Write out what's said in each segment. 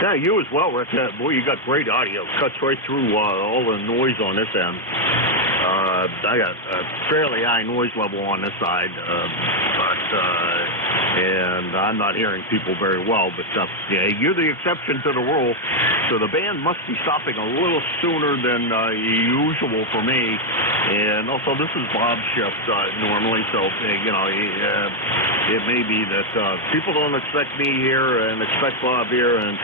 Yeah, you as well, Rick. Boy, you got great audio. Cuts right through all the noise on this end. I got a fairly high noise level on this side, and I'm not hearing people very well. But yeah, you're the exception to the rule. So the band must be stopping a little sooner than usual for me. And also, this is Bob's shift normally, so it may be that people don't expect me here and expect Bob here, and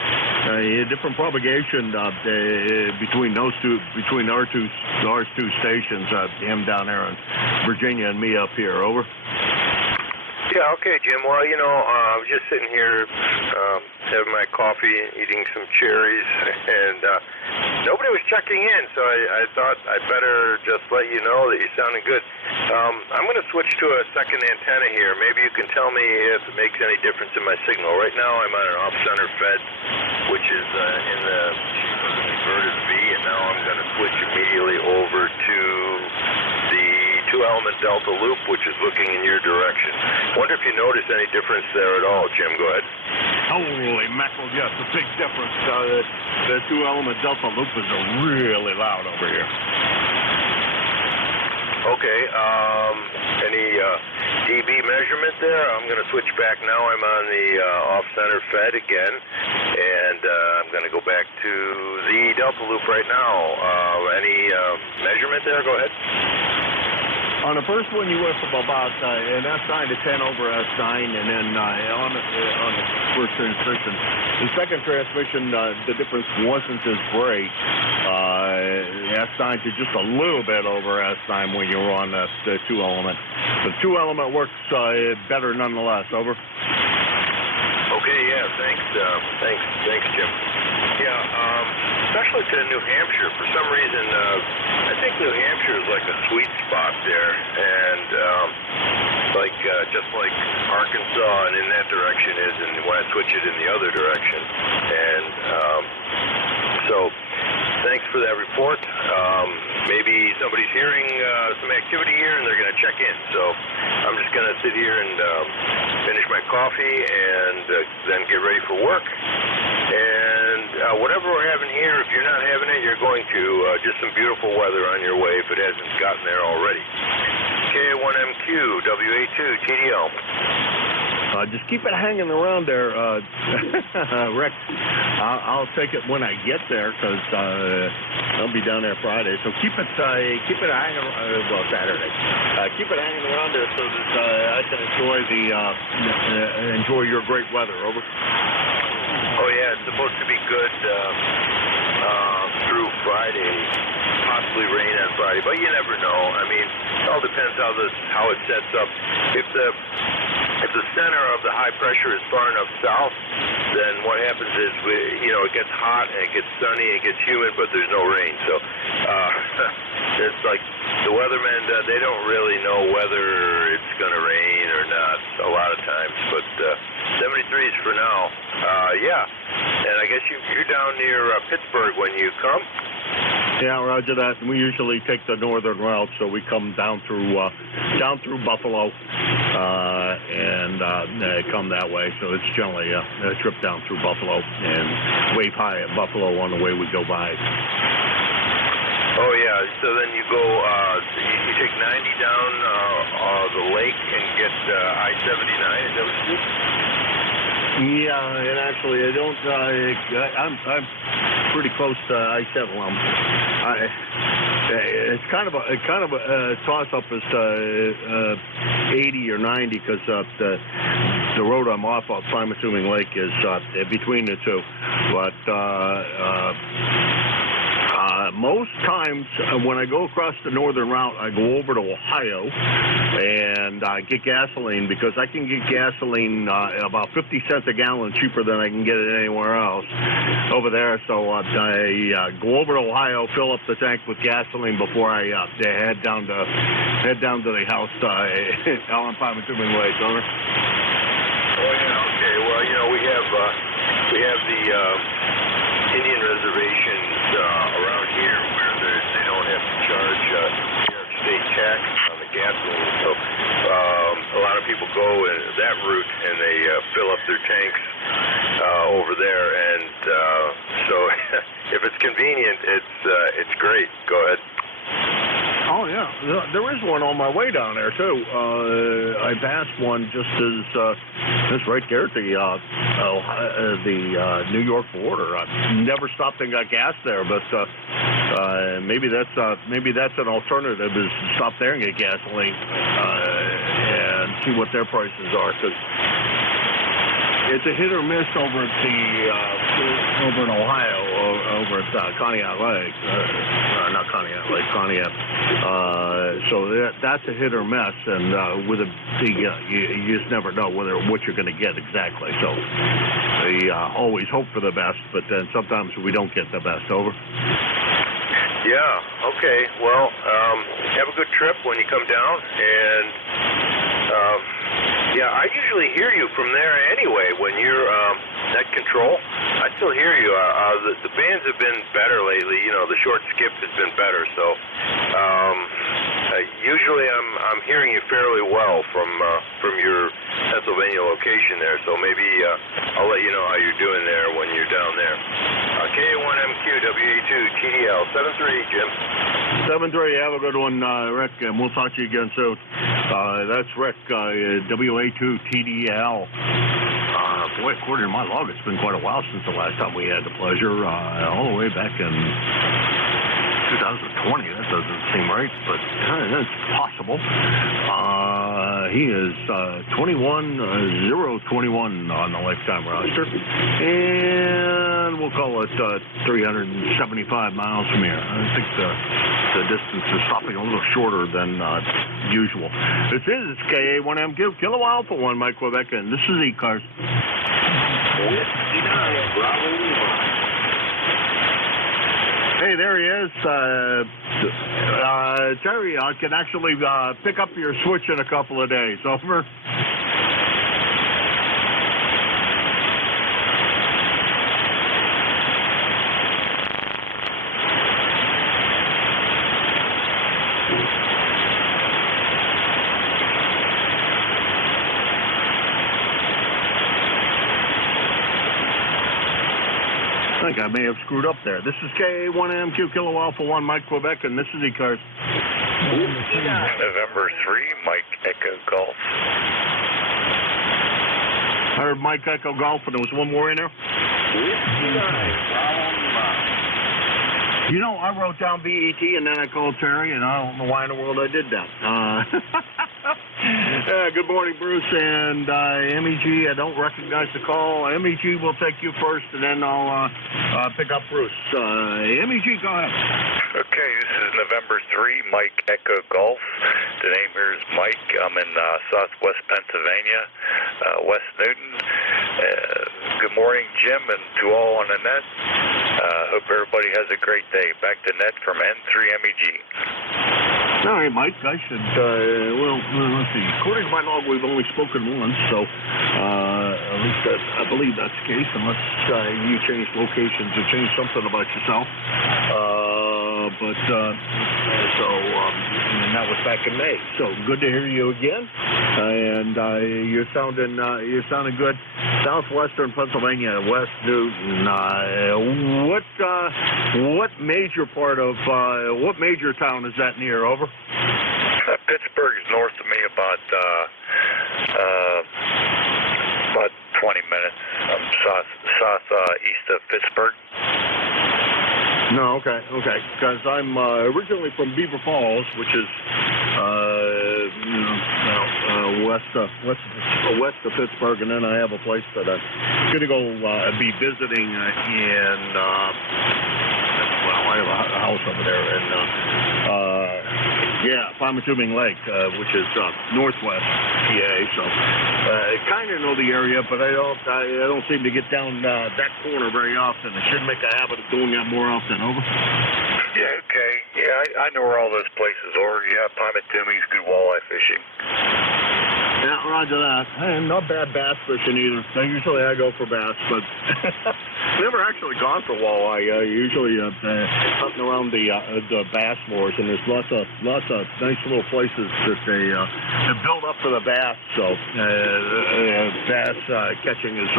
a different propagation between those two, between our two stations, him down there in Virginia and me up here. Over. Yeah, okay, Jim. Well, I was just sitting here having my coffee, eating some cherries, and nobody was checking in, so I thought I'd better just let you know that you sounded good. I'm going to switch to a second antenna here. Maybe you can tell me if it makes any difference in my signal. Right now I'm on an off-center fed, which is in the inverted V, and now I'm going to switch immediately over to the two-element delta loop, which is looking in your direction. Wonder if you noticed any difference there at all, Jim. Go ahead. Holy mackerel, yes, a big difference. The two-element delta loop is really loud over here. Okay, any dB measurement there? I'm going to switch back now. I'm on the off-center fed again, and I'm going to go back to the delta loop right now. Any measurement there? Go ahead. On the first one, you went from about an S9 to 10 over S9, and then on the first transmission. The second transmission, the difference wasn't as great. S9 to just a little bit over S9 when you were on the two-element. The two-element works better nonetheless. Over. Okay, yeah, thanks, Jim. Yeah, especially to New Hampshire. For some reason, I think New Hampshire is like a sweet spot there, and just like Arkansas and in that direction is, and when I switch it in the other direction. And so, thanks for that report. Maybe somebody's hearing some activity here, and they're going to check in. So I'm just going to sit here and finish my coffee and then get ready for work. And whatever we're having here, if you're not having it, you're going to. Just some beautiful weather on your way if it hasn't gotten there already. K1MQ, WA2, TDL. Just keep it hanging around there, Rick. I'll take it when I get there, because I'll be down there Friday. So keep it hanging. Saturday. Keep it hanging around there so that I can enjoy your great weather. Over. Oh yeah, it's supposed to be good through Friday. Possibly rain on Friday, but you never know. I mean, it all depends how it sets up. If the center of the high pressure is far enough south, then what happens is it gets hot and it gets sunny, it gets humid, but there's no rain. So it's like the weathermen, they don't really know whether it's going to rain or not a lot of times. But 73s for now. Yeah, and I guess you're down near Pittsburgh when you come. Yeah, roger that. We usually take the northern route, so we come down through Buffalo and come that way. So it's generally a trip down through Buffalo and wave high at Buffalo on the way we go by. Oh yeah, so then you go, you take 90 down the lake and get I-79. Is that what you do? Yeah, and actually, I don't. I'm pretty close to I-7. It's kind of a toss-up as to 80 or 90, because the road I'm off of, I'm assuming Lake, is between the two. But most times when I go across the northern route, I go over to Ohio and get gasoline, because I can get gasoline about 50 cents a gallon cheaper than I can get it anywhere else over there. So I go over to Ohio, fill up the tank with gasoline before I head down to the house on I'm assuming Lake. Over. Oh yeah, okay. Well, we have the Indian reservations around here where they don't have to charge New York State tax on the gasoline. So a lot of people go that route and they fill up their tanks over there. And and it's great. Go ahead. Oh, yeah. There is one on my way down there, too. I passed one just right there at the New York border. I've never stopped and got gas there, but maybe that's an alternative, is to stop there and get gasoline and see what their prices are, because it's a hit or miss over at over in Ohio, over at Conneaut Lake. Not Conneaut Lake, Conneaut. So that's a hit or miss, and with you just never know what you're going to get exactly. So we always hope for the best, but then sometimes we don't get the best. Over. Yeah. Okay. Well, have a good trip when you come down, and yeah, I usually hear you from there anyway when you're at control. I still hear you. The bands have been better lately. You know, the short skip has been better. So usually I'm hearing you fairly well from your Pennsylvania location there. So maybe I'll let you know how you're doing there when you're down there. KA1MQ WA2 TDL 73, Jim. 73. Have a good one, Rick, and we'll talk to you again soon. That's Rick, WA2 TDL. Boy, according to my log, it's been quite a while since the last time we had the pleasure, all the way back in 2020. That doesn't seem right, but that's possible. He is 21-0-21 on the lifetime roster, and we'll call it 375 miles from here. I think the distance is stopping a little shorter than usual. This is KA1MQ, Kilo Alpha 1, Mike Quebec, and this is ECARS. Hey, there he is. Terry, I can actually pick up your switch in a couple of days. Over. I think I may have screwed up there. This is KA1MQ, Kilo Alpha 1, Mike Quebec, and this is ECARS. November 3, Mike Echo Golf. I heard Mike Echo Golf, and there was one more in there. You know, I wrote down BET, and then I called Terry, and I don't know why in the world I did that. Good morning, Bruce, and MEG. I don't recognize the call. MEG will take you first, and then I'll pick up Bruce. MEG, go ahead. Okay, this is November 3, Mike Echo Golf. The name here is Mike. I'm in southwest Pennsylvania, West Newton. Good morning, Jim, and to all on the net. Hope everybody has a great day. Back to net from N3MEG. All right, Mike, I should, well, let's see. According to my log, we've only spoken once, so at least I believe that's the case, unless you changed locations or changed something about yourself. And that was back in May. So good to hear you again, and you're sounding good. Southwestern Pennsylvania, West Newton. What major part of what major town is that near? Over. Pittsburgh is north of me about 20 minutes. I'm southeast of Pittsburgh. No, okay, because I'm originally from Beaver Falls, which is west of Pittsburgh, and then I have a place that I'm going to go be visiting in. I have a house over there in Palmatubing Lake, which is northwest PA. So I kind of know the area, but I don't seem to get down that corner very often. I should make a habit of doing that more often. Over. Yeah, okay. Yeah, I know where all those places are. Yeah, Palmatubing's good walleye fishing. Yeah, roger that. And not bad bass fishing either. Usually I go for bass, but never actually gone for walleye. Usually hunting around the bass moors, and there's lots of nice little places that they build up for the bass. So bass catching is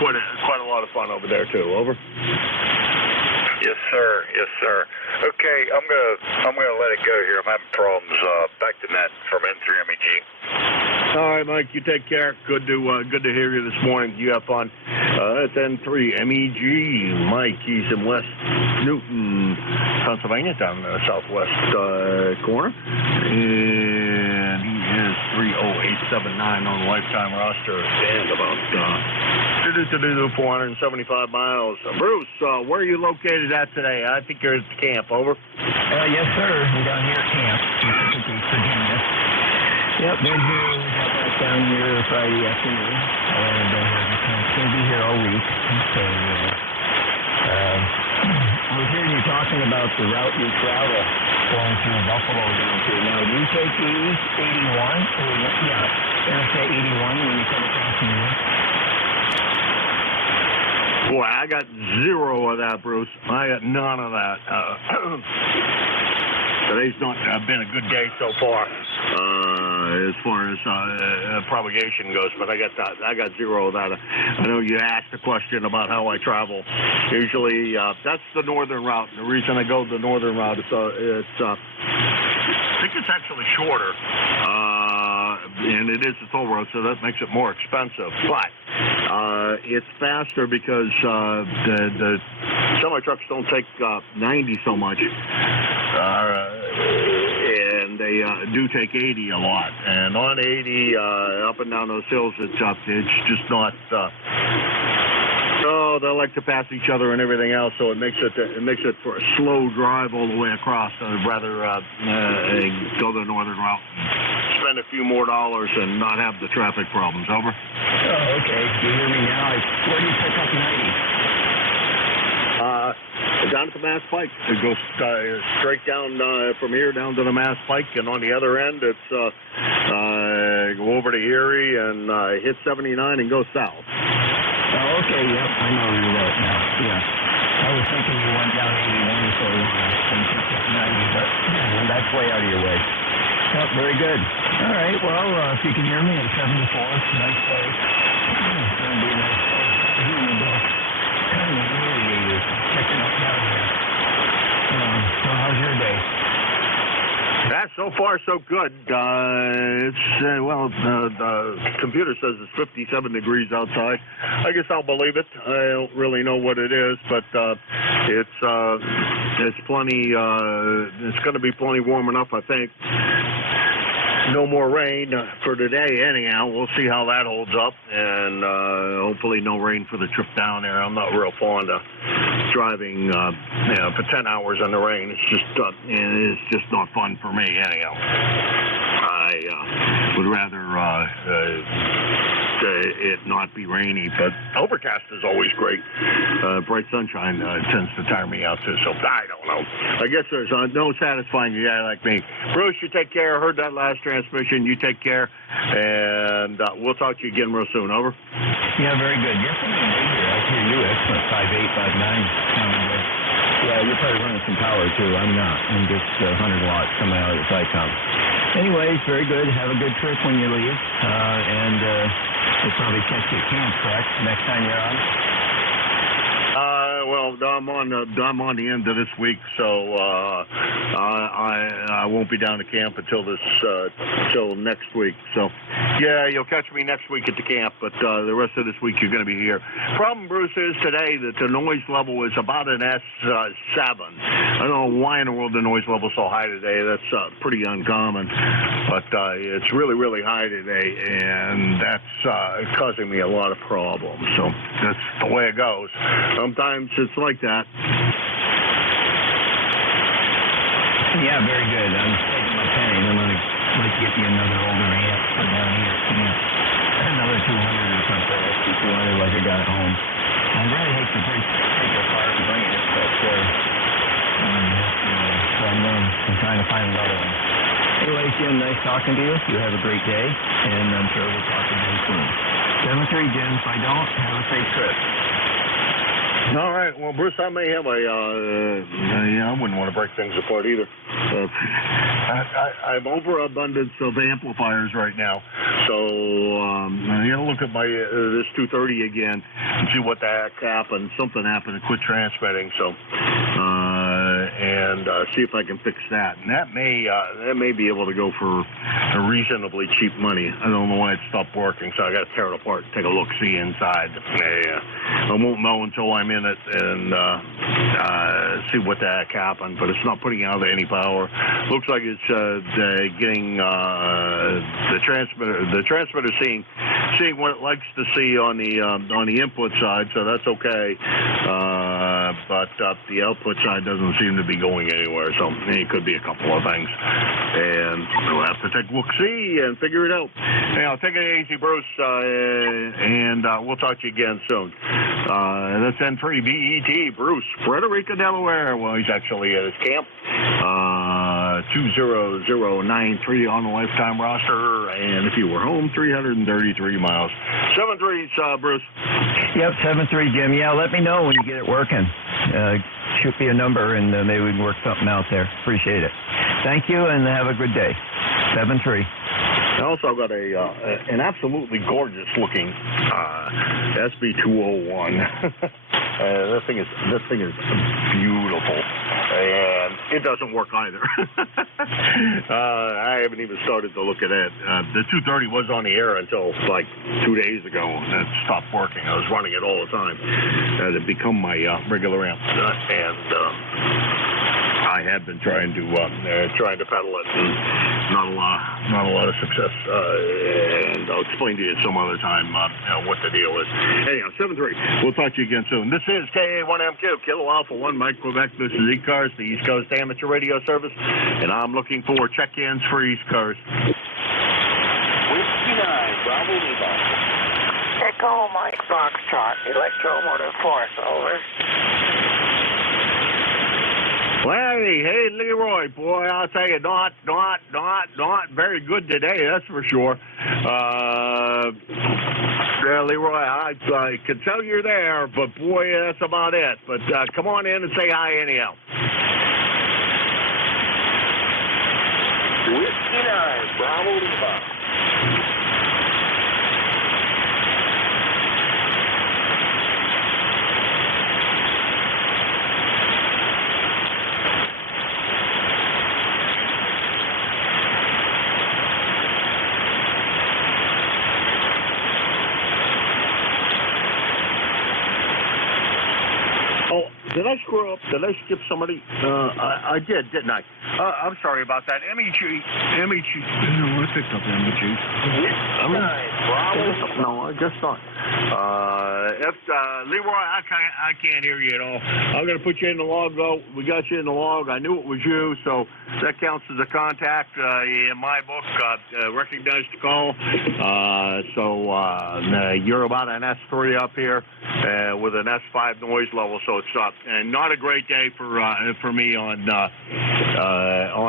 quite a lot of fun over there too. Over. Yes, sir. Yes, sir. Okay, I'm gonna let it go here. I'm having problems. Back to Matt from N3MEG. All right, Mike. You take care. Good to hear you this morning. You have fun. It's N3MEG. Mike, he's in West Newton, Pennsylvania, down in the southwest corner, and he is 30879 on the lifetime roster and about 475 miles. Bruce, where are you located at today? I think you're at the camp. Over. Yes, sir. I'm down here at camp in Virginia. Yep, been here. We got back down here Friday afternoon, and it's going to be here all week. So, I was hearing you talking about the route you travel going through Buffalo down to. Now, do you take East 81? Interstate 81 when you come across the U.S.? Boy, I got zero of that, Bruce. I got none of that. Today's not been a good day so far, as far as propagation goes. But I got zero of that. I know you asked a question about how I travel. Usually, that's the northern route. And the reason I go the northern route is I think it's actually shorter, and it is a toll road, so that makes it more expensive. But it's faster because the semi-trucks don't take 90 so much, and they do take 80 a lot. And on 80, up and down those hills, it's just not... they like to pass each other and everything else, so it makes it for a slow drive all the way across. Rather go the northern route, and spend a few more dollars, and not have the traffic problems. Over. Oh, okay. Do you hear me now? Where do you pick up 90? Down at the Mass Pike. It goes straight down from here down to the Mass Pike, and on the other end, it's go over to Erie and hit 79 and go south. Oh, okay, yep, I know you're right now, yeah. I was thinking you went down 81 so and picked up 90, but that's way out of your way. Yep, very good. All right, well, if you can hear me at 74, nice place. It's going to be a nice place. Really checking up down here. So how's your day? So far, so good. The computer says it's 57 degrees outside. I guess I'll believe it. I don't really know what it is, but it's plenty. It's going to be plenty warm enough, I think. No more rain for today, anyhow. We'll see how that holds up, and hopefully no rain for the trip down there. I'm not real fond of driving, for 10 hours in the rain. It's just not fun for me, anyhow. I would rather it not be rainy, but overcast is always great. Bright sunshine tends to tire me out too, so I don't know. I guess there's no satisfying a guy like me. Bruce, you take care. I heard that last transmission. You take care, and we'll talk to you again real soon. Over. Yeah, very good. You're pretty big here. I hear you, excellent. 5859. Yeah, you're probably running some power too. I'm not. I'm just 100 watts coming out of the SICOM. Anyways, very good. Have a good trip when you leave, and we'll probably catch you at camp, correct? Next time you're on. Well, I'm on the end of this week, so I won't be down to camp until next week. So, yeah, you'll catch me next week at the camp, but the rest of this week you're going to be here. Problem, Bruce, is today that the noise level is about an S7. I don't know why in the world the noise level is so high today. That's pretty uncommon, but it's really, really high today, and that's causing me a lot of problems. So that's the way it goes. Sometimes it's like that. Yeah, very good. I'm saving my pennies. I'm going to get you another older amp for down here. Another 200 or something. ST200 like I got at home. I really hate to take it apart and bring it, but so I'm trying to find another one. Anyway, Jim, nice talking to you. You have a great day, and I'm sure we'll talk again soon. 7-3, Jim. If I don't, have a safe trip. All right. Well, Bruce, I may have I wouldn't want to break things apart either. I'm overabundance of amplifiers right now, so I'm gonna look at my this 230 again and see what the heck happened. Something happened. It quit transmitting. So. And see if I can fix that. And that may be able to go for a reasonably cheap money. I don't know why it stopped working, so I got to tear it apart, take a look-see inside. I won't know until I'm in it and see what the heck happened. But it's not putting out any power. Looks like it's getting the transmitter seeing what it likes to see on the input side, so that's okay. But the output side doesn't seem to be going anywhere, so it could be a couple of things. And we'll have to take a look-see and figure it out. Anyhow, take it easy, Bruce, and we'll talk to you again soon. That's N3BET, Bruce, Frederica, Delaware. Well, he's actually at his camp. 20093 on the lifetime roster, and if you were home, 333 miles. 7-3, Bruce. Yep, 7-3, Jim. Yeah, let me know when you get it working. Shoot me a number, and maybe we can work something out there. Appreciate it. Thank you, and have a good day. 7-3. I also got an absolutely gorgeous-looking SB201. This thing is beautiful, and it doesn't work either. I haven't even started to look at it. The 230 was on the air until like 2 days ago, and it stopped working. I was running it all the time. It had become my regular amp, and I had been trying to pedal it, and not a lot of success. And I'll explain to you some other time what the deal is. Anyhow, 7-3. We'll talk to you again soon. This is KA1MQ, Kilo Alpha 1, Mike Quebec. This is ECARS, the East Coast Amateur Radio Service, and I'm looking for check-ins for ECARS. Whiskey 9, Bravo Lima. Echo Mike Foxtrot, Electromotive Force, over. Well, hey, Leroy, boy, I'll tell you, not very good today, that's for sure. Leroy, I can tell you're there, but boy, that's about it. But come on in and say hi anyhow. Whiskey 9, Bravo Lima. Did I screw up? Did I skip somebody? I did, didn't I? I'm sorry about that. MEG. No, I picked up MEG. No, I guess not. Leroy, I can't hear you at all. I'm going to put you in the log, though. We got you in the log. I knew it was you, so that counts as a contact in my book. Recognized the call. So you're about an S3 up here with an S5 noise level, so it's up. And not a great day for me on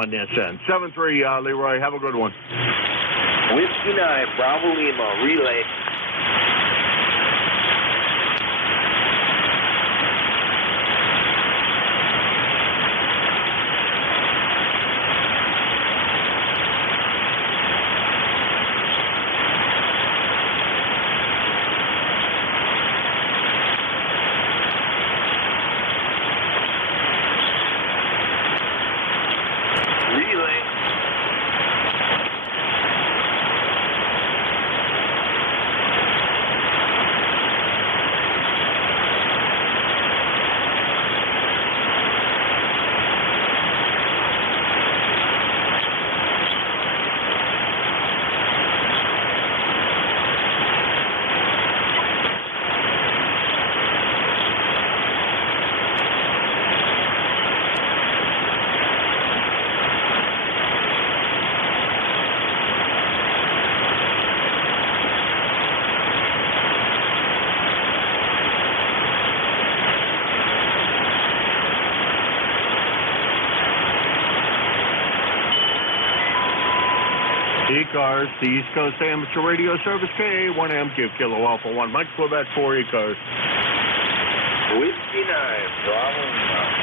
this end. 7-3, Leroy. Have a good one. Whiskey 9, Bravo Lima, relay. ECARS, the East Coast Amateur Radio Service, KA1MQ, Kilo Alpha 1, Mike Quebec 4, ECARS. Whiskey 9, Bravo 9.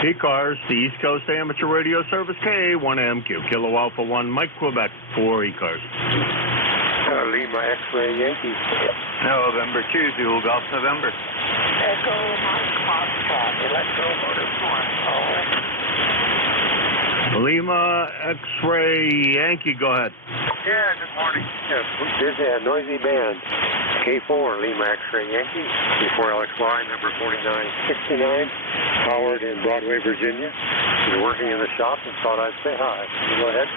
ECARS, the East Coast Amateur Radio Service, K1MQ, Kilo Alpha 1, Mike, Quebec, for ECARS. Lima X-Ray Yankee. November 2, Dual Golf November. Echo Mike Foxtrot, electromotive 1, over. Lima X-Ray Yankee, go ahead. Yeah, good morning. This is a noisy band. K4, Lima X-Ray Yankee. K4LXY, number 4969. Howard in Broadway, Virginia. He's working in the shop and thought I'd say hi. Go ahead.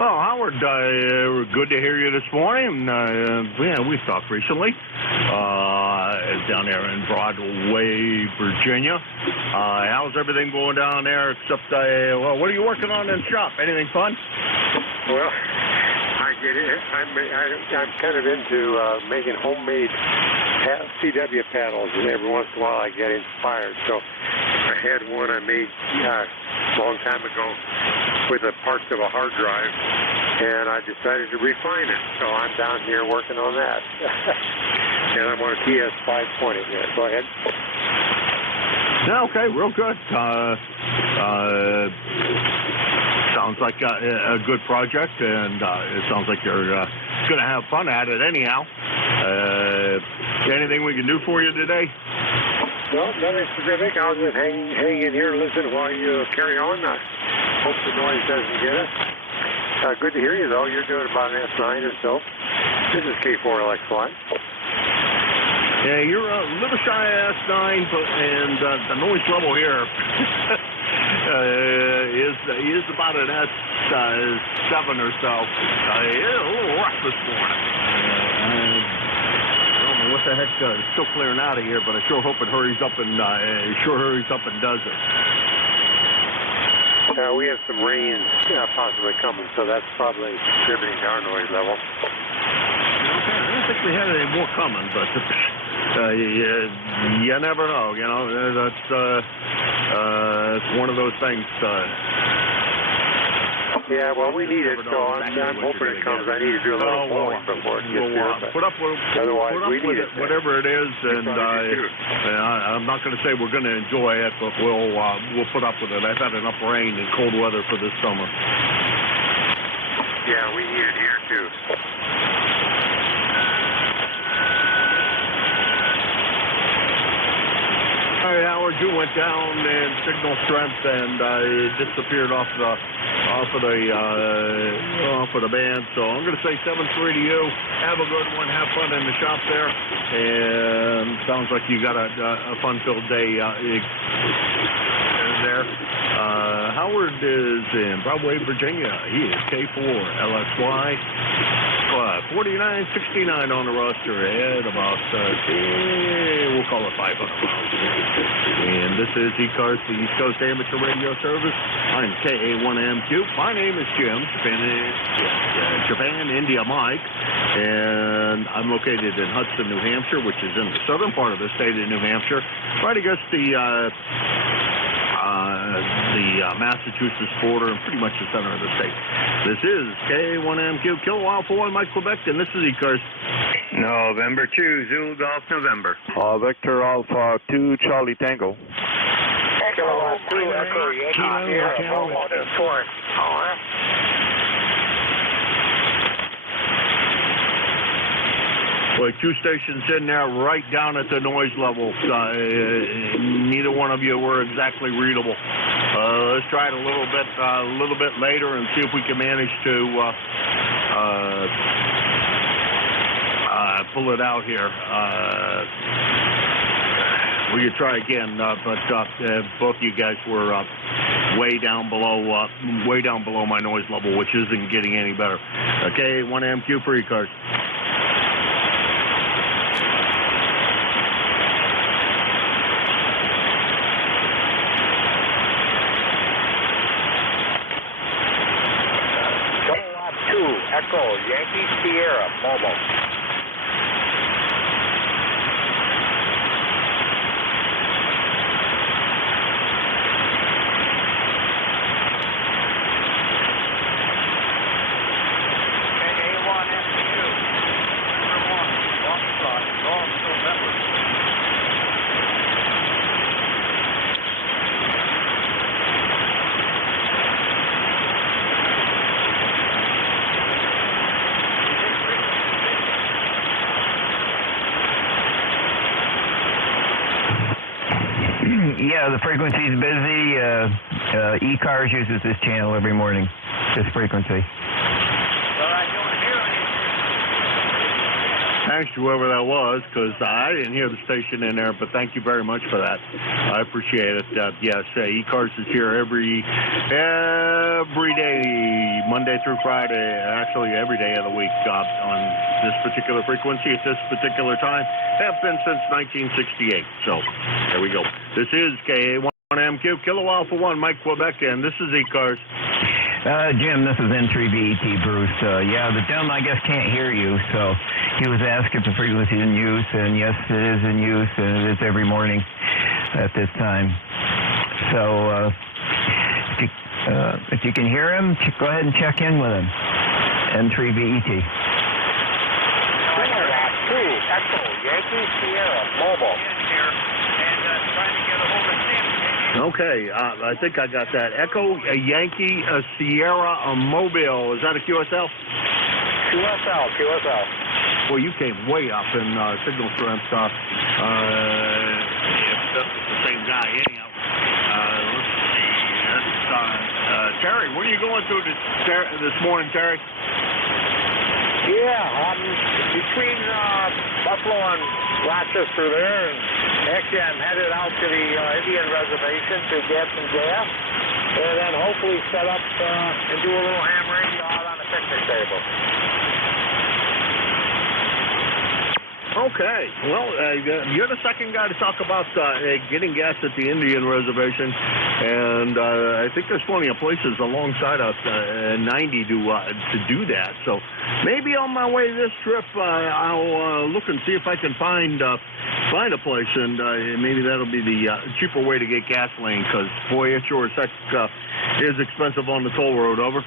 Well, Howard, good to hear you this morning. Yeah, we've talked recently down there in Broadway, Virginia. How's everything going down there? Except, well, what are you working on in the shop? Anything fun? Well, I get it. I'm kind of into making homemade CW paddles, and every once in a while I get inspired. So I had one I made a long time ago with the parts of a hard drive, and I decided to refine it. So I'm down here working on that. And I'm on a TS520 here. Go ahead. Yeah, okay, real good. Sounds like a good project, and it sounds like you're going to have fun at it anyhow. Anything we can do for you today? No, nothing specific. I'll just hang in here and listen while you carry on. I hope the noise doesn't get us. Good to hear you, though. You're doing about an S9 or so. This is K4LXY. Yeah, you're a little shy of S9, but and the noise level here is about an S7 or so. It's a little rough this morning. What the heck? It's still clearing out of here, but I sure hope it hurries up and does it. We have some rain possibly coming, so that's probably contributing to our noise level. Okay, I don't think we had any more coming, but you never know. You know, that's one of those things. Yeah, well, we need it, never so know I'm exactly what hoping you're it gonna comes. get. I need to do a little blowing before it gets here. We'll put up with Otherwise, we need it, it. whatever it is, and I'm not going to say we're going to enjoy it, but we'll put up with it. I've had enough rain and cold weather for this summer. Yeah, we need it here too. All right, Howard, you went down in signal strength and disappeared off of the band. So I'm going to say 7-3 to you. Have a good one. Have fun in the shop there. And sounds like you got a fun-filled day there. Howard is in Broadway, Virginia. He is K4 LXY. 4969 on the roster at about, we'll call it 500 miles. And this is ECARS, the East Coast Amateur Radio Service. I'm KA1MQ. My name is Jim, Japan India Mike, and I'm located in Hudson, New Hampshire, which is in the southern part of the state of New Hampshire, right against the Massachusetts border and pretty much the center of the state. This is K1MQ, Kilo Alpha 1, Mike, Quebec, and this is ECARS. November 2, Zulu Golf, November. Victor Alpha 2, Charlie Tango. Kilo 2, Echo Yankee Sierra, Bravo 4. Well, two stations in there right down at the noise level. Neither one of you were exactly readable. Let's try it a little bit later and see if we can manage to pull it out here. We could try again, but both you guys were way down below my noise level, which isn't getting any better. Okay, 1MQ for ECARS. Echo Yankee Sierra, Mobile. Yeah, the frequency's busy. ECARS uses this channel every morning, this frequency. Thanks to whoever that was, because I didn't hear the station in there, but thank you very much for that. I appreciate it. Yes, ECARS is here every day, Monday through Friday, actually every day of the week on this particular frequency at this particular time. Have been since 1968. So there we go. This is KA1MQ, Kilo Alpha 1, Mike, Quebec, and this is ECARS. Jim, this is N3BET, Bruce. Yeah, the gentleman, I guess, can't hear you, so he was asking if the frequency is in use, and yes, it is in use, and it is every morning at this time. So if you can hear him, go ahead and check in with him. N3BET. Echo Yankee Sierra, Mobile. Okay, I think I got that. Echo Yankee Sierra Mobile. Is that a QSL? QSL. Well, you came way up in signal strength. If that's the same guy, anyhow. Let's see. Terry, where are you going to this morning, Terry? Yeah, I'm between Buffalo and Rochester there, and actually I'm headed out to the Indian reservation to get some gas, and then hopefully set up and do a little ham radio out on the picnic table. Okay. Well, you're the second guy to talk about getting gas at the Indian reservation, and I think there's plenty of places alongside us 90 to do that. So maybe on my way this trip, I'll look and see if I can find a place, and maybe that'll be the cheaper way to get gasoline, because, boy, it sure as heck is expensive on the toll road. Over.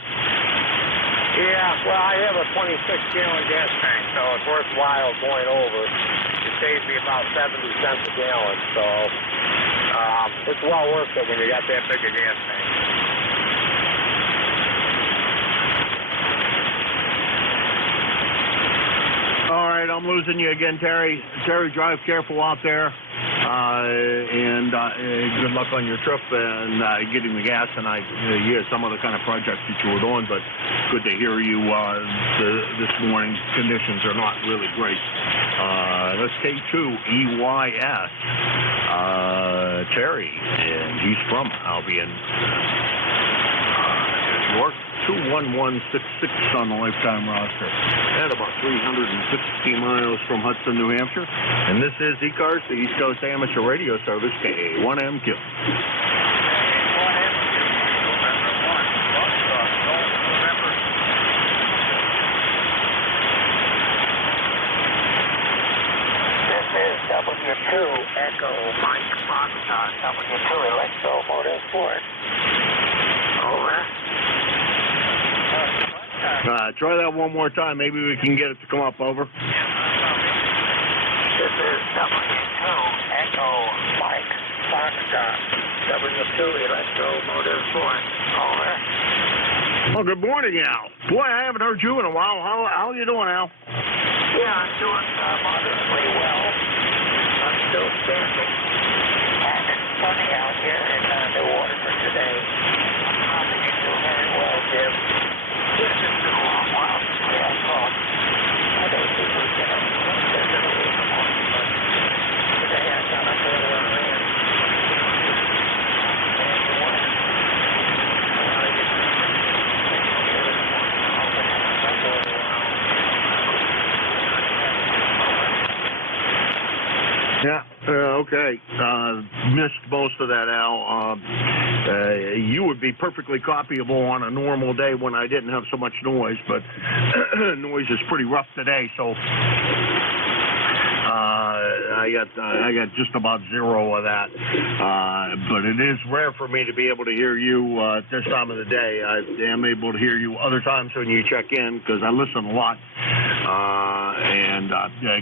Yeah, well, I have a 26-gallon gas tank, so it's worthwhile going over. It saves me about 70 cents a gallon, so it's well worth it when you got that big a gas tank. All right, I'm losing you again, Terry. Terry, drive careful out there, and good luck on your trip and getting the gas tonight. You had some other kind of project that you were doing, but good to hear you this morning. Conditions are not really great. Let's K2EYS, Terry, and he's from Albion, New York. 21166 on the lifetime roster, at about 360 miles from Hudson, New Hampshire. And this is ECARS, the East Coast Amateur Radio Service, K1MQ. This is W2 Echo Mike Foxtrot, W2 Electromotive Ford. Over. Try that one more time. Maybe we can get it to come up. Over. This is W2 Echo Mike Foxtrot, W2 Electromotive Ford. Over. Well, good morning, Al. Boy, I haven't heard you in a while. How are you doing, Al? Yeah, I'm doing moderately well. I'm still standing. And it's sunny out here in New Waterford today. I'm hoping you do very well, Jim. It's been a long while since we had talked. I don't think we can visit a week more, but today I got up earlier in. And the one, Yeah, okay. Missed most of that, Al. You would be perfectly copyable on a normal day when I didn't have so much noise, but noise is pretty rough today, so I got just about zero of that. But it is rare for me to be able to hear you at this time of the day. I am able to hear you other times when you check in, because I listen a lot. And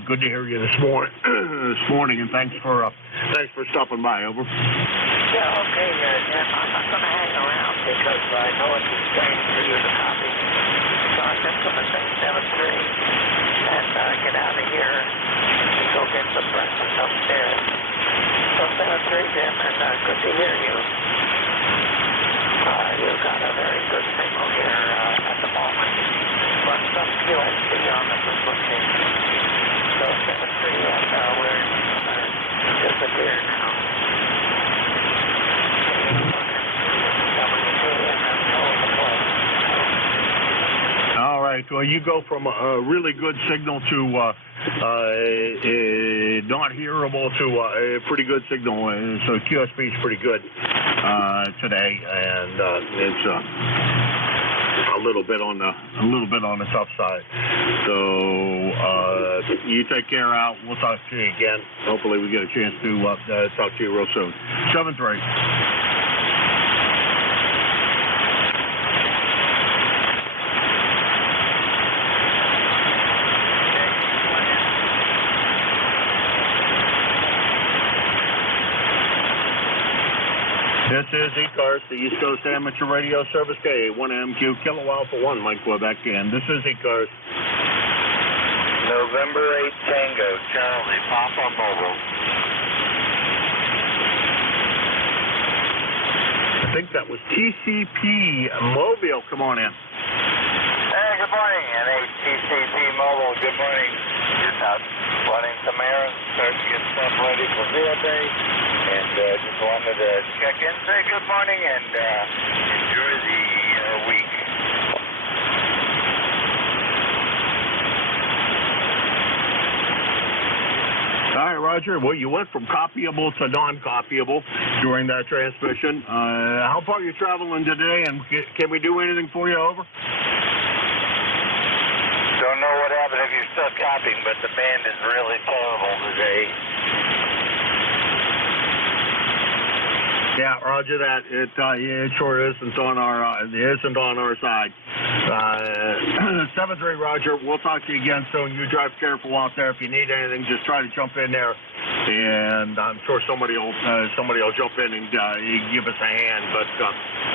good to hear you this morning. And thanks for stopping by. Over. Yeah, okay, Jim. I'm not going to hang around because I know it's a strange for you to copy. So I'm just going to say 7-3 and get out of here and go get some breakfast upstairs. So 7-3, Jim, and good to hear you. You've got a very good signal here at the moment, but some QSC on the frequency. So 7-3, and we're disappear now. All right. Well, you go from a really good signal to not hearable to a pretty good signal. So QSP is pretty good today, and it's a little bit on the tough side. So you take care, Al. We'll talk to you again. Hopefully, we get a chance to talk to you real soon. 7-3. This is ECARS, the East Coast Amateur Radio Service, K1MQ, Kilo Alpha 1, Mike Quebec, and this is ECARS. November 8 Tango, Charlie, Papa Mobile. I think that was TCP Mobile. Come on in. Hey, good morning, NHTCP Mobile. Good morning. Just out running some errands, starting to get stuff ready for field day, and just wanted to check in, say good morning, and enjoy the week. All right, Roger. Well, you went from copyable to non-copyable during that transmission. How far are you traveling today, and can we do anything for you? Over. if you're still copying, but the band is really terrible today. Yeah, roger that. It sure isn't on our side. 7-3, Roger. We'll talk to you again soon. You drive careful out there. If you need anything, just try to jump in there, and I'm sure somebody will jump in and give us a hand. But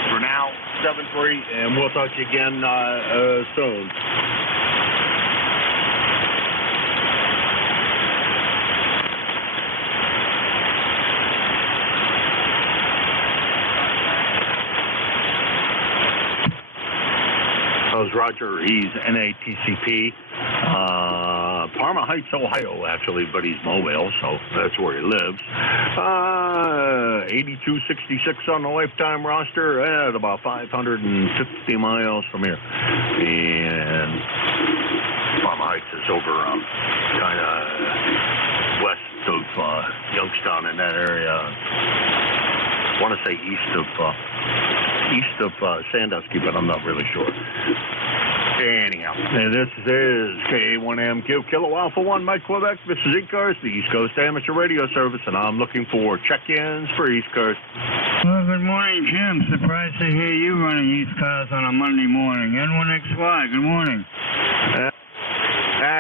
for now, 7-3, and we'll talk to you again soon. Roger, he's NATCP, Parma Heights, Ohio, actually, but he's mobile, so that's where he lives. 8266 on the lifetime roster, at about 550 miles from here. And Parma Heights is over kind of west of Youngstown in that area. I want to say east of Sandusky, but I'm not really sure. Anyhow, this is K1MQ, Kilo Alpha 1, Mike Quebec. This is ECARS, the East Coast Amateur Radio Service, and I'm looking for check-ins for ECARS. Well, good morning, Jim. Surprised to hear you running ECARS on a Monday morning. N1XY, good morning.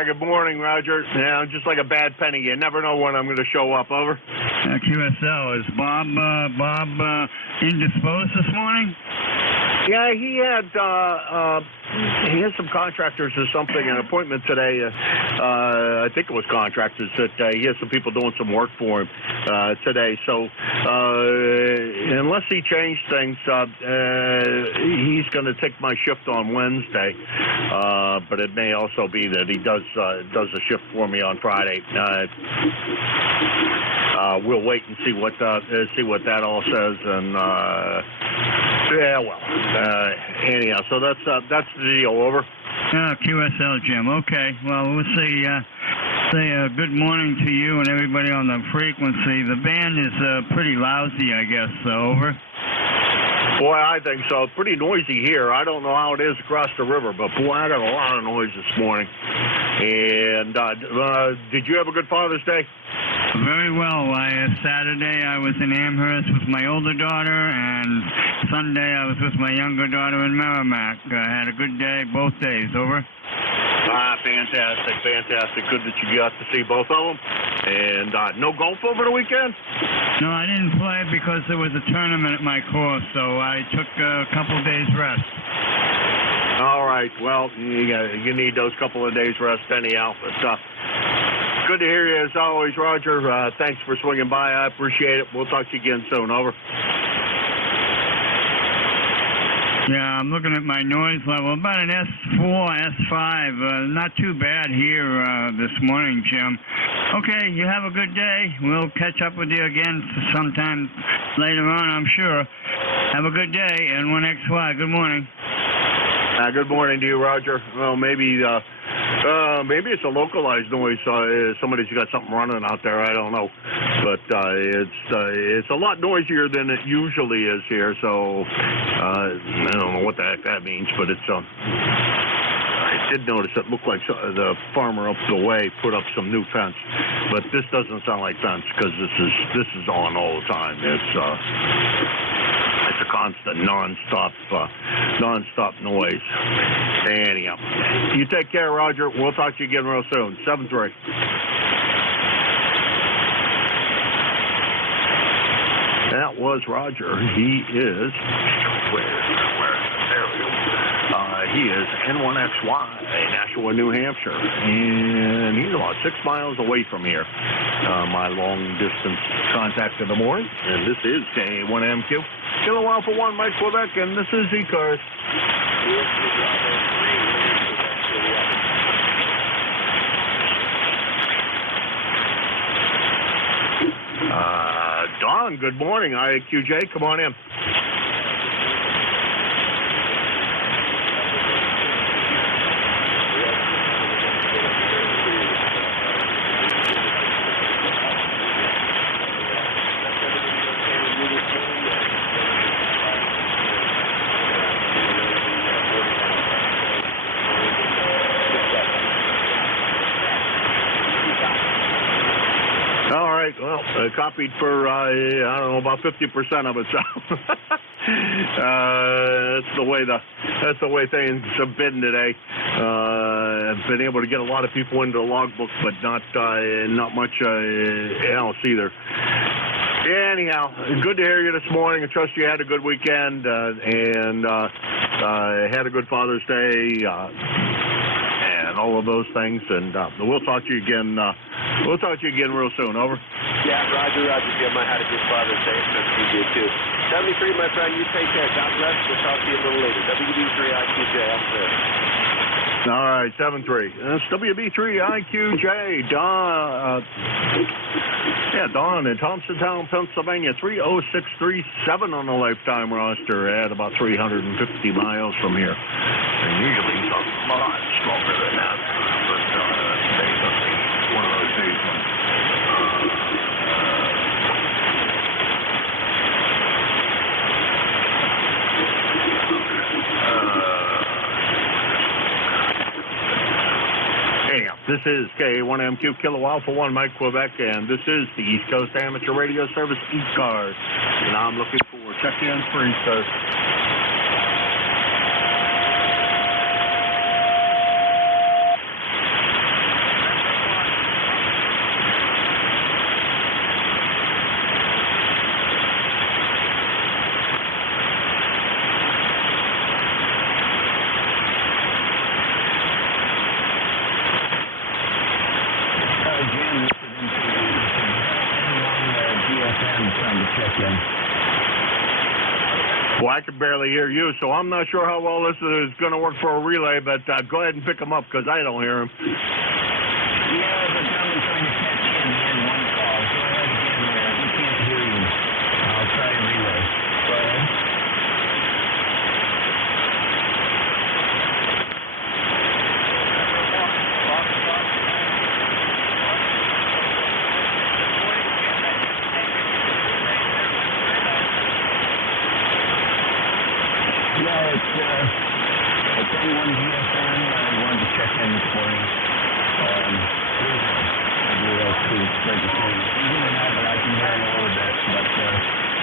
Good morning, Roger. Yeah, just like a bad penny. You never know when I'm going to show up. Over. QSL, is Bob indisposed this morning? Yeah, he had some contractors or something, an appointment today. I think it was contractors that he has some people doing some work for him today. So unless he changed things, he's going to take my shift on Wednesday. But it may also be that he does a shift for me on Friday. We'll wait and see what that all says, and anyhow, so that's the deal. Over. QSL, Jim. Okay. Well, we'll say good morning to you and everybody on the frequency. The band is pretty lousy, I guess. Over. Boy, I think so. Pretty noisy here. I don't know how it is across the river, but boy, I got a lot of noise this morning. And did you have a good Father's Day? Very well. Saturday I was in Amherst with my older daughter, and Sunday I was with my younger daughter in Merrimack. I had a good day both days. Over. Fantastic. Good that you got to see both of them. And no golf over the weekend? No, I didn't play because there was a tournament at my course, so I took a couple of days rest. All right. Well, you need those couple of days rest anyhow. But good to hear you as always, Roger. Thanks for swinging by. I appreciate it. We'll talk to you again soon. Over. Yeah, I'm looking at my noise level. About an S4, S5. Not too bad here this morning, Jim. Okay, you have a good day. We'll catch up with you again sometime later on, I'm sure. Have a good day. N1XY, good morning. Good morning to you, Roger. Well, maybe it's a localized noise. Somebody's got something running out there. I don't know, but it's a lot noisier than it usually is here. So I don't know what the heck that means, but it's I did notice it looked like the farmer up the way put up some new fence, but this doesn't sound like fence because this is on all the time. It's a constant, non-stop noise. Anyhow, you take care, Roger. We'll talk to you again real soon. 7-3. That was Roger. He is he is N1XY, Nashua, New Hampshire, and he's about 6 miles away from here. My long-distance contact of the morning, and this is K1MQ. Kilo Alpha 1, Mike Quebec, and this is ECARS. Don, good morning. IQJ, come on in. right. Well, copied for, I don't know, about 50% of it. So that's the way things have been today. I've been able to get a lot of people into the logbook, but not much else either. Yeah, anyhow, good to hear you this morning. I trust you had a good weekend and had a good Father's Day and all of those things. And we'll talk to you again. We'll talk to you again real soon. Over. Yeah, Roger, Jim. I had a good Father's Day. So you did too. 73, my friend. You take care. God bless. We'll talk to you a little later. WB3IQJ. I'm clear. All right, 7-3. That's WB3IQJ. Don in Thompsontown, Pennsylvania. 30637 on the lifetime roster at about 350 miles from here. And usually he's a lot stronger than that. But today's going to be one of those days when anyhow, this is K1MQ Kilo Alpha 1 Mike Quebec, and this is the East Coast Amateur Radio Service ECARS. And I'm looking for check-ins for East Coast. Well, I can barely hear you, so I'm not sure how well this is going to work for a relay, but go ahead and pick him up because I don't hear him. Yeah, but I'm trying to catch in here in one call. Go ahead again there. We can't hear you. I'll try a relay. Go ahead. It's N1 GSN. I wanted to check in this morning.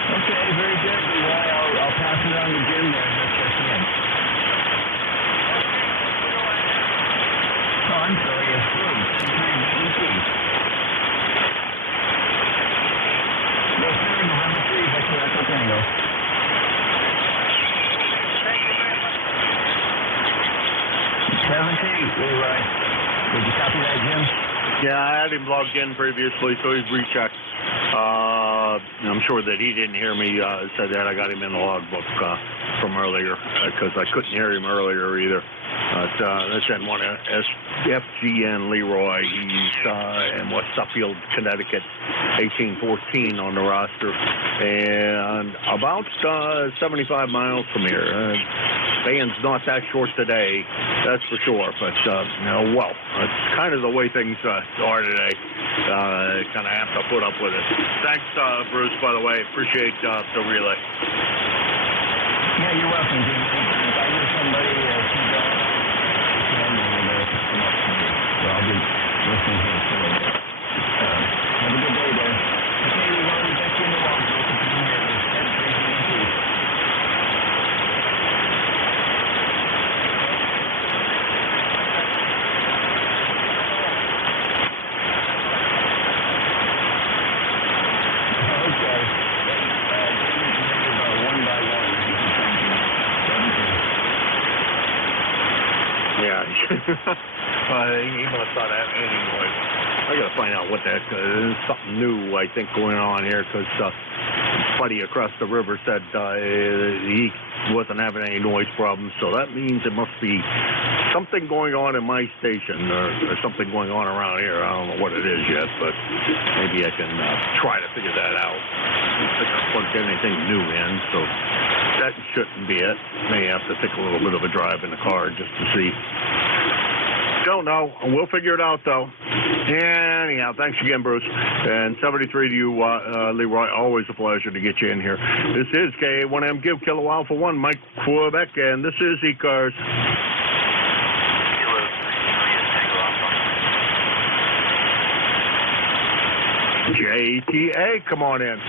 Okay, very good. Well, I'll pass it on to Jim there. He'll check in. Oh, I'm sorry. It's Bruce. Yes, sir. November 3, Victor Echo Tango. Leroy. Did you copy that, Jim? Yeah, I had him logged in previously, so he's rechecked. I'm sure that he didn't hear me said that. I got him in the logbook from earlier because I couldn't hear him earlier either. That's N1 FGN Leroy. He's in West Suffield, Connecticut, 1814 on the roster, and about 75 miles from here. Band's not that short today, that's for sure. But well, it's kind of the way things are today. Kind of have to put up with it. Thanks, Bruce. By the way, appreciate the relay. Yeah, you're welcome, Jim. If I hear somebody I'll be listening here for a little bit. Have a good day there. Okay, we've already got you in the log. He must not have any noise. I got to find out what that is. Something new, I think, going on here because buddy across the river said he wasn't having any noise problems. So that means it must be something going on in my station or something going on around here. I don't know what it is yet, but maybe I can try to figure that out. I don't think I plugged anything new in, so that shouldn't be it. May have to take a little bit of a drive in the car just to see. Don't know. We'll figure it out, though. Anyhow, thanks again, Bruce. And 73 to you, Leroy. Always a pleasure to get you in here. This is K1M Give Kilo Alpha 1, Mike Quebec, and this is ECARS. JTA, come on in.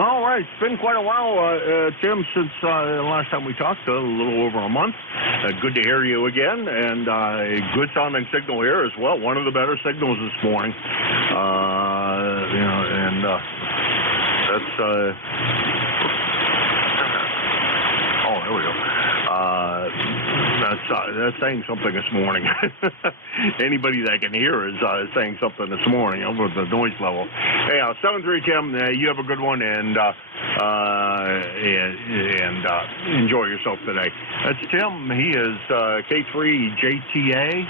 All right, it's been quite a while, Tim, since the last time we talked, a little over a month. Good to hear you again, and good sounding signal here as well. One of the better signals this morning. That's there we go. That's saying something this morning. Anybody that can hear is saying something this morning over the noise level. Hey, 73 Tim, you have a good one, and enjoy yourself today. That's Tim. He is K3 JTA.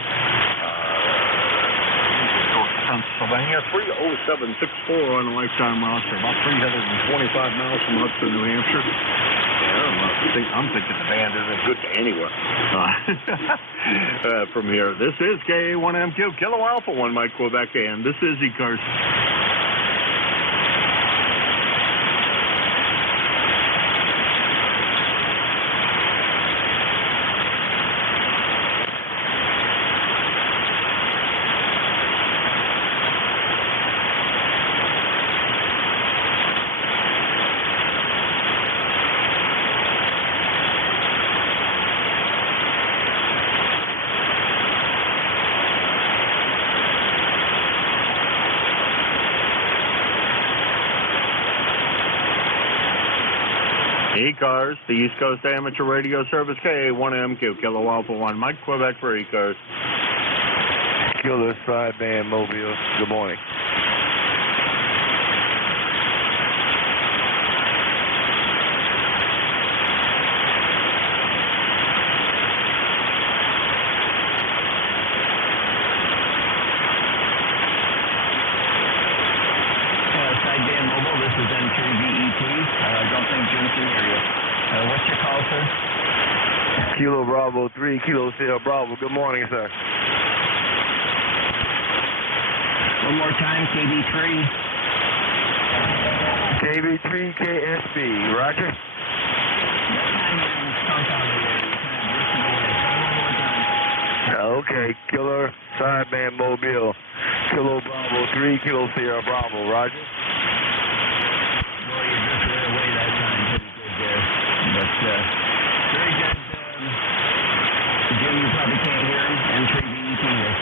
Pennsylvania, 30764 on the lifetime roster, about 325 miles from Hudson, New Hampshire. I'm thinking the band isn't good to anywhere from here. This is K1MQ, Kilo Alpha 1, Mike Quebec, and this is ECARS. ECARS, the East Coast Amateur Radio Service, K1MQ, Kilo Alpha 1, Mike Quebec for ECARS. Kilo Sideband Mobile, good morning. Sideband Mobile, this is N3VET. Don't think Jim's in here yet. What's your call, sir? Kilo Bravo 3, Kilo Sierra Bravo. Good morning, sir. One more time, KB3. KB3 KSB, Roger. Okay, Killer Sideband Mobile. Kilo Bravo 3, Kilo Sierra Bravo, Roger. Well, you're just away that time. Pretty good there. But, very good. Jim, you probably can't hear him. N3VET here.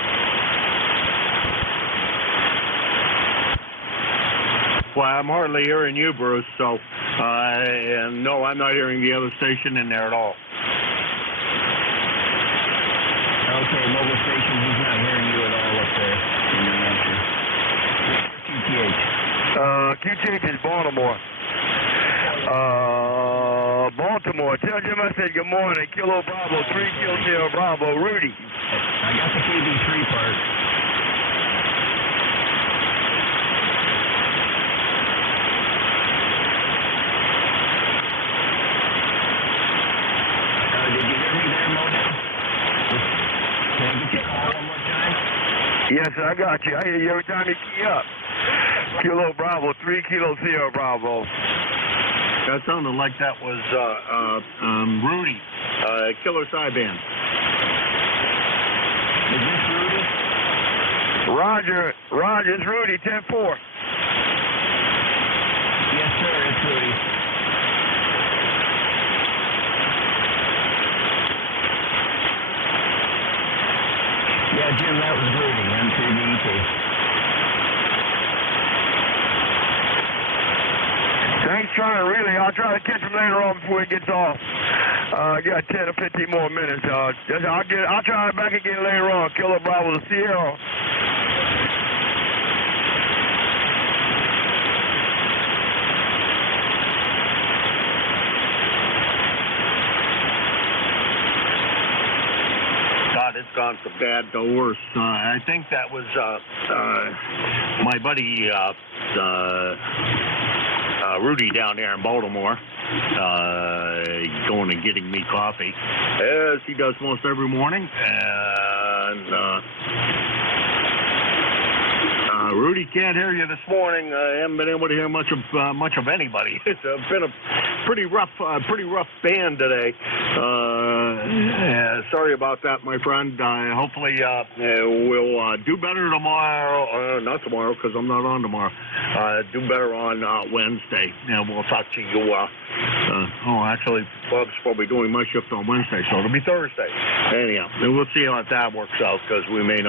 Well, I'm hardly hearing you, Bruce, so, and no, I'm not hearing the other station in there at all. Okay, mobile station, he's not hearing you at all up there in New Hampshire. QTH. QTH is Baltimore. Baltimore. Tell Jim I said good morning. Kilo Bravo 3, Kilo Sierra Bravo, Rudy. I got the KB3 part. Did you hear me there, Mobile? Can I get you a call one more time? Yes, I got you. I hear you every time you key up. Kilo Bravo 3, Kilo Sierra Bravo. That sounded like that was Rudy, Killer Sideband. Is this Rudy? Roger, it's Rudy, 10-4. Yes, sir, it's Rudy. Yeah, Jim, that was Rudy, N3VET. Thanks, trying to really. I'll try to catch him later on before he gets off. I got 10 or 15 more minutes. I'll try it back again later on. Kilo Bravo to Sierra. gone from bad to worse. I think that was my buddy Rudy down there in Baltimore going and getting me coffee, as he does most every morning. And Rudy, can't hear you this morning. I haven't been able to hear much of anybody. It's been a pretty rough band today. Sorry about that, my friend. Hopefully we'll do better tomorrow. Not tomorrow, because I'm not on tomorrow. Do better on Wednesday, and we'll talk to you. Actually, Bob's probably doing my shift on Wednesday, so it'll be Thursday. Anyhow, and we'll see how that works out, because we may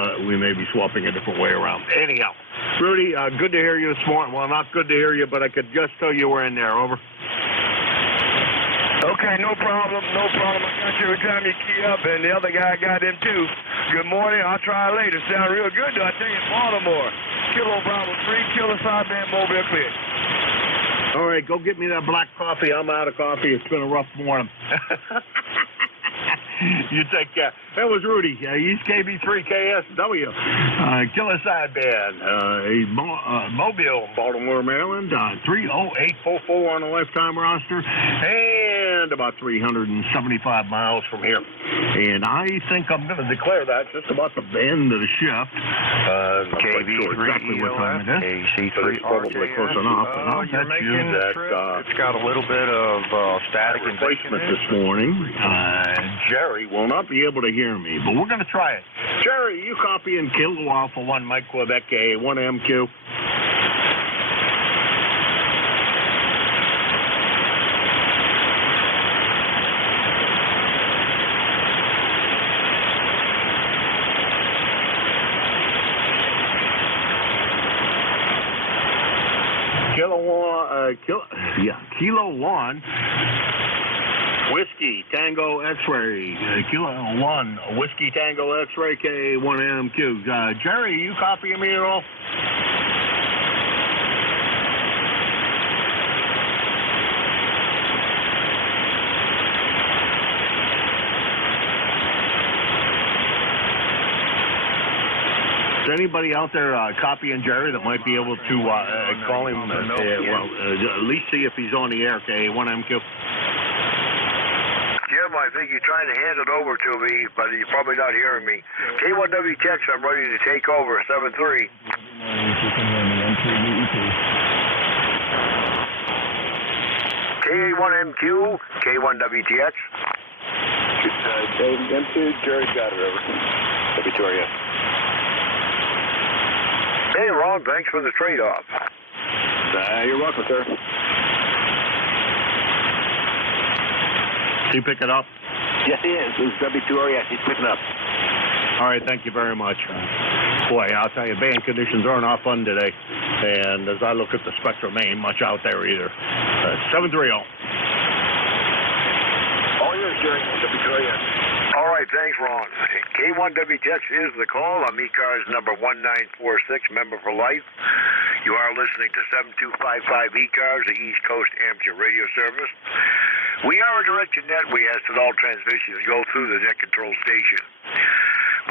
be swapping a different way around. Anyhow, Rudy, good to hear you this morning. Well, not good to hear you, but I could just tell you were in there. Over. Okay, no problem. I got you every time you key up, and the other guy got him too. Good morning. I'll try later. Sound real good, though. I tell you, Baltimore. Kilo Bravo 3, Kilo Sideband, Mobile clear. All right, go get me that black coffee. I'm out of coffee. It's been a rough morning. You take care. That was Rudy, East KB3KSW, Killer Sideband, Mobile, Baltimore, Maryland, 30844 on the lifetime roster, and about 375 miles from here. And I think I'm going to declare that just about the end of the shift. I'm not quite sure exactly what time it is, but it's probably close enough. And I'll bet you that it's got a little bit of static replacement this morning. Jerry will not be able to hear me, but we're going to try it. Jerry, you copy and Kilo Alpha 1 Mike Quebec A1MQ. Kilo 1 Whiskey Tango X-Ray, Kilo 1 Whiskey Tango X-Ray K1MQ. Jerry, you copying me at all? Is anybody out there copying Jerry that might be able to call him? At least see if he's on the air. K1MQ. Jim, I think you're trying to hand it over to me, but you're probably not hearing me. K1W checks, I'm ready to take over, 7-3. K1MQ, K1WTX. M2, Jerry's got it over. Victoria. Hey, Ron, thanks for the trade-off. You're welcome, sir. Is he picking up? Yes, he is. This is W2RS. He's picking up. All right, thank you very much. Boy, I'll tell you, band conditions are not fun today. And as I look at the spectrum, ain't much out there either. 730. All yours, Jerry. W2RS. All right, thanks, Ron. K1WTX is the call. I'm ECARS number 1946, member for life. You are listening to 7255 ECARS, the East Coast Amateur Radio Service. We are a directed net. We ask that all transmissions go through the net control station.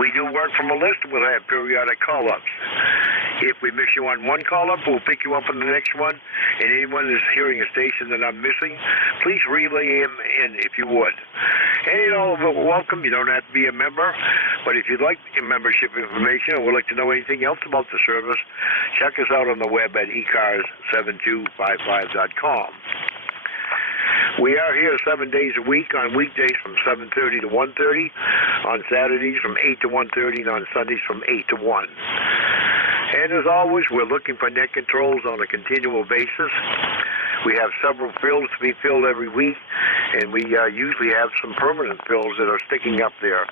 We do work from a list, and we'll have periodic call-ups. If we miss you on one call-up, we'll pick you up on the next one. And anyone that's hearing a station that I'm missing, please relay him in if you would. Any and all of it welcome. You don't have to be a member. But if you'd like membership information or would like to know anything else about the service, check us out on the web at ECARS7255.com. We are here 7 days a week, on weekdays from 7:30 to 1:30, on Saturdays from 8 to 1:30, and on Sundays from 8 to 1. And as always, we're looking for net controls on a continual basis. We have several fills to be filled every week, and we usually have some permanent fills that are sticking up there.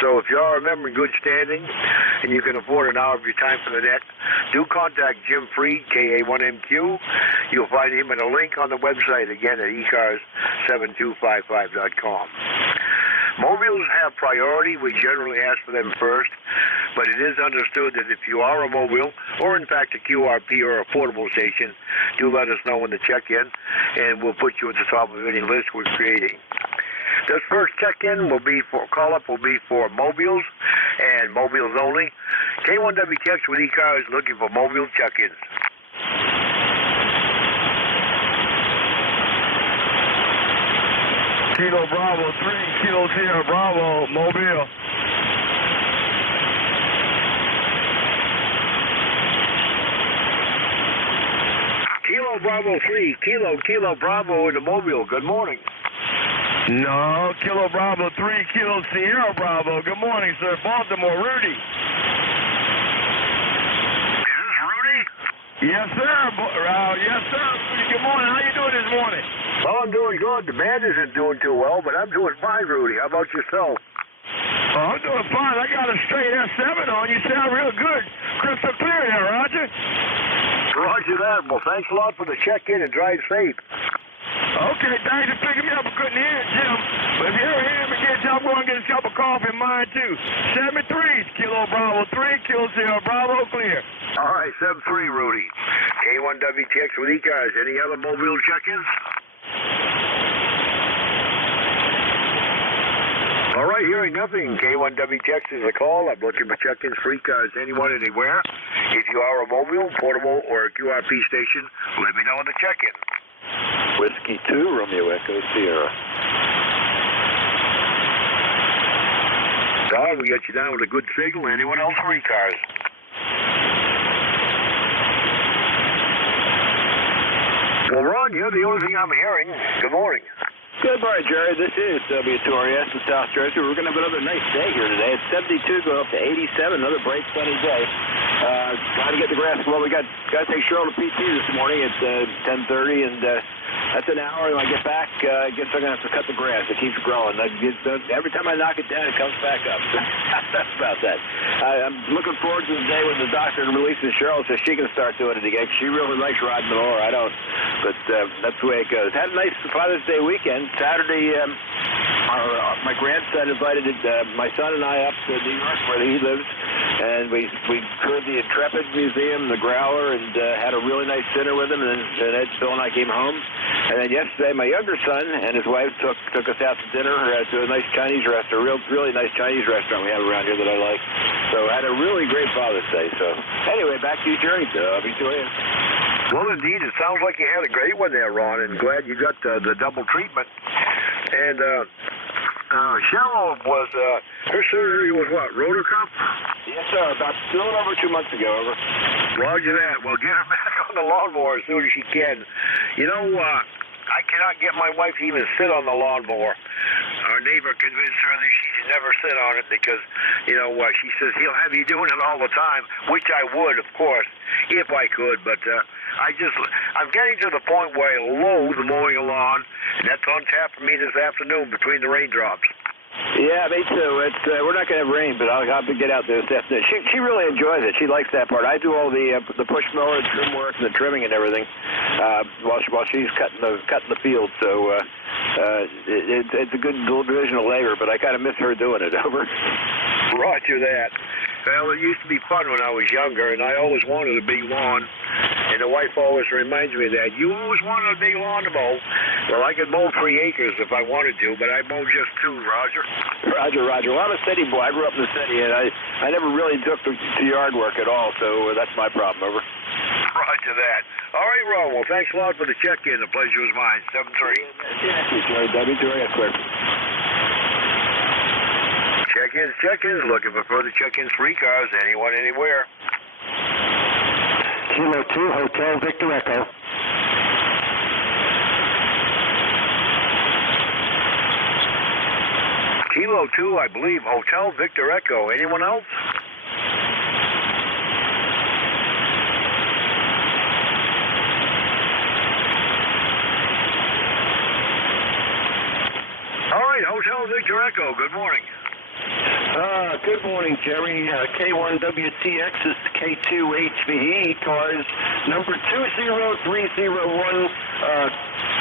So if you are a member in good standing and you can afford an hour of your time for the net, do contact Jim Freed, KA1MQ. You'll find him in a link on the website, again, at ECARS7255.com. Mobiles have priority. We generally ask for them first, but it is understood that if you are a mobile or, in fact, a QRP or a portable station, do let us know when to check in, and we'll put you at the top of any list we're creating. This first check-in will be for call-up will be for mobiles and mobiles only. K1WTX with ECARS looking for mobile check-ins. Kilo Bravo 3, Kilo Sierra Bravo, Mobile. Kilo Bravo 3, Kilo Bravo in the Mobile. Good morning. No, Kilo Bravo 3, Kilo Sierra Bravo. Good morning, sir. Baltimore, Rudy. Is this Rudy? Yes, sir. Yes, sir. Rudy, good morning. How you doing this morning? Well, I'm doing good. The band isn't doing too well, but I'm doing fine, Rudy. How about yourself? Oh, I'm doing fine. I got a straight S7 on. You sound real good. Crystal clear there, Roger. Roger that. Well, thanks a lot for the check-in and drive safe. Okay, thanks for picking me up. I couldn't hear it, Jim. But if you ever hear me again, I'm going to get a cup of coffee in mine, too. 7-3's Kilo Bravo 3, Kilo Sierra Bravo, clear. All right, 7-3, Rudy. K1WTX with ECARS. Any other mobile check-ins? All right, hearing nothing. K1WTX is a call. I'm looking for check-ins for ECARS. Anyone, anywhere. If you are a mobile, portable, or a QRP station, let me know on the check-in. Whiskey 2, Romeo Echo Sierra. God, we got you down with a good signal. Anyone else for ECARS? Well, Ron, you're the only thing I'm hearing. Good morning. Good morning, Jerry. This is W2RS in South Jersey. We're going to have another nice day here today. It's 72, going up to 87. Another bright, sunny day. Got to get the grass. Well, we got to take Cheryl to PT this morning at 10:30, and that's an hour. And when I get back, I guess I'm going to have to cut the grass. It keeps growing. Every time I knock it down, it comes back up. That's about that. I'm looking forward to the day when the doctor releases Cheryl so she can start doing it again. She really likes riding the mower. I don't. But that's the way it goes. Had a nice Father's Day weekend. Saturday, my grandson invited my son and I up to New York where he lives, and we toured the Intrepid Museum, the Growler, and had a really nice dinner with him, and then Ed, Bill, and I came home. And then yesterday, my younger son and his wife took us out to dinner to a nice Chinese restaurant, really nice Chinese restaurant we have around here that I like. So I had a really great Father's Day. So anyway, back to you, Jerry. WTOS. Well, indeed, it sounds like you had a great one there, Ron, and glad you got the double treatment. And Cheryl was, her surgery was what, rotor cuff? Yes, sir, about a little over 2 months ago, over. Roger that. Well, get her back on the lawnmower as soon as she can. You know, I cannot get my wife to even sit on the lawnmower. Our neighbor convinced her that she should never sit on it because, you know, she says he'll have you doing it all the time, which I would, of course, if I could. But I'm getting to the point where I loathe mowing a lawn, and that's on tap for me this afternoon between the raindrops. Yeah, me too. We're not going to have rain, but I'll have to get out there this afternoon. She really enjoys it. She likes that part. I do all the push mower, trim work, and the trimming and everything while she's cutting the field. So it's a good little division of labor, but I kind of miss her doing it. Over. Roger that. Well, it used to be fun when I was younger, and I always wanted a big lawn. And the wife always reminds me of that. You always wanted a big lawn to mow. Well, I could mow 3 acres if I wanted to, but I mow just 2, Roger. Roger. Well, I'm a city boy. I grew up in the city, and I never really took to yard work at all, so that's my problem. Over. Roger that. All right, Ron. Well, thanks a lot for the check-in. The pleasure was mine. 7-3. Thank you, Jerry. WTOS, clear. Check-ins. Looking for further check-ins for ECARS. Anyone, anywhere. Kilo 2, Hotel Victor Echo. Kilo 2, I believe, Hotel Victor Echo. Anyone else? All right, Hotel Victor Echo. Good morning. Good morning, Jerry. K1WTX is K2HVE, ECARS number 20301.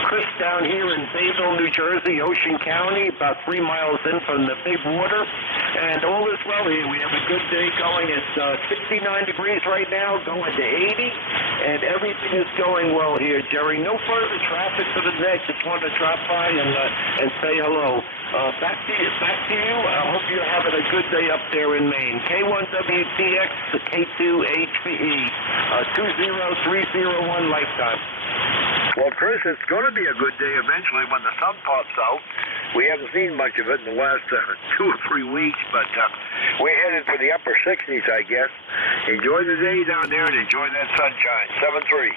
Chris down here in Bayville, New Jersey, Ocean County, about 3 miles in from the big water. And all is well here. We have a good day going. It's 69 degrees right now, going to 80. And everything is going well here, Jerry. No further traffic for the day. Just wanted to drop by and say hello. Back to you. I hope you're having a good day up there in Maine. K1WTX, K2HVE, 20301 lifetime. Well, Chris, it's going to be a good day eventually when the sun pops out. We haven't seen much of it in the last 2 or 3 weeks, but we're headed for the upper 60s, I guess. Enjoy the day down there and enjoy that sunshine. 7-3.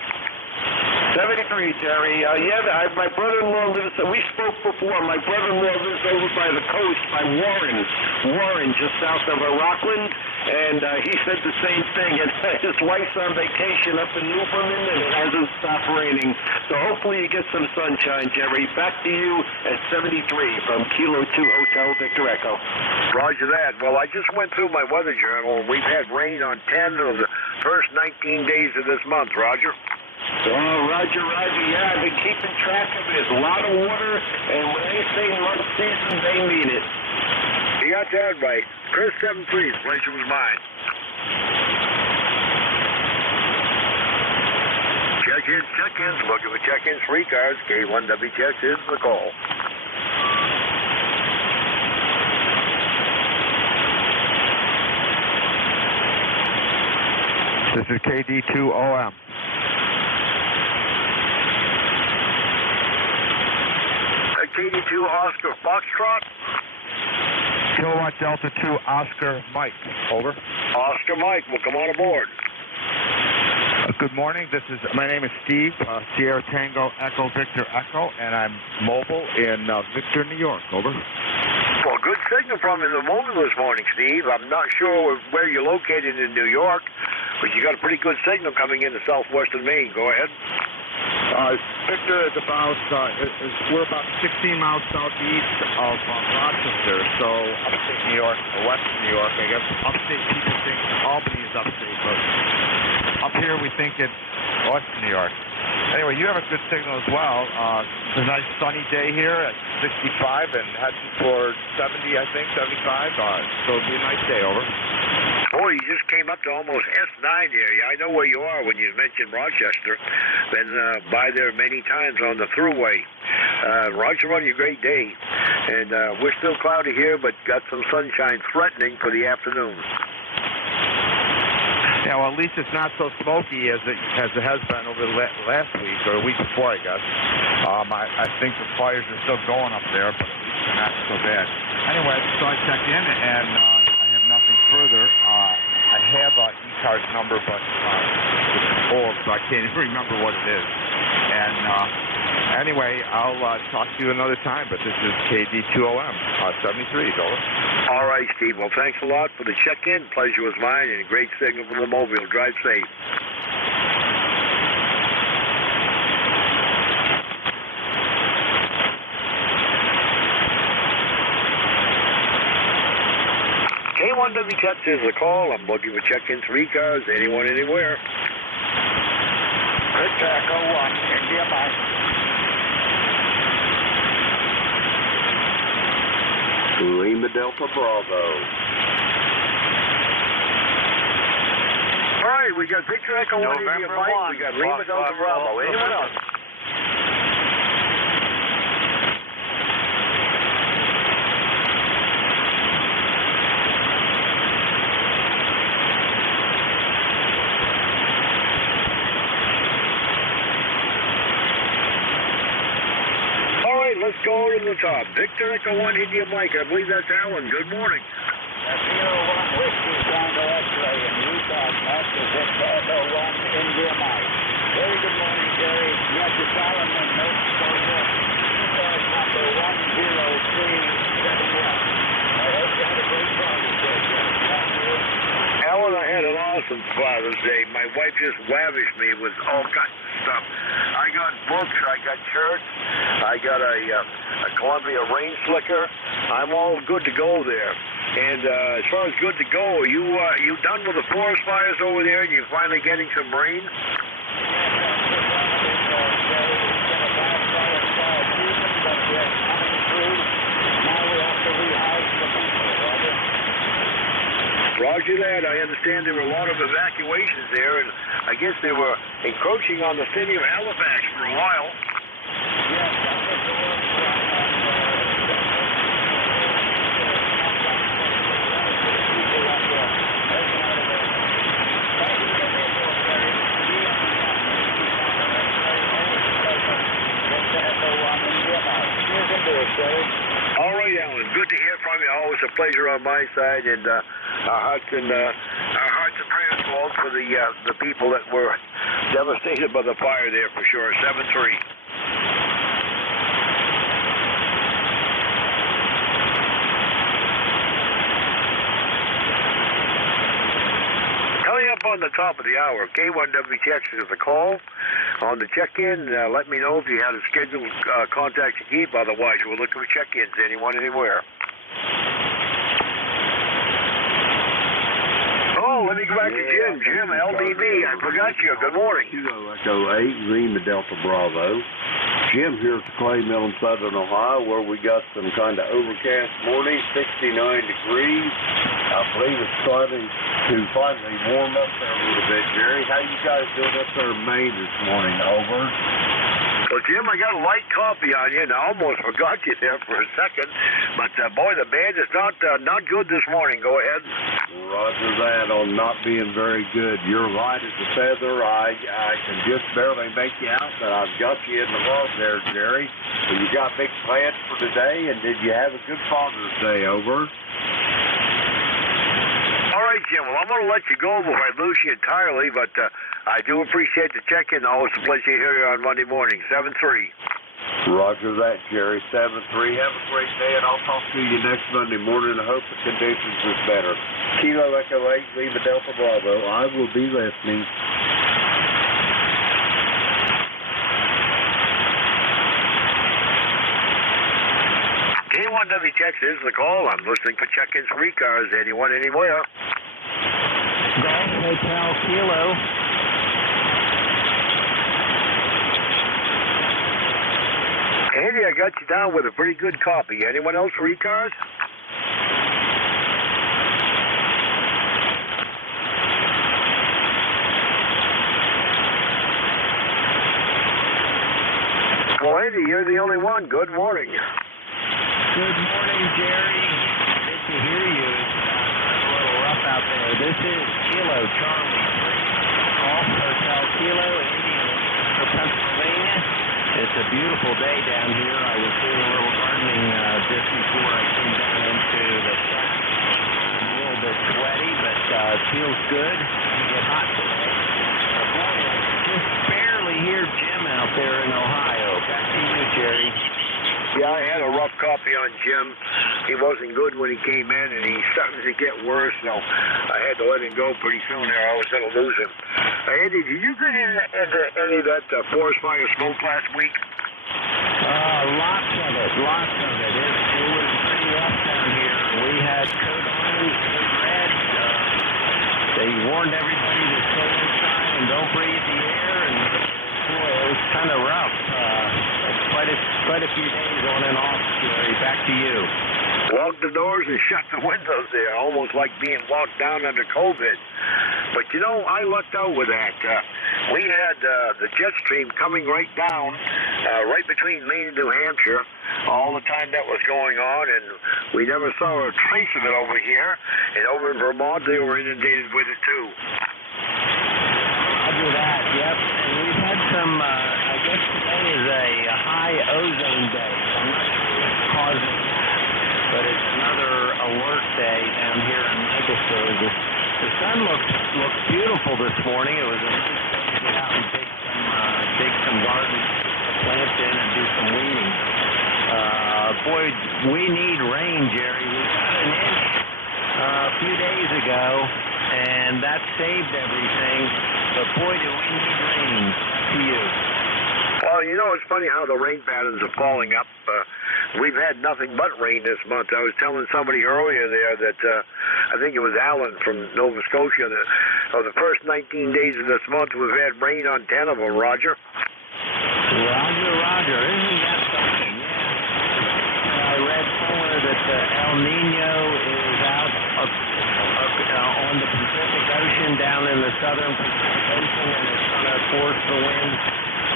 73, Jerry. My brother-in-law lives, we spoke before, my brother-in-law lives over by the coast, by Warren, just south of Rockland, and he said the same thing. And his wife's on vacation up in Newfoundland, and it hasn't stopped raining. So hopefully you get some sunshine, Jerry. Back to you at 73 from Kilo 2 Hotel Victor Echo. Roger that. Well, I just went through my weather journal, and we've had rain on 10 of the first 19 days of this month, Roger. Oh, Roger. Yeah, I've been keeping track of it. A lot of water, and when they say month season, they mean it. You got that right. Chris 7-3, the pleasure was mine. Check-ins. Looking for check-ins, free cars. K1WTX is the call. This is KD2OM. KD2 Oscar Foxtrot. Kilowatt Delta 2 Oscar Mike. Over. Oscar Mike will come on aboard. Good morning. My name is Steve, Sierra Tango Echo Victor Echo, and I'm mobile in Victor, New York. Over. Well, good signal from in the mobile this morning, Steve. I'm not sure where you're located in New York, but you got a pretty good signal coming into southwestern Maine. Go ahead. Victor is about, we're about 16 miles southeast of Rochester, so upstate New York, or western New York. I guess upstate people think Albany is upstate, but up here we think it's western New York. Anyway, you have a good signal as well. It's a nice sunny day here at 65 and heading for 70, I think, 75. So it'll be a nice day, over. Boy, you just came up to almost S9 area. I know where you are when you mentioned Rochester. Been by there many times on the thruway. Roger, on your great day. And we're still cloudy here, but got some sunshine threatening for the afternoon. Yeah, well, at least it's not so smoky as it has been over the last week, or a week before, I guess. I think the fires are still going up there, but at least they're not so bad. Anyway, so I checked in, and I have nothing further. I have an ECARS number, but it's old, so I can't even remember what it is. And anyway, I'll talk to you another time, but this is KD2OM, 73, over. All right, Steve. Well, thanks a lot for the check-in. Pleasure was mine, and a great signal from the mobile. Drive safe. K1WTX is the call. I'm looking for check-in, 3 cars, anyone, anywhere. Victor Echo 1, India Mike. Lima Delta Bravo. All right, we got Victor Echo 1, India Mike. We got Lima Delta Bravo. Anyone else? Let's go over to the top. Victor Echo 1, India Mike. I believe that's Alan. Good morning. That's Kilo 1 Whiskey Tango X-ray in Utah. That's Victor Echo 1 India Mike. Very good morning, Jerry. Yes, it's Alan in North Dakota. ECARS number 10371. I hope you had a great Father's Day, Jerry. Alan, I had an awesome Father's Day. My wife just lavished me with all kinds of stuff. I got books, I got shirts, I got a Columbia rain slicker. I'm all good to go there. And as far as good to go, are you done with the forest fires over there and you're finally getting some rain? Roger that. I understand there were a lot of evacuations there, and I guess they were encroaching on the city of Halifax for a while. hear from you. Always a pleasure on my side, and our hearts and prayers go out for the people that were devastated by the fire there for sure. 7-3. Coming up on the top of the hour, K1WTX is a call on the check-in. Let me know if you had a scheduled contact to keep. Otherwise, we'll look for check-ins anyone, anywhere. Oh, let me go back to Jim. Jim, LDB, I forgot you. Good morning. Kilo Echo 8, Lima Delta Bravo. Jim here at the clay mill in southern Ohio, where we got some kind of overcast morning, 69 degrees. I believe it's starting to finally warm up there a little bit, Jerry. How you guys doing up there in Maine this morning? Over. Well, Jim, I got a light copy on you, and I almost forgot you there for a second. But, boy, the band is not good this morning. Go ahead. Roger that on not being very good. You're light as a feather. I can just barely make you out, but I've got you in the love there, Jerry. So you got big plans for today, and did you have a good Father's Day? Over. All right, Jim. Well, I'm going to let you go before I lose you entirely, but I do appreciate the check-in. Always a pleasure to hear you on Monday morning. 7-3. Roger that, Jerry. 7-3. Have a great day, and I'll talk to you next Monday morning. I hope the conditions is better. Kilo Echo 8, Lima Delta Bravo. I will be listening. K1WTX is the call. I'm listening for check-ins for ECARS. Anyone, anywhere. Golf Hotel Kilo. Andy, I got you down with a pretty good copy. Anyone else for ECARS? Well, Andy, you're the only one. Good morning. Good morning, Jerry. Good to hear you. It's a little rough out there. This is Kilo Charlie 3, Golf Hotel Kilo, Indianapolis, Pennsylvania. It's a beautiful day down here. I was doing a little gardening just before I came down into the shack. I'm a little bit sweaty, but it feels good. It's going to get hot today. Boy, I just barely hear Jim out there in Ohio. Back to you, Jerry. Yeah, I had a rough copy on Jim. He wasn't good when he came in, and he's starting to get worse, so I had to let him go pretty soon there. I was going to lose him. Andy, did you get into any of that forest fire smoke last week? Lots of it. It was pretty rough down here. We had code orange, code red. They warned everybody to stay inside and don't breathe the air, and boy, it was kind of rough. Quite a few days on and off, Jerry. Back to you. Lock the doors and shut the windows there, almost like being locked down under COVID. But, you know, I lucked out with that. We had the jet stream coming right down, right between Maine and New Hampshire, all the time that was going on, and we never saw a trace of it over here. And over in Vermont, they were inundated with it, too. Roger that, yep. And we've had some, I guess today is a high ozone day. I'm not sure what's causing that, but it's another alert day down here in Lancaster. The sun looks beautiful this morning. It was a nice day to get out and dig some garden plants in and do some weeding. Boy, we need rain, Jerry. We got an inch a few days ago, and that saved everything. But boy, do we need rain. Back to you. Well, you know, it's funny how the rain patterns are falling up. We've had nothing but rain this month. I was telling somebody earlier there that I think it was Alan from Nova Scotia that of the first 19 days of this month, we've had rain on 10 of them, Roger. Roger. Isn't that something? Yeah. I read somewhere that El Nino is out on the Pacific Ocean down in the southern Pacific Ocean, and it's going to force the winds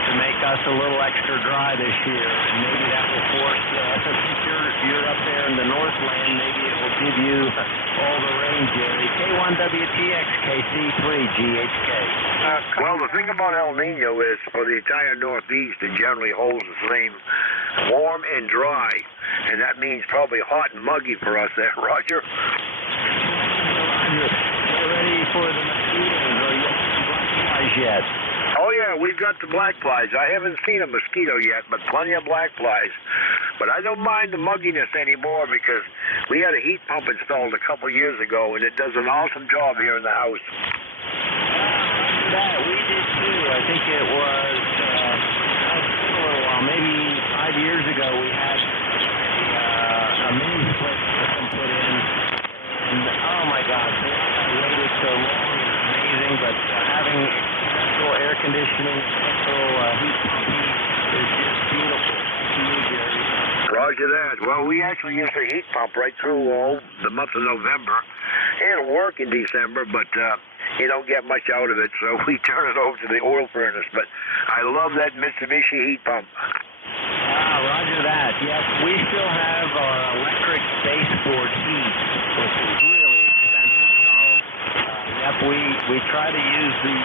to make us a little extra dry this year, and maybe that will force, since you're up there in the Northland, maybe it will give you all the rain, Jerry. K1WTX, KC3GHK. Well, the thing about El Nino is for the entire Northeast, it generally holds the same warm and dry. And that means probably hot and muggy for us there, Roger. Roger, get ready for the mosquitoes, or you haven't black flies yet. Oh, yeah, we've got the black flies. I haven't seen a mosquito yet, but plenty of black flies. But I don't mind the mugginess anymore because we had a heat pump installed a couple years ago, and it does an awesome job here in the house. That we did too. I think it was a little while, maybe 5 years ago. We had a mini split system put in, and oh my gosh, I waited so long. It's amazing, but having central air conditioning, central heat pump is just beautiful. To you, Jerry. Roger that. Well, we actually use the heat pump right through the month of November. It'll work in December, but you don't get much out of it, so we turn it over to the oil furnace. But I love that Mitsubishi heat pump. Roger that. Yes, we still have our electric baseboard heat, which is really expensive. So, yep, we try to use the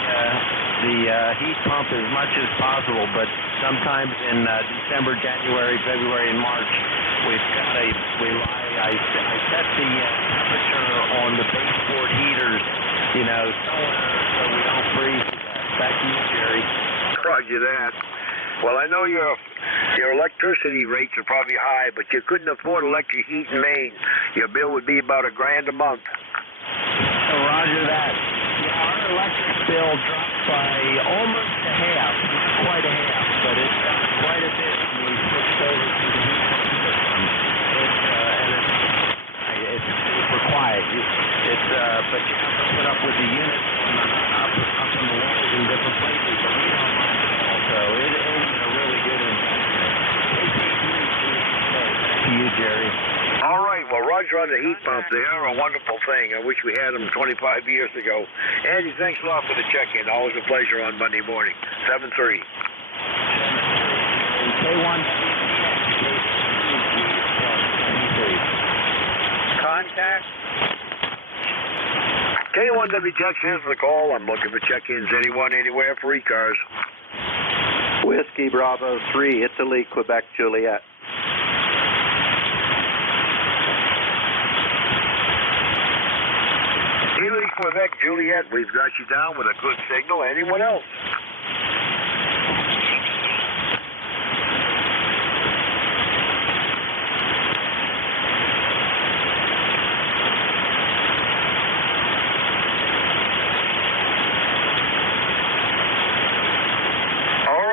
heat pump as much as possible, but sometimes in December, January, February, and March, we've got to rely. I set the temperature on the baseboard heaters, you know, so we don't freeze to death. Back to you, Jerry. Roger that. Well, I know your electricity rates are probably high, but you couldn't afford electric heat in Maine. Your bill would be about $1,000 a month. Roger that. Yeah, our electric bill dropped by almost a half, not quite a half, but it dropped quite a bit when we switched over to the heat pump system. It's super quiet. But you have to put up with the units up in the walls in different places, but we don't mind at all. So it is a really good investment. Back to you, Jerry. All right. Well, Roger on the heat pump, they are a wonderful thing. I wish we had them 25 years ago. Andy, thanks a lot for the check-in. Always a pleasure on Monday morning. 7-3. K1. Contact. K1WTX, here's the call. I'm looking for check-ins anyone, anywhere for ECARS. Whiskey Bravo 3, Italy, Quebec, Juliet. Italy, Quebec, Juliet, we've got you down with a good signal. Anyone else?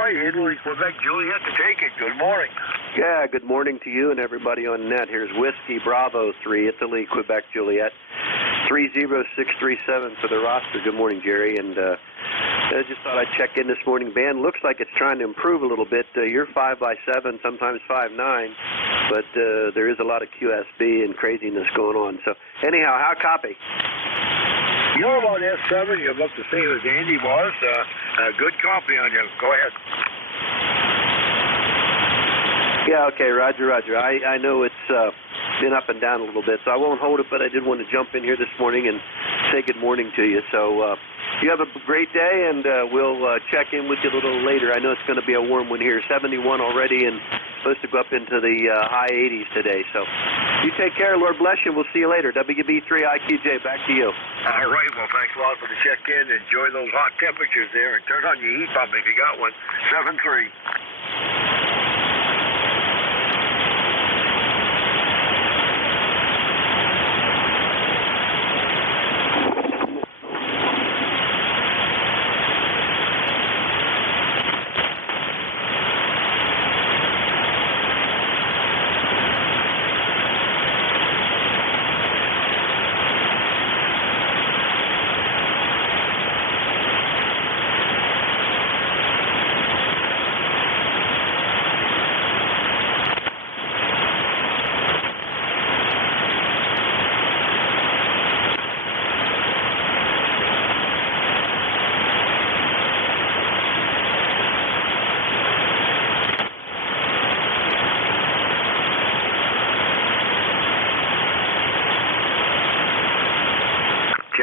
Italy, Quebec, Juliet to take it. Good morning. Yeah, good morning to you and everybody on net. Here's Whiskey Bravo 3, Italy, Quebec, Juliet. 30637 for the roster. Good morning, Jerry. And I just thought I'd check in this morning. Band looks like it's trying to improve a little bit. You're 5x7, sometimes 5'9", but there is a lot of QSB and craziness going on. So anyhow, how copy? You're about S7. You're about the same as Andy was. Good copy on you. Go ahead. Yeah, okay, Roger. I know it's been up and down a little bit, so I won't hold it, but I did want to jump in here this morning and say good morning to you. So you have a great day, and we'll check in with you a little later. I know it's going to be a warm one here, 71 already, and supposed to go up into the high 80s today. So you take care. Lord bless you. We'll see you later. WB3IQJ, back to you. All right. Well, thanks a lot for the check-in. Enjoy those hot temperatures there, and turn on your heat pump if you got one. 7-3.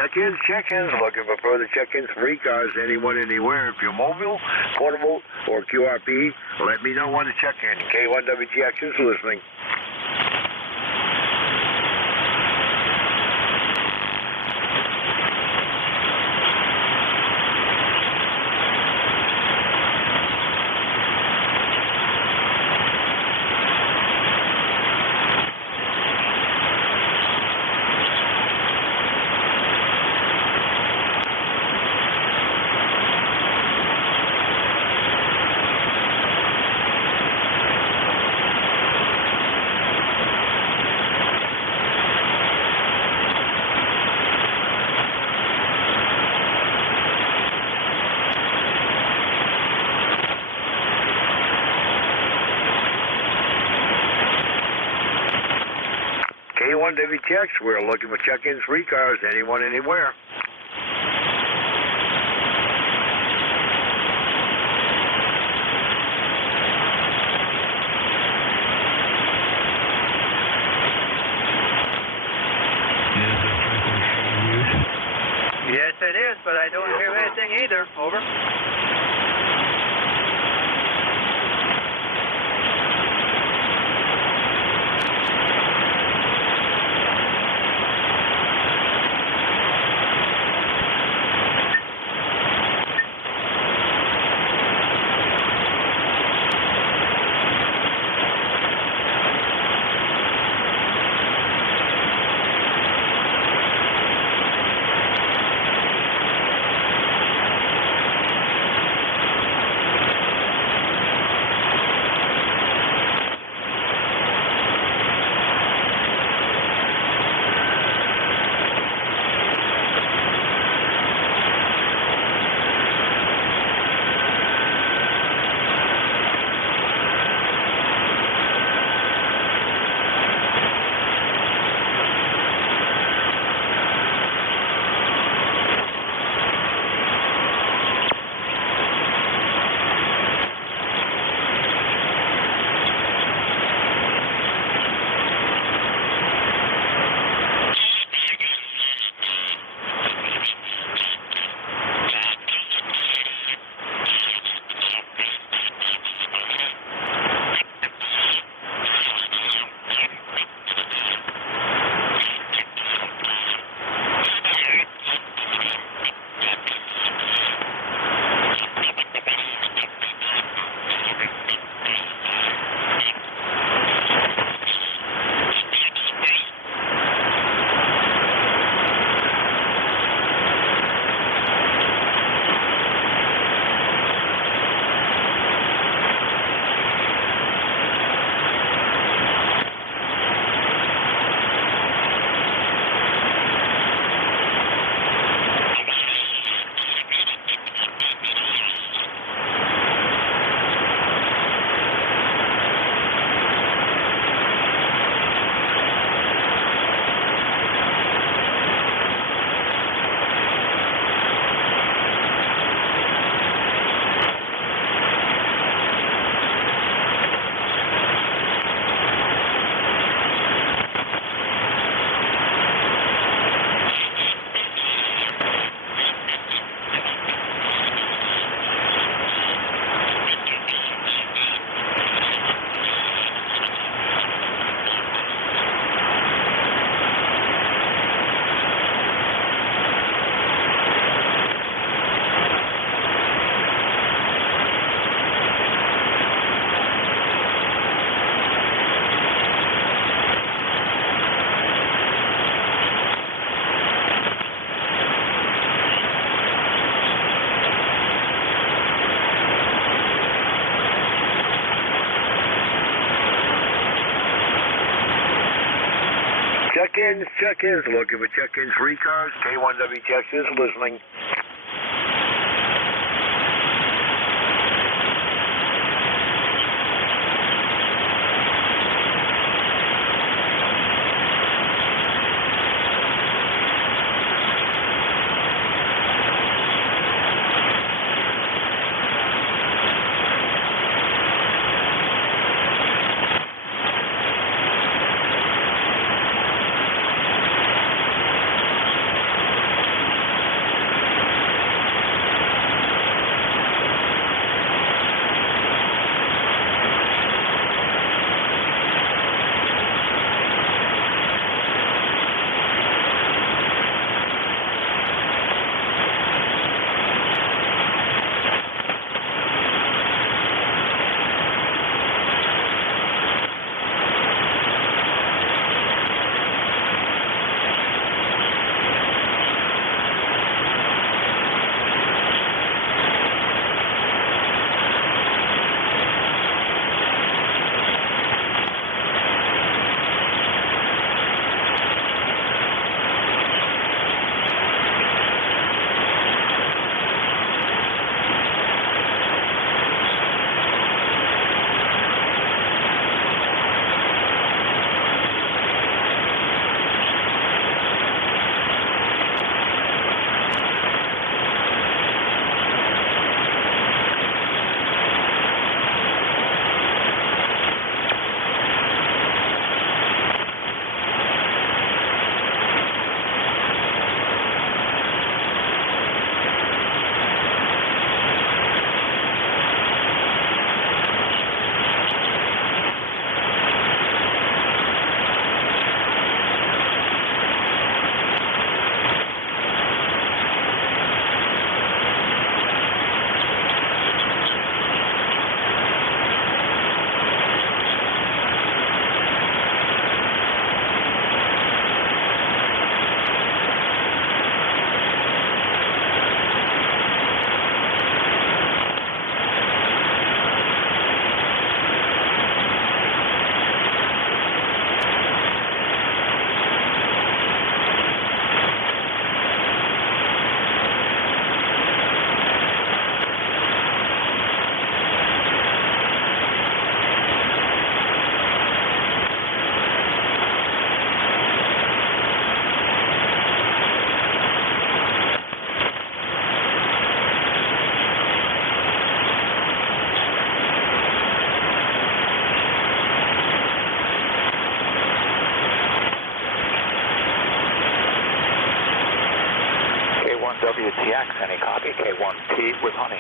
Check-ins, looking for further check-ins for ECARS, anyone, anywhere. If you're mobile, portable, or QRP, let me know when to check in. K1WTX is listening. K1WTX, we're looking for check-ins for ECARS, anyone, anywhere. Yes, it is, but I don't hear anything either. Over. Check-ins, looking for check-ins for ECARS, K1WTX is listening. 1WTX, any copy? K1P with honey.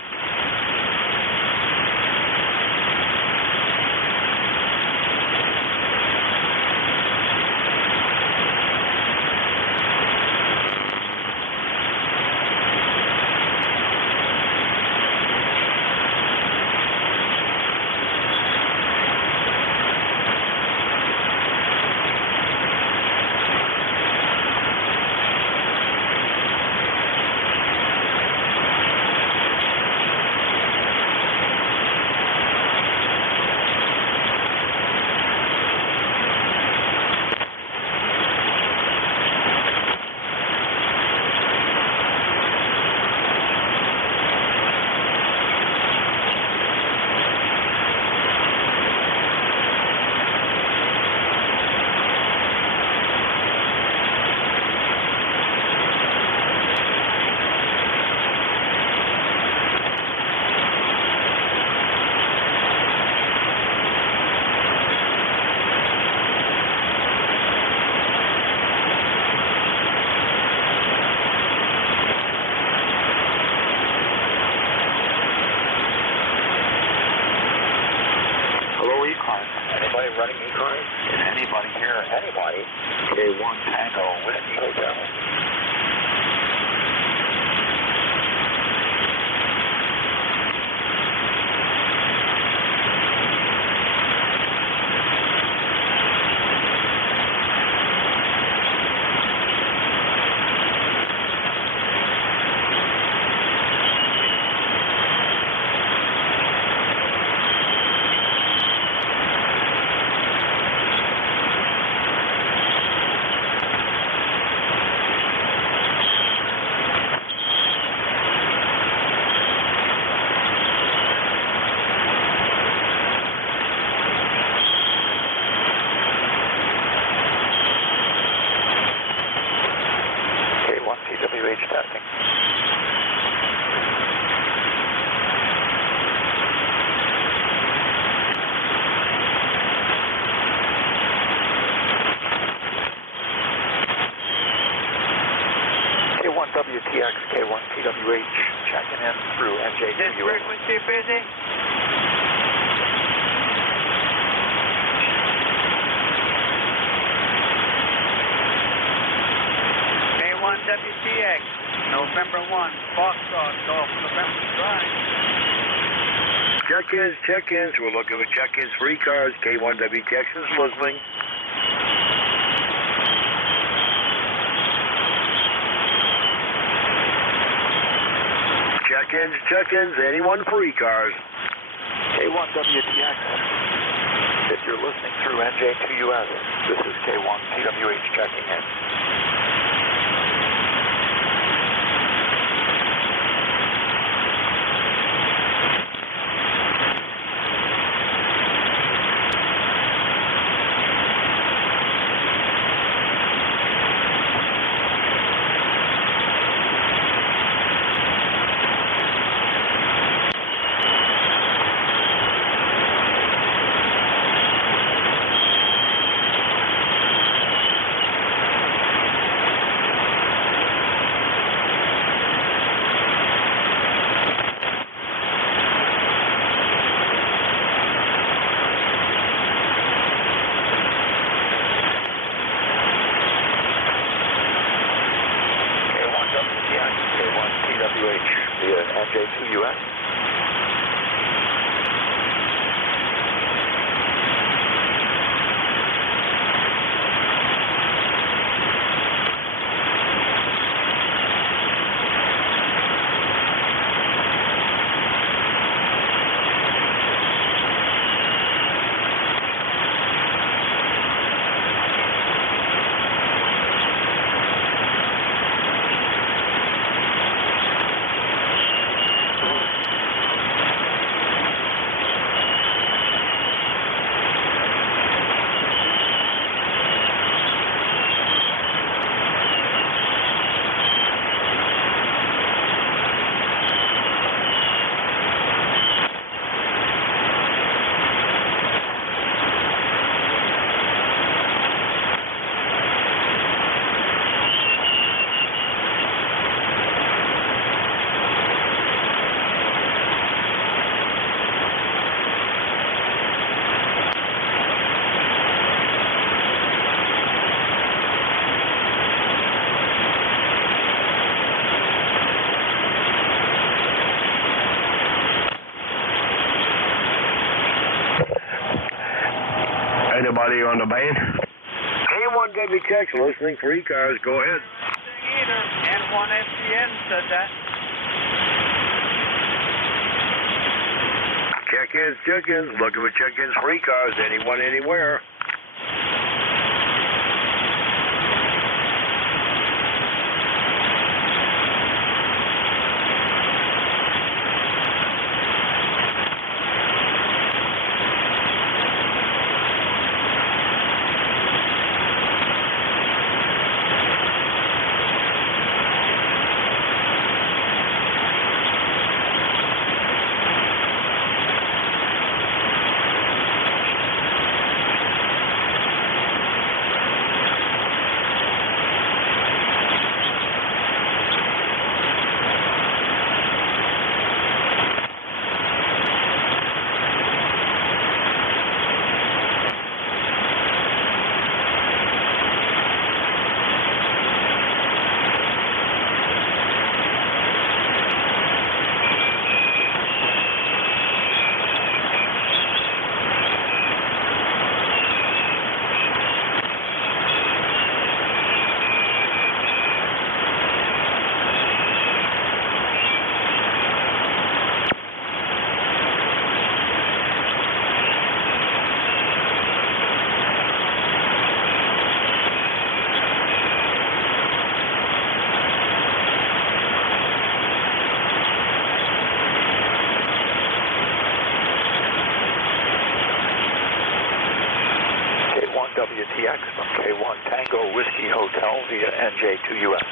Anybody running ECARS? Is anybody here? Anybody? K1 Tango Whiskey Hotel. TWH testing. K1WTX, K1TWH, checking in through NJ2US. This frequency busy? K1WTX, November 1, Foxtrot, Golf, November Drive. Check-ins. We're looking for check-ins for ECARS. K1WTX is listening. Check-ins. Anyone for ECARS? K1WTX. If you're listening through NJ2US, this is K1TWH checking in. K1TWH via NJ2US. on the band. K1WTX, listening for ECARS. Go ahead. N1SCN said that. Check-ins. Looking for check-ins for ECARS. Anyone, anywhere. WTX from K1 Tango Whiskey Hotel via NJ2US.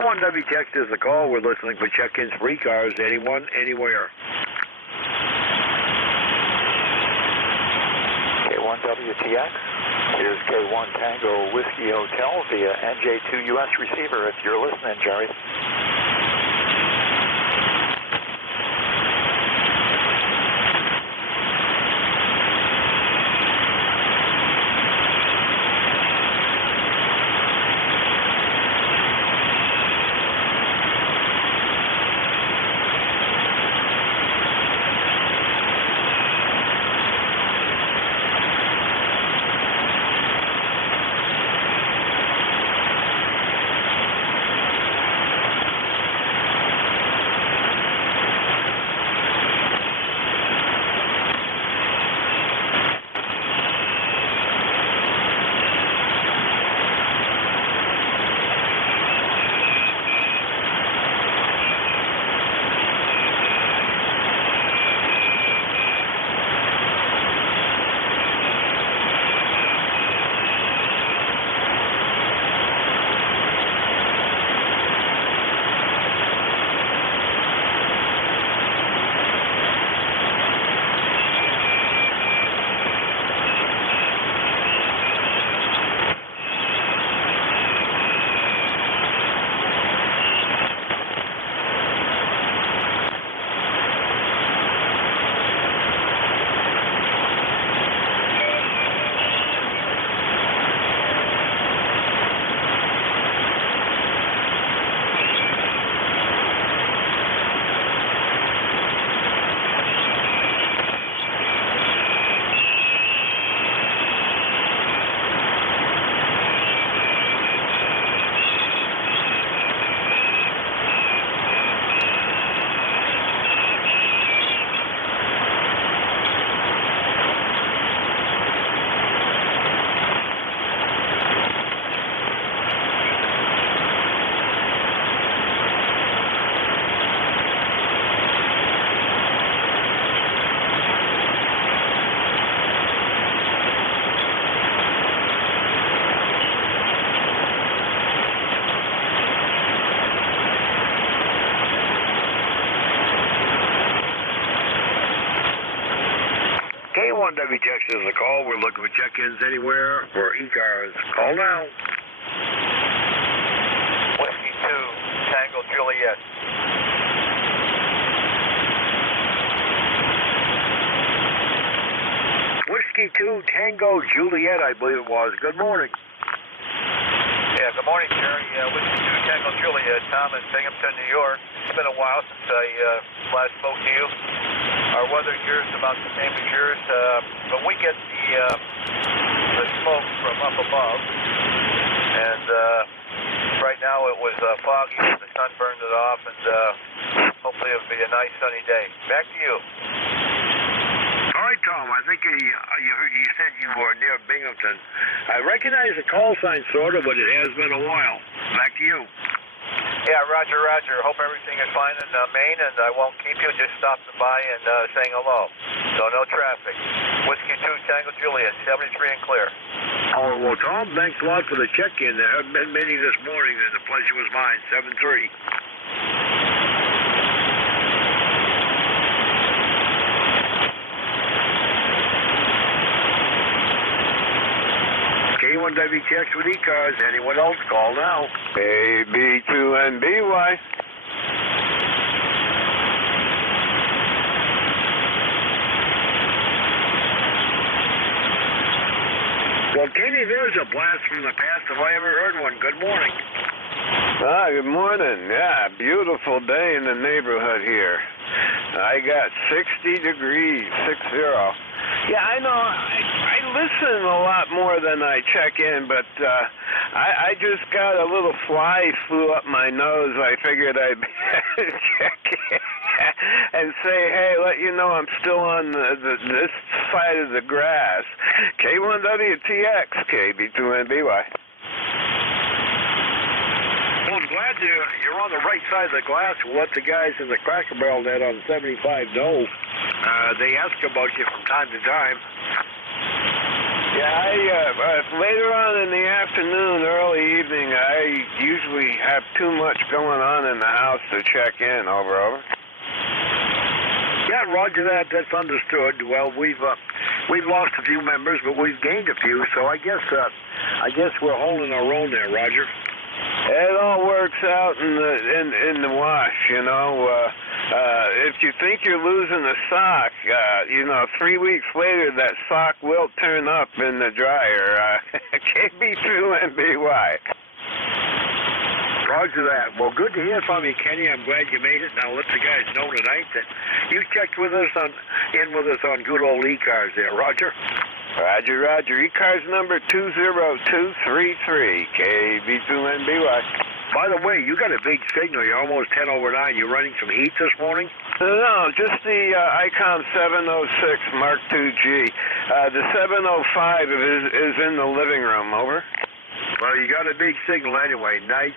K1WTX is the call. We're listening for check-ins for ECARS. Anyone, anywhere. K1WTX. Here's K1 Tango Whiskey Hotel via NJ2US receiver if you're listening, Jerry. K1WTX is the call. We're looking for check-ins anywhere for ECARS. Call now. Whiskey 2, Tango Juliet. Whiskey 2, Tango Juliet, I believe it was. Good morning. Yeah, good morning, Jerry. Whiskey 2, Tango Juliet. Tom in Binghamton, New York. It's been a while since I last spoke to you. Our weather here is about the same as yours, but we get the smoke from up above, and right now it was foggy, and the sun burned it off, and hopefully it'll be a nice sunny day. Back to you. All right, Tom, I think you said you were near Binghamton. I recognize the call sign sort of, but it has been a while. Back to you. Yeah, Roger, Roger. Hope everything is fine in Maine, and I won't keep you. Just stopping by and saying hello. So no traffic. Whiskey 2, Tango Juliet, 73 and clear. Oh, well, Tom, thanks a lot for the check-in. There haven't been many this morning, and the pleasure was mine. 7-3. K1WTX with ECARS. Anyone else, call now. AB2NBY. Well, Kenny, there's a blast from the past if I ever heard one. Good morning. Good morning. Yeah, beautiful day in the neighborhood here. I got 60 degrees, 60. Yeah, I know. I listen a lot more than I check in, but I just got a little fly flew up my nose. I figured I'd check in and say, hey, let you know I'm still on this side of the grass. K1WTX, KB2NBY. Well, I'm glad you're on the right side of the glass. We'll let the guys in the Cracker Barrel net on 75 know. They ask about you from time to time. Yeah, later on in the afternoon, early evening, I usually have too much going on in the house to check in. Over. Yeah, Roger that. That's understood. Well, we've lost a few members, but we've gained a few. So I guess we're holding our own there, Roger. It all works out in the wash, you know. If you think you're losing a sock, 3 weeks later that sock will turn up in the dryer. KB2NBY. Roger that. Well, good to hear from you, Kenny. I'm glad you made it. Now let the guys know tonight that you checked with us on good old ECARS there, Roger. Roger. ECARS number 20233, KB2NBY. By the way, you got a big signal. You're almost 10 over 9. You running some heat this morning? No, just the ICOM 706 Mark IIG. The 705 is in the living room. Over. Well, you got a big signal anyway. Nice,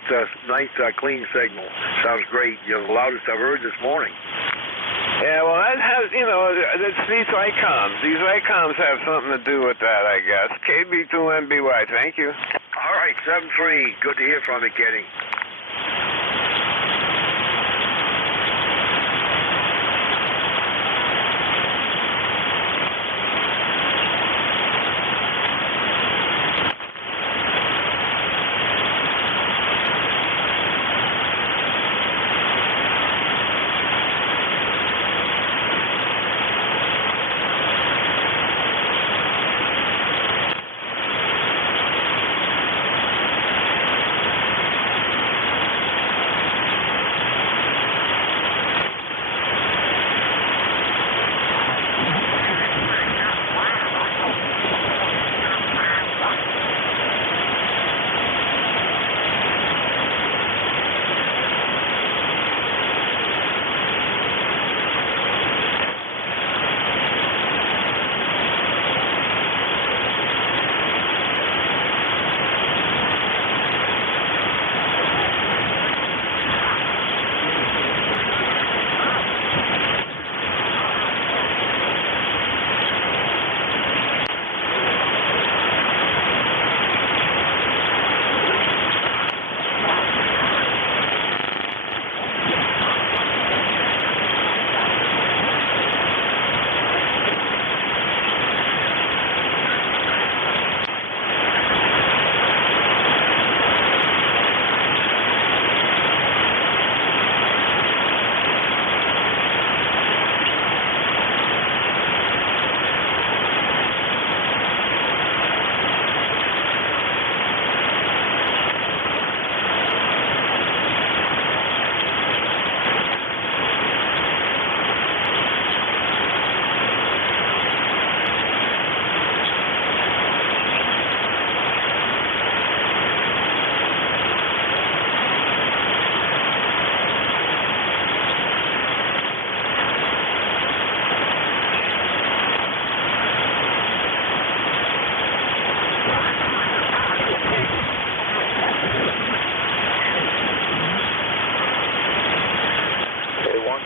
clean signal. Sounds great. You're the loudest I've heard this morning. Yeah, well, that has, it's these ICOMs. These ICOMs have something to do with that, I guess. KB2NBY, thank you. All right, 7-3. Good to hear from you, Kenny.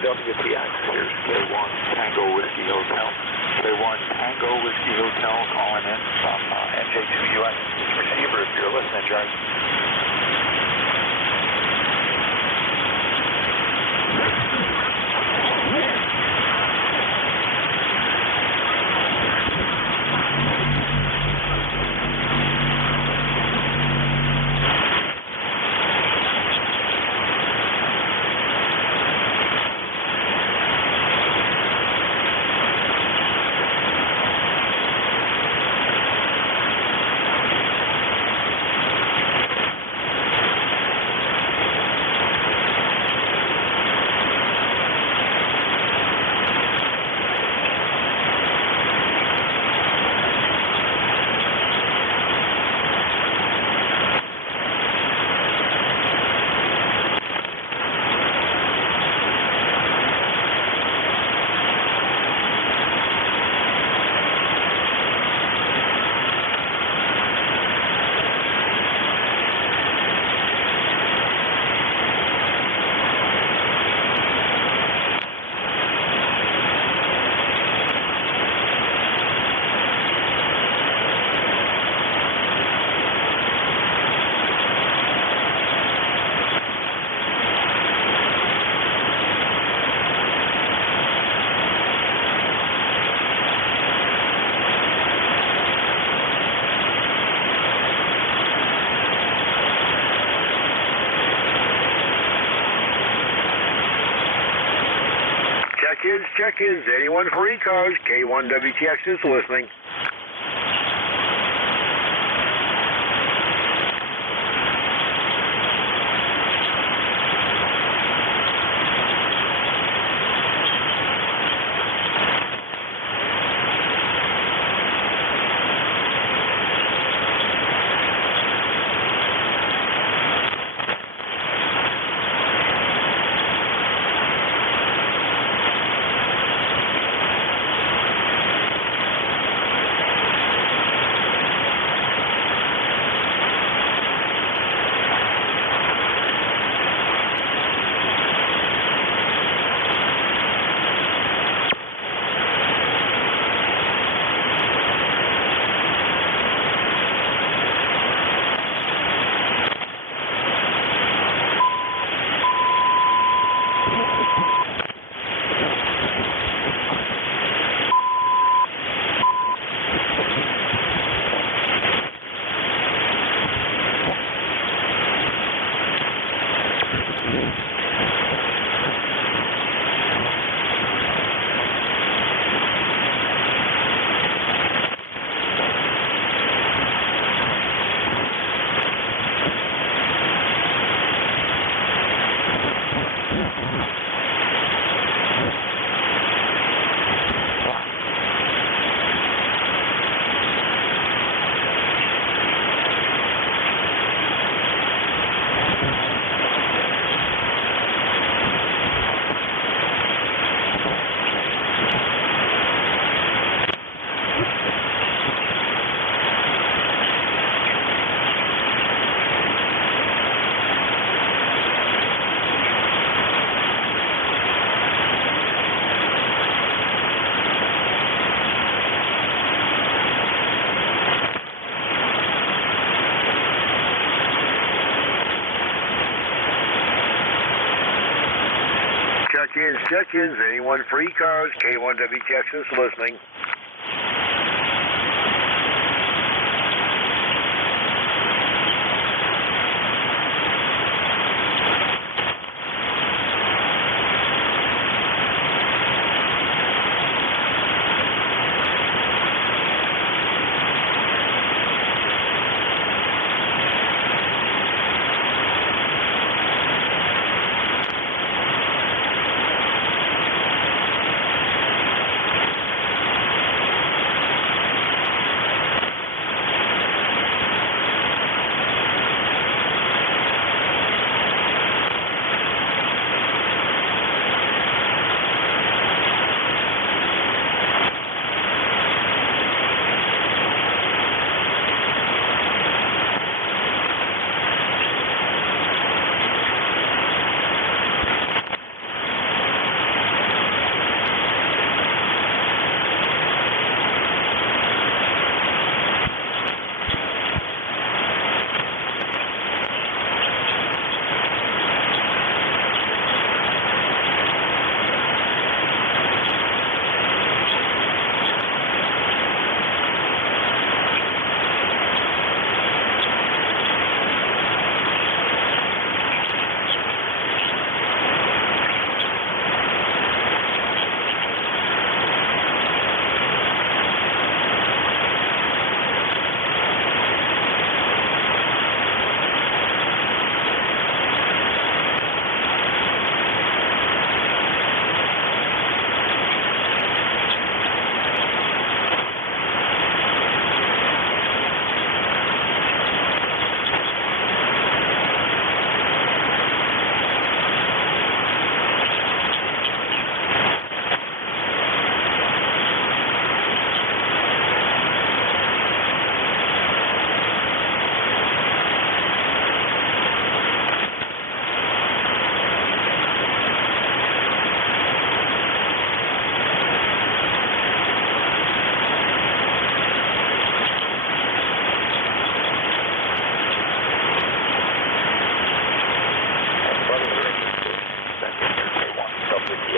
K1WTX, here's K1 Tango Whiskey Hotel. K1 Tango Whiskey Hotel calling in from NJ2US receiver if you're listening, Jerry. Check-ins, anyone for ECARS, K1WTX is listening. Check-ins, anyone for ECARS, K1WTX is listening.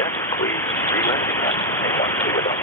check, please relay again. A1 with us.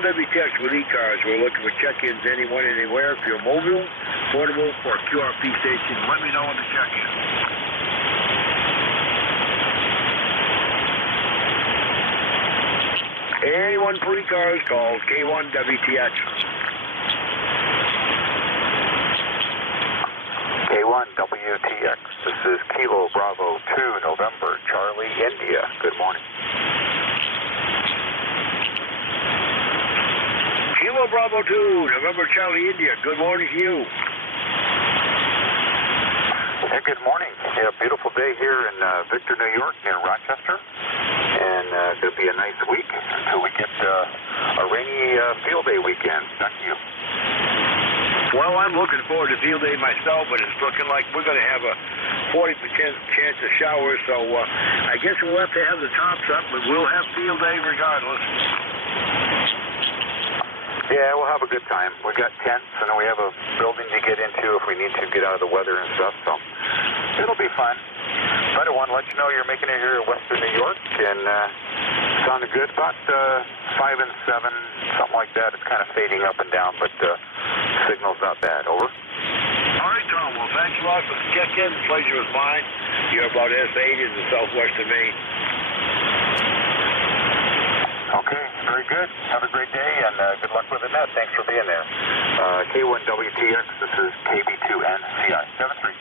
WTX with ECARS. We're looking for check-ins anyone, anywhere. If you're mobile, portable, or QRP station, let me know when to check in. Anyone for ECARS, call K1WTX. K1WTX, this is Kilo Bravo 2, November, Charlie, India. Good morning. Kilo Bravo 2, November, Charlie, India. Good morning to you. Hey, good morning. Yeah, beautiful day here in Victor, New York, near Rochester. And it'll be a nice week until we get a rainy field day weekend. Back to you. Well, I'm looking forward to field day myself, but it's looking like we're going to have a 40% chance of showers, so I guess we'll have to have the tops up, but we'll have field day regardless. Yeah, we'll have a good time. We got tents, and we have a building to get into if we need to get out of the weather and stuff, so it'll be fun. But I want to let you know you're making it here in Western New York, and sounded good. About 5 and 7, something like that. It's kind of fading up and down, but signal's not bad. Over. All right, Tom. Well, thanks a lot for the check-in. The pleasure was mine. You're about S8 in the southwestern Maine. Okay, very good. Have a great day, and good luck with the net. Thanks for being there. K1WTX, this is KB2NCI 73.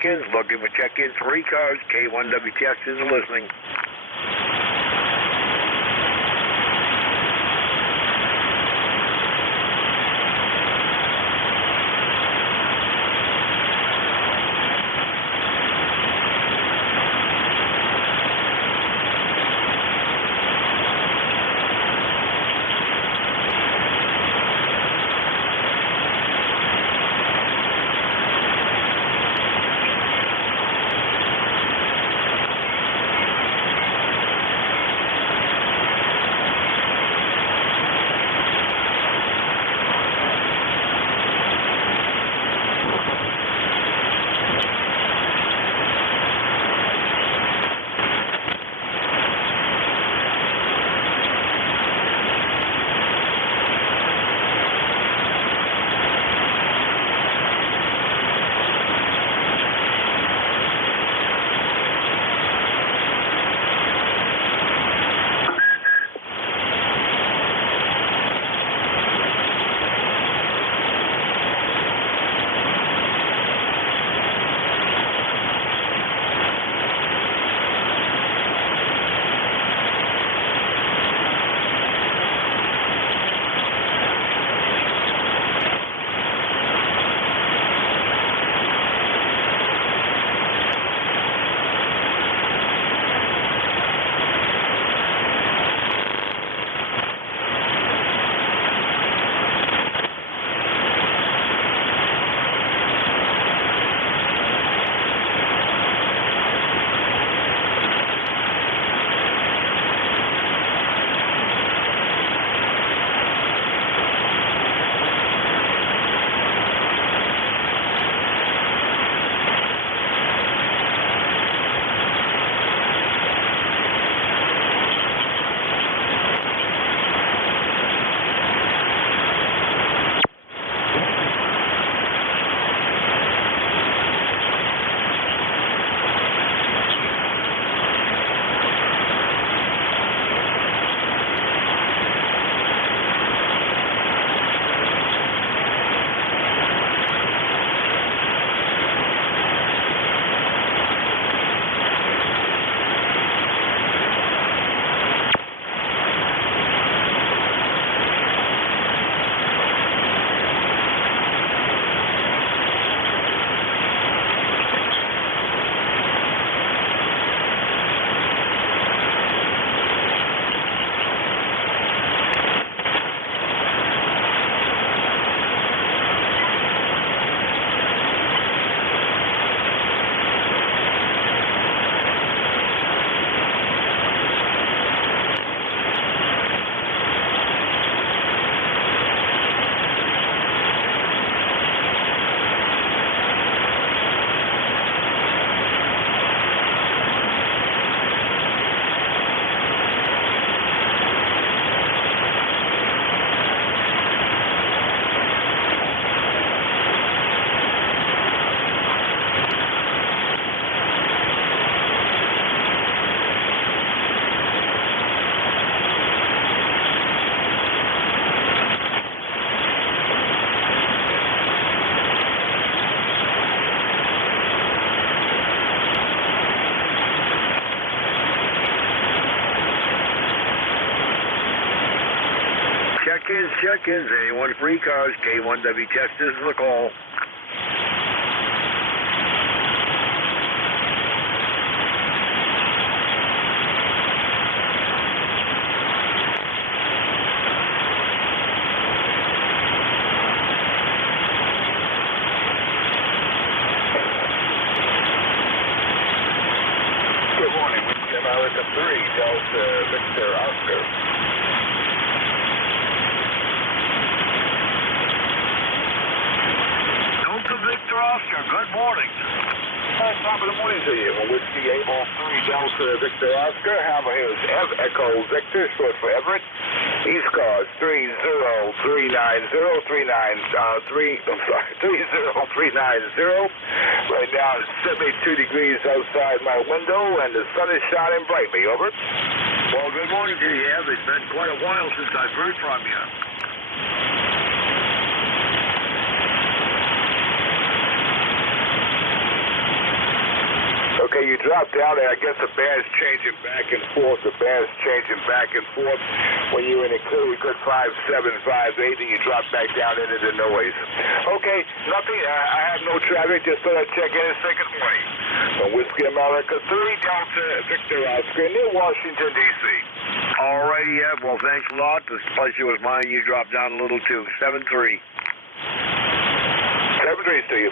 check-ins. Looking for check-in 3 cars. K1WTX is listening. Check-ins, anyone free cars, K1WTX, this is the call. Good morning, Whiskey America 3, Delta Victor Oscar. Victor Oscar, good morning. Top of the morning to you. Whiskey Able 3 Delta Victor Oscar. Hammer Hills Echo Victor, short for Everett. ECARS 30390. Right now it's 72 degrees outside my window and the sun is shining brightly. Over. Well, good morning to you, Ev. It's been quite a while since I've heard from you. Okay, you dropped down there. I guess the band's changing back and forth. The band's changing back and forth. When you're in a clearly good 5, 7, 5, 8, and you drop back down into the noise. Okay, nothing. I have no traffic. Just thought I'd check in and say good morning. From Whiskey America 3 Delta Victor Oscar near Washington, D.C. All righty, Ed. Well, thanks a lot. The pleasure was mine. You dropped down a little too. 7-3. 7-3 to you.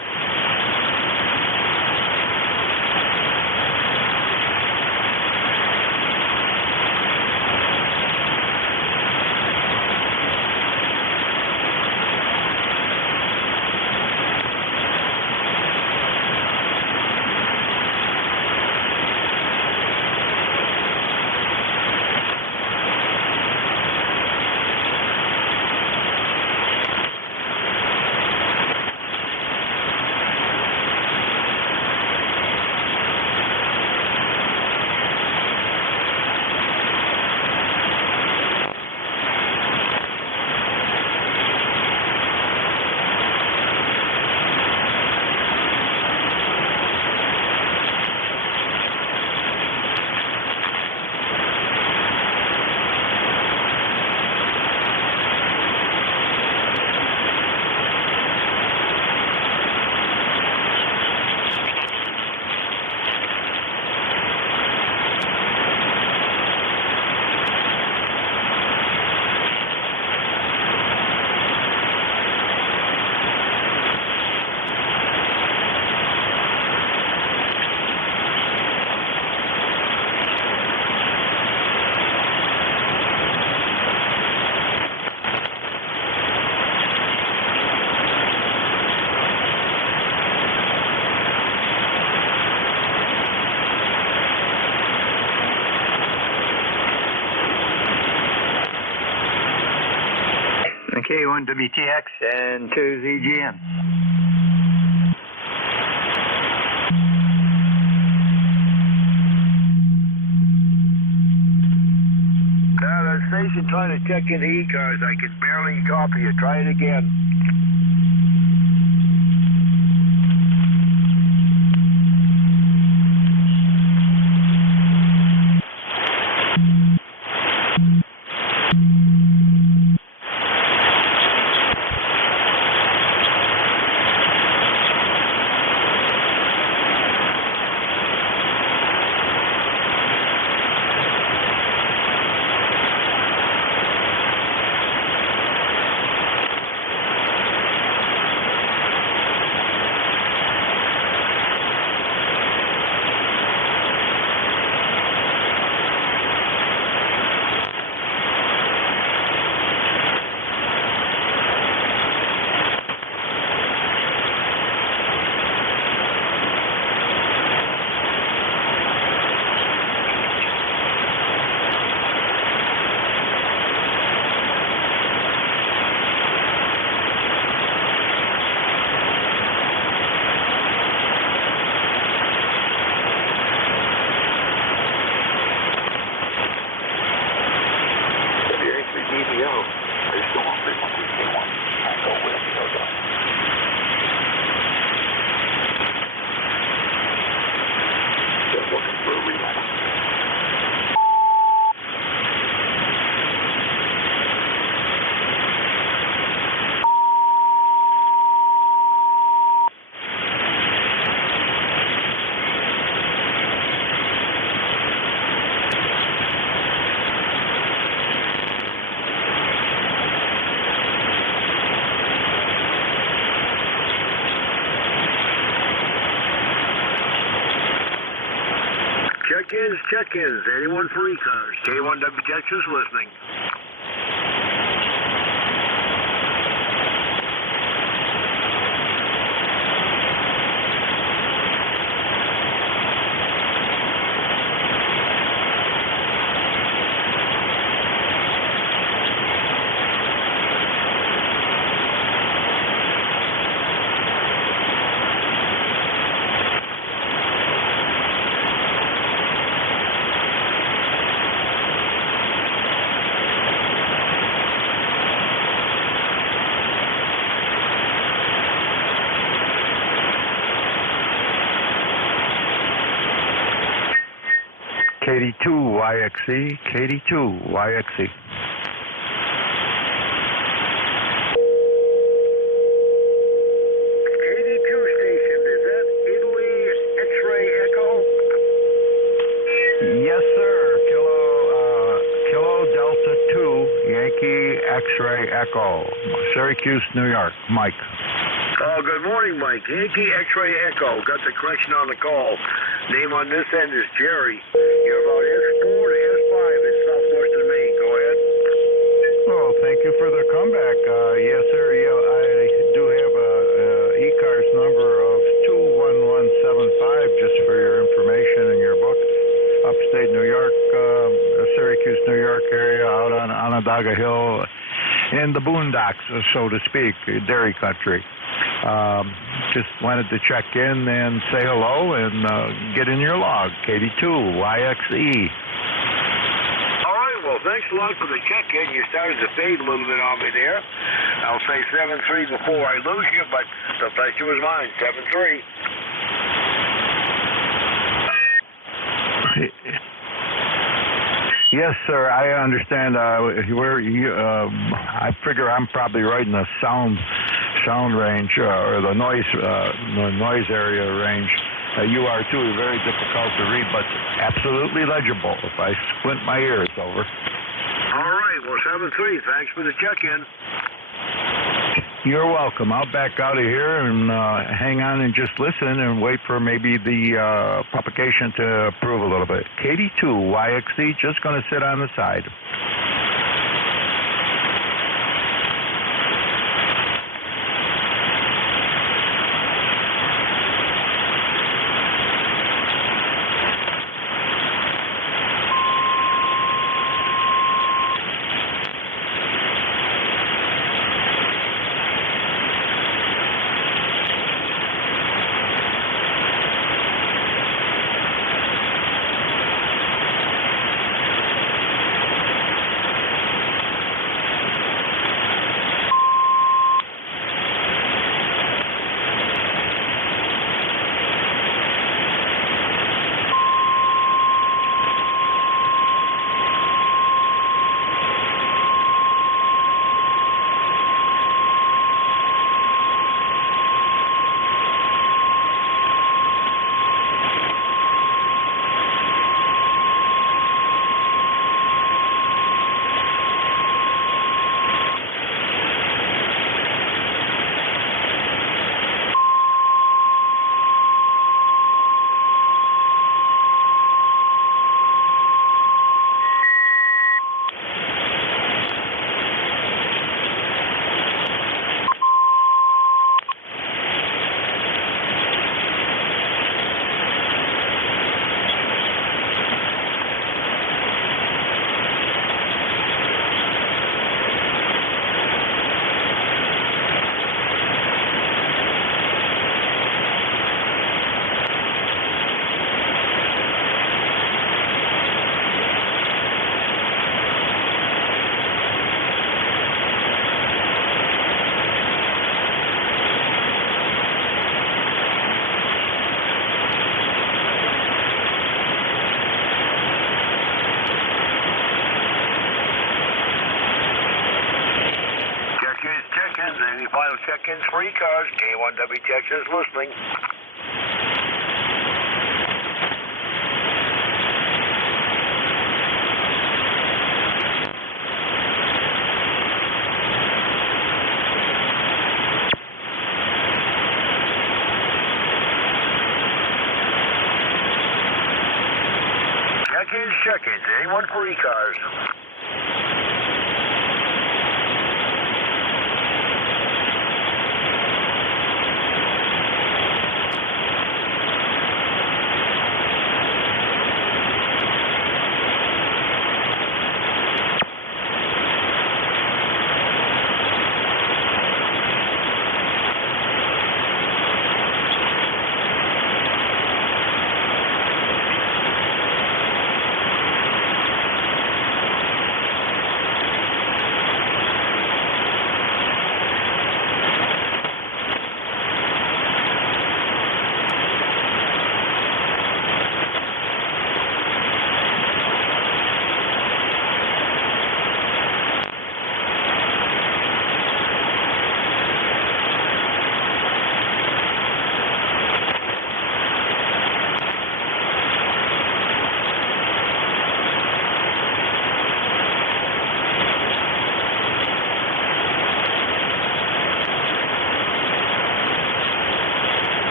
K1WTX and 2ZGM. The station trying to check in the ECARS. I can barely copy you. Try it again. Check-ins. Anyone for ECARS? K1WTX is listening. KD2YXE, KD2YXE. KD2 station, is that Italy X-ray Echo? Yes, sir. Kilo Delta 2, Yankee X-ray Echo, Syracuse, New York. Mike. Oh, good morning, Mike. Yankee X-ray Echo. Got the correction on the call. Name on this end is Jerry. You're about S4 to S5 in southwestern Maine. Go ahead. Oh, thank you for the comeback. Yes, sir. Yeah, I do have a ECARS number of 21175 just for your information in your book. Upstate New York, Syracuse, New York area, out on Onondaga Hill, in the boondocks, so to speak, dairy country. Just wanted to check in and say hello and get in your log, KD2YXE. All right, well, thanks a lot for the check-in. You started to fade a little bit on me there. I'll say 7-3 before I lose you, but the pleasure was mine, 7-3. Yes, sir. I understand. I figure I'm probably right in the sound range or the noise area range. You are too. Very difficult to read, but absolutely legible if I squint my ears over. All right. Well, 7-3. Thanks for the check-in. You're welcome. I'll back out of here and hang on and just listen and wait for maybe the propagation to improve a little bit. KD2YXE, just going to sit on the side. Any final check-ins for ECARS? K1WTX is listening. Check-ins. Anyone for ECARS?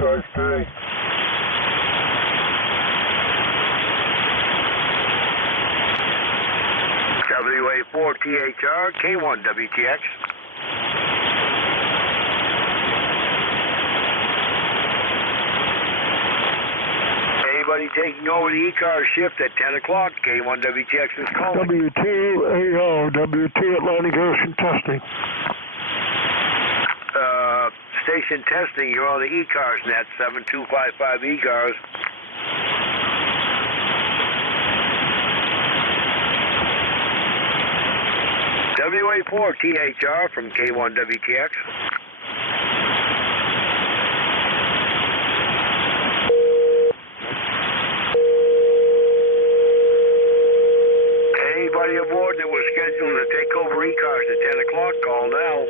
ECARS today. WA4THR, K1WTX. Anybody taking over the ECARS shift at 10 o'clock, K1WTX is calling. W2AO, W2 Atlantic Ocean testing. Station testing, you're on the ECARS net, 7255 ECARS. WA4THR from K1WTX. Anybody aboard that was scheduled to take over ECARS at 10 o'clock, call now.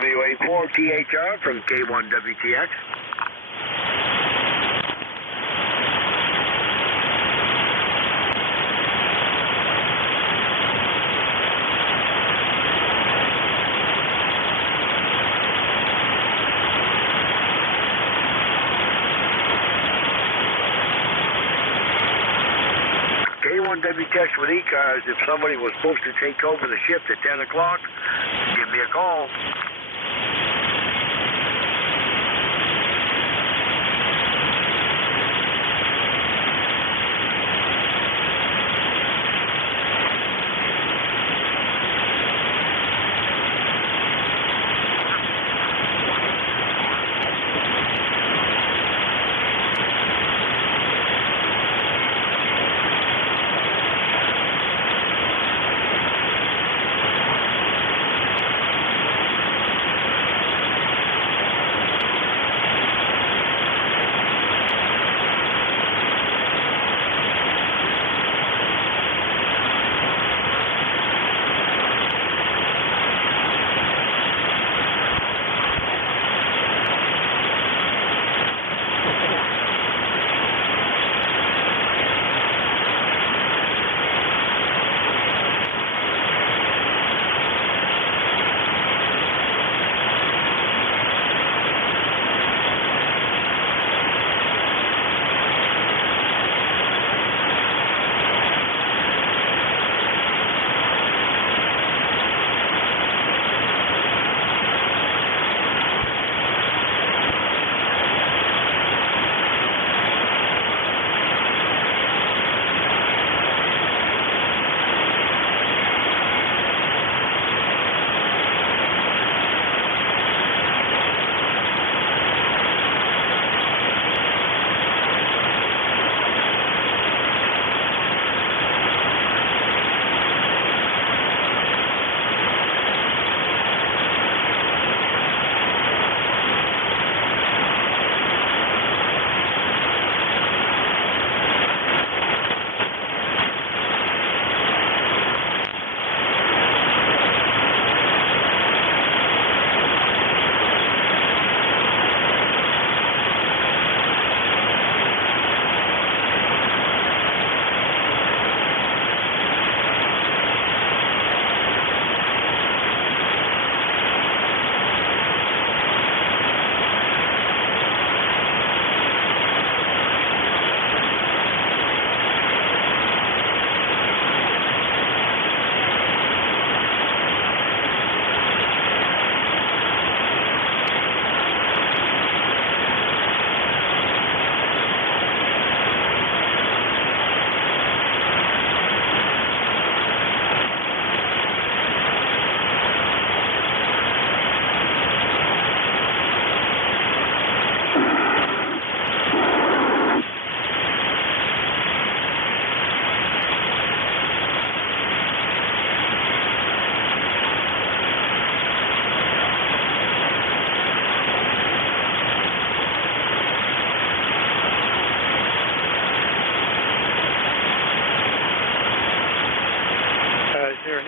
WA4THR from K1WTX. K1WTX with ECARS, if somebody was supposed to take over the shift at 10 o'clock, give me a call.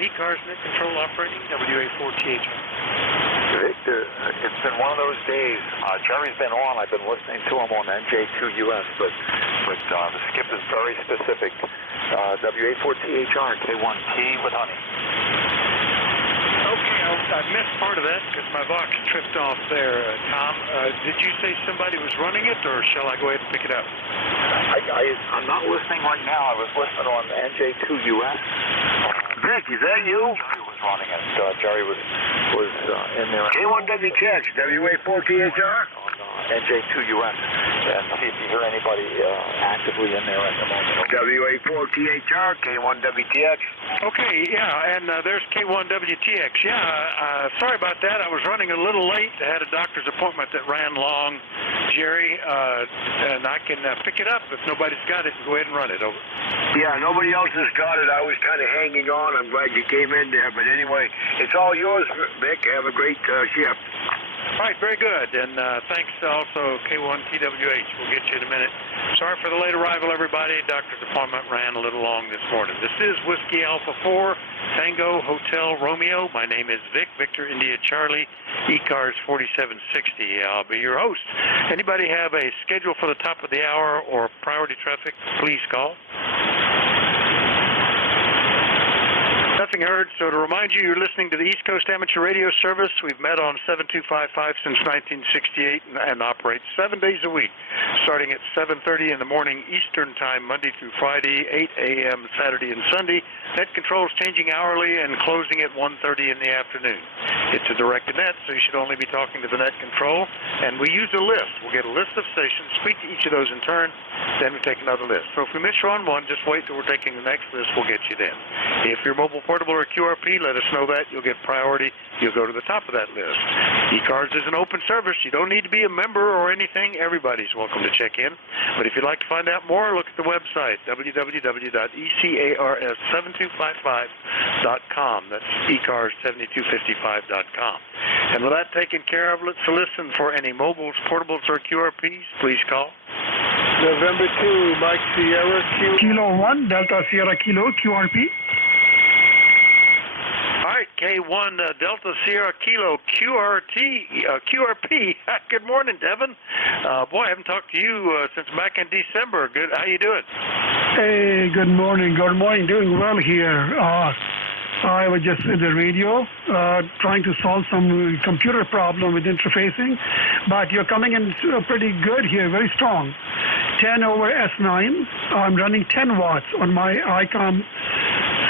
ECARS net control operating WA4THR. Victor, it's been one of those days. Jerry's been on. I've been listening to him on NJ2US, but the skip is very specific. WA4THR, K1T with honey. Okay, I missed part of that because my box tripped off there, Tom. Did you say somebody was running it, or shall I go ahead and pick it up? I'm not listening right now. I was listening on NJ2US. Vic, is that you? Jerry was running it. Jerry was in there. K1WTX, WA4THR? On NJ2US. And see if you hear anybody actively in there at the moment. WA4THR, K1WTX. Okay, yeah, and there's K1WTX. Yeah, sorry about that. I was running a little late. I had a doctor's appointment that ran long, Jerry, and I can pick it up if nobody's got it. Go ahead and run it. Over. Yeah, nobody else has got it. I was kind of hanging on. I'm glad you came in there. But anyway, it's all yours, Vic. Have a great shift. All right, very good. And thanks also, K1TWH. We'll get you in a minute. Sorry for the late arrival, everybody. Doctor's appointment ran a little long this morning. This is Whiskey Alpha 4, Tango Hotel Romeo. My name is Vic, Victor India Charlie, ECARS 4760. I'll be your host. Anybody have a schedule for the top of the hour or priority traffic, please call. Nothing heard, so to remind you, you're listening to the East Coast Amateur Radio Service. We've met on 7255 since 1968 and operate 7 days a week, starting at 7:30 in the morning Eastern Time, Monday through Friday, 8 a.m. Saturday and Sunday. Net controls changing hourly and closing at 1:30 in the afternoon. It's a directed net, so you should only be talking to the net control. And we use a list. We'll get a list of stations, speak to each of those in turn, then we take another list. So if we miss you on one, just wait till we're taking the next list. We'll get you then. If you're mobile portable or QRP, let us know that. You'll get priority. You'll go to the top of that list. ECARS is an open service. You don't need to be a member or anything. Everybody's welcome to check in. But if you'd like to find out more, look at the website, www.ECARS7255.com. That's ECARS7255.com. And with that taken care of, let's listen for any mobiles, portables, or QRPs. Please call. November 2, Mike Sierra, Kilo 1, Delta Sierra Kilo, QRP. All right, K1 Delta Sierra Kilo QRP. Good morning, Devin. Boy, I haven't talked to you since back in December. Good. How you doing? Hey, good morning. Good morning. Doing well here. I was just in the radio trying to solve some computer problem with interfacing, but you're coming in pretty good here, very strong. 10 over S9. I'm running 10 watts on my ICOM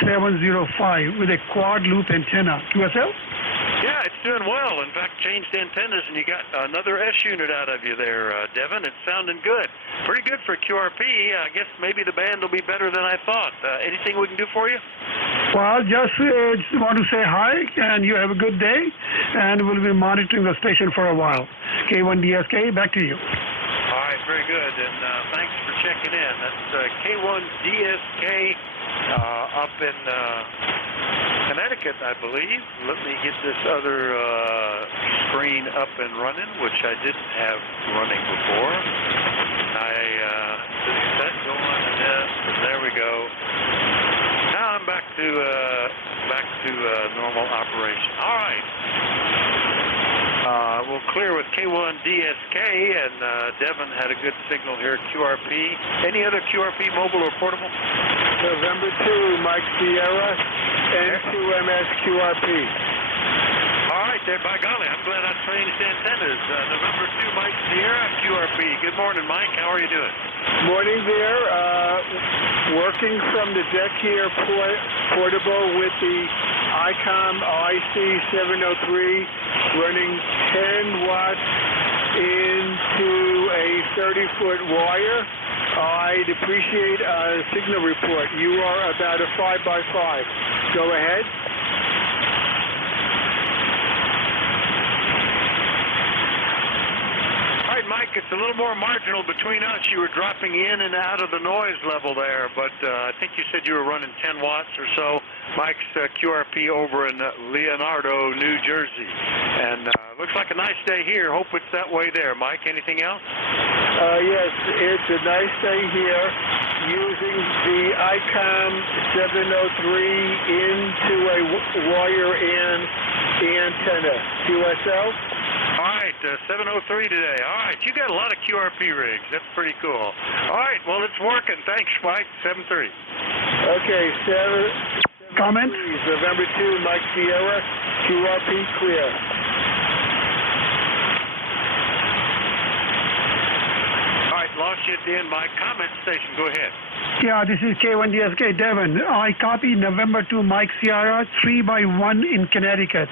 705 with a quad loop antenna. QSL? Yeah, it's doing well. In fact, changed antennas, and you got another S unit out of you there, Devin. It's sounding good. Pretty good for QRP. I guess maybe the band will be better than I thought. Anything we can do for you? Well, just want to say hi, and you have a good day, and we'll be monitoring the station for a while. K1DSK, back to you. All right, very good, and thanks for checking in. That's K1DSK up in Connecticut, I believe. Let me get this other screen up and running, which I didn't have running before. Set going, and there we go. Now I'm back to normal operation. All right. We'll clear with K1DSK, and Devin had a good signal here at QRP. Any other QRP mobile or portable? November 2, Mike Sierra, N2MS QRP. All right, there, by golly, I'm glad I changed antennas. November 2, Mike Sierra, QRP. Good morning, Mike. How are you doing? Morning there. Working from the deck here, portable with the ICOM IC703, running 10 watts into a 30-foot wire. I'd appreciate a signal report. You are about a 5x5. Go ahead. All right, Mike, it's a little more marginal between us. You were dropping in and out of the noise level there, but I think you said you were running 10 watts or so. Mike's QRP over in Leonardo, New Jersey. And looks like a nice day here. Hope it's that way there. Mike, anything else? Yes, it's a nice day here. Using the ICOM 703 into a wire-in antenna. QSL? All right, 703 today. All right, you got a lot of QRP rigs. That's pretty cool. All right, well, it's working. Thanks, Mike. 7-3. Okay, 7. Comment? November 2, Mike Sierra, QRP clear. All right, lost you at the end. My comment station. Go ahead. Yeah, this is K1DSK Devon. I copy November 2 Mike Sierra 3x1 in Connecticut.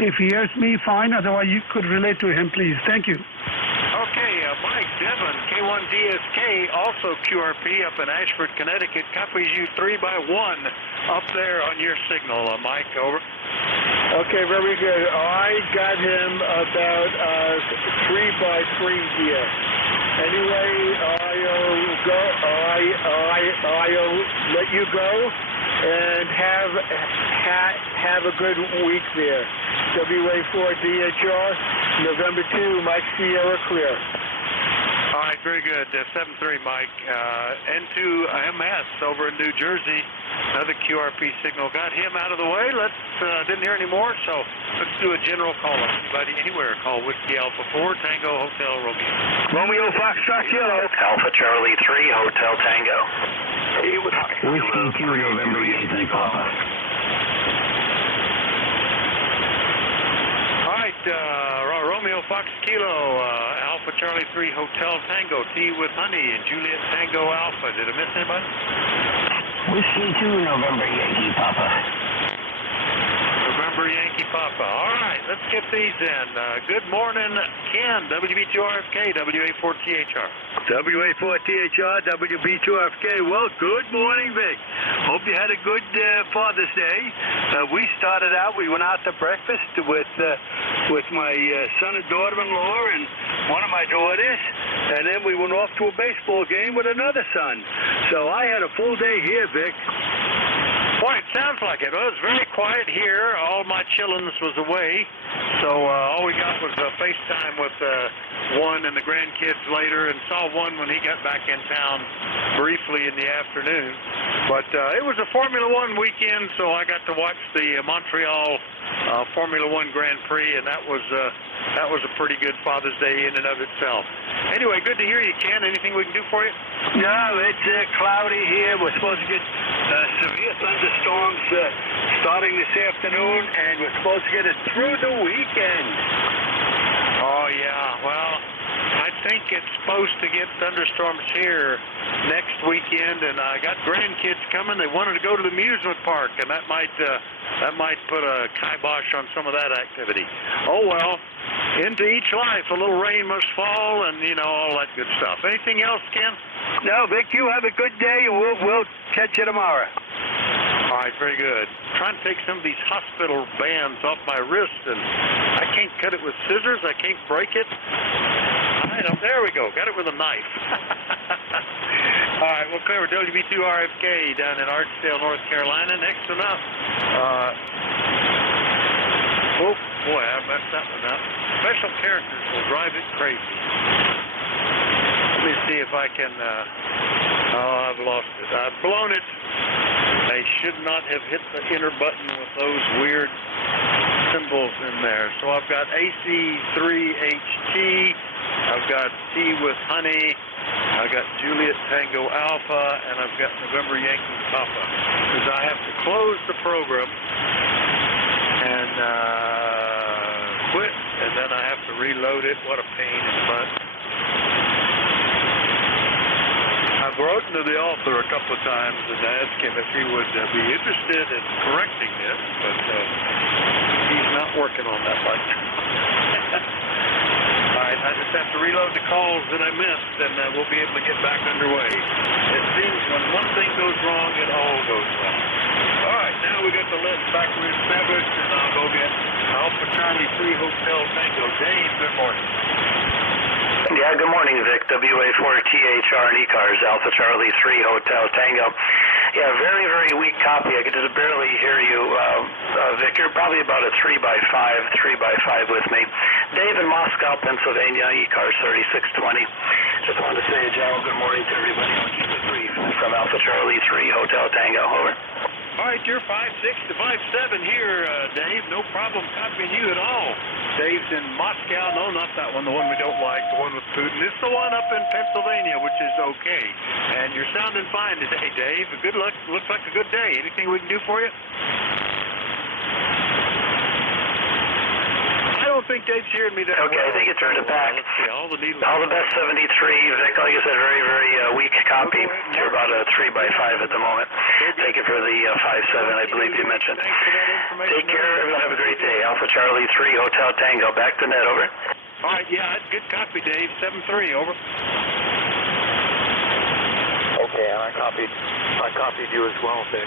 If he hears me, fine. Otherwise, you could relate to him, please. Thank you. Okay, Mike Devon, K1DSK, also QRP up in Ashford, Connecticut, copies you 3x1 up there on your signal. Mike, over. Okay, very good. I got him about 3x3 here. Anyway, I'll let you go and have a good week there. WA4DHR, November 2, Mike Sierra clear. All right, very good. 7-3, Mike. N2MS over in New Jersey, another QRP signal. Got him out of the way. Didn't hear any more, so let's do a general call. Anybody anywhere, call Whiskey Alpha 4, Tango Hotel Romeo. Romeo Foxtrot Kilo. Alpha Charlie 3, Hotel Tango. Whiskey 2, November Yankee Papa. All right, Romeo Fox Kilo, Alpha Charlie 3, Hotel Tango, T with Honey, and Juliet Tango Alpha. Did I miss anybody? Whiskey 2, November Yankee Papa. November Yankee Papa. All right, let's get these in. Good morning, Ken, WB2RFK, WA4THR. WA4THR, WB2RFK. Well, good morning, Vic. Hope you had a good Father's Day. We started out, we went out to breakfast with my son and daughter-in-law and one of my daughters, and then we went off to a baseball game with another son. So I had a full day here, Vic. Boy, it sounds like it. Well, it was very quiet here. All my chillins was away, so all we got was FaceTime with one and the grandkids later, and saw one when he got back in town briefly in the afternoon. But it was a Formula One weekend, so I got to watch the Montreal Formula One Grand Prix, and that was a pretty good Father's Day in and of itself. Anyway, good to hear you, Ken. Anything we can do for you? No, it's cloudy here. We're supposed to get severe thunderstorms starting this afternoon, and we're supposed to get it through the weekend. Oh, yeah. Well, I think it's supposed to get thunderstorms here next weekend, and I got grandkids coming. They wanted to go to the amusement park, and that might put a kibosh on some of that activity. Oh, well, into each life, a little rain must fall, and, all that good stuff. Anything else, Ken? No, Vic, you have a good day, and we'll catch you tomorrow. All right, very good. Trying to take some of these hospital bands off my wrist, and I can't cut it with scissors. I can't break it. All right, there we go. Got it with a knife. All right, we'll cover WB2RFK down in Archdale, North Carolina. Next one up. Oh, boy, I messed that one up. Special characters will drive it crazy. Let me see if I can... I've lost it. I've blown it. I should not have hit the enter button with those weird symbols in there. So I've got AC3HT. I've got T with Honey. I've got Juliet Tango Alpha. And I've got November Yankee Papa. Because I have to close the program and quit. And then I have to reload it. What a pain in the butt. I've written to the author a couple of times and asked him if he would be interested in correcting this, but he's not working on that much. All right, I just have to reload the calls that I missed, and we'll be able to get back underway. It seems when one thing goes wrong, it all goes wrong. All right, now we got the list back reestablished, and I'll go get Alpha Charlie 3 Hotel Tango. Dave, good morning. Yeah, good morning, Vic. WA4THR and ECARS, Alpha Charlie 3 Hotel Tango. Yeah, very, very weak copy. I could just barely hear you, Vic. You're probably about a 3x5 with me. Dave in Moscow, Pennsylvania, ECARS 3620. Just wanted to say a general good morning to everybody. I'll keep it brief. From Alpha Charlie 3 Hotel Tango, over. All right, you're 5'6" to 5'7" here, Dave. No problem copying you at all. Dave's in Moscow. No, not that one, the one we don't like, the one with Putin. It's the one up in Pennsylvania, which is okay. And you're sounding fine today, Dave. Good luck. Looks like a good day. Anything we can do for you? I don't think Dave's hearing me that Okay, well. I think it turned it back. Let's see, all the best 73, Vic. Like I said, very, very weak copy. You're about a 3x5 at the moment. Thank you for the 5'7", I believe you mentioned. Take care. Everyone have a great day. Alpha Charlie 3 Hotel Tango. Back to net, over. All right, yeah, that's good copy, Dave. 7-3, over. Okay, I copied you as well, Vic.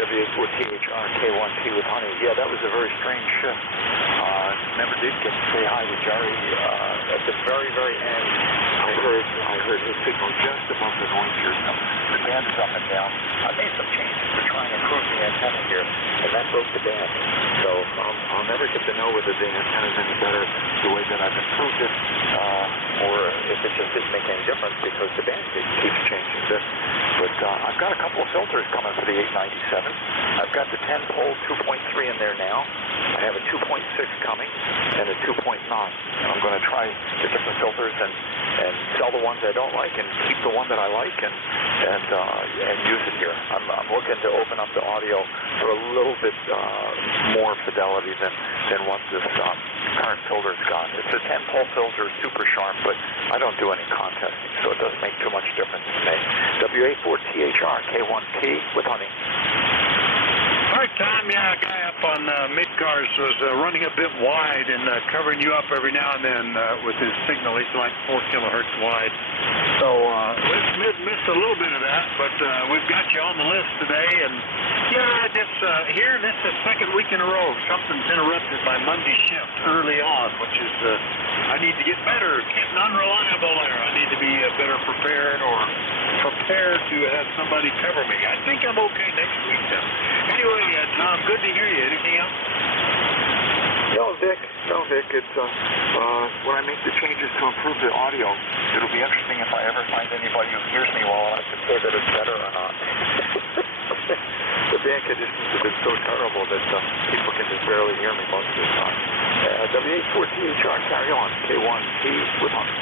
W4THR K1T with Honey. Yeah, that was a very strange shift. Never did get to say hi to Jerry. At the very, very end, I heard his signal just above the noise here. The band is up and down. I made some changes to try and improve the antenna here, and that broke the band. So I'll never get to know whether the antenna's any better the way that I've improved it, or if it just didn't make any difference because the band keeps changing. But I've got a couple of filters coming for the 897. I've got the 10-pole 2.3 in there now. I have a 2.6 coming and a 2.9. I'm going to try the different filters and sell the ones I don't like and keep the one that I like and use it here. I'm looking to open up the audio for a little bit more fidelity than what this current filter's got. It's a 10-pole filter, super sharp, but I don't do any contesting, so it doesn't make too much difference to me. WA4THR K1T with Honey. All right, Tom, yeah, a guy up on mid-cars was running a bit wide and covering you up every now and then with his signal. He's like 4 kilohertz wide. So we've missed a little bit of that, but we've got you on the list today. And, yeah, just here, this is the second week in a row. Something's interrupted my Monday shift early on, which is I need to get better, getting unreliable there. I need to be better prepared or prepared to have somebody cover me. I think I'm okay next week, then. Anyway, Tom, good to hear you. Anything else? No, Vic. It's when I make the changes to improve the audio, it'll be interesting if I ever find anybody who hears me well enough to say that it's better or not. The band conditions have been so terrible that people can just barely hear me most of the time. W84THR, carry on. K1T with Honey.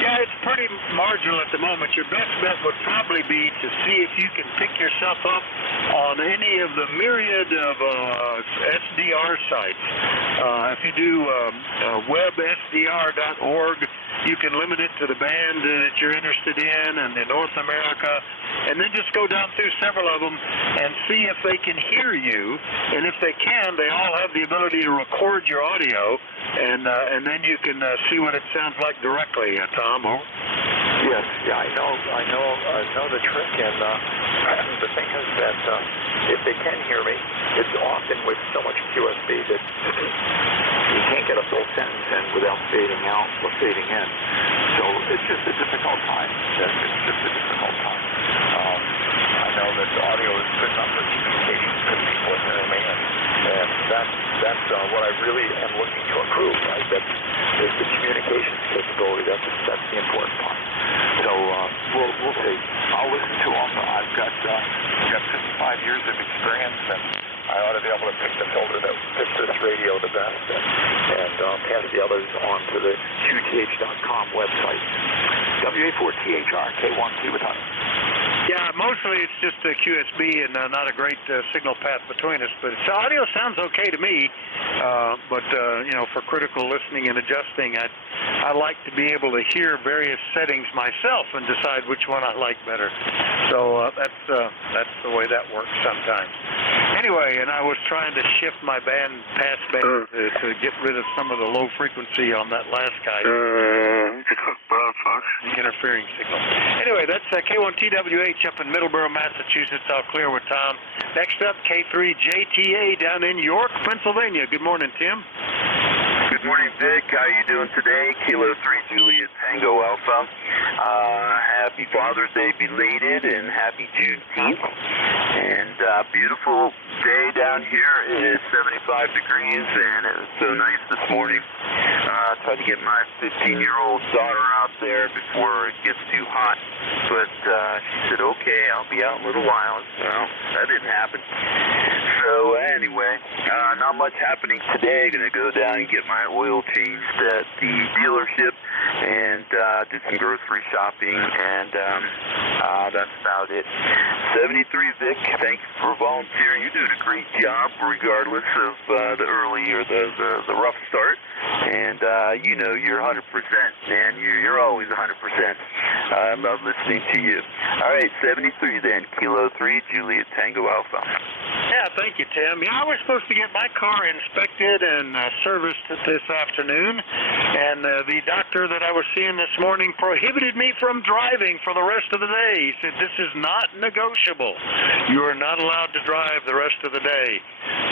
Yeah, it's pretty marginal at the moment. Your best bet would probably be to see if you can pick yourself up on any of the myriad of SDR sites. If you do websdr.org, you can limit it to the band that you're interested in and in North America, and then just go down through several of them and see if they can hear you. And if they can, they all have the ability to record your audio, and then you can see what it sounds like directly, Tom. Yes, yeah, I know the trick, and the thing is that if they can hear me, it's often with so much QSB that you can't get a full sentence in without fading out or fading in. So it's just a difficult time. It's just a difficult time. I know that the audio is good enough for communication because people are hearing me, and that's what I really am looking to improve, right? That's the communications capability. That's the important part. So we'll see. I'll listen to them. I've got 55 years of experience, and I ought to be able to pick the filter that fits this radio the best, and pass the others on to the QTH.com website. WA4THR K1T with Honey. Yeah, mostly it's just QSB and not a great signal path between us. But audio sounds okay to me. But for critical listening and adjusting, I like to be able to hear various settings myself and decide which one I like better. So that's the way that works sometimes. Anyway, and I was trying to shift my pass band to get rid of some of the low frequency on that last guy. Interfering signal. Anyway, that's K1TWH up in Middleborough, Massachusetts. All clear with Tom. Next up, K3JTA down in York, Pennsylvania. Good morning, Tim. Good morning, Vic. How are you doing today? Kilo 3 Juliet Tango Alpha. Happy Father's Day belated and happy Juneteenth. And beautiful day down here. It is 75 degrees and it was so nice this morning. Tried to get my 15-year-old daughter out there before it gets too hot. But she said, okay, I'll be out in a little while. Well, that didn't happen. So anyway, not much happening today. Going to go down and get my oil changed at the dealership and did some grocery shopping, and that's about it. 73 Vic, thanks for volunteering. You're doing a great job regardless of the early or the rough start. And you know you're 100%, man. You're always 100%. I love listening to you. All right, 73 then, Kilo 3 Juliet Tango Alpha. Yeah, thank you, Tim. Yeah, I was supposed to get my car inspected and serviced this afternoon, and the doctor that I was seeing this morning prohibited me from driving for the rest of the day. He said, this is not negotiable. You are not allowed to drive the rest of the day.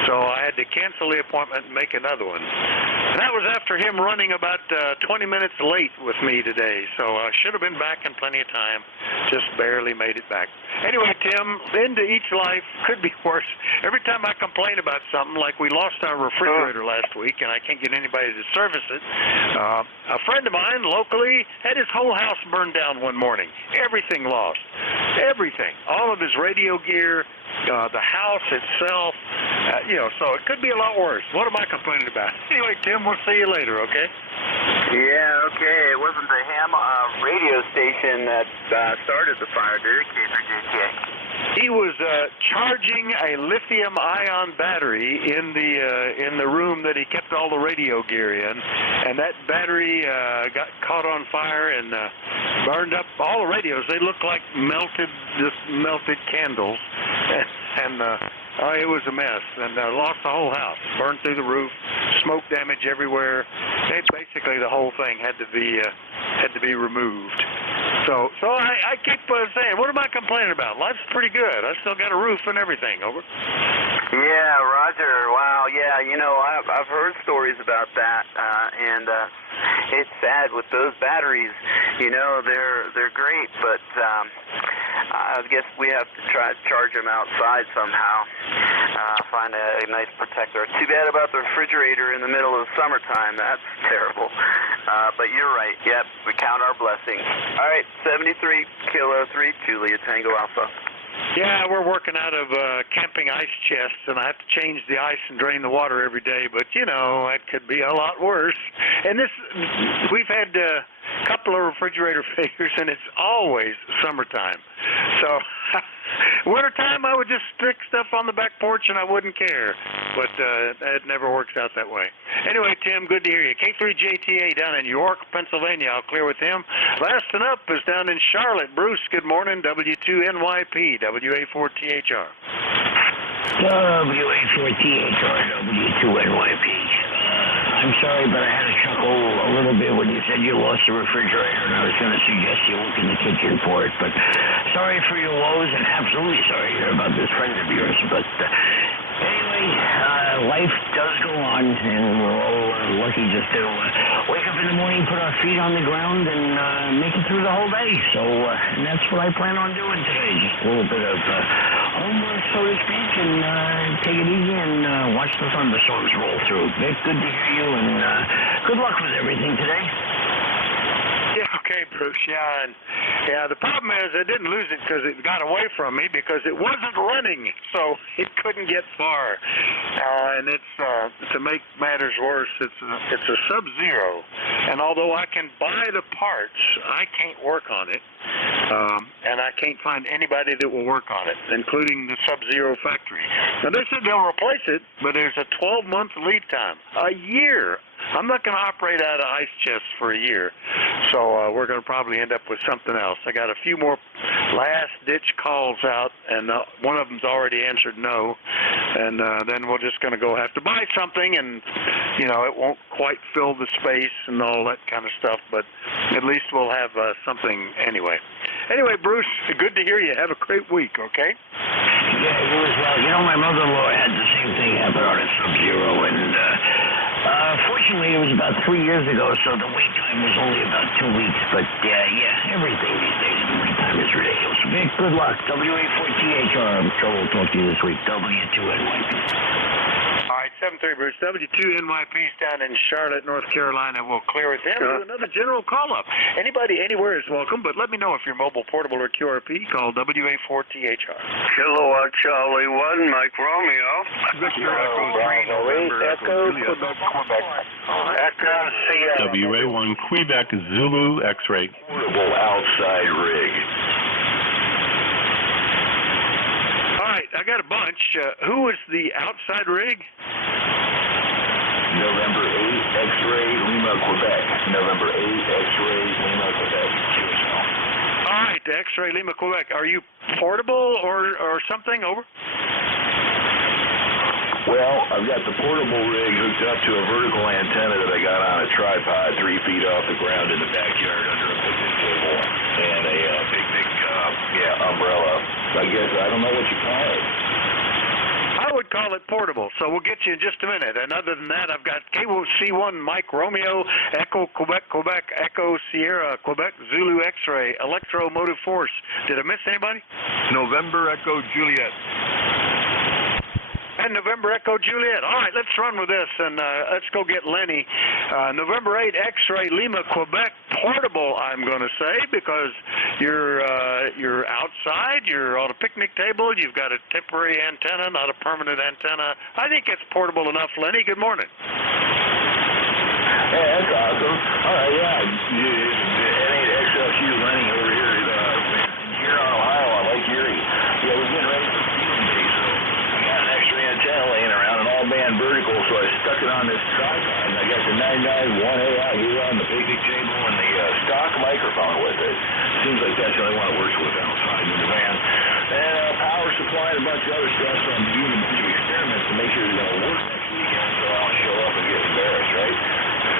So I had to cancel the appointment and make another one. And that was after him running about 20 minutes late with me today, so I should have been back in plenty of time. Just barely made it back. Anyway, Tim, into each life could be worse. Every time I complain about something, like we lost our refrigerator last week and I can't get anybody to service it, a friend of mine locally had his whole house burned down one morning. Everything lost. Everything. All of his radio gear, the house itself, so it could be a lot worse. What am I complaining about? Anyway, Tim, we'll see you later, okay? Yeah, okay. It wasn't the ham radio station that started the fire, did it, K3JTA? He was charging a lithium-ion battery in the room that he kept all the radio gear in, and that battery got caught on fire and burned up all the radios. They looked like melted candles, and it was a mess, and lost the whole house. Burned through the roof, smoke damage everywhere. Basically, the whole thing had to be removed. So I keep saying, what am I complaining about? Life's pretty good. I still got a roof and everything. Over. Yeah, Roger. Wow. Yeah, I've heard stories about that, and it's sad with those batteries. They're great, but I guess we have to try to charge them outside somehow. Find a nice protector. Too bad about the refrigerator in the middle of the summertime. That's terrible. But you're right. Yep, we count our blessings. All right, 73 Kilo 3 Juliet Tango Alpha. Yeah, we're working out of camping ice chests, and I have to change the ice and drain the water every day, but, it could be a lot worse. And we've had a couple of refrigerator failures, and it's always summertime. So, wintertime, I would just stick stuff on the back porch, and I wouldn't care. But it never works out that way. Anyway, Tim, good to hear you. K3JTA down in York, Pennsylvania. I'll clear with him. Last and up is down in Charlotte. Bruce, good morning. W2NYP, WA4THR. WA4THR, W2NYP. I'm sorry, but I had to chuckle a little bit when you said you lost the refrigerator, and I was going to suggest you look in the kitchen for it. But sorry for your woes, and absolutely sorry to hear about this friend of yours. But anyway, life does go on, and we're all lucky just to wake up in the morning, put our feet on the ground, and make it through the whole day. So and that's what I plan on doing today. Just a little bit of homework, so to speak, and take it easy and watch the thunderstorms roll through. Vic, good to hear you, and good luck with everything today. Yeah, okay, Bruce. Yeah, the problem is I didn't lose it because it got away from me because it wasn't running, so it couldn't get far. And it's to make matters worse, it's a Sub-Zero, and although I can buy the parts, I can't work on it, and I can't find anybody that will work on it, including the Sub-Zero factory. Now they said they'll replace it, but there's a 12-month lead time, a year. I'm not going to operate out of ice chests for a year, so we're going to probably end up with something else. I got a few more last-ditch calls out, and one of them's already answered no, and then we're just going to go have to buy something, and, it won't quite fill the space and all that kind of stuff, but at least we'll have something anyway. Anyway, Bruce, good to hear you. Have a great week, okay? Yeah, you as well. My mother-in-law had the same thing happen on a Sub-Zero, and Fortunately, it was about 3 years ago, so the wait time was only about 2 weeks. But, yeah, everything these days, the wait time is ridiculous. Vic, good luck. WA4THR, I'm sure we'll talk to you this week. W2NYP. All right, 7:30, Bruce. W2NYP's down in Charlotte, North Carolina. We'll clear with them. Do another general call-up. Anybody anywhere is welcome, but let me know if you're mobile, portable, or QRP. Call WA4THR. Kilowatt Charlie 1, Mike Romeo. Victor Echo 3, November Echo, Quebec. Echo Sierra. WA1 Quebec Zulu X-ray. Portable outside rig. All right, I got a bunch. Who is the outside rig? November 8 X-ray Lima, Quebec. November 8 X-ray Lima, Quebec. All right, X-ray Lima, Quebec. Are you portable or something? Over. Well, I've got the portable rig hooked up to a vertical antenna that I got on a tripod 3 feet off the ground in the backyard under a picnic table and a big umbrella. I guess I don't know what you call it. I would call it portable, so we'll get you in just a minute. And other than that, I've got KC1 Mike Romeo, Echo Quebec, Quebec, Echo Sierra, Quebec, Zulu X-ray, Electromotive Force. Did I miss anybody? November Echo Juliet. And November Echo Juliet. All right, let's run with this, and let's go get Lenny. November 8 X-ray Lima, Quebec, portable, I'm going to say, because you're outside, you're on a picnic table, you've got a temporary antenna, not a permanent antenna. I think it's portable enough, Lenny. Good morning. Hey, that's awesome. All right, yeah. N8XLQ Lenny over here in Ohio on Lake Erie. Yeah, we're getting ready for field day, so I got an extra antenna laying around, an all-band vertical, so I stuck it on this tripod, and I got the 991A out here on the picnic table and the stock microphone with it. Seems like that's the only one that works with outside in the van. And power supply and a bunch of other stuff, so I'm doing a bunch of experiments to make sure they're going to work next weekend, so I don't show up and get embarrassed, right?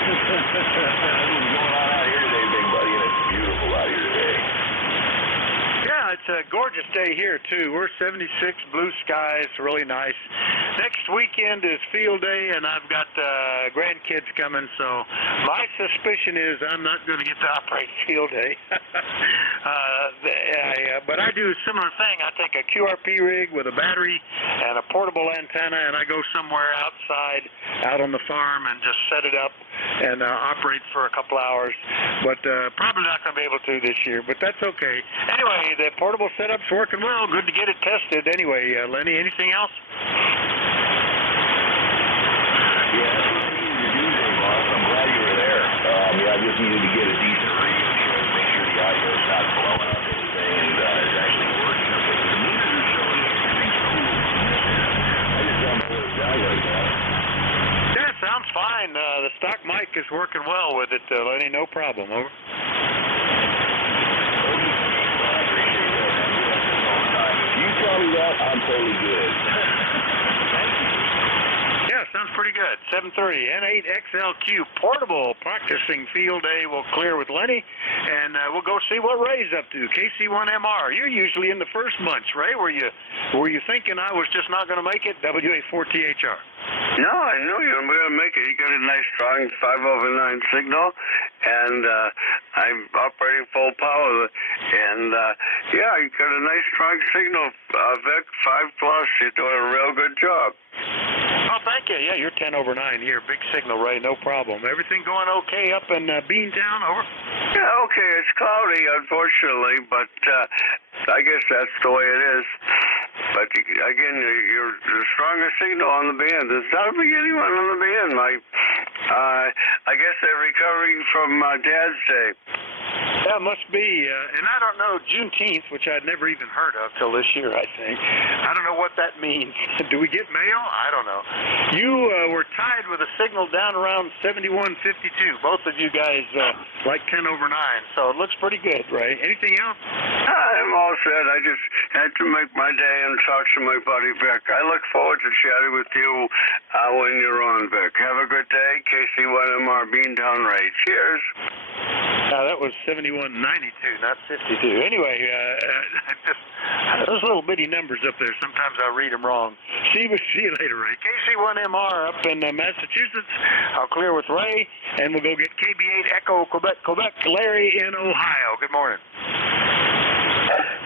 What's going on out here today, big buddy, and it's beautiful out here today. Yeah, it's a gorgeous day here, too. We're 76, blue skies, really nice. Next weekend is field day, and I've got grandkids coming, so my suspicion is I'm not going to get to operate field day. But I do a similar thing. I take a QRP rig with a battery and a portable antenna, and I go somewhere outside, out on the farm, and just set it up and operate for a couple hours. But probably not going to be able to this year, but that's okay. Anyway, the portable setup's working well. Good to get it tested. Anyway, Lenny, anything else? Yeah, that's what I needed to do today, boss. I'm glad you were there. I just needed to get a decent radio show to make sure the audio's not blowing up anything and it's actually working. Okay, so the meters are showing everything's cool. I just don't know what it's out right now. Yeah, sounds fine. The stock mic is working well with it, Lenny. No problem. Over. Tell me that, I'm totally good. Yeah, sounds pretty good. 7:30, N8XLQ portable practicing field day. We'll clear with Lenny, and we'll go see what Ray's up to. KC1MR. You're usually in the first bunch, Ray. Were you thinking I was just not going to make it? WA4THR. No, I knew you were going to make it. You got a nice, strong 5/9 signal, and I'm operating full power. And, yeah, you got a nice, strong signal, Vic, 5+. You're doing a real good job. Oh, thank you. Yeah, you're 10/9 here. Big signal, Ray. No problem. Everything going okay up in Beantown? Over? Yeah, okay. It's cloudy, unfortunately, but I guess that's the way it is. But, again, you're the strongest signal on the band. There's not be anyone on the band, Mike. I guess they're recovering from Dad's Day. That must be, and I don't know, Juneteenth, which I'd never even heard of till this year, I think. I don't know what that means. Do we get mail? I don't know. You were tied with a signal down around 7152. Both of you guys like 10/9, so it looks pretty good, right? Anything else? I'm all set. I just had to make my day and talk to my buddy Vic. I look forward to chatting with you when you're on, Vic. Have a good day. KC1MR Beantown Ray. Cheers. That was 7192, not 52. Anyway, just those little bitty numbers up there, sometimes I read them wrong. See you later, Ray. KC1MR up in Massachusetts. I'll clear with Ray, and we'll go get KB8 Echo Quebec, Larry in Ohio. Good morning.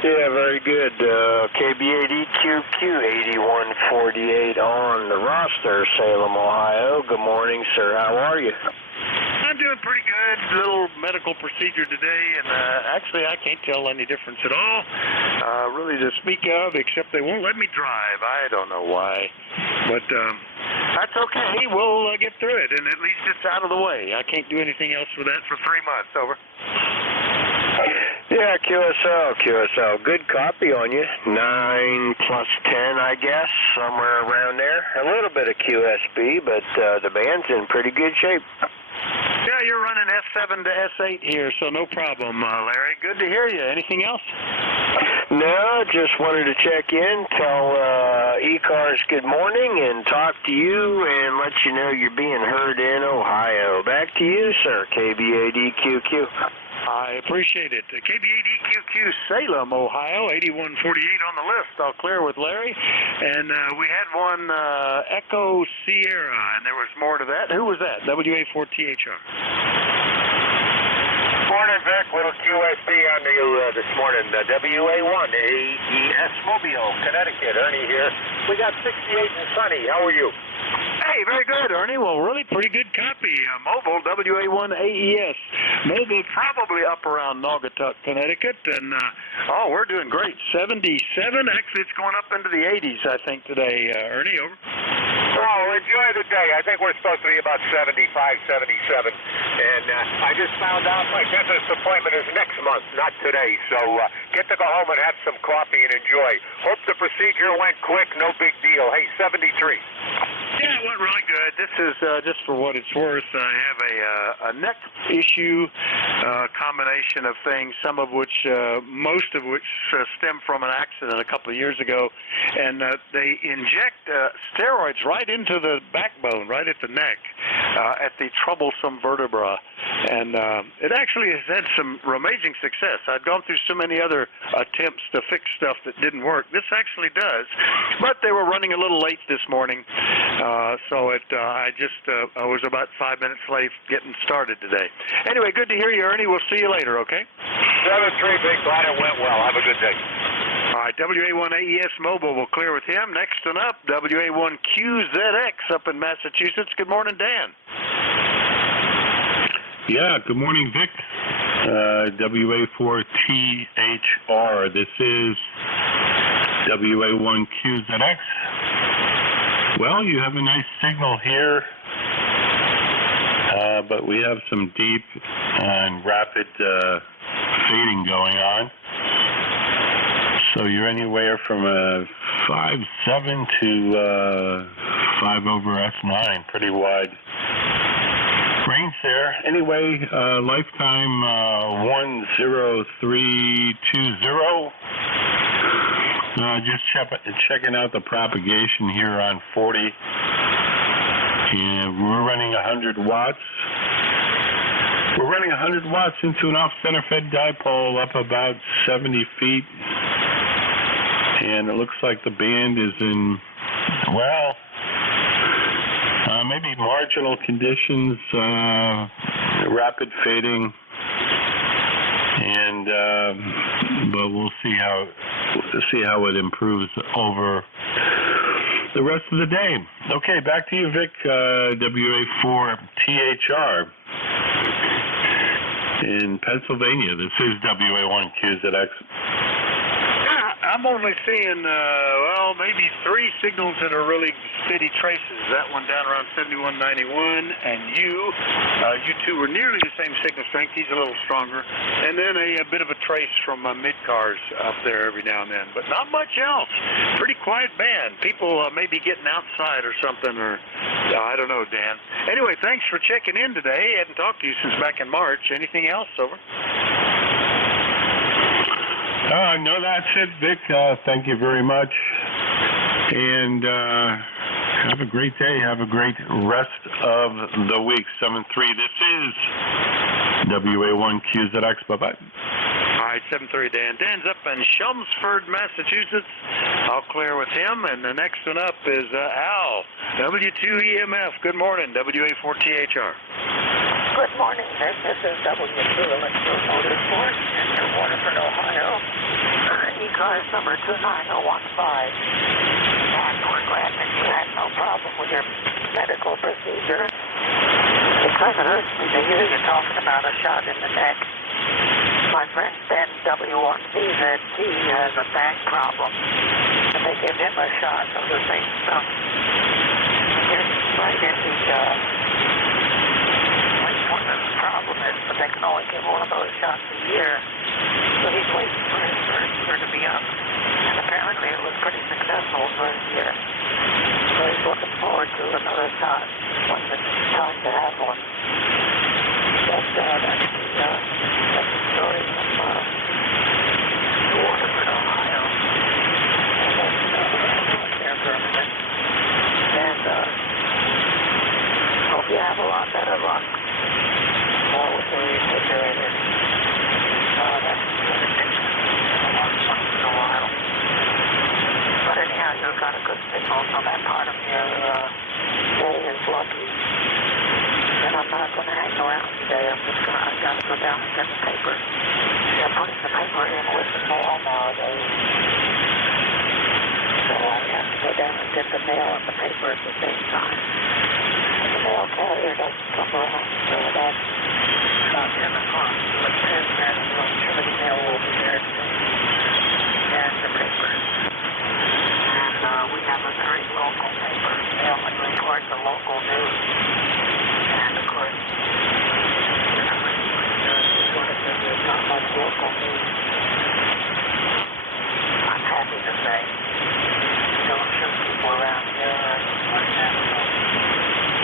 Yeah, very good. KB8EQQ 8148 on the roster, Salem, Ohio. Good morning, sir. How are you? I'm doing pretty good. Little medical procedure today, and actually I can't tell any difference at all, really to speak of, except they won't let me drive. I don't know why, but that's okay. We'll get through it, and at least it's out of the way. I can't do anything else with that for 3 months. Over. Yeah, QSL. Good copy on you. 9 plus 10, I guess, somewhere around there. A little bit of QSB, but the band's in pretty good shape. Yeah, you're running S7 to S8 here, so no problem, Larry. Good to hear you. Anything else? No, just wanted to check in, tell ECARS good morning, and talk to you and let you know you're being heard in Ohio. Back to you, sir, KB8EQQ. I appreciate it. KB8EQQ Salem, Ohio, 8148 on the list. I'll clear with Larry. And we had one Echo Sierra, and there was more to that. Who was that? WA4THR. Morning, Vic. Little QSB on you this morning. WA1 AES Mobile, Connecticut. Ernie here. We got 68 and sunny. How are you? Hey, very good, Ernie. Well, really pretty good copy. Mobile, WA1 AES. Mobile probably up around Naugatuck, Connecticut. And, we're doing great. 77. Actually, it's going up into the 80s, I think, today. Ernie, over. Oh, enjoy the day. I think we're supposed to be about 75, 77. And I just found out my dentist appointment is next month, not today. So get to go home and have some coffee and enjoy. Hope the procedure went quick. No big deal. Hey, 73. Yeah, it went really good. This is just for what it's worth. I have a neck issue, combination of things, some of which, most of which stem from an accident a couple of years ago, and they inject steroids right into the backbone, right at the neck, at the troublesome vertebra, and it actually has had some amazing success. I've gone through so many other attempts to fix stuff that didn't work. This actually does, but they were running a little late this morning. I was about 5 minutes late getting started today. Anyway, good to hear you, Ernie. We'll see you later, okay? 7-3, Big. Glad it went well. Have a good day. All right, WA1 AES Mobile, we'll clear with him. Next one up, WA1 QZX up in Massachusetts. Good morning, Dan. Yeah, good morning, Vic. WA4THR. This is WA1 QZX. Well, you have a nice signal here, but we have some deep and rapid fading going on. So you're anywhere from a 5.7 to 5 over S9, pretty wide range there. Anyway, lifetime 10320. Just checking out the propagation here on 40, and we're running 100 watts. We're running 100 watts into an off-center fed dipole up about 70 feet, and it looks like the band is in, well, maybe marginal conditions, rapid fading, and but we'll see how it improves over the rest of the day. Okay, back to you, Vic. WA4THR in Pennsylvania. This is WA1QZX. I'm only seeing, maybe 3 signals that are really steady traces. That one down around 7191, and you two were nearly the same signal strength. He's a little stronger. And then a bit of a trace from mid-cars up there every now and then, but not much else. Pretty quiet band. People may be getting outside or something, or I don't know, Dan. Anyway, thanks for checking in today. I hadn't talked to you since back in March. Anything else? Over. No, that's it, Vic. Thank you very much. And have a great day. Have a great rest of the week. 7-3. This is WA1QZX. Bye-bye. All right, 7:30, Dan. Dan's up in Chelmsford, Massachusetts. I'll clear with him. And the next one up is Al, W2EMF. Good morning, WA4THR. Good morning, Nick. This is W2 Electro Motorsport in New Waterford, Ohio. ECARS number 29015. And we're glad that you had no problem with your medical procedure. It kind of hurts me to hear you talking about a shot in the neck. My friend Ben W1VZT has a back problem, and they give him a shot of the same stuff. Right in the what the problem is, but they can only give one of those shots a year. So he's waiting for his first year to be up. And apparently it was pretty successful for a year. So he's looking forward to another shot when it's time to have one. But that's the story from New Waterford, Ohio. And then there for a minute. And hope you have a lot better luck with the refrigerator. That's really once in a while. But anyhow, you've got a good signal, so that part of your day is lucky. And I'm not going to hang around today. I've got to go down and get the paper. They're putting the paper in with the mail nowadays. So I have to go down and get the mail and the paper at the same time. And the mail carrier doesn't come around, so that's about 10 o'clock. So at 10, then I'm sure the mail will be there too. And the papers. And we have a very local paper. They only report the local news. And of course, there's not much local news. I'm happy to say. You don't shoot people around here or anything like that.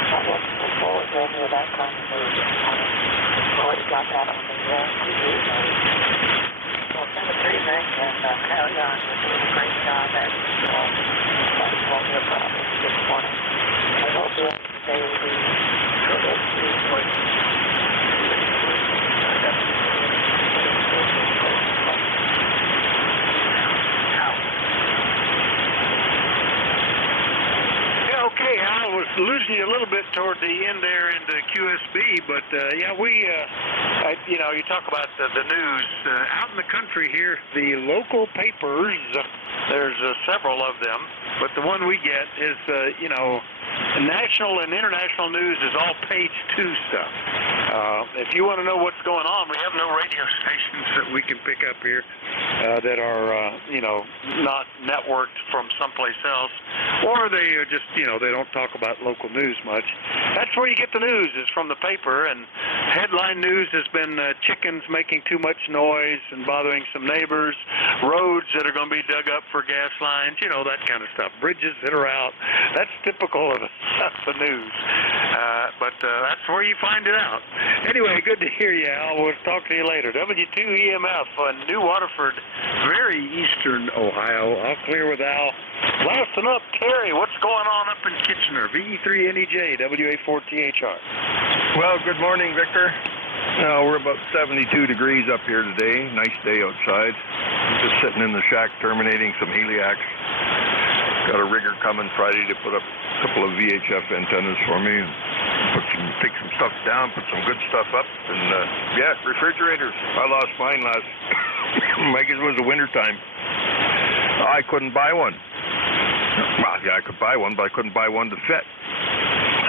I'm looking forward to any of that kind of news this morning. I've already got that on the TV news. So thank you, Nick, and carry on. You're doing a great job as usual. Nobody won't be a problem this morning. I hope you stay with me. Okay, I was losing you a little bit toward the end there in the QSB, but you talk about the news out in the country here. The local papers, there's several of them, but the one we get is national and international news is all page 2 stuff. If you want to know what's going on, we have no radio stations that we can pick up here that are not networked from someplace else, or they are just they don't talk about local news much. That's where you get the news, is from the paper. And headline news has been chickens making too much noise and bothering some neighbors, roads that are going to be dug up for gas lines, that kind of stuff, bridges that are out. That's typical of the news, but that's where you find it out. Anyway, good to hear you, Al. We'll talk to you later. W2EMF on New Waterford, very eastern Ohio. I'll clear with Al. Last one up, Terry, what's going on up in Kitchener? VE3NEJ, WA4THR. Well, good morning, Victor. We're about 72 degrees up here today. Nice day outside. I'm just sitting in the shack terminating some heliacs. Got a rigger coming Friday to put up a couple of VHF antennas for me. And take some stuff down, put some good stuff up. And, refrigerators. I lost mine last, I guess it was the winter time. I couldn't buy one. Well, yeah, I could buy one, but I couldn't buy one to fit.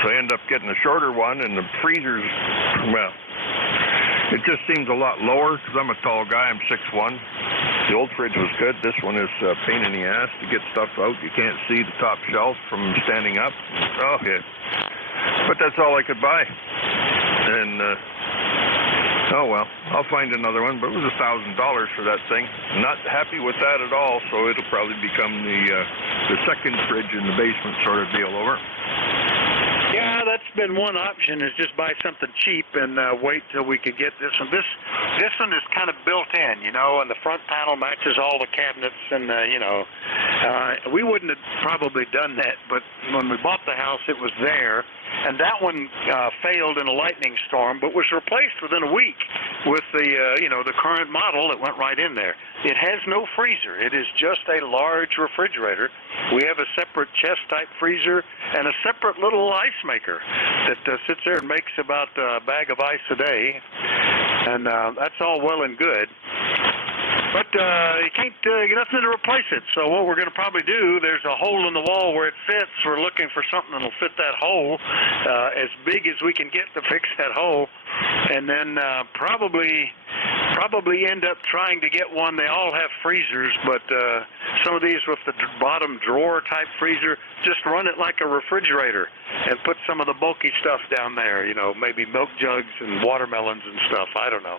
So I ended up getting a shorter one, and the freezers, well, it just seems a lot lower because I'm a tall guy. I'm 6'1". The old fridge was good. This one is a pain in the ass to get stuff out. You can't see the top shelf from standing up. Oh, yeah. But that's all I could buy. And, oh, well, I'll find another one. But it was $1,000 for that thing. Not happy with that at all, so it'll probably become the second fridge in the basement sort of deal over. Yeah, that's been one option, is just buy something cheap and wait till we could get this one. This one is kind of built in, and the front panel matches all the cabinets, and, we wouldn't have probably done that, but when we bought the house, it was there, and that one failed in a lightning storm, but was replaced within a week with the the current model that went right in there. It has no freezer. It is just a large refrigerator. We have a separate chest-type freezer and a separate little ice maker that sits there and makes about a bag of ice a day, and that's all well and good. But you can't get nothing to replace it. So what we're going to probably do, there's a hole in the wall where it fits. We're looking for something that'll fit that hole as big as we can get to fix that hole. And then probably end up trying to get one. They all have freezers, but some of these with the bottom drawer type freezer, just run it like a refrigerator and put some of the bulky stuff down there, maybe milk jugs and watermelons and stuff. I don't know.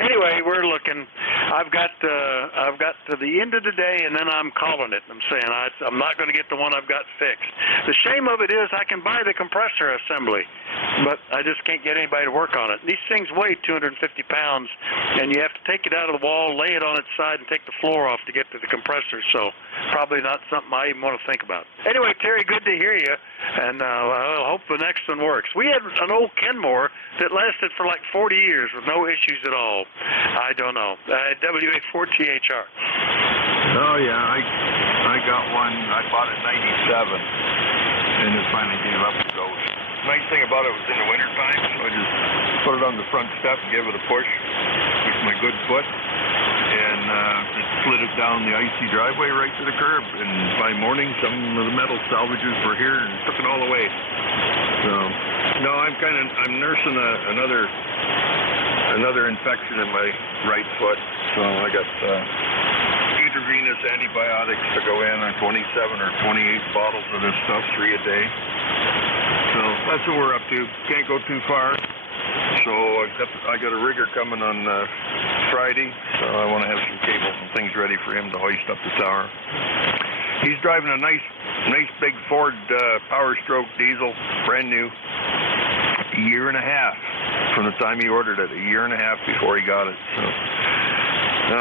Anyway, we're looking. I've got to the end of the day, and then I'm calling it. I'm saying I'm not going to get the one I've got fixed. The shame of it is I can buy the compressor assembly, but I just can't get anybody to work on it. These things weigh 250 pounds, and you have to take it out of the wall, lay it on its side, and take the floor off to get to the compressor. So probably not something I even want to think about. Anyway, Terry, good to hear you, and I hope the next one works. We had an old Kenmore that lasted for like 40 years with no issues at all. I don't know. WA4THR. Oh, yeah, I got one. I bought it in 97, and it finally gave up the ghost. Nice thing about it was in the wintertime, so I just put it on the front step and gave it a push with my good foot, and just slid it down the icy driveway right to the curb. And by morning, some of the metal salvages were here and took it all away. So, no, I'm nursing another infection in my right foot, so I got intravenous antibiotics to go in on 27 or 28 bottles of this stuff, 3 a day. So that's what we're up to. Can't go too far. So I got a rigger coming on Friday, so I want to have some cables and things ready for him to hoist up the tower. He's driving a nice big Ford Power Stroke diesel, brand new. A year and a half from the time he ordered it. A year and a half before he got it. So,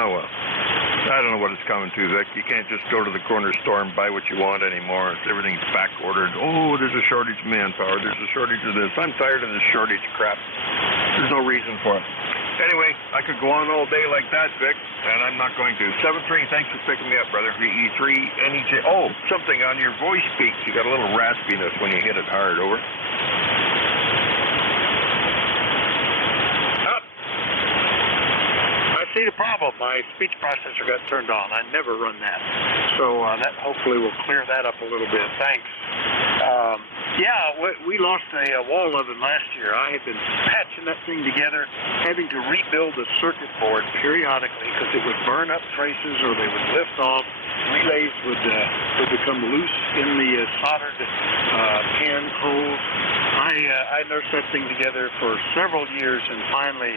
oh well. I don't know what it's coming to, Vic. You can't just go to the corner store and buy what you want anymore. Everything's back ordered. Oh, there's a shortage of manpower. There's a shortage of this. I'm tired of this shortage crap. There's no reason for it. Anyway, I could go on all day like that, Vic, and I'm not going to. 7-3, thanks for picking me up, brother. VE3, NJ. Oh, something on your voice peaks. You got a little raspiness when you hit it hard. Over. See the problem. My speech processor got turned on. I never run that. So that hopefully will clear that up a little bit. Thanks. We lost a wall oven last year. I had been patching that thing together, having to rebuild the circuit board periodically because it would burn up traces or they would lift off. Relays would become loose in the soldered pin holes. I nursed that thing together for several years, and finally,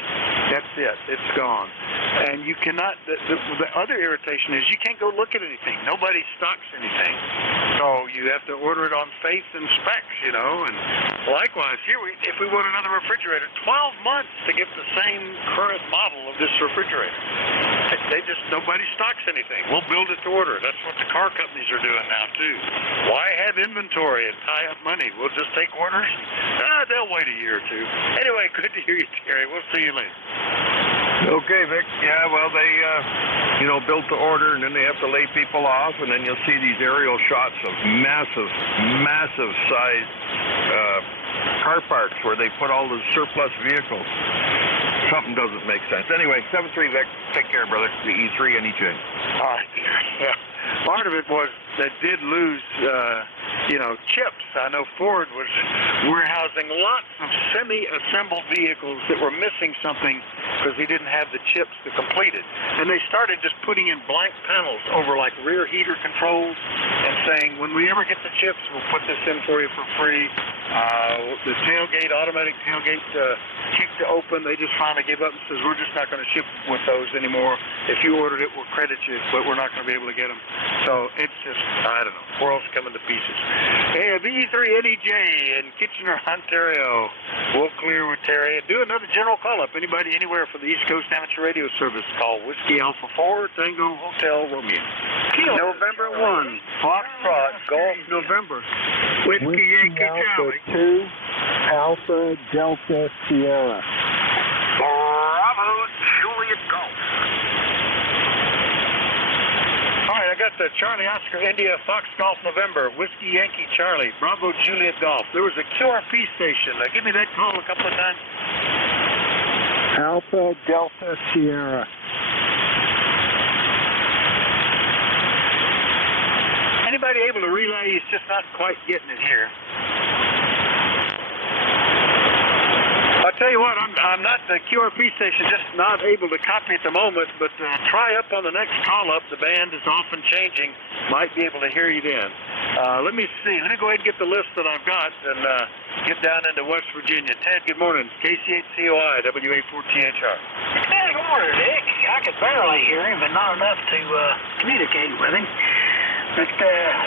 that's it. It's gone. And you cannot, the other irritation is you can't go look at anything. Nobody stocks anything. So you have to order it on faith and specs, and likewise, here, if we want another refrigerator, 12 months to get the same current model of this refrigerator. Nobody stocks anything. We'll build it to order. That's what the car companies are doing now, too. Why have inventory and tie up money? We'll just take orders. They'll wait a year or two. Anyway, good to hear you, Terry. We'll see you later. Okay, Vic. Yeah, well, they, built to order, and then they have to lay people off, and then you'll see these aerial shots of massive sized car parks where they put all the surplus vehicles. Something doesn't make sense. Anyway, 7-3, Vic. Take care, brother. The E3 NJ. All right. Yeah. Part of it was they did lose, chips. I know Ford was warehousing lots of semi-assembled vehicles that were missing something because he didn't have the chips to complete it. And they started just putting in blank panels over like rear heater controls and saying, when we ever get the chips, we'll put this in for you for free. The tailgate, automatic tailgate kicked to open. They just finally gave up and says, we're just not going to ship with those anymore. If you ordered it, we'll credit you, but we're not going to be able to get them. So it's just, I don't know, world's coming to pieces. Hey, VE3NEJ in Kitchener, Ontario. We'll clear with Terry. Do another general call-up. Anybody anywhere for the East Coast Amateur Radio Service, call Whiskey Alpha 4, Tango Hotel Romeo. November 1, Foxtrot, Golf November. Whiskey Yankee Charlie. 2, Alpha Delta Sierra. Bravo, Juliet Golf. All right, I got the Charlie Oscar India Fox Golf November, Whiskey Yankee Charlie, Bravo Juliet Golf. There was a QRP station. Give me that call a couple of times. Alpha Delta Sierra. Anybody able to relay? He's just not quite getting it here. I'll tell you what, I'm not the QRP station, just not able to copy at the moment, but try up on the next call up. The band is often changing. Might be able to hear you then. Let me see. Let me go ahead and get the list that I've got and get down into West Virginia. Ted, good morning. KC8COI, WA4THR. Hey, good morning, Dick. I could barely hear him, but not enough to communicate with him. But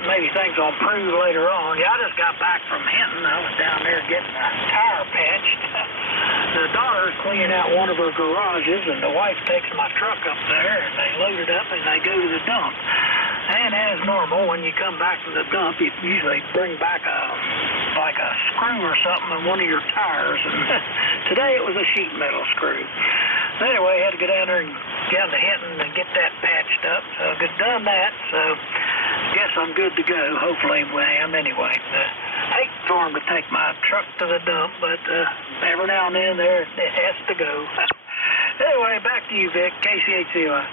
maybe things will improve later on. Yeah, I just got back from Hinton. I was down there getting a tire patched. The daughter's cleaning out one of her garages, and the wife takes my truck up there, and they load it up, and they go to the dump. And as normal, when you come back from the dump, you usually bring back like a screw or something on one of your tires. And today it was a sheet metal screw. Anyway, I had to go down there and get down to Hinton and get that patched up. So I done that. So guess I'm good to go. Hopefully I am anyway. I hate for them to take my truck to the dump, but every now and then it has to go. Anyway, back to you, Vic. KC8COI.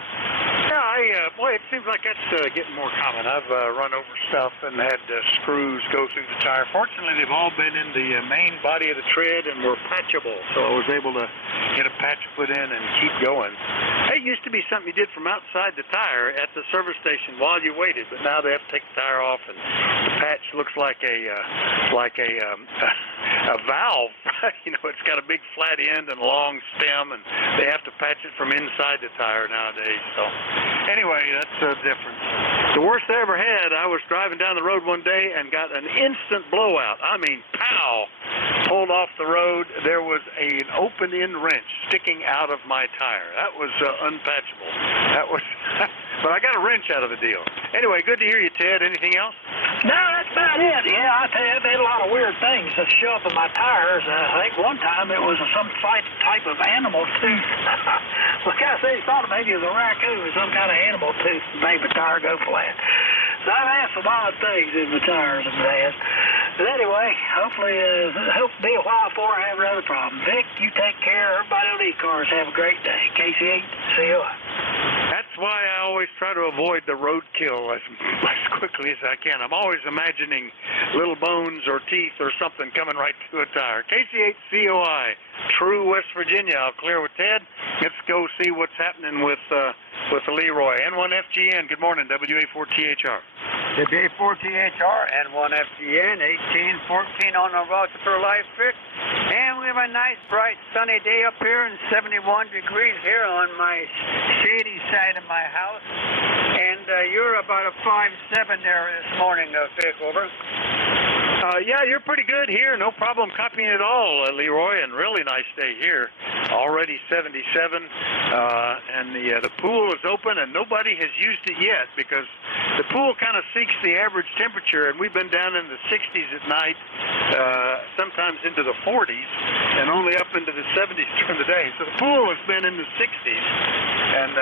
Yeah, boy, it seems like that's getting more common. I've run over stuff and had screws go through the tire. Fortunately, they've all been in the main body of the tread and were patchable, so I was able to get a patch put in and keep going. It used to be something you did from outside the tire at the service station while you waited, but now they have to take the tire off, and the patch looks like a valve. You know, it's got a big flat end and a long stem, and they have to patch it from inside the tire nowadays. So anyway, that's a difference. The worst I ever had, I was driving down the road one day and got an instant blowout. I mean, pow! Pulled off the road. There was an open-end wrench sticking out of my tire. That was unpatchable. That was, but I got a wrench out of the deal. Anyway, good to hear you, Ted. Anything else? No, that's about it. Yeah, I tell you, I've had a lot of weird things that show up in my tires. I think one time it was some type of animal tooth. Like I said, he thought maybe it was a raccoon or some kind of animal tooth made the tire go flat. So I've had some odd things in the tires in the past. But anyway, hopefully, hope to be a while before I have another problem. Vic, you take care. Everybody on ECARS, have a great day. KC8COI. That's why I always try to avoid the roadkill as quickly as I can. I'm always imagining little bones or teeth or something coming right to a tire. KC8COI, True West Virginia. I'll clear with Ted. Let's go see what's happening with Leroy. N1FGN, good morning, WA4THR. WA4THR, N1FGN, 1814 on the route to Life Vic. And we have a nice, bright, sunny day up here and 71 degrees here on my shady side of my house. And you're about a 5'7" there this morning, Vic, over. Yeah, you're pretty good here. No problem copying it all, Leroy, and really nice day here. Already 77, and the pool is open, and nobody has used it yet because the pool kind of seeks the average temperature, and we've been down in the 60s at night, sometimes into the 40s, and only up into the 70s during the day. So the pool has been in the 60s, and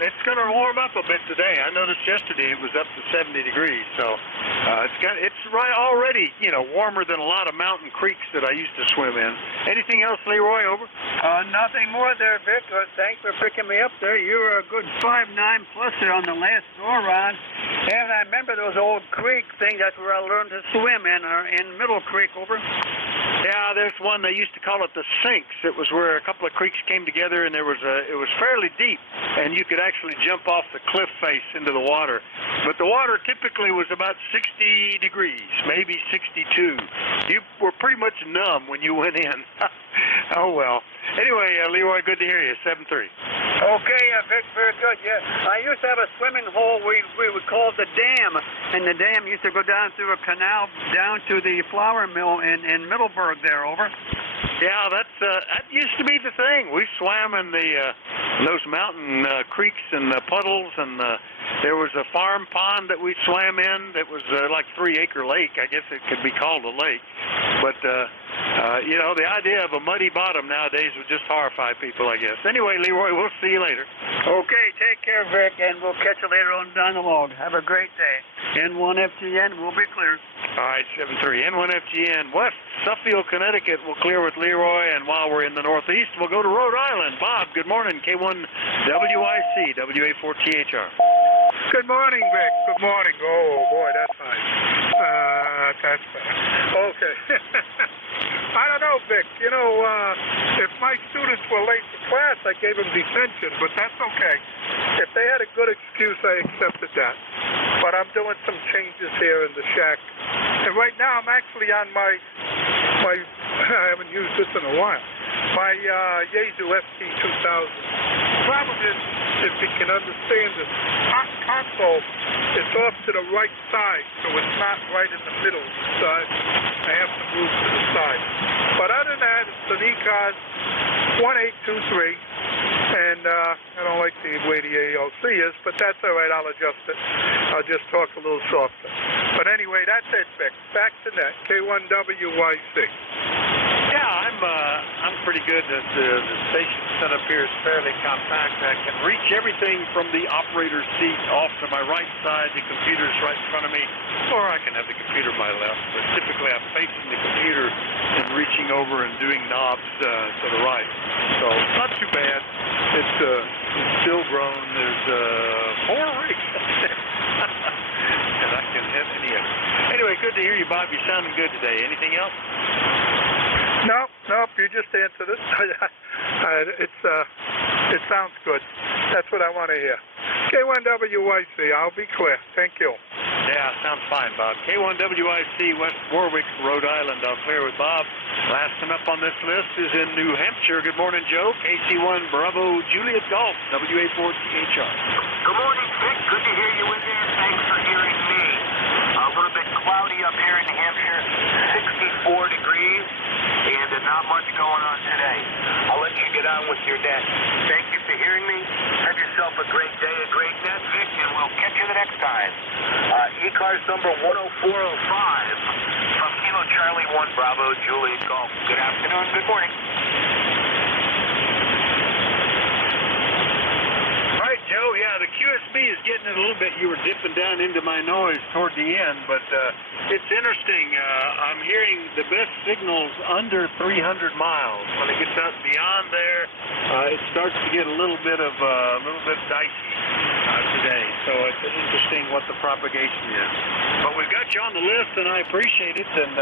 it's going to warm up a bit today. I noticed yesterday it was up to 70 degrees, so it's right already, warmer than a lot of mountain creeks that I used to swim in. Anything else, Leroy, over? Nothing more there, Vic. Thanks for picking me up there. You were a good 5'9" plus there on the last go-around. And I remember those old creek things that where I learned to swim in Middle Creek, over. Yeah, there's one, they used to call it the Sinks. It was where a couple of creeks came together, and it was fairly deep, and you could actually jump off the cliff face into the water. But the water typically was about 60 degrees, maybe 62. You were pretty much numb when you went in. Oh, well. Anyway, Leroy, good to hear you, 7-3. Okay, Vic, very good, yeah. I used to have a swimming hole we would call the dam, and the dam used to go down through a canal down to the flour mill in Middleburg there, over. Yeah, that used to be the thing. We swam in those mountain creeks and puddles, and there was a farm pond that we swam in that was like 3-acre lake. I guess it could be called a lake. But You know, the idea of a muddy bottom nowadays would just horrify people, I guess. Anyway, Leroy, we'll see you later. Okay, take care, Vic, and we'll catch you later on down the road. Have a great day. N1FGN will be clear. All right, 73. N1FGN West Suffield, Connecticut will clear with Leroy, and while we're in the Northeast, we'll go to Rhode Island. Bob, good morning. K1WIC, WA4THR. Good morning, Vic. Good morning. Oh, boy, that's fine. That's fine. Okay. I don't know, Vic. You know, if my students were late to class, I gave them detention, but that's okay. If they had a good excuse, I accepted that. But I'm doing some changes here in the shack. And right now, I'm actually on my I haven't used this in a while, my Yaesu ST2000. The problem is, if you can understand this, console is off to the right side, so it's not right in the middle. So I have to move to the side. But other than that, it's an ECARS 1823, and I don't like the way the AOC is, but that's all right. I'll adjust it. I'll just talk a little softer. But anyway, that's it, Vic. Back to net. K1WYC. Yeah, I'm pretty good. The station setup here is fairly compact. I can reach everything from the operator's seat off to my right side. The computer's right in front of me, or I can have the computer to my left. But typically, I'm facing the computer and reaching over and doing knobs to the right. So it's not too bad. It's still grown. There's 4 rigs and I can hit any of them. Anyway, good to hear you, Bob. You're sounding good today. Anything else? Nope, you just answered it. It sounds good. That's what I want to hear. K1WIC, I'll be clear. Thank you. Yeah, sounds fine, Bob. K1WIC, West Warwick, Rhode Island. I'll clear with Bob. Last one up on this list is in New Hampshire. Good morning, Joe. KC1 Bravo Juliet Golf, WA4THR. Good morning, Vic. Good to hear you in there. Thanks for hearing me. A little bit cloudy up here in New Hampshire, 64 degrees, and not much going on today. I'll let you get on with your net. Thank you for hearing me. Have yourself a great day, a great net, Vic, and we'll catch you the next time. ECARS number 10405 from Kilo Charlie 1 Bravo Juliet Golf. Good afternoon, good morning. Joe, yeah, the QSB is getting it a little bit. You were dipping down into my noise toward the end, but it's interesting. I'm hearing the best signals under 300 miles. When it gets out beyond there, it starts to get a little bit dicey today. So it's interesting what the propagation is. But we've got you on the list, and I appreciate it. And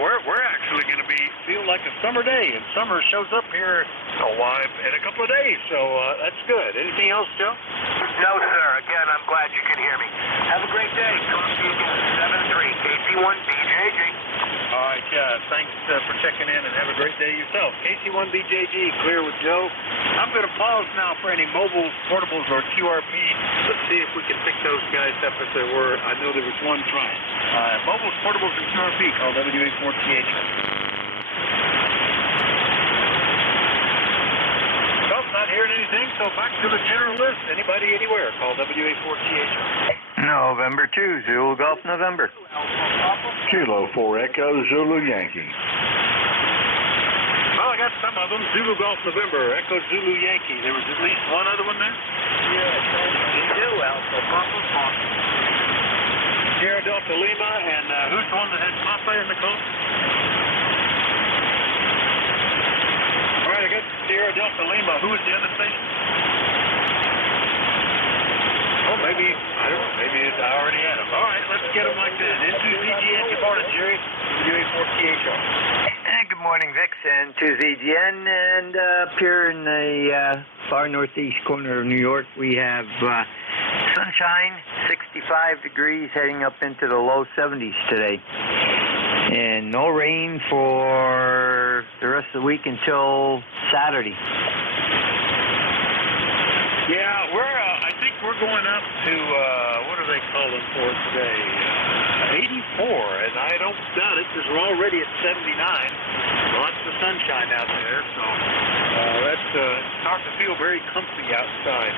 we're actually going to feel like a summer day, and summer shows up here in a couple of days. So that's good. Anything else, Joe? No, sir. Again, I'm glad you can hear me. Have a great day. Talk to you again. 73 KC1BJG. All right, yeah. Thanks for checking in, and have a great day yourself. KC1BJG, clear with Joe. I'm going to pause now for any mobiles, portables, or QRP. Let's see if we can pick those guys up if there were. I know there was one trying. Mobiles, portables, and QRP, call WA4TH. Not hearing anything, so back to the general list. Anybody, anywhere, call WA4TH. November 2, Zulu Golf November. Kilo 4 Echo Zulu Yankee. Well, I got some of them. Zulu Golf November, Echo Zulu Yankee. There was at least one other one there? Yeah, you Alpha Papa. Sierra Delta Lima, and who's the one that had Papa in the call? All right, I got Sierra Delta Lima. Who was the other station? Oh, maybe, I don't know, maybe I already had them. All right, let's get them like that. N2ZGN, good morning, Jerry. WA4THR. Good morning, Vix, and 2ZGN. And up here in the far northeast corner of New York, we have sunshine, 65 degrees, heading up into the low 70s today. And no rain for the rest of the week until Saturday. Yeah, I think we're going up to, what are they calling for today? 84, and I don't doubt it because we're already at 79. Lots of sunshine out there, so that's starting to feel very comfy outside.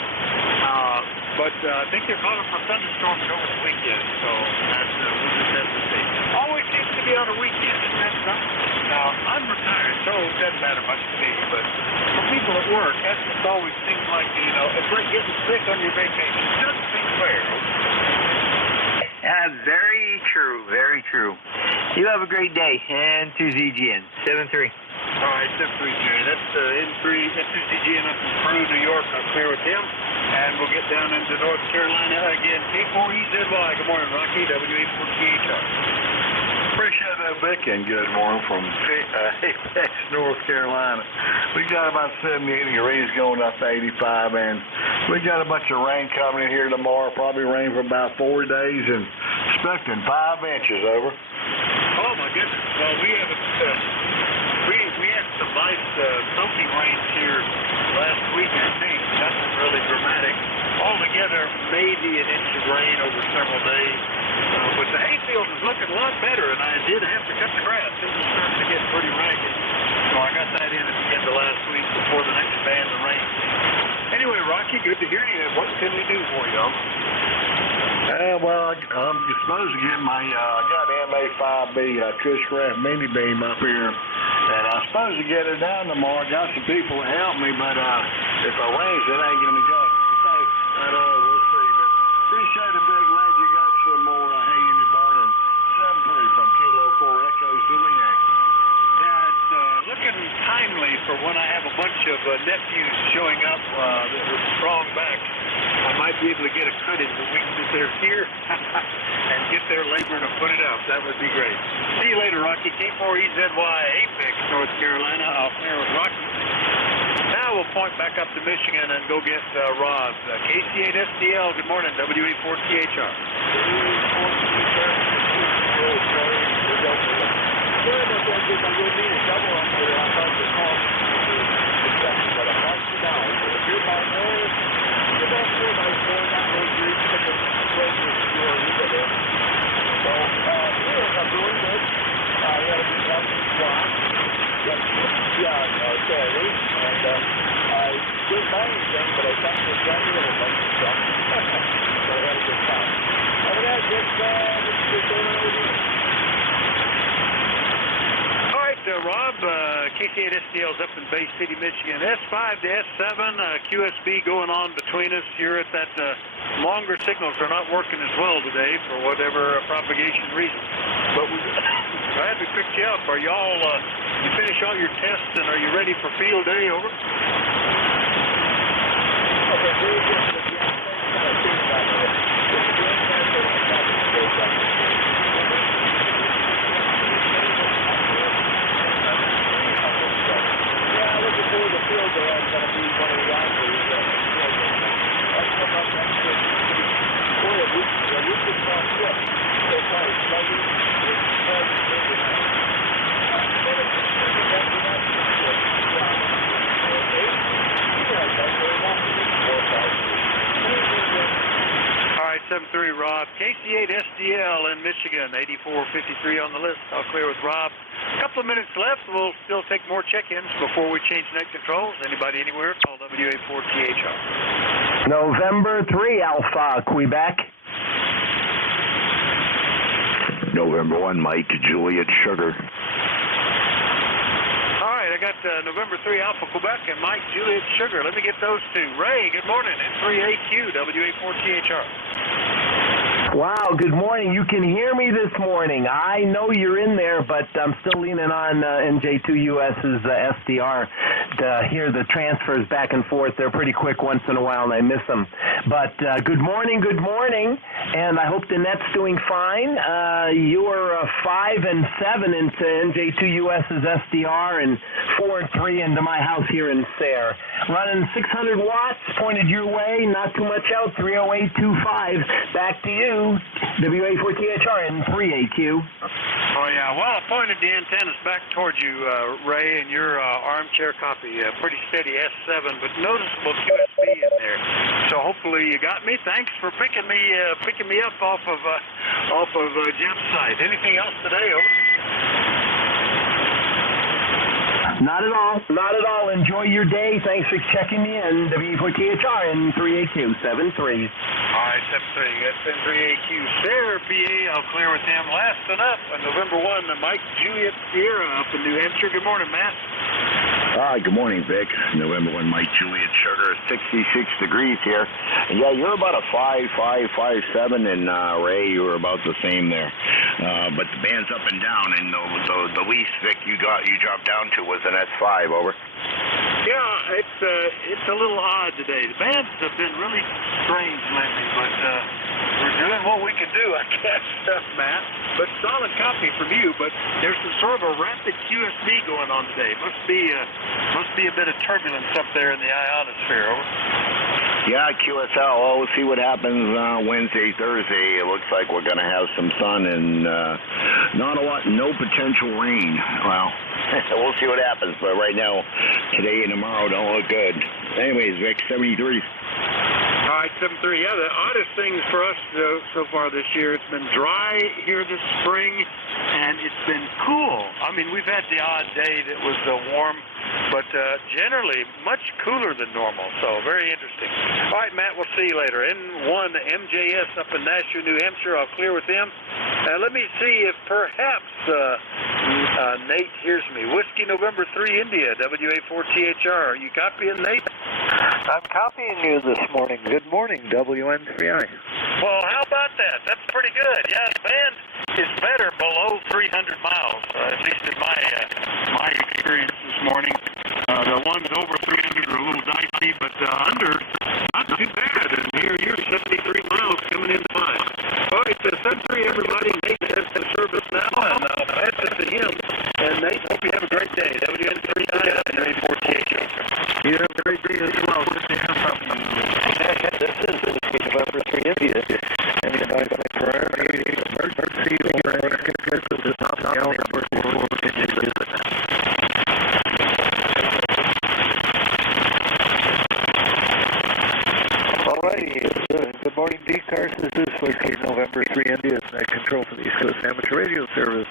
But I think they're calling for thunderstorms over the weekend, so that's we'll just have to see. Always seems to be on the weekend, isn't that something? Now, I'm retired, so it doesn't matter much to me. But for people at work, that's just always seems like, it's like getting sick on your vacation. It doesn't seem fair. Very true, very true. You have a great day, and to ZGN, 7-3. All right, 7-3, Jerry. That's N2ZGN up in Peru, New York. I'm clear with him. And we'll get down into North Carolina again. K4EZY. Good morning, Rocky. WA4THR. Appreciate that, Vic, and good morning from Apex, North Carolina. We got about 78 degrees going up to 85, and we got a bunch of rain coming in here tomorrow, probably rain for about 4 days, and expecting 5 inches over. Oh, my goodness. Well, we haven't, we had some nice soaking rains here last week, I think. Nothing really dramatic. Altogether, maybe an inch of rain over several days. But the hayfield is looking a lot better, and I did have to cut the grass. It was starting to get pretty ragged. So I got that in at the end of last week before the next band of rain. Anyway, Rocky, good to hear you. What can we do for you? Well, I'm supposed to get my, I got MA5B Cushcraft mini beam up here, and I'm supposed to get it down tomorrow. I got some people to help me, but if it rains, it ain't going to go. So, I don't know, we'll see. But appreciate it, Big. Glad you got some more hay in your barn. And 7-3 from Kilo 4 Echo Zulu Yankee. Yeah, it's looking timely for when I have a bunch of nephews showing up that are strong backs. I might be able to get a cut in the week that they're here and get their labor to put it out. That would be great. See you later, Rocky. K4EZY, Apex, North Carolina. I'll clear with Rocky. Now we'll point back up to Michigan and go get Rob. KC8SDL, good morning, WA4THR. Rob, KC8SDL's up in Bay City, Michigan. S5 to S7, QSB going on between us. You're at that longer signals are not working as well today for whatever propagation reason. But we're glad we picked you up. Are y'all, you finish all your tests and are you ready for field day? Over. Okay, very good. All right, 7-3, Rob. KC8SDL in Michigan, 8453 on the list. I'll clear with Rob. A couple of minutes left. We'll still take more check-ins before we change net controls. Anybody anywhere, call WA4THR. November 3, Alpha, Quebec. November 1, Mike, Juliet, Sugar. All right, I got November 3, Alpha, Quebec, and Mike, Juliet, Sugar. Let me get those two. Ray, good morning, and 3AQ, WA4THR. Wow, good morning. You can hear me this morning. I know you're in there, but I'm still leaning on NJ2US's SDR to hear the transfers back and forth. They're pretty quick once in a while, and I miss them. But good morning, and I hope the net's doing fine. You are 5 and 7 into NJ2US's SDR and 4 and 3 into my house here in Sayre. Running 600 watts, pointed your way, not too much out, 30825. Back to you. WA4THR and 3AQ. Oh, yeah. Well, I pointed the antennas back towards you, Ray, and your armchair copy. Pretty steady S7, but noticeable QSB in there. So hopefully you got me. Thanks for picking me up off of Jim's site. Anything else today? Over. Not at all. Enjoy your day. Thanks for checking me in. WA4THR and 3AQ 7-3. All right. right, 7-3. You got 10-3 AQ. There, PA, I'll clear with them. Last one up on November 1, the Mike Juliet Sierra up in New Hampshire. Good morning, Matt. Hi, good morning, Vic. November 1, Mike Juliet Sugar, 66 degrees here. And yeah, you're about a 5.7, and Ray, you were about the same there. But the band's up and down, and the least, Vic, you dropped down to was an S5, over. Yeah, it's a little odd today. The bands have been really strange lately, but we're doing what we can do, I guess, Matt. But solid copy from you. But there's some sort of a rapid QSB going on today. Must be a bit of turbulence up there in the ionosphere. Over. Yeah, QSL. Well, we'll see what happens Wednesday, Thursday. It looks like we're going to have some sun and no potential rain. Well, we'll see what happens. But right now, today and tomorrow don't look good. Anyways, Vic, 73. All right, 7-3. Yeah, the oddest things for us so far this year, it's been dry here this spring, and it's been cool. I mean, we've had the odd day that was warm, but generally much cooler than normal, so very interesting. All right, Matt, we'll see you later. N1 NJ2US up in Nashua, New Hampshire. I'll clear with them. Let me see if perhaps Nate hears me. Whiskey November 3 India, WA4THR. Are you copying, Nate? I'm copying you this morning. Good morning, WN3I. Well, how about that? That's pretty good. Yeah, the band is better below 300 miles, at least in my experience this morning. The ones over 300 are a little dicey, but under, not too bad. And here you're 73 miles coming in fine. All right, 7-3, everybody. Nate has the service now, and I'll pass it to him. And Nate, hope you have a great day. WN3I, WA4THR. You have a great day as well. Good to hear from you. This is November 3 India. And you know, I'm priority emergency or get to the top of the hour for continue to All righty. Good morning, ECARS. This is Whiskey November 3 India. It's night control for the East Coast Amateur Radio Service,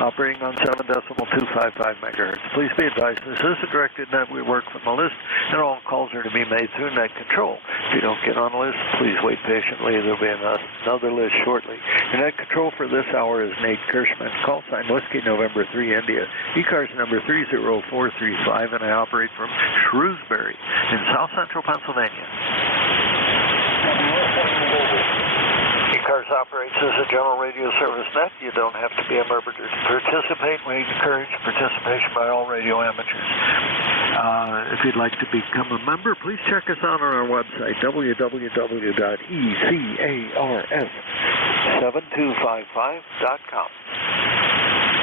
operating on 7.255 megahertz. Please be advised, this is a directed net. We work from a list, and all calls are to be made through net control. If you don't get on the list, please wait patiently. There will be another list shortly. Your net control for this hour is Nate Kirschman. Call sign Whiskey November 3 India. ECARS number 30435, and I operate from Shrewsbury in South Central Pennsylvania. ECARS operates as a general radio service net. You don't have to be a member to participate. We encourage participation by all radio amateurs. If you'd like to become a member, please check us out on our website, www.ECARS7255.com.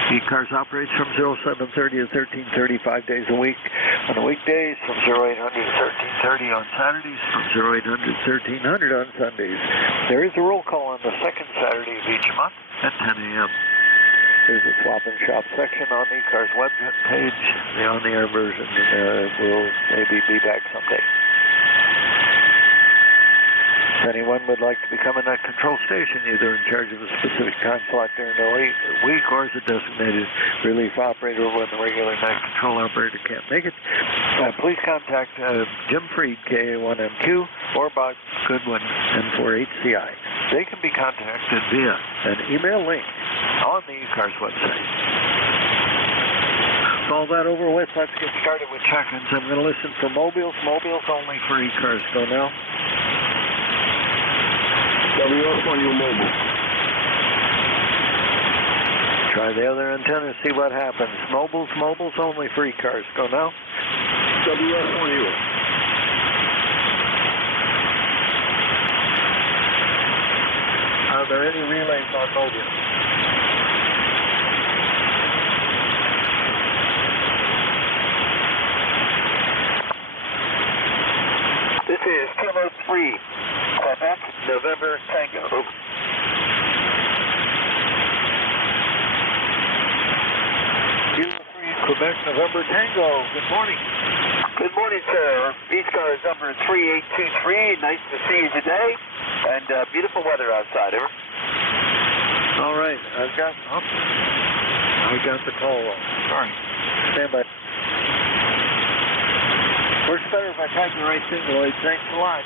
ECARS operates from 0730 to 1330, 5 days a week. On the weekdays, from 0800 to 1330 on Saturdays, from 0800 to 1300 on Sundays. There is a roll call on the second Saturday of each month at 10 a.m. There's a swap and shop section on the ECARS web page. The on-the-air version will maybe be back someday. If anyone would like to become a net control station, either in charge of a specific time slot during the week or as a designated relief operator when the regular net control operator can't make it, please contact Jim Freed, KA1MQ, or Bob Goodwin, N4HCI. They can be contacted via an email link on the ECARS website. With all that over with, let's get started with check-ins. I'm going to listen for mobiles only for ECARS. Go now. WS on your mobile. Try the other antenna, see what happens. Mobiles only for ECARS. Go now. WS on you. Are there any relays on mobile? This is Kilo 3, Quebec, November Tango. Over. Kilo 3, Quebec, November Tango. Good morning. Good morning, sir. ECARS number 3823. Nice to see you today. And beautiful weather outside. Over. All right. I've got the call. Sorry. Stand by. Works better if I type the right thing, Lloyd. Thanks a lot.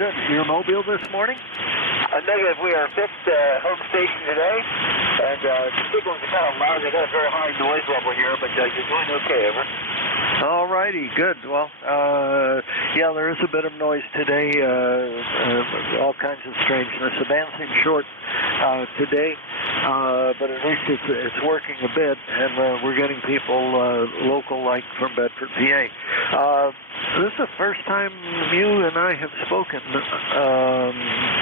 Good. You're mobile this morning? Negative. We are fixed home station today, and the signals are kind of loud. They got a very high noise level here, but you're doing okay, over. All righty, good. Well, yeah, there is a bit of noise today, all kinds of strangeness. Advancing short today, but at least it's working a bit, and we're getting people local, like from Bedford, PA. This is the first time you and I have spoken.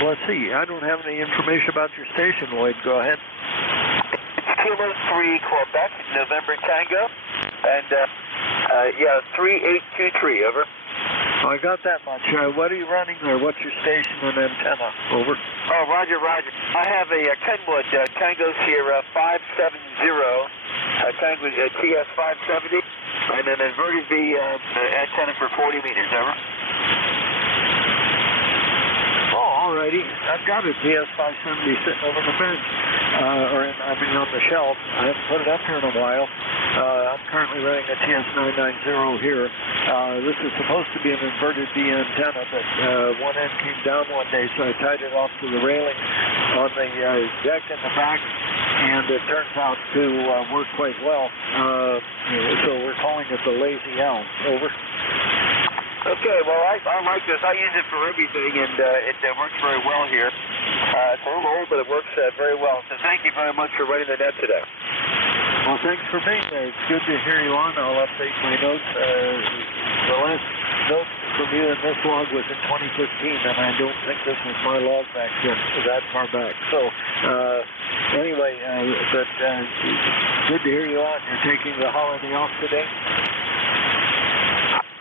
Let's see, I don't have any information about your station, Lloyd. Go ahead. Kilo 3 Quebec, November Tango, and yeah, 3823, over. I got that much. What are you running there? What's your station and antenna? Over. Oh, roger, roger. I have a Kenwood Tango Sierra 570, Tango TS 570, and an inverted V antenna for 40 meters, over. Oh, alrighty. I've got a TS 570 sitting over the bench, on the shelf. I haven't put it up here in a while. I'm currently running a TS990 here. This is supposed to be an inverted V antenna, but one end came down one day, so I tied it off to the railing on the deck in the back, and it turns out to work quite well. So we're calling it the Lazy L. Over. Okay, well, I like this. I use it for everything, and it works very well here. It's a little old, but it works very well. So thank you very much for running the net today. Well, thanks for being there. It's good to hear you on. I'll update my notes. The last note from you in this log was in 2015, and I don't think this was my log back then, that far back. So, anyway, but good to hear you on. You're taking the holiday off today?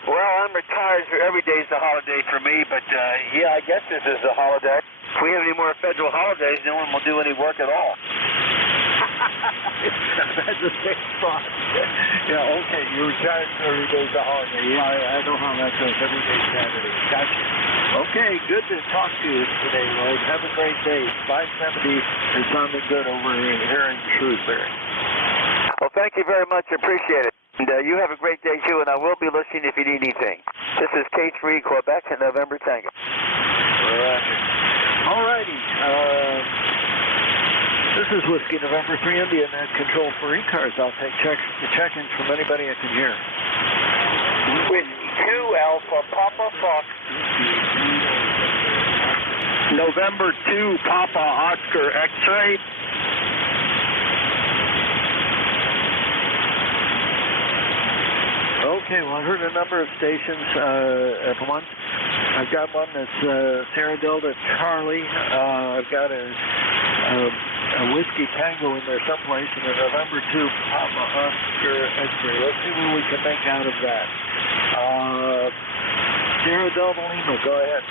Well, I'm retired, so every day's a holiday for me, but yeah, I guess this is a holiday. If we have any more federal holidays, no one will do any work at all. That's the same spot. Yeah, okay, you're retired, so every day's a holiday. Yeah, I know how that goes. Every day's Saturday. Gotcha. Okay, good to talk to you today, Lloyd. Have a great day. 570 is sounding good over here in Shrewsbury. Well, thank you very much. I appreciate it. And you have a great day, too, and I will be listening if you need anything. This is K3 Quebec and November Tango. All righty. This is Whiskey November 3 India, net control for ECARS. I'll take check-ins from anybody I can hear. Whiskey 2 Alpha Papa Fox. November 2 Papa Oscar X-ray. Okay, well, I heard a number of stations at once. I've got one that's Sierra Delta Charlie. I've got a Whiskey Tango in there someplace, and a November 2 Papa Oscar X-ray. Let's see what we can make out of that. Sierra Delta Lima, go ahead.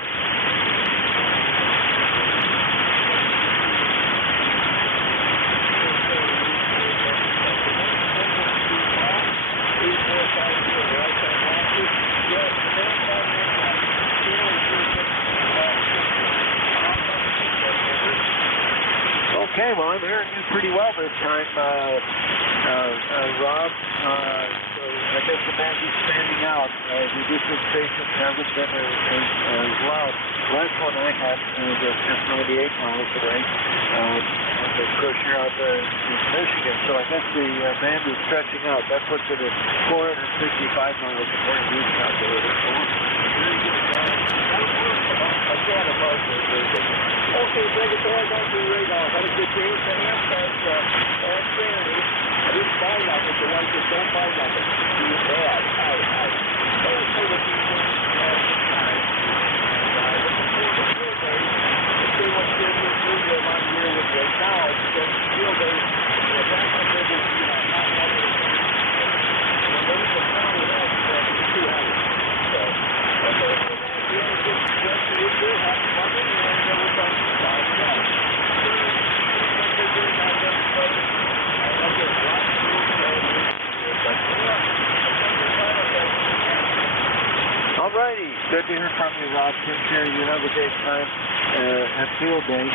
Okay, well, I'm hearing you pretty well this time, Rob. So I guess the band is standing out. The different stations haven't been as loud. Last one I had was just 98 miles away. And of course, you're out in Michigan, so I guess the band is stretching out. That puts it at 465 miles according to these calculators. Okay, take it back on your radar. Had a good day. That's Sandy. I didn't buy nothing, so I just don't buy nothing. You're bad. Alrighty, good to hear from you, Rob. Take care. You have a great time at Field Day.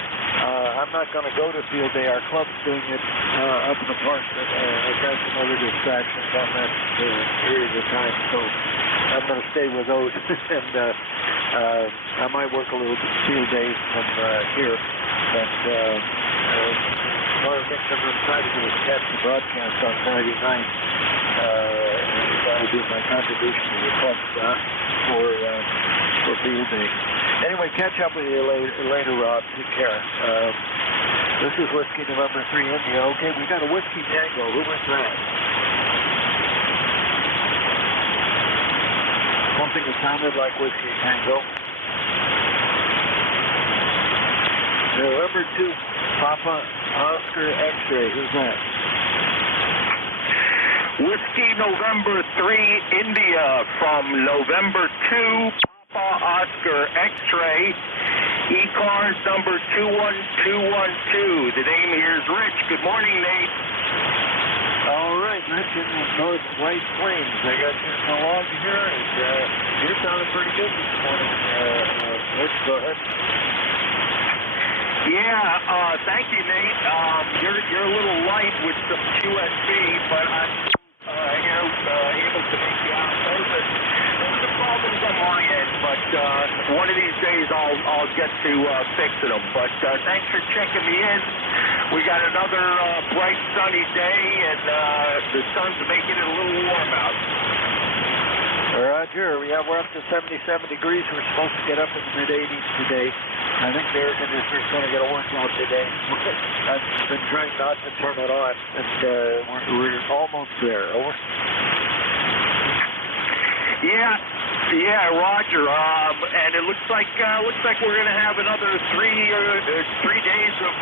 I'm not going to go to field day. Our club's doing it up in the park, but I've got some other distractions on that period of time, so I'm going to stay with those. And I might work a little field day from here, but one of the things I'm going to try to do is catch the broadcast on Friday night. That'll be my contribution to the club for field day. Anyway, catch up with you later, Rob. Take care. This is Whiskey November 3 India. Okay, we got a Whiskey Tango. Who was that? Something that sounded like Whiskey Tango. November 2, Papa Oscar X-Ray. Who's that? Whiskey November 3 India from November 2, Papa Oscar X-Ray, ECARS number 21212. The name here is Rich. Good morning, Nate. All right, Rich in the North White Plains. I got you in the log here, and you're sounding pretty good this morning. Rich, go ahead. Yeah, thank you, Nate. You're a little light with some QSC, but I'm able to make you out. Those are problems on my end, but one of these days I'll get to fixing them. But thanks for checking me in. We got another bright sunny day, and the sun's making it a little warm out. Roger. Yeah, we're up to 77 degrees. We're supposed to get up in the mid-80s today. I think the air conditioner's going to get a workout today. I've been trying not to turn it on, and we're almost there. Over. Yeah, Roger. And it looks like we're going to have another 3 days of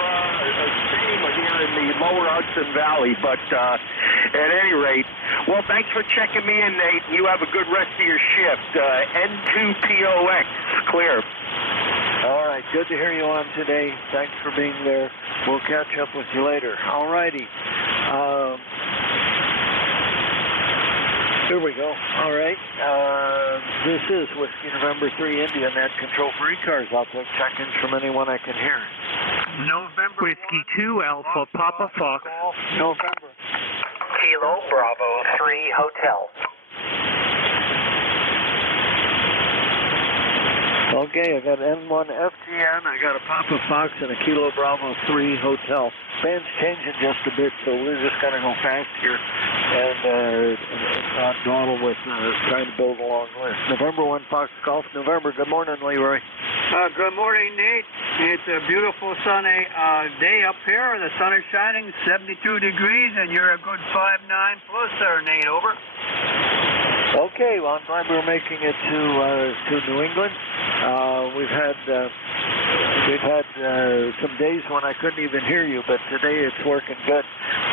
same here in the lower Hudson Valley. But at any rate, well, thanks for checking me in, Nate. You have a good rest of your shift. N2POX, clear. All right, good to hear you on today. Thanks for being there. We'll catch up with you later. All righty. Here we go. All right. This is Whiskey November 3 India Net Control for ECARS. I'll take check-ins from anyone I can hear. November Whiskey 2 Alpha Papa Fox. November. Kilo Bravo 3 Hotel. Okay, I got N1 FTN, I got a Papa Fox, and a Kilo Bravo 3 Hotel. Band's changing just a bit, so we're just going to go fast here and not dawdle with trying to build a long list. November 1 Fox Golf. November, good morning, Leroy. Good morning, Nate. It's a beautiful sunny day up here. The sun is shining, 72 degrees, and you're a good 5'9" plus there, Nate. Over. Okay, well, I'm glad we're making it to New England. We've had some days when I couldn't even hear you, but today it's working good.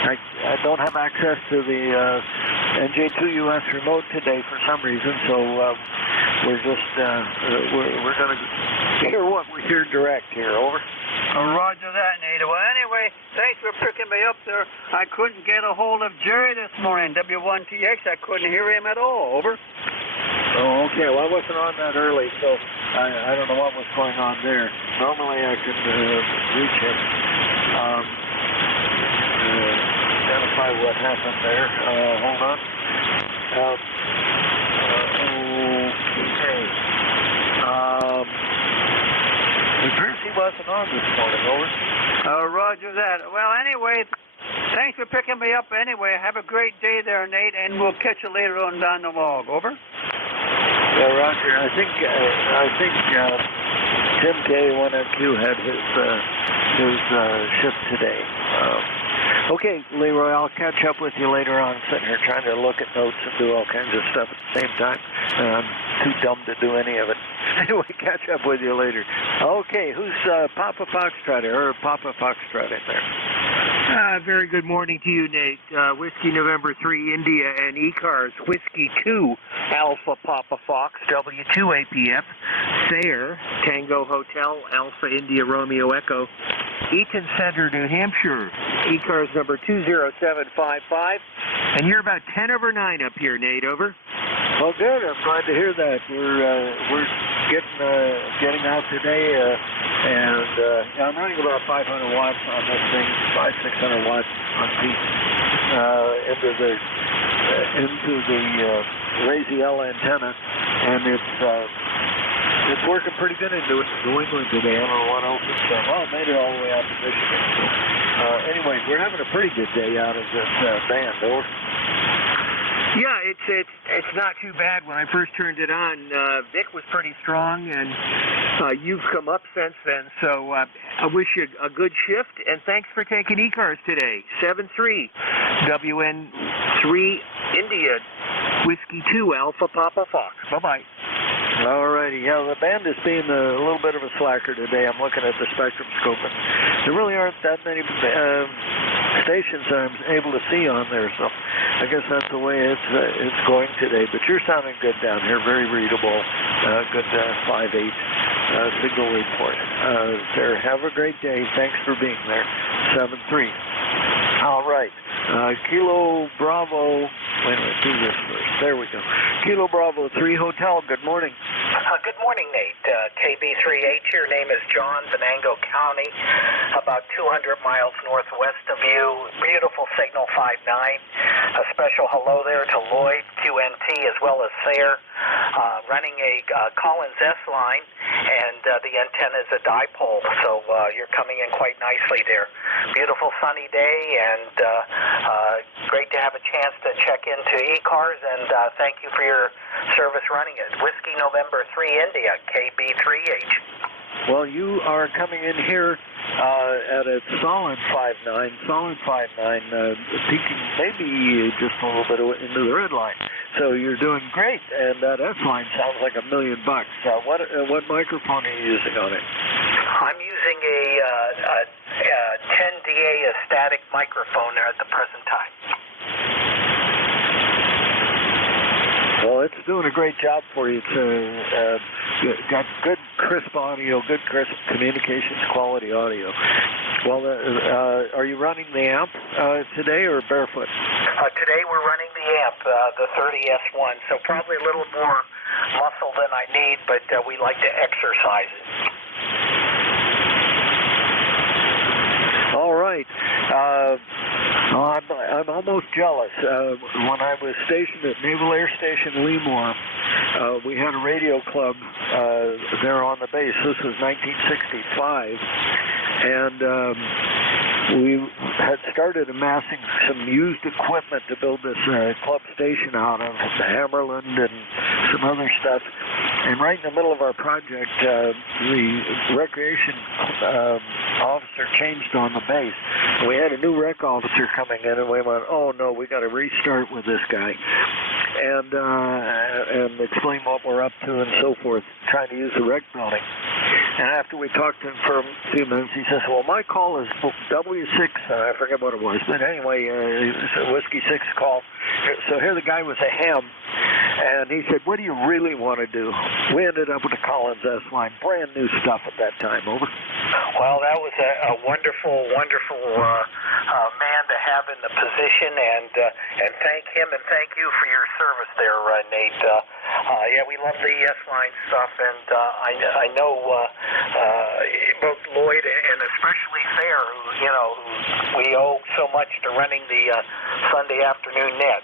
I don't have access to the NJ2US remote today for some reason, so we're just we're going to hear what we hear direct here. Over. Roger that, Nate. Well, anyway, thanks for picking me up there. I couldn't get a hold of Jerry this morning, W1TX. I couldn't hear him at all. Over. Oh, okay. Well, I wasn't on that early, so I don't know what was going on there. Normally I can reach him, identify what happened there. Hold on. Okay. Jersey wasn't on this morning, over. Roger that. Well, anyway, thanks for picking me up anyway. Have a great day there, Nate, and we'll catch you later on down the log. Over. Yeah, Roger. I think Tim K1FQ had his shift today. Okay, Leroy, I'll catch up with you later on. I'm sitting here trying to look at notes and do all kinds of stuff at the same time. I'm too dumb to do any of it. Anyway, catch up with you later. Okay, who's Papa Foxtrot or Papa Foxtrot in there? Very good morning to you, Nate. Whiskey November 3 India and ECARS Whiskey 2 Alpha Papa Fox W2APF Sayre Tango Hotel Alpha India Romeo Echo Eaton Center, New Hampshire. ECARS number 20755. And you're about 10 over 9 up here, Nate. Over. Well, good. I'm glad to hear that. We're getting out today, and I'm running about 500 watts on this thing, 600 watts on peak into the Raziel antenna, and it's working pretty good in New England today. I don't know what else it's done. Well, it made it all the way out to Michigan. So, anyway, we're having a pretty good day out of this band, over. Yeah, it's not too bad. When I first turned it on, Vic was pretty strong, and you've come up since then. So I wish you a good shift, and thanks for taking ECARS today. 73 WN3 India Whiskey 2 Alpha Papa Fox. Bye-bye. All righty. Yeah, the band is being a little bit of a slacker today. I'm looking at the spectrum scope, and there really aren't that many stations I'm able to see on there, so I guess that's the way it's going today. But you're sounding good down here, very readable, good 5.8 signal report. There, have a great day. Thanks for being there. 7-3. All right. Kilo Bravo. Wait a minute, do this first. There we go. Kilo Bravo 3 Hotel. Good morning. Good morning, Nate. KB3H. Your name is John, Venango County, about 200 miles northwest of you. Beautiful signal 5.9. A special hello there to Lloyd, QNT, as well as Thayer. Running a Collins S line, and the antenna is a dipole, so you're coming in quite nicely there. Beautiful sunny day, and great to have a chance to check into ECARS, and thank you for your service running it. Whiskey November 3 India, KB3H. Well, you are coming in here at a solid 5.9, peaking maybe just a little bit into the red line. So you're doing great, and that S line sounds like $1 million. What microphone are you using on it? I'm using a 10DA a static microphone there at the present time. Well, it's doing a great job for you. It's got good, crisp audio, good, crisp communications quality audio. Well, are you running the amp today or barefoot? Today we're running the amp, the 30S1, so probably a little more muscle than I need, but we like to exercise it. All right. I'm almost jealous. When I was stationed at Naval Air Station Lemoore, we had a radio club there on the base. This was 1965, and we had started amassing some used equipment to build this club station out of, the Hammerland and some other stuff. And right in the middle of our project, the recreation officer changed on the base. We had a new rec officer coming in, and we went, oh no, we got to restart with this guy, and explain what we're up to and so forth, trying to use the rec building. And after we talked to him for a few minutes, he says, well, my call is W6, I forget what it was, but anyway, it's a Whiskey 6 call. So here the guy was a ham, and he said, what do you really want to do? We ended up with a Collins S line, brand new stuff at that time, over. Well, that was a wonderful, wonderful man to have in the position, and thank him and thank you for your service there, Nate. Yeah, we love the S line stuff, and I know both Lloyd and especially Thayer, who we owe so much to running the Sunday afternoon net.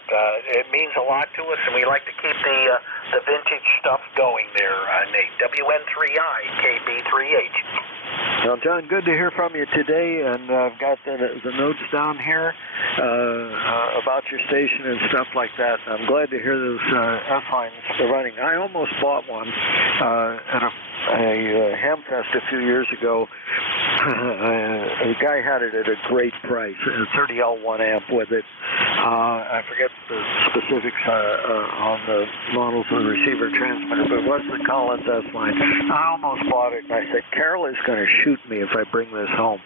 It means a lot to us, and we like to keep the vintage stuff going there, Nate. WN3I, KB3H. Well, John, good to hear from you today, and I've got the notes down here about your station and stuff like that. I'm glad to hear those S-lines are running. I almost bought one at a Hamfest a few years ago. A guy had it at a great price, a 30L1 amp with it. I forget the specifics on the models of the receiver transmitter, but it was the Collins S-line. I almost bought it, and I said, Carol is going to shoot me if I bring this home.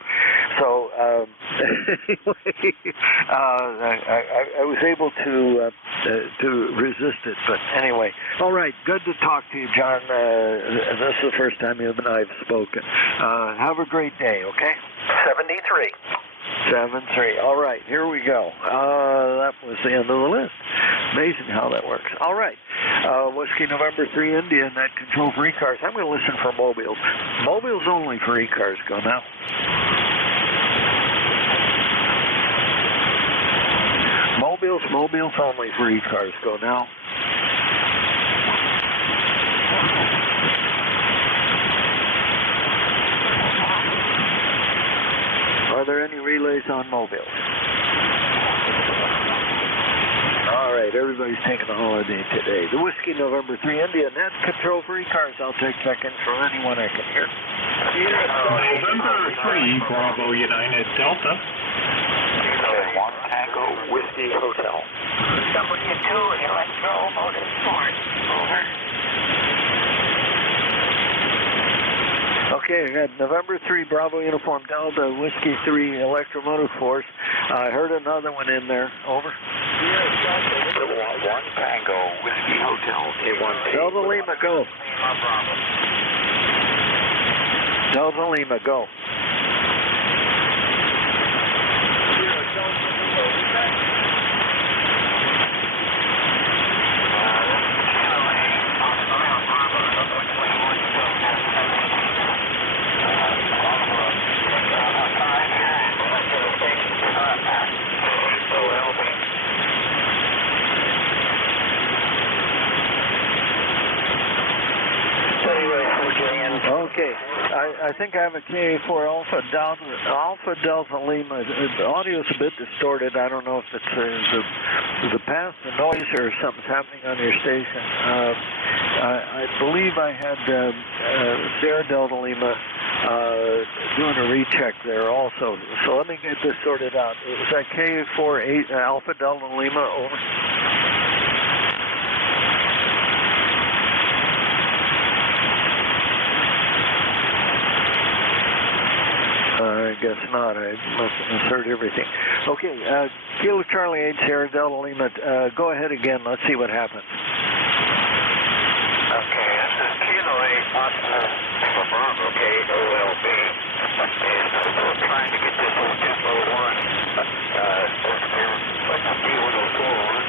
So anyway, I was able to resist it. But anyway, all right, good to talk to you, John. This is the first time you and I have spoken. Have a great day, okay? 73. 7-3. All right, here we go. That was the end of the list. Amazing how that works. All right. Whiskey November 3 India and that control for ECARS. I'm going to listen for mobiles. Mobiles only for ECARS. Go now. Mobiles only for ECARS. Go now. Are there any relays on mobiles? All right, everybody's taking a holiday today. The Whiskey November 3 India, net control for ECARS. I'll take seconds from anyone I can hear. November 3, Bravo United Delta. 1 Tango Whiskey Hotel. W2 Electromotive Force. Over. Okay, I got November 3 Bravo Uniform Delta Whiskey 3 Electromotive Force. I heard another one in there. Over. 1 Tango Whiskey Hotel. Delta Lima, go. Delta Lima, go. Okay, I think I have a KA4 Alpha Delta Lima. The audio's a bit distorted. I don't know if it's the past, the noise, or something's happening on your station. I believe I had Sierra Delta Lima doing a recheck there also. So let me get this sorted out. Was that KA4 Alpha Delta Lima? Over. I guess not. I must have misheard everything. Okay, Kilo Charlie 8 Sierra Delta Lima. Go ahead again. Let's see what happens. Okay, this is Kilo 8 Oscar for Bravo, KOLB. And we're trying to get this on Tempo 1. Put the P104 on.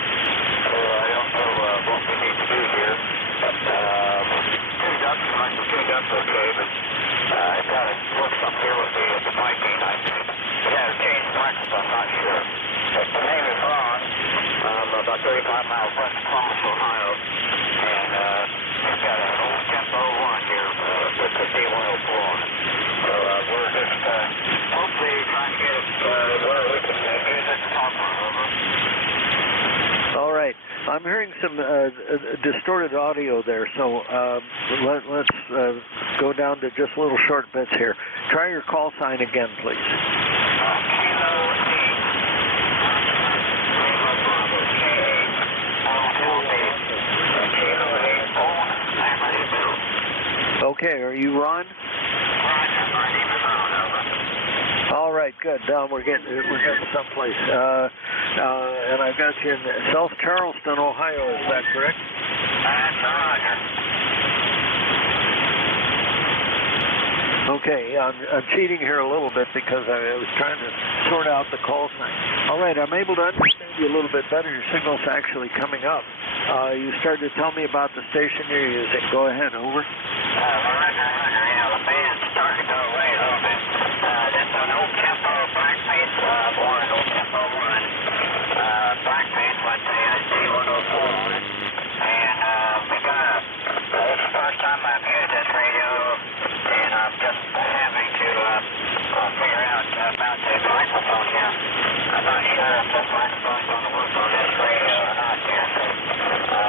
So I don't know what we need to do here. Tuned up, okay, but I've got to work something here with the miking. I had to change the microphone, I'm not sure. The name is Ron. I'm about 35 miles west of Columbus, Ohio. And we've got an old Tempo 1 here with the P104 on it. So we're just hopefully trying to get it where we can use it to talk over. All right. I'm hearing some distorted audio there, so let's go down to just little short bits here. Try your call sign again, please. Okay, are you Ron? All right, good. We're getting someplace. And I've got you in South Charleston, Ohio. Is that correct? That's Roger. Okay, I'm cheating here a little bit because I was trying to sort out the call sign. All right, I'm able to understand you a little bit better. Your signal's actually coming up. You started to tell me about the station you're using. Go ahead, over. Roger. You know, the band's starting to go away a little bit. That's an old Tempo blackface board, old Tempo 1. Blackface with the C104 on it. And we got this is the first time I've used this radio, and I'm just having to figure out about the microphone here. I'm not sure if this microphone's going to work on this radio or not here.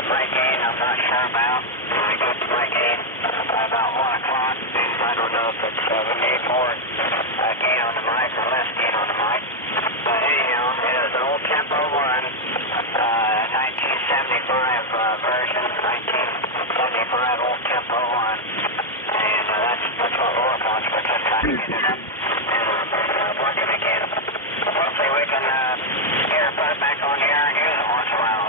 My gain, I'm not sure about. I got my gain about 1 o'clock. I don't know if it's we need more gain on the mic or less gain on the mic. But anyhow, it is an old Tempo 1, 1975 version, 1975 old Tempo 1. And that's what we're working on. We're just trying to get it up and working again. Hopefully we can get it put back on the air and use it once in a while.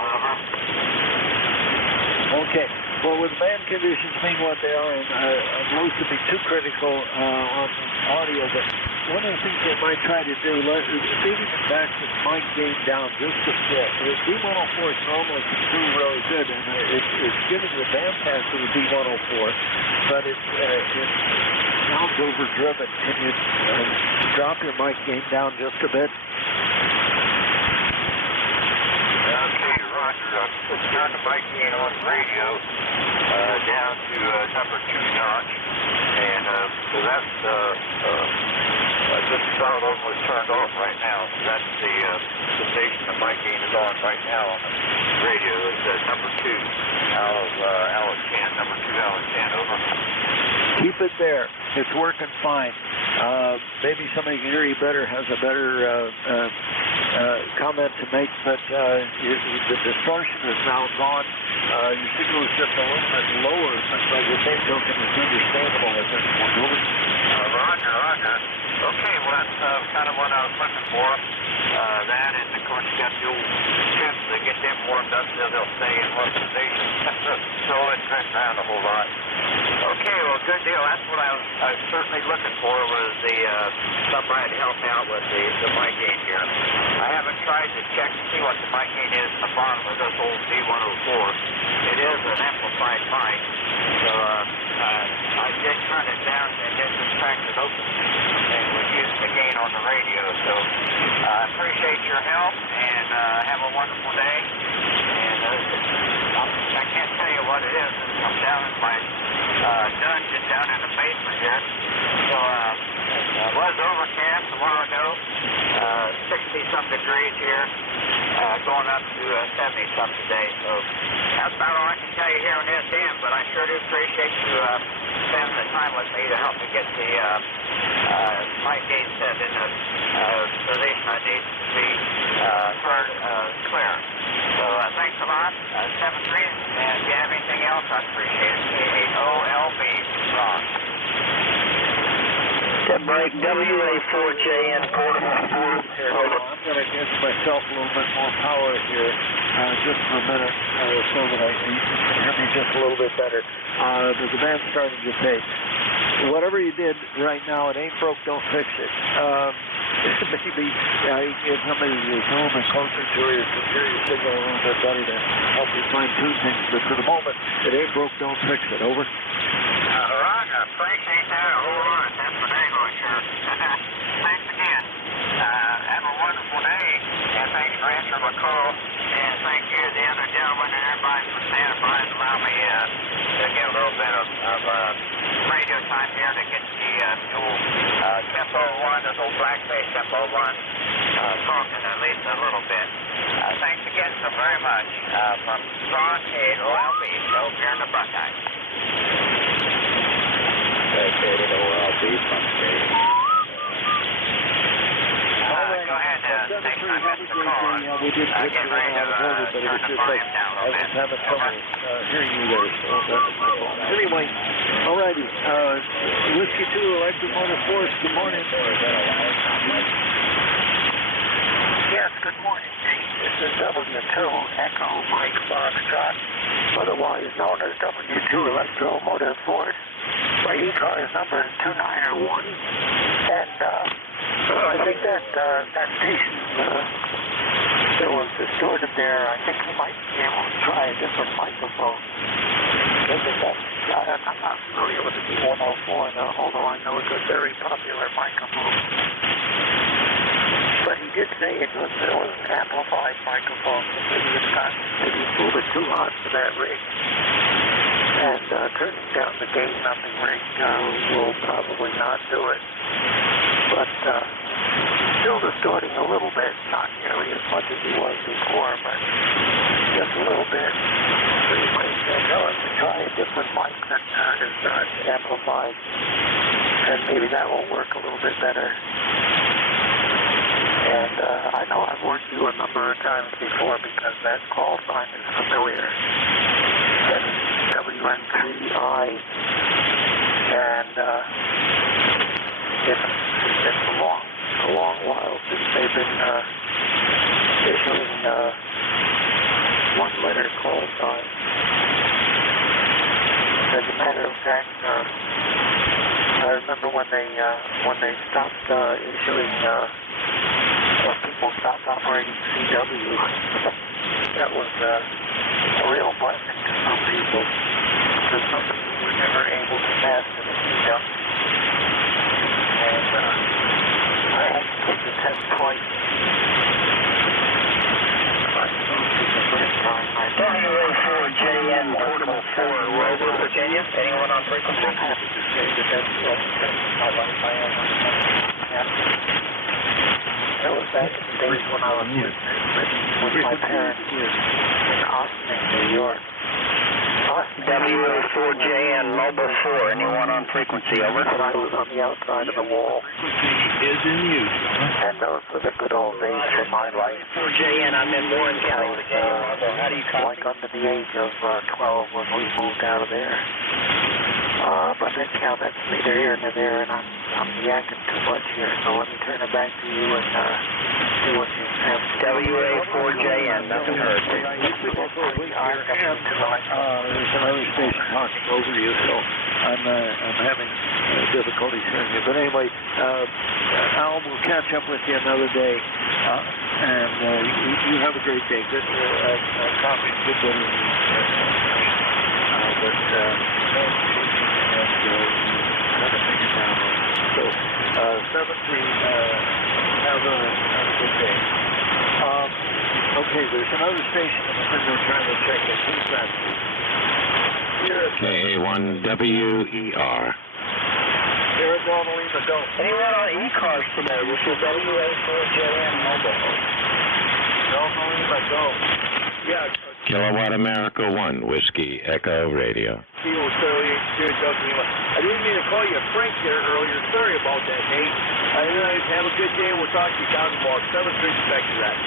Okay. Well, with band conditions being what they are, I'm loath to be too critical on audio, but one of the things they might try to do, maybe back the mic gain down just a bit. The D104 is normally can do really good, and it's giving the bandpass to the D104, but it sounds overdriven. Can you drop your mic gain down just a bit? Okay, Roger. I'm putting down the mic gain on the radio down to number 2 notch, and so that's this throttle was turned off right now. So that's the station the mic gain is on right now on the radio. It's number 2 out of Alice 10, number 2 Alice 10, over. Keep it there. It's working fine. Maybe somebody can hear you better, has a better comment to make, but the distortion is now gone. Your signal is just a little bit lower, but by the same token, it's understandable at this point. Over. Roger. Okay, well, that's kind of what I was looking for. That, and of course, you got the old tubes to get them warmed up so they'll stay in one position. So it drift around a whole lot. Okay, well, good deal. That's what I was certainly looking for, was the somebody to help me out with the mic gain here. I haven't tried to check to see what the mic gain is in the bottom of this old D104. It is an amplified mic, so I did turn it down and then just cracked it open and was using the gain on the radio. So I appreciate your help, and have a wonderful day. And I can't tell you what it is. I'm down in my dungeon down in the basement here. So it was overcast a while ago, 60-some degrees here, going up to 70-some today. So that's about all I can tell you here on this end, but I sure do appreciate you spending the time with me to help me get the mic gain set in the position I need to be heard clear. So thanks a lot, 7-3, and if you have anything else, I'd appreciate it. KAOLB, Ron. That break, WA4JN portable. Hold on, I'm going to give myself a little bit more power here, just for a minute, so that you can hear me just a little bit better. The band's starting to take. Whatever you did right now, it ain't broke, don't fix it. Maybe if somebody is home and closer to you can hear your signal a little bit better to help you fine-tune things, but for the moment, it ain't broke, don't fix it. Over. Ron, I appreciate that a whole lot. That's what I'm going sure. Thanks again. Have a wonderful day, and thanks for answering my call. And thank you to the other gentlemen and everybody for standing by and allow me to get a little bit of radio time here to get the old Tempo 1, this old blackface Tempo 1, talking at least a little bit. Thanks again so very much from Ron KAOLB, over here in the Buckeyes. KAOLB from Go ahead, thanks for the call. We did put you Getting ready out of order, but it was just like I was having trouble hearing you there, so that's my fault. Anyway, alrighty. Whiskey 2, Electric Motorsports, good morning. Yes, good morning, Chief. This is W2 Echo Mike Foxtrot, otherwise known as W2 Electro Motorsports. My ECARS number is 2901, and I think that station that was distorted there, I think we might be able to try a different microphone. I'm not familiar with the D104, although I know it's a very popular microphone. But he did say it was an amplified microphone, so maybe it's got maybe a little bit too hot for that rig. And turning down the gain on the rig will probably not do it. But still distorting a little bit, not nearly as much as he was before, but just a little bit. So you might tell him to try a different mic that is not amplified, and maybe that will work a little bit better. And I know I've worked you a number of times before because that call sign is familiar. That's WN3I, and it's a long while since they've been issuing one-letter call signs. As a matter of fact, I remember when they stopped issuing, when people stopped operating CW. That was a real blessing to some people, because some people were never able to pass to the CW. And I had to take the test twice. WA4JN, Portable 4, Rover, Virginia. Anyone on frequency? I'm happy to say that that's my life. I am. Yeah. That was back in the days when I was with my parents in Austin, New York. WA4JN, Mobile 4. Anyone on frequency? Over. But I was on the outside of the wall. Frequency is in use. And those were the good old days for my life. 4JN, I'm in Warren County, Virginia. How do you call like under the age of 12 when we moved out of there. But anyhow, that's neither here nor there, and I'm yakking too much here, so let me turn it back to you and see what you have to do. WA4JN, nothing heard. There's another station talking over you, so I'm having difficulties hearing you. But anyway, Al will catch up with you another day, and you have a great day. Good coffee, good dinner. So, 7-3, have a good day. Okay, there's another station in the window trying to check it. Who's that? KA1WER. Arizona Lima, go. Anyone on ECARS today? This is WA4JN Mobile. Arizona Lima, go. Yeah. Kilowatt America 1, Whiskey Echo Radio. I didn't mean to call you Frank there earlier. Sorry about that, Nate. Have a good day. We'll talk to you down tomorrow. 7-3, back to that.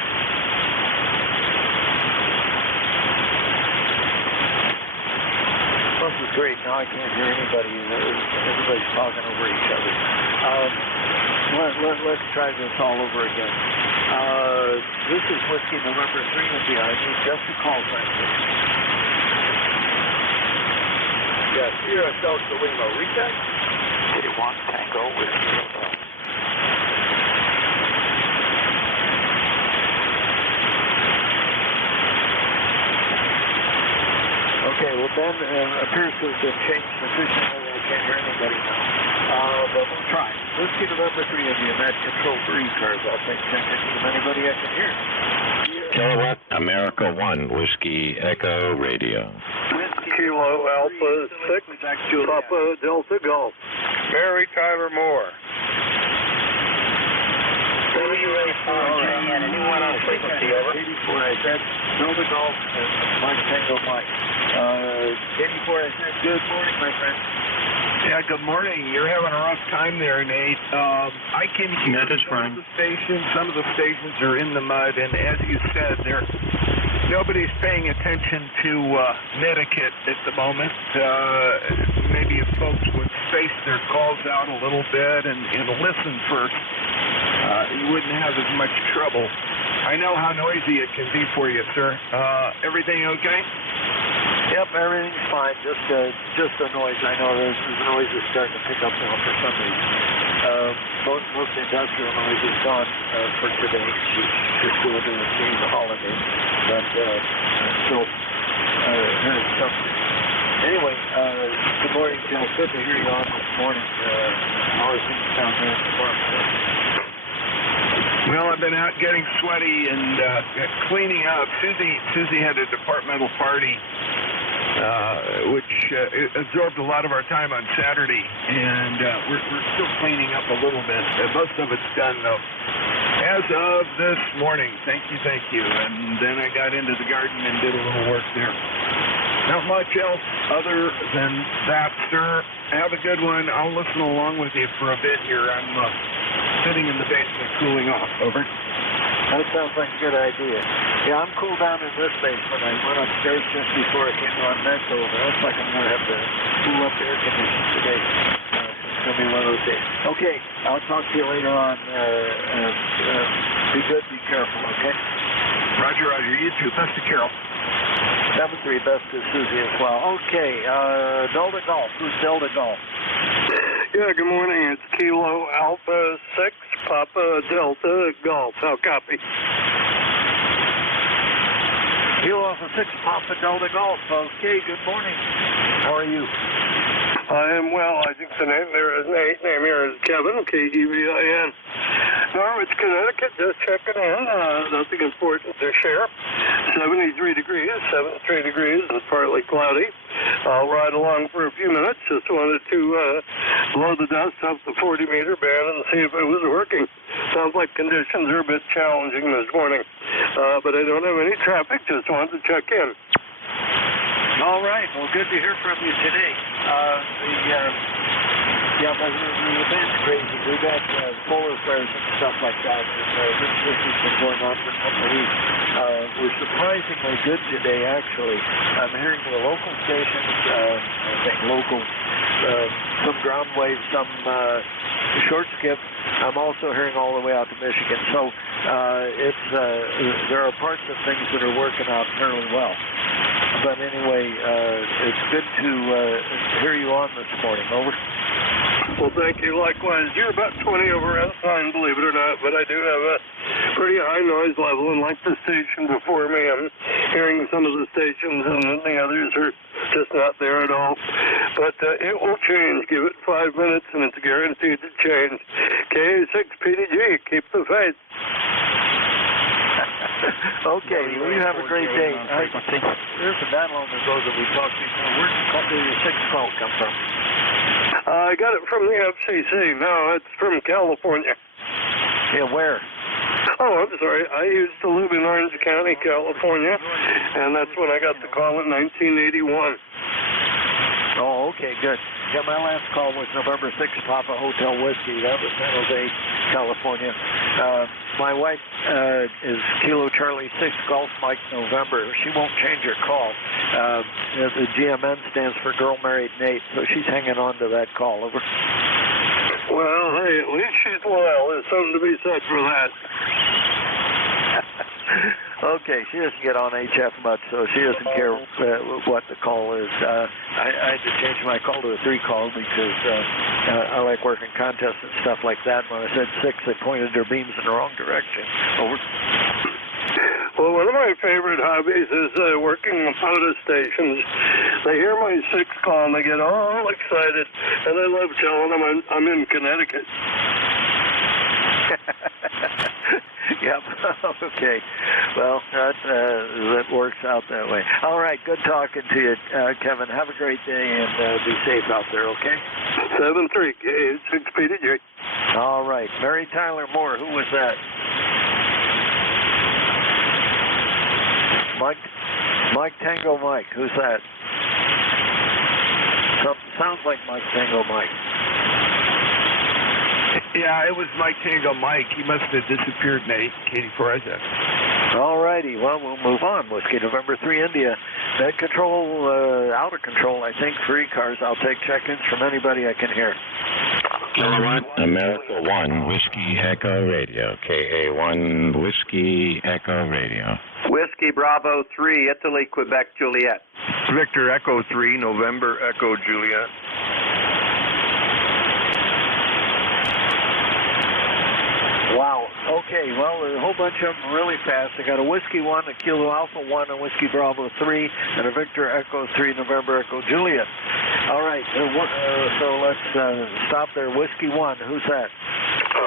This is great. Now I can't hear anybody. Everybody's talking over each other. Let's try this all over again. This is Whiskey November 3 with you. I need just a call sign. Yeah, Sierra Delta Lima. Recheck. 81 Tango Whiskey. Okay, well, Ben appears to have been changed sufficiently that I can't hear anybody now. But we'll try. Whiskey November 3 India, Met Control for ECARS. I'll take check-in with anybody I can hear. Kilowatt America 1, Whiskey Echo Radio. Kilo Alpha 6, Papa Delta Golf. Mary Tyler Moore. WA4JN, anyone on frequency, over? 84, I said, Delta Golf, Mike Tango Mike. 84, I said, good morning, my friend. Yeah, good morning. You're having a rough time there, Nate. I can hear some of the stations. Some of the stations are in the mud, and as you said, nobody's paying attention to netiquette at the moment. Maybe if folks would space their calls out a little bit and listen first, you wouldn't have as much trouble. I know how noisy it can be for you, sir. Everything okay? Yep, everything's fine. Just the noise. I know the noise is starting to pick up now for some reason. Most industrial noise is gone for today. Just doing the holiday. But still hearing something. Anyway, good morning, Joe. Good to hear you on this morning. How are things down there in the farm? Well, I've been out getting sweaty and cleaning up. Susie had a departmental party, which absorbed a lot of our time on Saturday, and we're still cleaning up a little bit. Most of it's done, though. As of this morning, thank you. And then I got into the garden and did a little work there. Not much else other than that, sir. Have a good one. I'll listen along with you for a bit here. I'm sitting in the basement cooling off. Over. That sounds like a good idea. Yeah, I'm cool down in this basement. I went upstairs just before I came on that over. Looks like I'm going to have to cool up the air conditioning today. It's going to be one of those days. Okay, I'll talk to you later on. Be good, be careful, okay? Roger. You too. Best to Carol. 7-3, best to Susie as well. Okay, Delta Golf. Who's Delta Golf? Yeah, good morning. It's Kilo Alpha 6 Papa Delta Golf. How copy? Kilo Alpha 6 Papa Delta Golf. Okay, good morning. How are you? I am well. I think the name there is Nate. Name here is Kevin, K-E-V-I-N. Norwich, Connecticut, just checking in. Nothing important to share. 73 degrees, and partly cloudy. I'll ride along for a few minutes. Just wanted to blow the dust off the 40-meter band and see if it was working. Sounds like conditions are a bit challenging this morning. But I don't have any traffic. Just wanted to check in. All right. Well, good to hear from you today. The event's crazy. We've had solar flares and stuff like that. And this has been going on for a couple of weeks. We're surprisingly good today, actually. I'm hearing the local stations, some ground waves, some short skip. I'm also hearing all the way out to Michigan. So there are parts of things that are working out fairly well. But anyway, it's good to hear you on this morning. Over. Well, thank you. Likewise, you're about 20 over outside, believe it or not, but I do have a pretty high noise level, and like the station before me, I'm hearing some of the stations, and the others are just not there at all. But it will change. Give it 5 minutes, and it's guaranteed to change. KA6PDG, keep the faith. Okay, well, you have a great day. There's a that long ago that we talked before. Where did your 6th call come from? I got it from the FCC. No, it's from California. Yeah, where? Oh, I'm sorry. I used to live in Orange County, California, and that's when I got the call in 1981. Oh, okay, good. Yeah, my last call was November 6th, Papa Hotel Whiskey. That was San Jose, California. My wife is Kilo Charlie 6 Golf Mike November. She won't change her call. The GMN stands for Girl Married Nate, so she's hanging on to that call. Over. Well, hey, at least she's loyal. There's something to be said for that. Okay, she doesn't get on HF much, so she doesn't care what the call is. I had to change my call to a 3 call because I like working contests and stuff like that. When I said 6, they pointed their beams in the wrong direction. Over. Well, one of my favorite hobbies is working the POTA stations. They hear my 6 call and they get all excited, and I love telling them I'm in Connecticut. Yep. Okay. Well, that works out that way. All right. Good talking to you, Kevin. Have a great day and be safe out there. Okay. 7-3 KA6PDG. All right. Mary Tyler Moore. Who was that? Mike Tango Mike. Who's that? Sounds like Mike Tango Mike. Yeah, it was Mike Tango Mike. He must have disappeared, Nate. Katie Perez. All righty. Well, we'll move on. Whiskey November 3 India. Net control, out of control, I think, for ECARS. I'll take check-ins from anybody I can hear. All right. America 1, Whiskey Echo Radio. KA1, Whiskey Echo Radio. Whiskey Bravo 3, Italy, Quebec, Juliet. Victor Echo 3, November Echo, Juliet. Wow. Okay, well, there's a whole bunch of them really fast. I got a Whiskey 1, a Kilo Alpha 1, a Whiskey Bravo 3, and a Victor Echo 3, November Echo Juliet. All right, so let's stop there. Whiskey 1, who's that?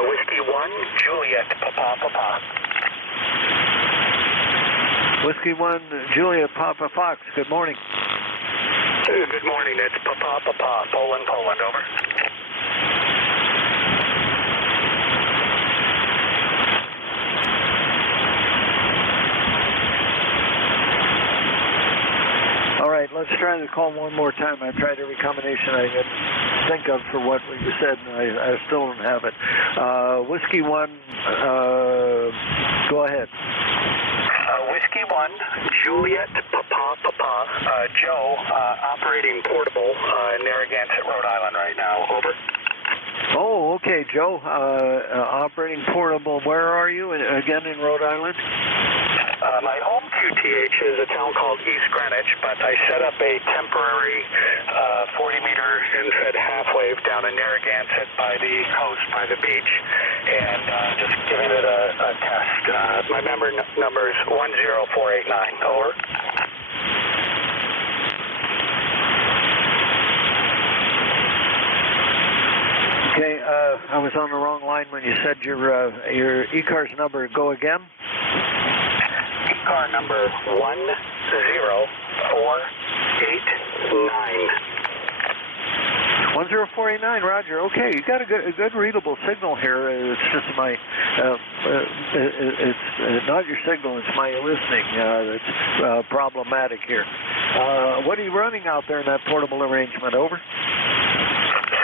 Whiskey 1, Juliet, Papa. Whiskey 1, Juliet, Papa Fox. Good morning. Good morning. It's Papa, Poland, over. All right, let's try the call one more time. I've tried every combination I can think of for what you said, and I still don't have it. Whiskey 1, go ahead. Whiskey 1, Juliet, Papa, Joe, operating portable in Narragansett, Rhode Island right now. Over. Oh, okay, Joe. Operating portable. Where are you? Again in Rhode Island? My home QTH is a town called East Greenwich, but I set up a temporary 40-meter infed half-wave down in Narragansett by the coast, by the beach, and just giving it a test. My member number is 10489. Over. Okay, I was on the wrong line when you said your ECARS number. Go again. ECAR number 10489. 10489, Roger. Okay, you got a good readable signal here. It's just my, it's not your signal, it's my listening that's problematic here. What are you running out there in that portable arrangement? Over.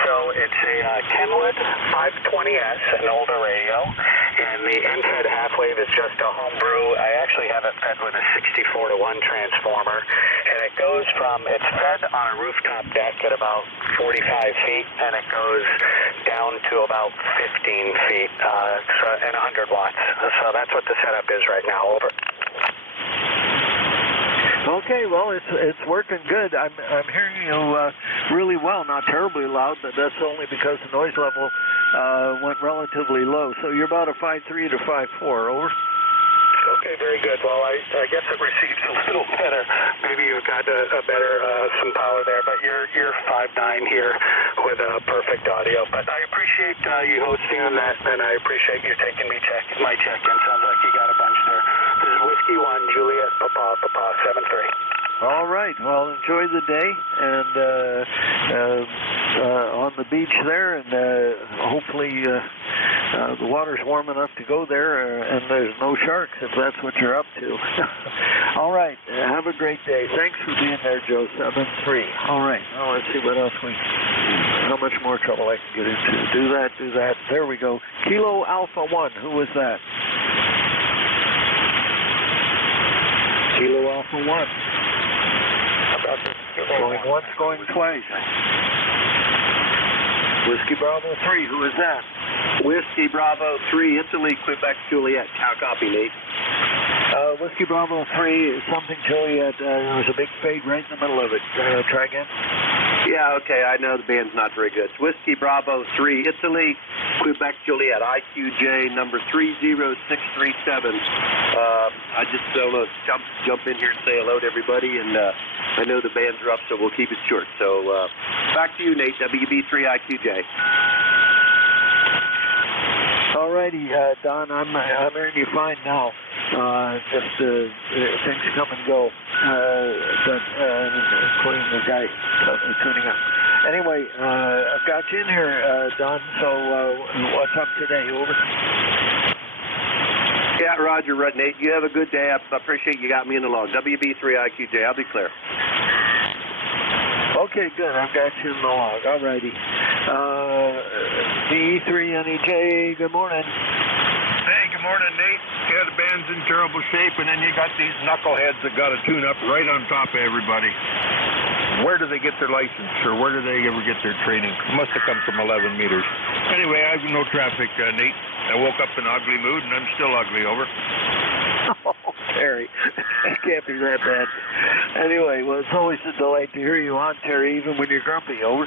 So it's a Kenwood 520S, an older radio, and the end-fed half-wave is just a homebrew. I actually have it fed with a 64-to-1 transformer, and it goes from, it's fed on a rooftop deck at about 45 feet, and it goes down to about 15 feet, and 100 watts. So that's what the setup is right now. Over. Okay, well, it's working good. I'm hearing you really well, not terribly loud, but that's only because the noise level went relatively low. So you're about a 5.3 to 5.4. Over. Okay, very good. Well, I guess it receives a little better. Maybe you've got a better some power there, but you're 5.9 here with perfect audio. But I appreciate you hosting on that, and I appreciate you taking my check-in. Sounds like you got a bunch there. This is Whiskey 1, Juliet, Papa 73. All right. Well, enjoy the day and on the beach there, and hopefully the water's warm enough to go there, and there's no sharks if that's what you're up to. All right. Have a great day. Thanks for being there, Joe. 7-3. All right. Now let's see what else how much more trouble I can get into. Do that. There we go. Kilo Alpha 1. Who was that? Kilo Alpha 1. Going once, going twice. Whiskey Bravo 3, who is that? Whiskey Bravo 3, Italy, Quebec, Juliet. How copy, Nate? Whiskey Bravo 3, something Juliet. There was a big fade right in the middle of it. Try again. Yeah, okay, I know the band's not very good. It's Whiskey Bravo 3, Italy, Quebec, Juliet, IQJ number 30637. I just don't know, jump in here and say hello to everybody, and I know the bands are up, so we'll keep it short. So back to you, Nate, WB3IQJ. All righty, Don, I'm hearing you fine now. Just things come and go, but including the guy tuning up. Anyway, I've got you in here, Don, so what's up today? Over. Yeah, Roger, Nate, you have a good day. I appreciate you got me in the log. WB3IQJ, I'll be clear. Okay, good. I've got you in the log. All righty. DE3NEJ, good morning. Hey, good morning, Nate. Yeah, the band's in terrible shape, and then you got these knuckleheads that got a tune-up right on top of everybody. Where do they get their license, or where do they ever get their training? Must have come from 11 meters. Anyway, I have no traffic, Nate. I woke up in an ugly mood, and I'm still ugly. Over. Oh, Terry, it can't be that bad. Anyway, well, it's always a delight to hear you on, Terry, even when you're grumpy. Over.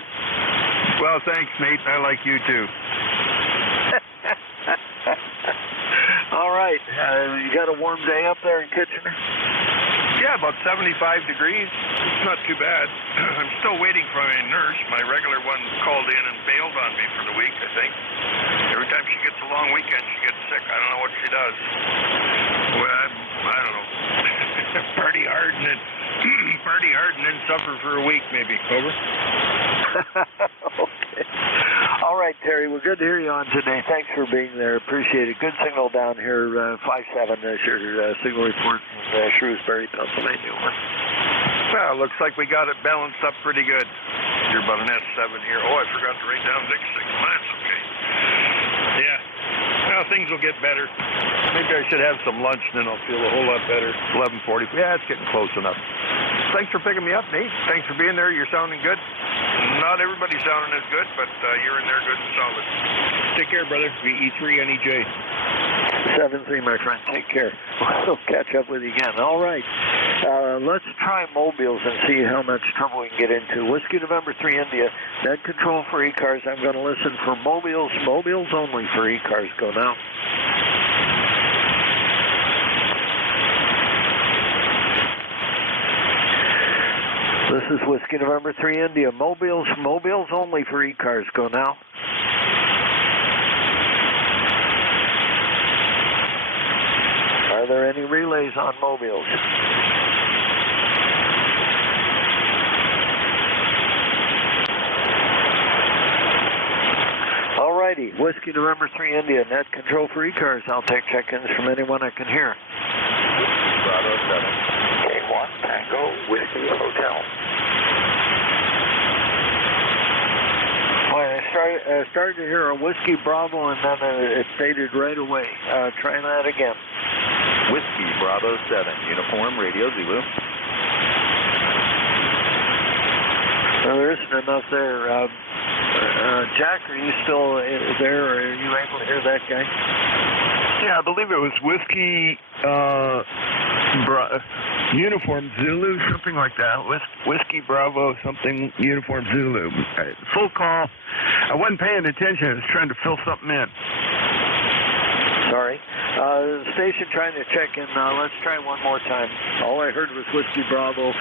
Well, thanks, Nate. I like you, too. All right. You got a warm day up there in Kitchener? Yeah, about 75 degrees. It's not too bad. I'm still waiting for my nurse. My regular one called in and bailed on me for the week, I think. Every time she gets a long weekend, she gets sick. I don't know what she does. Well, I don't know. Party hard and then suffer for a week, maybe. Over. Okay. All right, Terry. Well, good to hear you on today. Thanks for being there. Appreciate it. Good signal down here. 5-7 is your signal report in Shrewsbury, Pennsylvania. Well, looks like we got it balanced up pretty good. You're about an S7 here. Oh, I forgot to write down Nick's signal. That's okay. Yeah. Well, things will get better. Maybe I should have some lunch, and then I'll feel a whole lot better. 11:40. Yeah, it's getting close enough. Thanks for picking me up, Nate. Thanks for being there. You're sounding good. Not everybody's sounding as good, but you're in there good and solid. Take care, brother. E3 NEJ. 7-3, my friend. Take care. We'll catch up with you again. All right. Let's try mobiles and see how much trouble we can get into. Whiskey November 3 India, net control for ECARS. I'm going to listen for mobiles. Mobiles only for ECARS. Go now. This is Whiskey November 3 India. Mobiles only for ECARS. Go now. Are there any relays on mobiles? Alrighty, Whiskey November 3 India, net control for ECARS. I'll take check-ins from anyone I can hear. Bravo 7. K1 Tango Whiskey Hotel. I started to hear a Whiskey Bravo and then it faded right away. Try that again. Whiskey Bravo 7, Uniform Radio Zulu. Well, there isn't enough there. Jack, are you still there, or are you able to hear that guy? Yeah, I believe it was Whiskey Uniform Zulu, something like that. Whiskey Bravo something Uniform Zulu. Full call. I wasn't paying attention. I was trying to fill something in. Sorry. Station trying to check in. Let's try one more time. All I heard was Whiskey Bravo.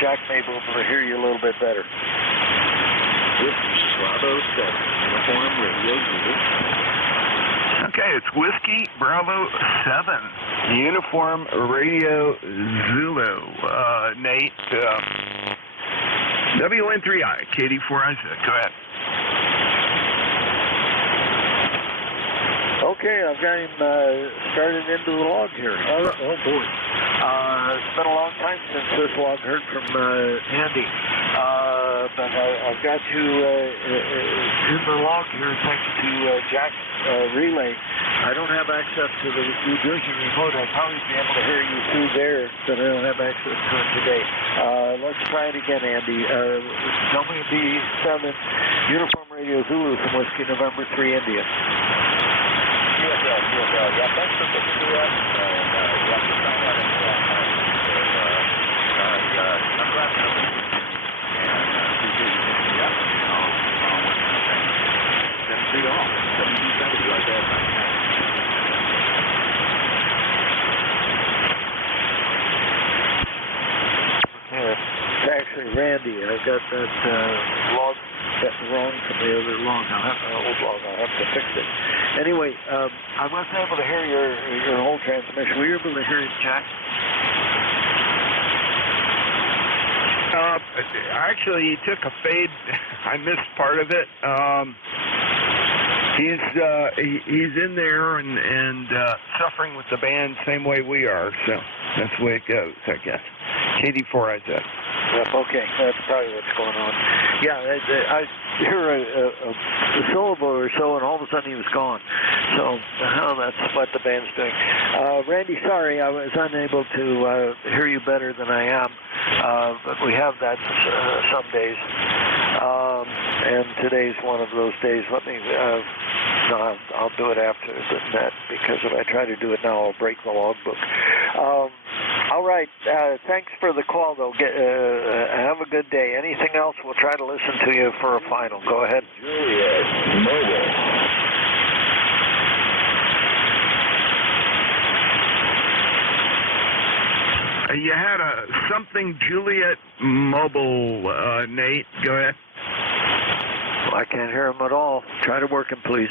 Jack may be able to hear you a little bit better. Whiskey Bravo 7, Uniform Radio Zulu. Okay, it's Whiskey Bravo 7, Uniform Radio Zulu. Nate, WN3I, KD4IZ. Go ahead. Okay, I've got him started into the log here. Oh boy. It's been a long time since this log heard from Andy. But I've got you in the log here thanks to Jack's relay. I don't have access to the New Jersey remote. I'll probably be able to hear you through there, but I don't have access to it today. Let's try it again, Andy. WB7, Uniform Radio Zulu from Whiskey November 3 India. Yeah, thanks for picking me up. I'm glad to know that. It's actually Randy. I've got that log set wrong from the other log. Old log. I'll have to fix it. Anyway, I wasn't able to hear your whole transmission. Were you able to hear it, Jack? Actually, he took a fade. I missed part of it. He's in there and suffering with the band same way we are. So that's the way it goes, I guess. KD4IZ. Yep, okay, that's probably what's going on. Yeah, I hear a syllable or so, and all of a sudden he was gone. So that's what the band's doing. Randy, sorry, I was unable to hear you better than I am, but we have that some days. And today's one of those days. Let me, no, I'll do it after that, because if I try to do it now, I'll break the logbook. All right, thanks for the call, though. Have a good day. Anything else, we'll try to listen to you for a final. Go ahead. Juliet Mobile. You had a something Juliet Mobile, Nate. Go ahead. Well, I can't hear him at all. Try to work him, please.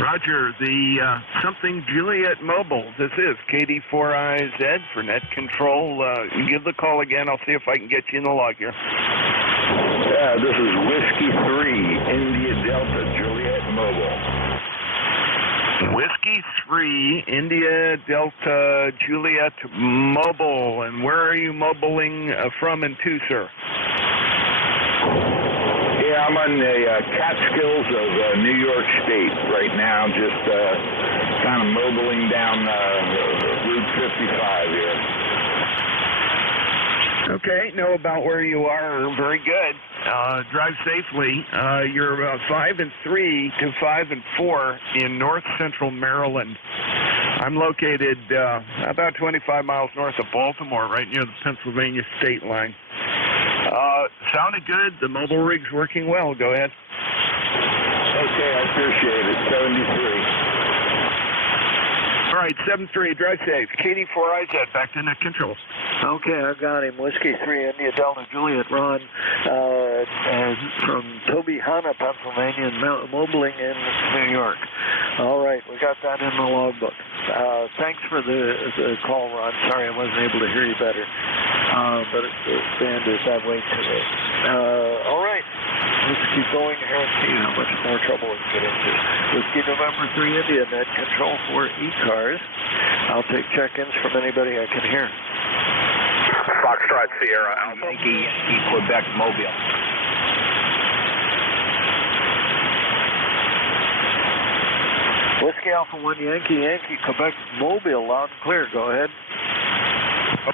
Roger, the something Juliet Mobile. This is KD4IZ for net control. You give the call again. I'll see if I can get you in the log here. Yeah, this is Whiskey 3, India Delta, Juliet Mobile. Whiskey 3, India Delta, Juliet Mobile. And where are you mobiling from and to, sir? Yeah, I'm on the Catskills of New York State right now, just kind of mobiling down Route 55 here. Okay, know about where you are. Very good. Drive safely. You're 5 and 3 to 5 and 4 in north central Maryland. I'm located about 25 miles north of Baltimore, right near the Pennsylvania state line. Sounded good. The mobile rig's working well. Go ahead. Okay, I appreciate it. 73. All right, 7-3, drive safe. KD4IZ, back to net control. Okay, I've got him. Whiskey 3, India Delta Juliet, Ron, from Tobyhanna, Pennsylvania, and mobiling in New York. All right, we got that in the logbook. Thanks for the call, Ron. Sorry I wasn't able to hear you better, but the band is that way today. All right, let's keep going here and see how much more trouble we can get into. Whiskey November 3, India, net control for ECARS. I'll take check-ins from anybody I can hear. Foxtrot Sierra Alpha. Yankee, Quebec, Mobile. Whiskey Alpha 1 Yankee, Quebec, Mobile, loud and clear. Go ahead.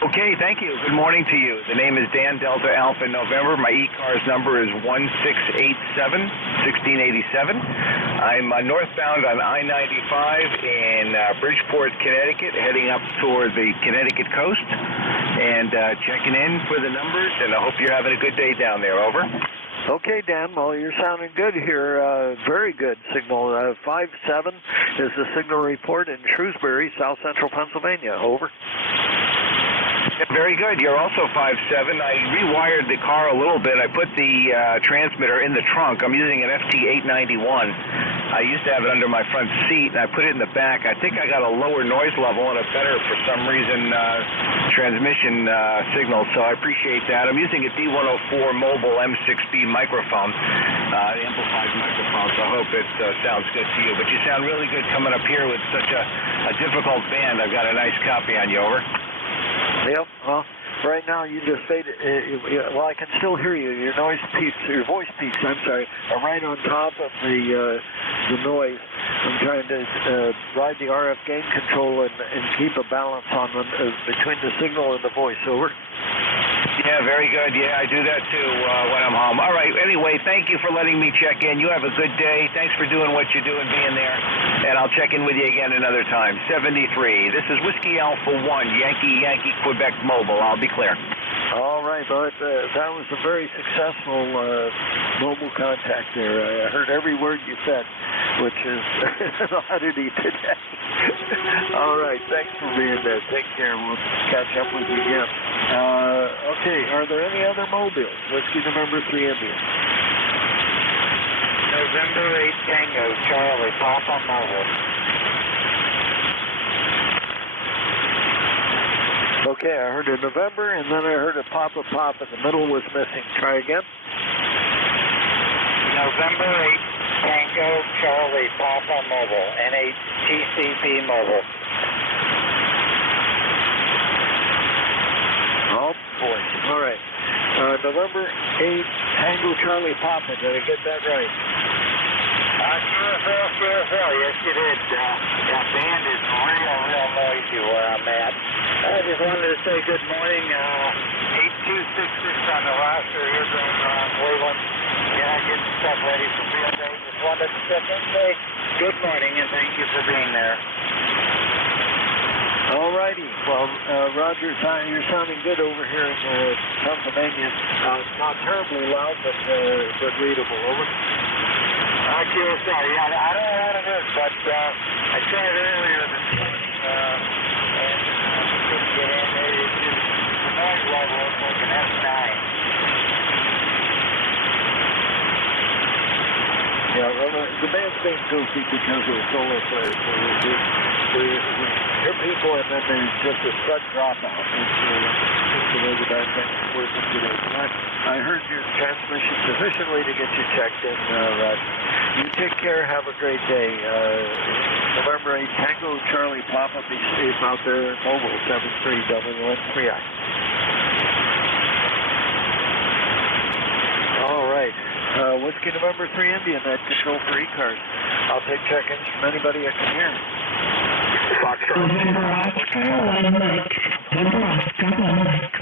Okay, thank you. Good morning to you. The name is Dan Delta Alpha November. My ECARS number is 1687. I'm northbound on I-95 in Bridgeport, Connecticut, heading up toward the Connecticut coast, and checking in for the numbers, and I hope you're having a good day down there. Over. Okay, Dan. Well, you're sounding good here. Very good signal. 5-7 is the signal report in Shrewsbury, South Central Pennsylvania. Over. Very good. You're also 5'7". I rewired the car a little bit. I put the transmitter in the trunk. I'm using an FT891. I used to have it under my front seat, and I put it in the back. I think I got a lower noise level and a better, for some reason, transmission signal, so I appreciate that. I'm using a D104 mobile M6B microphone, amplified microphone, so I hope it sounds good to you. But you sound really good coming up here with such a difficult band. I've got a nice copy on you. Over. Yep. Well, right now you just faded. Well, I can still hear you. Your voice peaks. I'm sorry. Are right on top of the noise. I'm trying to ride the RF gain control and keep a balance on them between the signal and the voice. Over. Yeah, very good. Yeah, I do that too when I'm home. All right. Anyway, thank you for letting me check in. You have a good day. Thanks for doing what you're doing, being there. And I'll check in with you again another time. 73. This is Whiskey Alpha 1, Yankee, Quebec Mobile. I'll be clear. All right, but that was a very successful mobile contact there. I heard every word you said, which is an oddity today. All right, thanks for being there. Take care. We'll catch up with you again. Okay, are there any other mobiles? Whiskey November 3 India. November 8 Tango, Charlie, Papa Mobile. Okay, I heard a November, and then I heard a Papa Pop, and the middle was missing. Try again. November 8 Tango, Charlie, Papa Mobile, NHTCP Mobile. Oh, boy. All right. November 8 Tango, Charlie, Papa. Did I get that right? Sure. Yes, you did. That band is real noisy where I'm at. I just wanted to say good morning. 8266 on the roster here going around Cleveland. Yeah, getting stuff ready for field day. Just wanted to step in and say good morning and thank you for being there. All righty. Well, Roger, you're sounding good over here in Pennsylvania. Not terribly loud, but readable. Over. I can't say. I don't know what it is, but I tried earlier this morning and couldn't get in there. It's just the noise level is like an S9. Yeah, well, the band's being goofy because of the solar flares. We hear people and then there's just a sudden drop out. It's the way the band thing's working today. I heard your transmission sufficiently to get you checked in, Rod. You take care. Have a great day. November 8, Tango, Charlie, Papa, be safe out there. Mobile 73WN3I. All right. Whiskey November 3 Indian, that control for ECARS. I'll take check-ins from anybody I can hear. Foxtrot. November Oscar 1 Mike. November Oscar 1 Mike.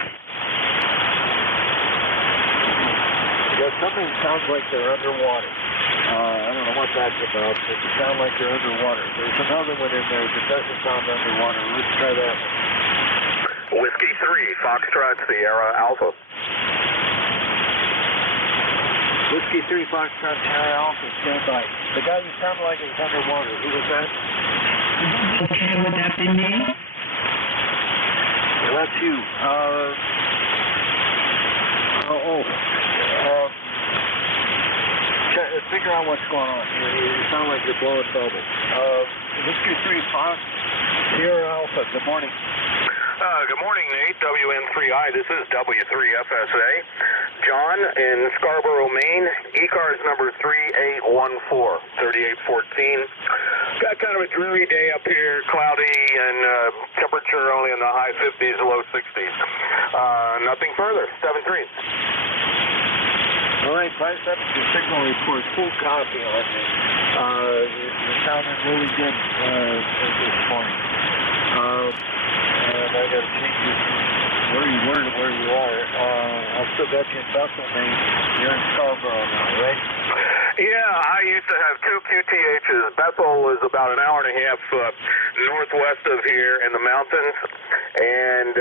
something sounds like they're underwater. I don't know what that's about, but they sound like they're underwater. There's another one in there that doesn't sound underwater. Let's try that one. Whiskey 3, Foxtrot Sierra Alpha. Whiskey 3, Foxtrot Sierra Alpha, stand by. The guy you sounded like he was underwater. Who was that? Okay, would that be me? Well, that's you. Figure out what's going on here. You sound like you're blowing bubbles. Whiskey 3, Fox Sierra Alpha, good morning. Good morning, Nate. WN3I. This is W3FSA. John in Scarborough, Maine. ECARS number 3814, 3814. Got kind of a dreary day up here, cloudy and temperature only in the high 50s, low 60s. Nothing further. 7-3. All right, 5-7, your signal report, full copy on me. You're sounding really good this morning. And I got to change it where you were to where you are. I've still got you in Bethel, Maine. You're in Scarborough now, right? Yeah, I used to have 2 QTHs. Bethel is about an hour and a half northwest of here in the mountains, and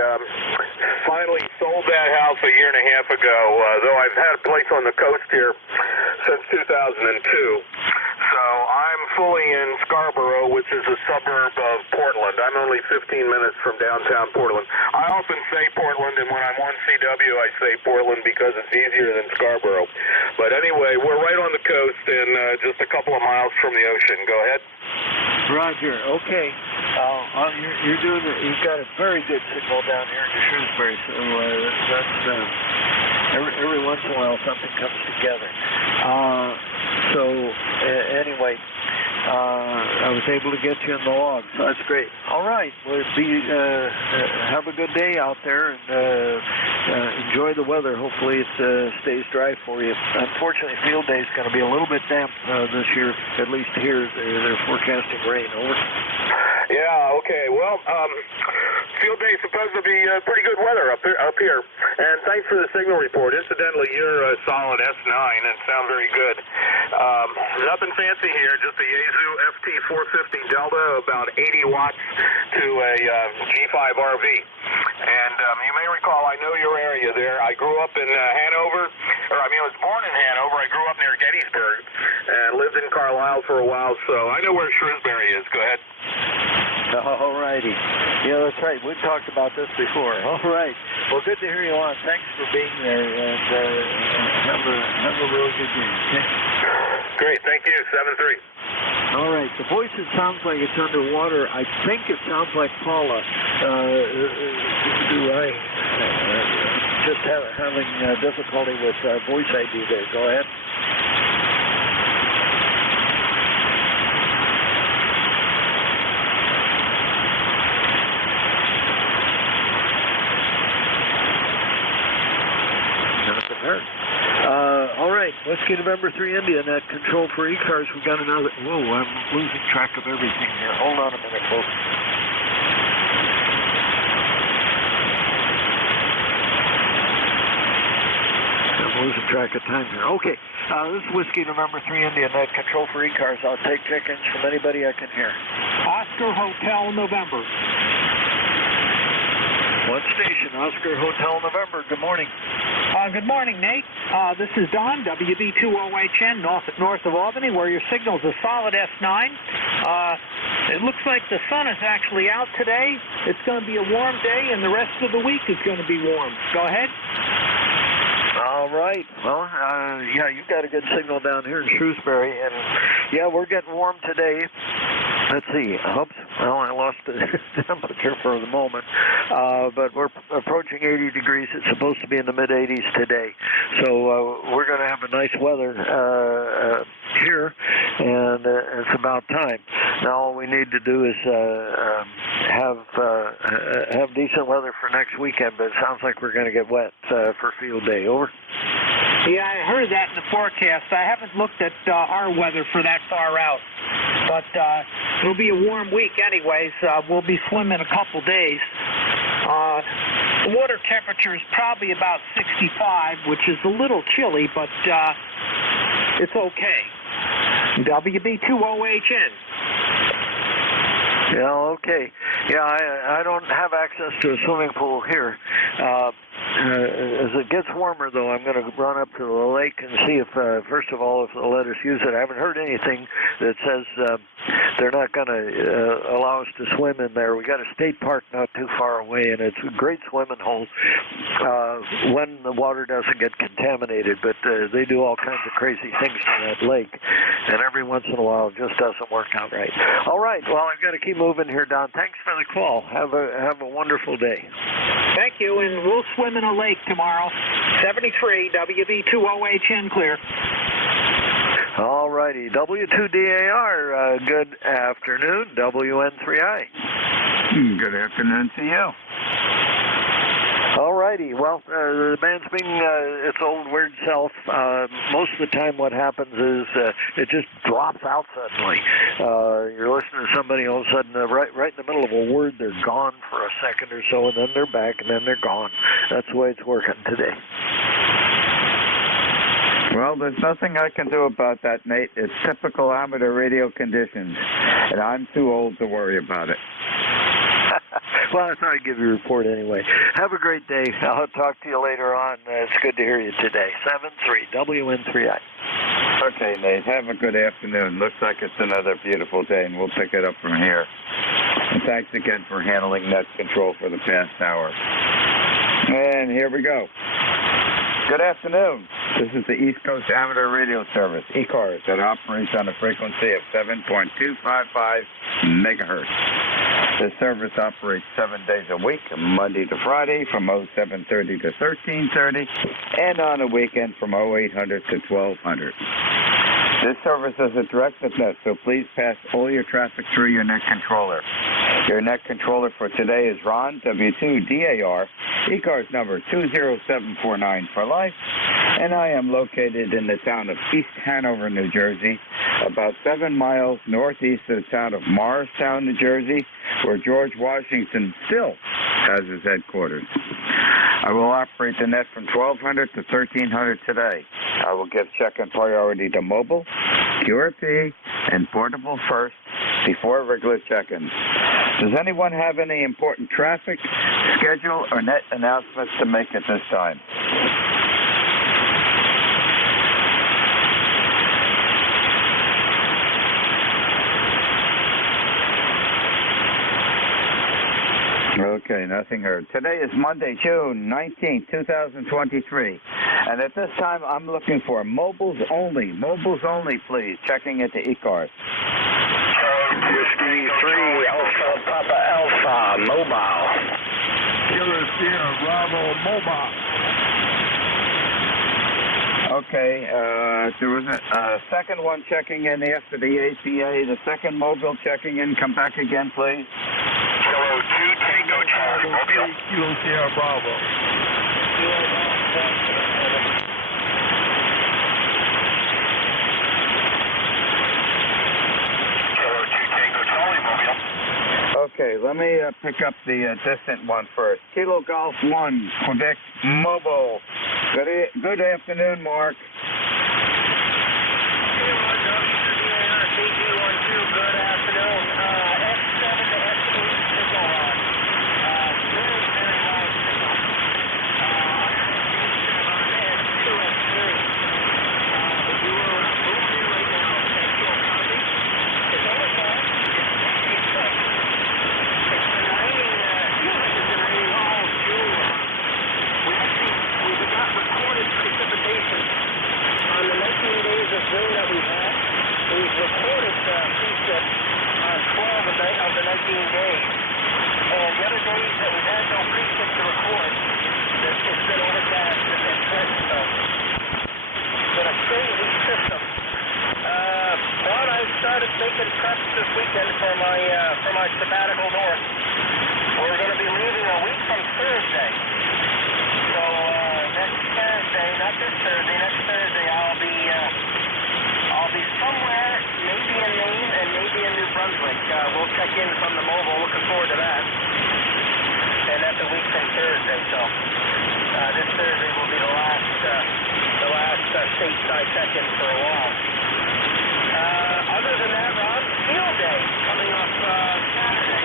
finally sold that house a year and a half ago, though I've had a place on the coast here since 2002. So I'm fully in Scarborough, which is a suburb of Portland. I'm only 15 minutes from downtown Portland. I often say Portland, and when I'm on CW, I say Portland because it's easier than Scarborough. But anyway, we're right on the coast and just a couple of miles from the ocean. Go ahead. Roger. Okay. You've got a very good signal down here in Shrewsbury. So that's every once in a while something comes together. Anyway, I was able to get you in the log, so that's great. All right, well, have a good day out there and enjoy the weather. Hopefully it stays dry for you. Unfortunately, field day is going to be a little bit damp this year, at least here. They're forecasting rain. Over. Yeah, okay. Well, field day is supposed to be pretty good weather up here. And thanks for the signal report. Incidentally, you're a solid S9 and sound very good. Nothing fancy here, just a Yaesu FT450 Delta, about 80 watts to a G5 RV. And you may recall, I know your area there. I grew up in Hanover, I was born in Hanover. I grew up near Gettysburg and lived in Carlisle for a while, so I know where Shrewsbury is. Go ahead. All righty. Yeah, that's right. We've talked about this before. All right. Well, good to hear you on. Thanks for being there, and have a really good day. Okay? Great. Thank you. 7-3. All right. The voice, it sounds like it's underwater. I think it sounds like Paula. Just having difficulty with voice ID there. Go ahead. All right, Whiskey November 3 India, net control for ECARS. We got another. Whoa, I'm losing track of everything here. Hold on a minute, folks. I'm losing track of time here. Okay, this is Whiskey November 3 India, net control for ECARS. I'll take check-ins from anybody I can hear. Oscar Hotel November. What station? Oscar Hotel November. Good morning. Good morning, Nate. This is Don, WB2OHN, north of Albany, where your signal's a solid S9. It looks like the sun is actually out today. It's going to be a warm day, and the rest of the week is going to be warm. Go ahead. All right. Well, yeah, you've got a good signal down here in Shrewsbury, and yeah, we're getting warm today. Let's see. Oops. Well, I lost the temperature for the moment, but we're approaching 80 degrees. It's supposed to be in the mid-80s today, so we're going to have a nice weather here, and it's about time. Now all we need to do is have decent weather for next weekend, but it sounds like we're going to get wet for field day. Over. Yeah, I heard that in the forecast. I haven't looked at our weather for that far out, but it'll be a warm week anyways. We'll be swimming a couple days. The water water temperature is probably about 65, which is a little chilly, but it's okay. WB2OHN. Yeah, okay. Yeah, I don't have access to a swimming pool here. As it gets warmer, though, I'm going to run up to the lake and see if, first of all, if they'll let us use it. I haven't heard anything that says they're not going to allow us to swim in there. We got a state park not too far away, and it's a great swimming hole when the water doesn't get contaminated. But they do all kinds of crazy things to that lake, and every once in a while it just doesn't work out right. All right, well, I've got to keep moving here, Don. Thanks for the call. Have a wonderful day. Thank you, and we'll swim in a lake tomorrow. 73 WB2OHN clear. All righty. W2DAR, good afternoon. WN3I. Good afternoon to you. All righty. Well, the band's being its old weird self. Most of the time what happens is it just drops out suddenly. You're listening to somebody, all of a sudden, right in the middle of a word, they're gone for a second or so, and then they're back, and then they're gone. That's the way it's working today. Well, there's nothing I can do about that, Nate. It's typical amateur radio conditions, and I'm too old to worry about it. Well, I thought I'd give you a report anyway. Have a great day. I'll talk to you later on. It's good to hear you today. 73 WN3I. Okay, Nate. Have a good afternoon. Looks like it's another beautiful day, and we'll pick it up from here. And thanks again for handling net control for the past hour. And here we go. Good afternoon. This is the East Coast Amateur Radio Service, ECARS, that operates on a frequency of 7.255 megahertz. This service operates 7 days a week, Monday to Friday from 0730 to 1330, and on a weekend from 0800 to 1200. This service is a directed net, so please pass all your traffic through your net controller. Your net controller for today is Ron, W2DAR, ECARS number 20749 for life, and I am located in the town of East Hanover, New Jersey, about 7 miles northeast of the town of Morristown, New Jersey, where George Washington still has his headquarters. I will operate the net from 1200 to 1300 today. I will give check-in priority to mobile, QRP, and portable first before regular check-ins. Does anyone have any important traffic, schedule, or net announcements to make at this time? Okay, nothing heard. Today is Monday, June 19, 2023. And at this time, I'm looking for mobiles only. Mobiles only, please. Checking into ECARS. Whiskey 3, Alpha, Papa Alpha, mobile. Killer Sierra, Bravo, mobile. Okay, there was a second one checking in after the APA. The second mobile checking in. Come back again, please. Kilo 2, Tango Charlie, mobile. Kilo Sierra, Bravo. Kilo 2, Tango Charlie, mobile. Okay, let me pick up the distant one first. Kilo Golf 1, Quebec Mobile. Good afternoon, Mark. Good afternoon. X7 to X8 signal on. Very, very loud signal. On X2, X3. But you are moving in right now. Sexual copy. It's almost on. It's denying all fuel. We got recorded precipitation on the 19 days of rain that we've had. We've recorded precip stateside check-in for a while. Other than that, Ron, field day coming up Saturday.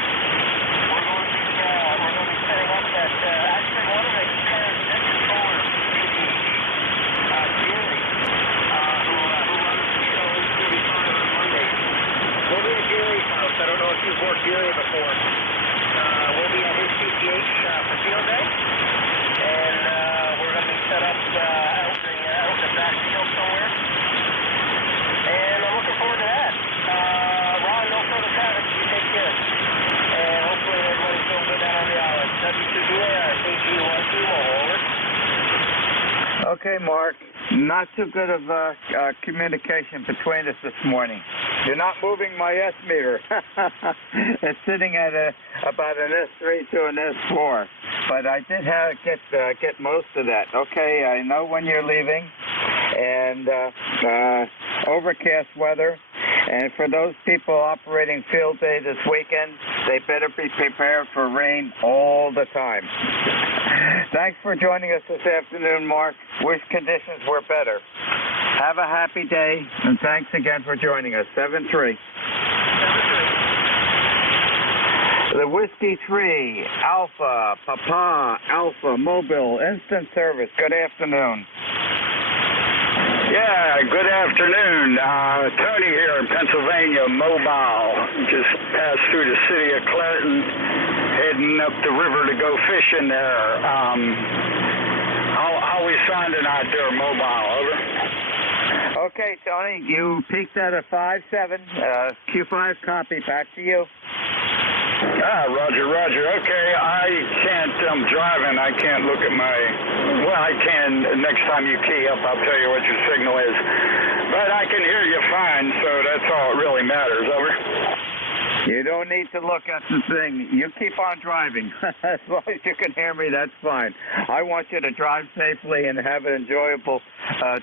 We're going to be setting up that, actually one of the ECARS net controllers, Jerry, who runs show 8:35 on Mondays. We'll be at Jerry's house. I don't know if you've worked Jerry before. We'll be at his CPH for field day. And we're going to be set up out in the back field somewhere. And I'm looking forward to that. Ron, no further traffic. You take care. And hopefully everybody's doing good down on the island. W2US, NJ2US, over. Okay, Mark. Not too good of communication between us this morning. You're not moving my S meter. It's sitting at about an S3 to an S4. But I did get most of that. Okay, I know when you're leaving. And overcast weather. And for those people operating field day this weekend, they better be prepared for rain all the time. Thanks for joining us this afternoon, Mark. Wish conditions were better. Have a happy day, and thanks again for joining us. 7-3. The Whiskey 3, Alpha, Papa, Alpha, Mobile, instant service. Good afternoon. Yeah, good afternoon. Tony here in Pennsylvania, Mobile. Just passed through the city of Clinton, heading up the river to go fishing there. How we sounding out there, Mobile? Over. Okay, Tony, you peaked at a 5.7. Q5 copy. Back to you. Roger. Okay, I can't, I'm driving. I can't look at my, well, I can. Next time you key up, I'll tell you what your signal is. But I can hear you fine, so that's all that really matters. Over. You don't need to look at the thing. You keep on driving. As long as you can hear me, that's fine. I want you to drive safely and have an enjoyable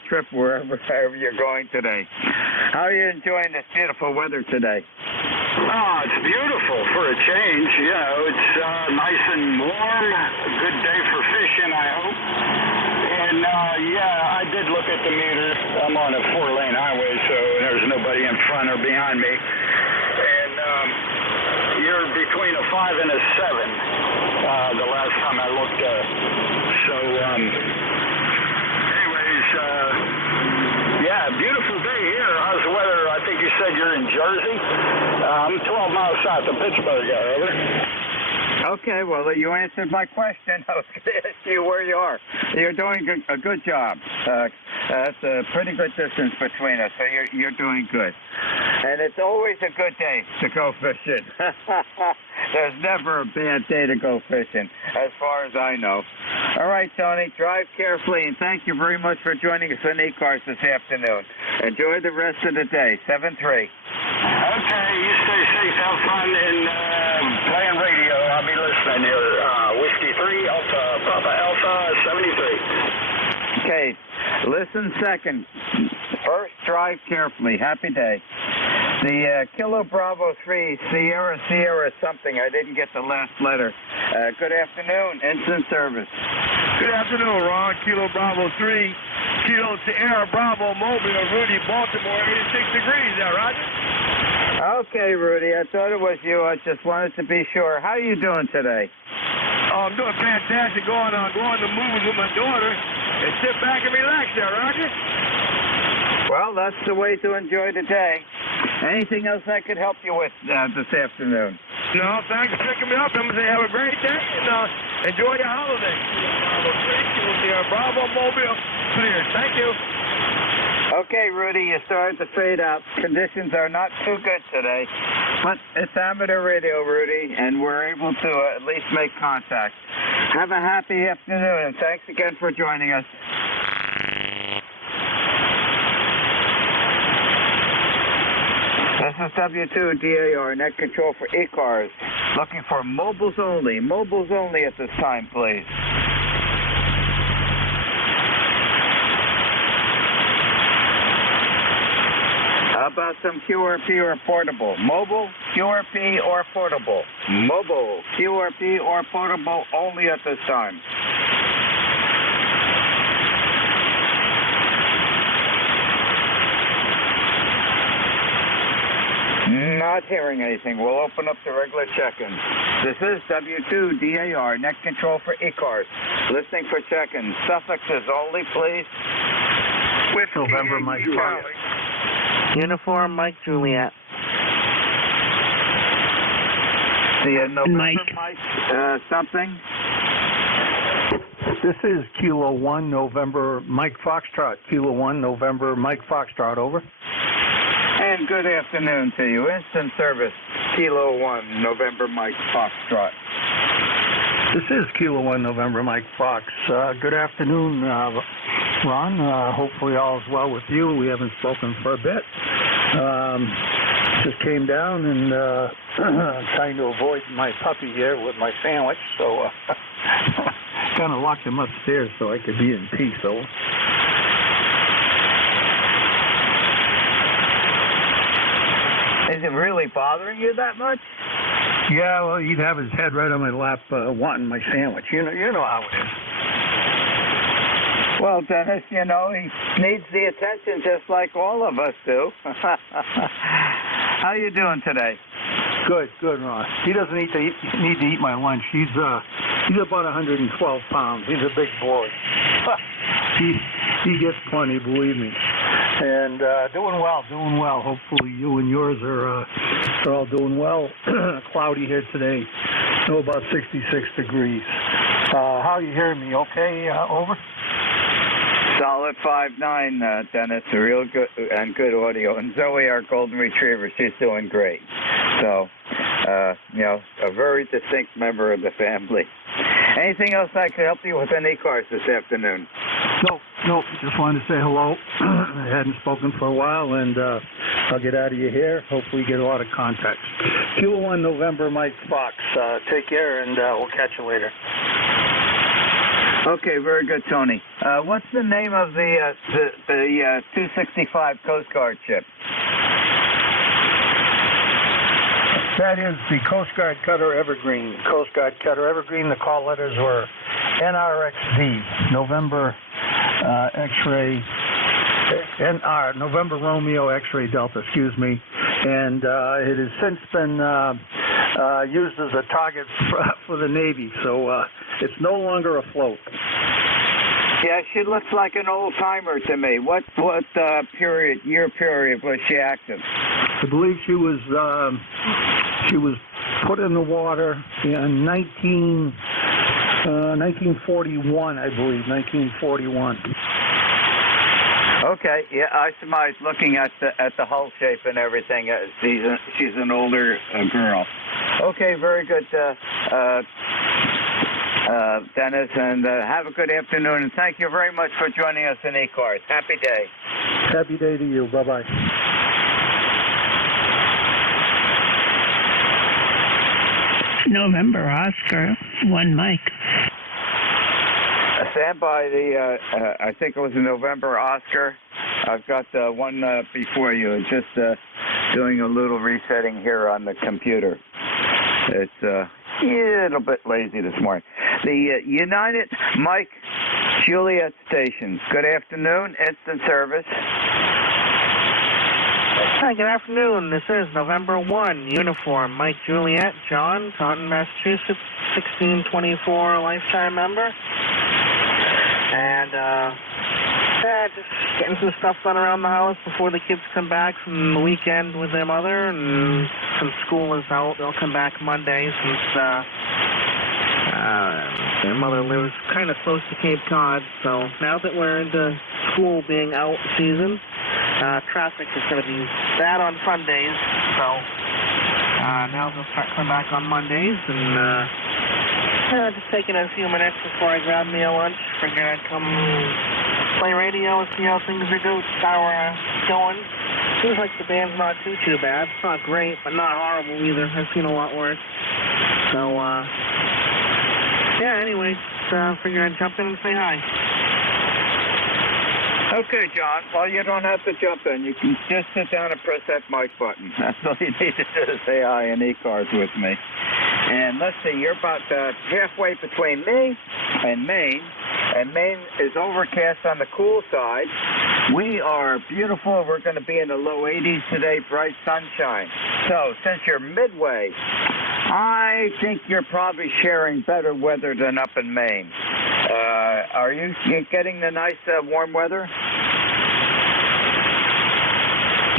trip wherever you're going today. How are you enjoying this beautiful weather today? Oh, it's beautiful for a change. You know, it's nice and warm. A good day for fishing, I hope. And, yeah, I did look at the meter. I'm on a 4-lane highway, so there's nobody in front or behind me. And you're between a 5 and a 7 the last time I looked. So, anyways, yeah, beautiful day here. How's the weather? I think you said you're in Jersey. I'm 12 miles south of Pittsburgh, over. Okay, well, you answered my question. I was going to ask you where you are. You're doing a good job. That's a pretty good distance between us, so you're doing good. And it's always a good day to go fishing. There's never a bad day to go fishing, as far as I know. All right, Tony, drive carefully, and thank you very much for joining us on ECARS this afternoon. Enjoy the rest of the day. 7-3. Okay, you stay safe, have fun, and playing radio. I'll be listening here. Whiskey 3, Alpha, Papa Alpha, 73. Okay, listen second. First, drive carefully. Happy day. The Kilo Bravo 3, Sierra something. I didn't get the last letter. Good afternoon. Instant service. Good afternoon, Ron. Kilo Bravo 3, Kilo Sierra Bravo Mobile, Rudy, Baltimore, 86 degrees. Is that Roger? Okay, Rudy. I thought it was you. I just wanted to be sure. How are you doing today? Oh, I'm doing fantastic. Going to the movies with my daughter and sit back and relax there, Roger. Well, that's the way to enjoy the day. Anything else I could help you with this afternoon? No, thanks for picking me up. I'm going to say have a great day and enjoy your holiday. Bravo Mobile clear. Thank you. Okay, Rudy, you started to fade out. Conditions are not too good today, but it's amateur radio, Rudy, and we're able to at least make contact. Have a happy afternoon, and thanks again for joining us. This is W2DAR, net control for ECARS. Looking for mobiles only. Mobiles only at this time, please. How about some QRP or portable? Mobile, QRP, or portable? Mobile, QRP, or portable only at this time. hearing anything, we'll open up the regular check-ins. This is W2DAR, net control for ECARS. Listening for check-ins. Suffixes only, please. With November Mike Charlie. Uniform Mike Juliet. The November Mike something. This is Kilo 1 November Mike Foxtrot. Kilo 1 November Mike Foxtrot, over. And good afternoon to you. Instant service, Kilo 1 November Mike Foxtrot. This is Kilo 1 November Mike Fox. Good afternoon, Ron. Hopefully all is well with you. We haven't spoken for a bit. Just came down and trying to avoid my puppy here with my sandwich, so kind of locked him upstairs so I could be in peace. So. Is it really bothering you that much? Yeah, well, he'd have his head right on my lap wanting my sandwich. You know how it is. Well, Dennis, he needs the attention just like all of us do. How you doing today? Good, Ron. He doesn't need to eat my lunch. He's about 112 pounds. He's a big boy. He gets plenty, believe me. And doing well. Hopefully you and yours are all doing well. Cloudy here today. About 66 degrees. How are you hearing me? Okay, over? Solid 5'9", Dennis. Real good and good audio. And Zoe, our golden retriever, she's doing great. So, a very distinct member of the family. Anything else I could help you with in ECARS this afternoon? Nope. Just wanted to say hello. I hadn't spoken for a while, and I'll get out of your hair. Hopefully get a lot of contacts. Kilo 1 November Mike Fox. Take care, and we'll catch you later. Okay, very good, Tony. What's the name of the 265 Coast Guard ship? That is the Coast Guard Cutter Evergreen. Coast Guard Cutter Evergreen. The call letters were NRXD, November X-ray, November Romeo X-ray Delta, excuse me. And it has since been used as a target for the Navy, so it's no longer afloat. Yeah, she looks like an old-timer to me. What year period was she active? I believe she was put in the water in 1941, I believe, 1941. Okay, yeah, I surmise looking at the hull shape and everything, she's an older girl. Okay, very good, Dennis, and have a good afternoon, and thank you very much for joining us in ECARS. Happy day. Happy day to you. Bye-bye. November Oscar 1 Mike. Stand by I think it was a November Oscar. I've got one before you. Just doing a little resetting here on the computer. It's a little bit lazy this morning. The United Mike Juliet stations. Good afternoon. Instant service. Hi, good afternoon. This is November 1, Uniform Mike Juliet, John, Taunton, Massachusetts, 1624 lifetime member. And, just getting some stuff done around the house before the kids come back from the weekend with their mother, and since school is out, they'll come back Monday since, their mother lives kind of close to Cape Cod, so now that we're into school being out season, traffic is going to be bad on Sundays, so now they'll start coming back on Mondays, and just taking a few minutes before I grab me a lunch. Figured I'd come play radio and see how things are going. Seems like the band's not too bad. It's not great, but not horrible either. I've seen a lot worse. So, anyway, figured I'd jump in and say hi. Okay, John. Well, you don't have to jump in. You can just sit down and press that mic button. That's all you need to do is say hi in ECARS with me. And let's see, you're about halfway between me and Maine. And Maine is overcast on the cool side. We are beautiful. We're going to be in the low 80s today, bright sunshine. So, since you're midway, I think you're probably sharing better weather than up in Maine. Are you getting the nice warm weather?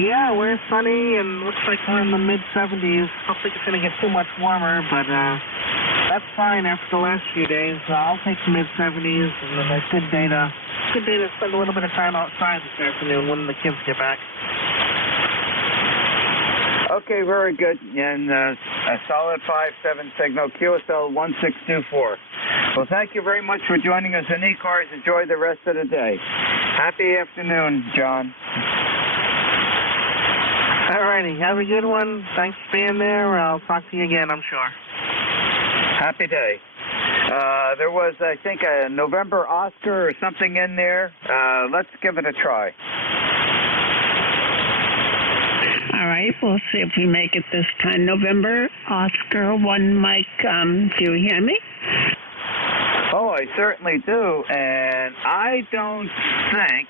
Yeah, we're sunny and looks like we're in the mid-70s. I don't think it's going to get too much warmer, but that's fine after the last few days. I'll take the mid-70s, and then it's good day to spend a little bit of time outside this afternoon when the kids get back. Okay, very good. And a solid 5-7 signal, QSL 1624. Well, thank you very much for joining us in ECARS. Enjoy the rest of the day. Happy afternoon, John. All righty, have a good one. Thanks for being there. I'll talk to you again, I'm sure. Happy day. There was, I think, a November Oscar or something in there. Let's give it a try. All right, we'll see if we make it this time. November, Oscar, 1 Mike. Do you hear me? Oh, I certainly do. And I don't think,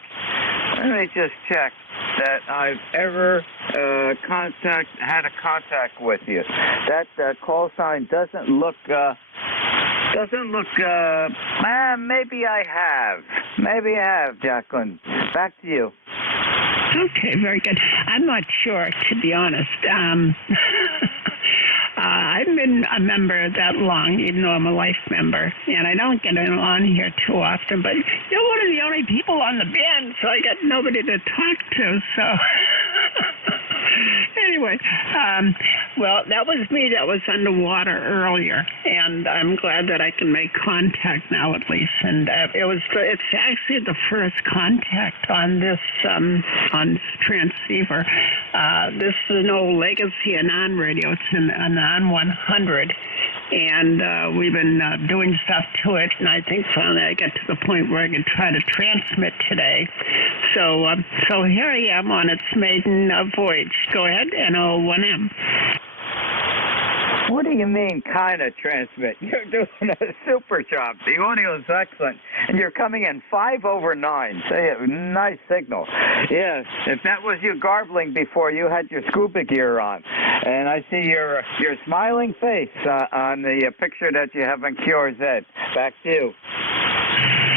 let me just check, that I've ever had a contact with you. That call sign doesn't look, maybe I have. Maybe I have, Jacqueline. Back to you. Okay, very good. I'm not sure, to be honest. I've been a member that long, even though I'm a life member, and I don't get on here too often, but you're one of the only people on the band, so I got nobody to talk to, so... Anyway, well, that was me that was underwater earlier, and I'm glad that I can make contact now at least. And it's actually the first contact on this transceiver. This is an old legacy Anon radio. It's an Anon 100, and we've been doing stuff to it, and I think finally I get to the point where I can try to transmit today. So here I am on its maiden voyage. Go ahead, NO1M. What do you mean, kind of transmit? You're doing a super job. The audio is excellent. And you're coming in 5 over 9. Say a nice signal. Yes, if that was you garbling before, you had your scuba gear on. And I see your smiling face on the picture that you have on QRZ. Back to you.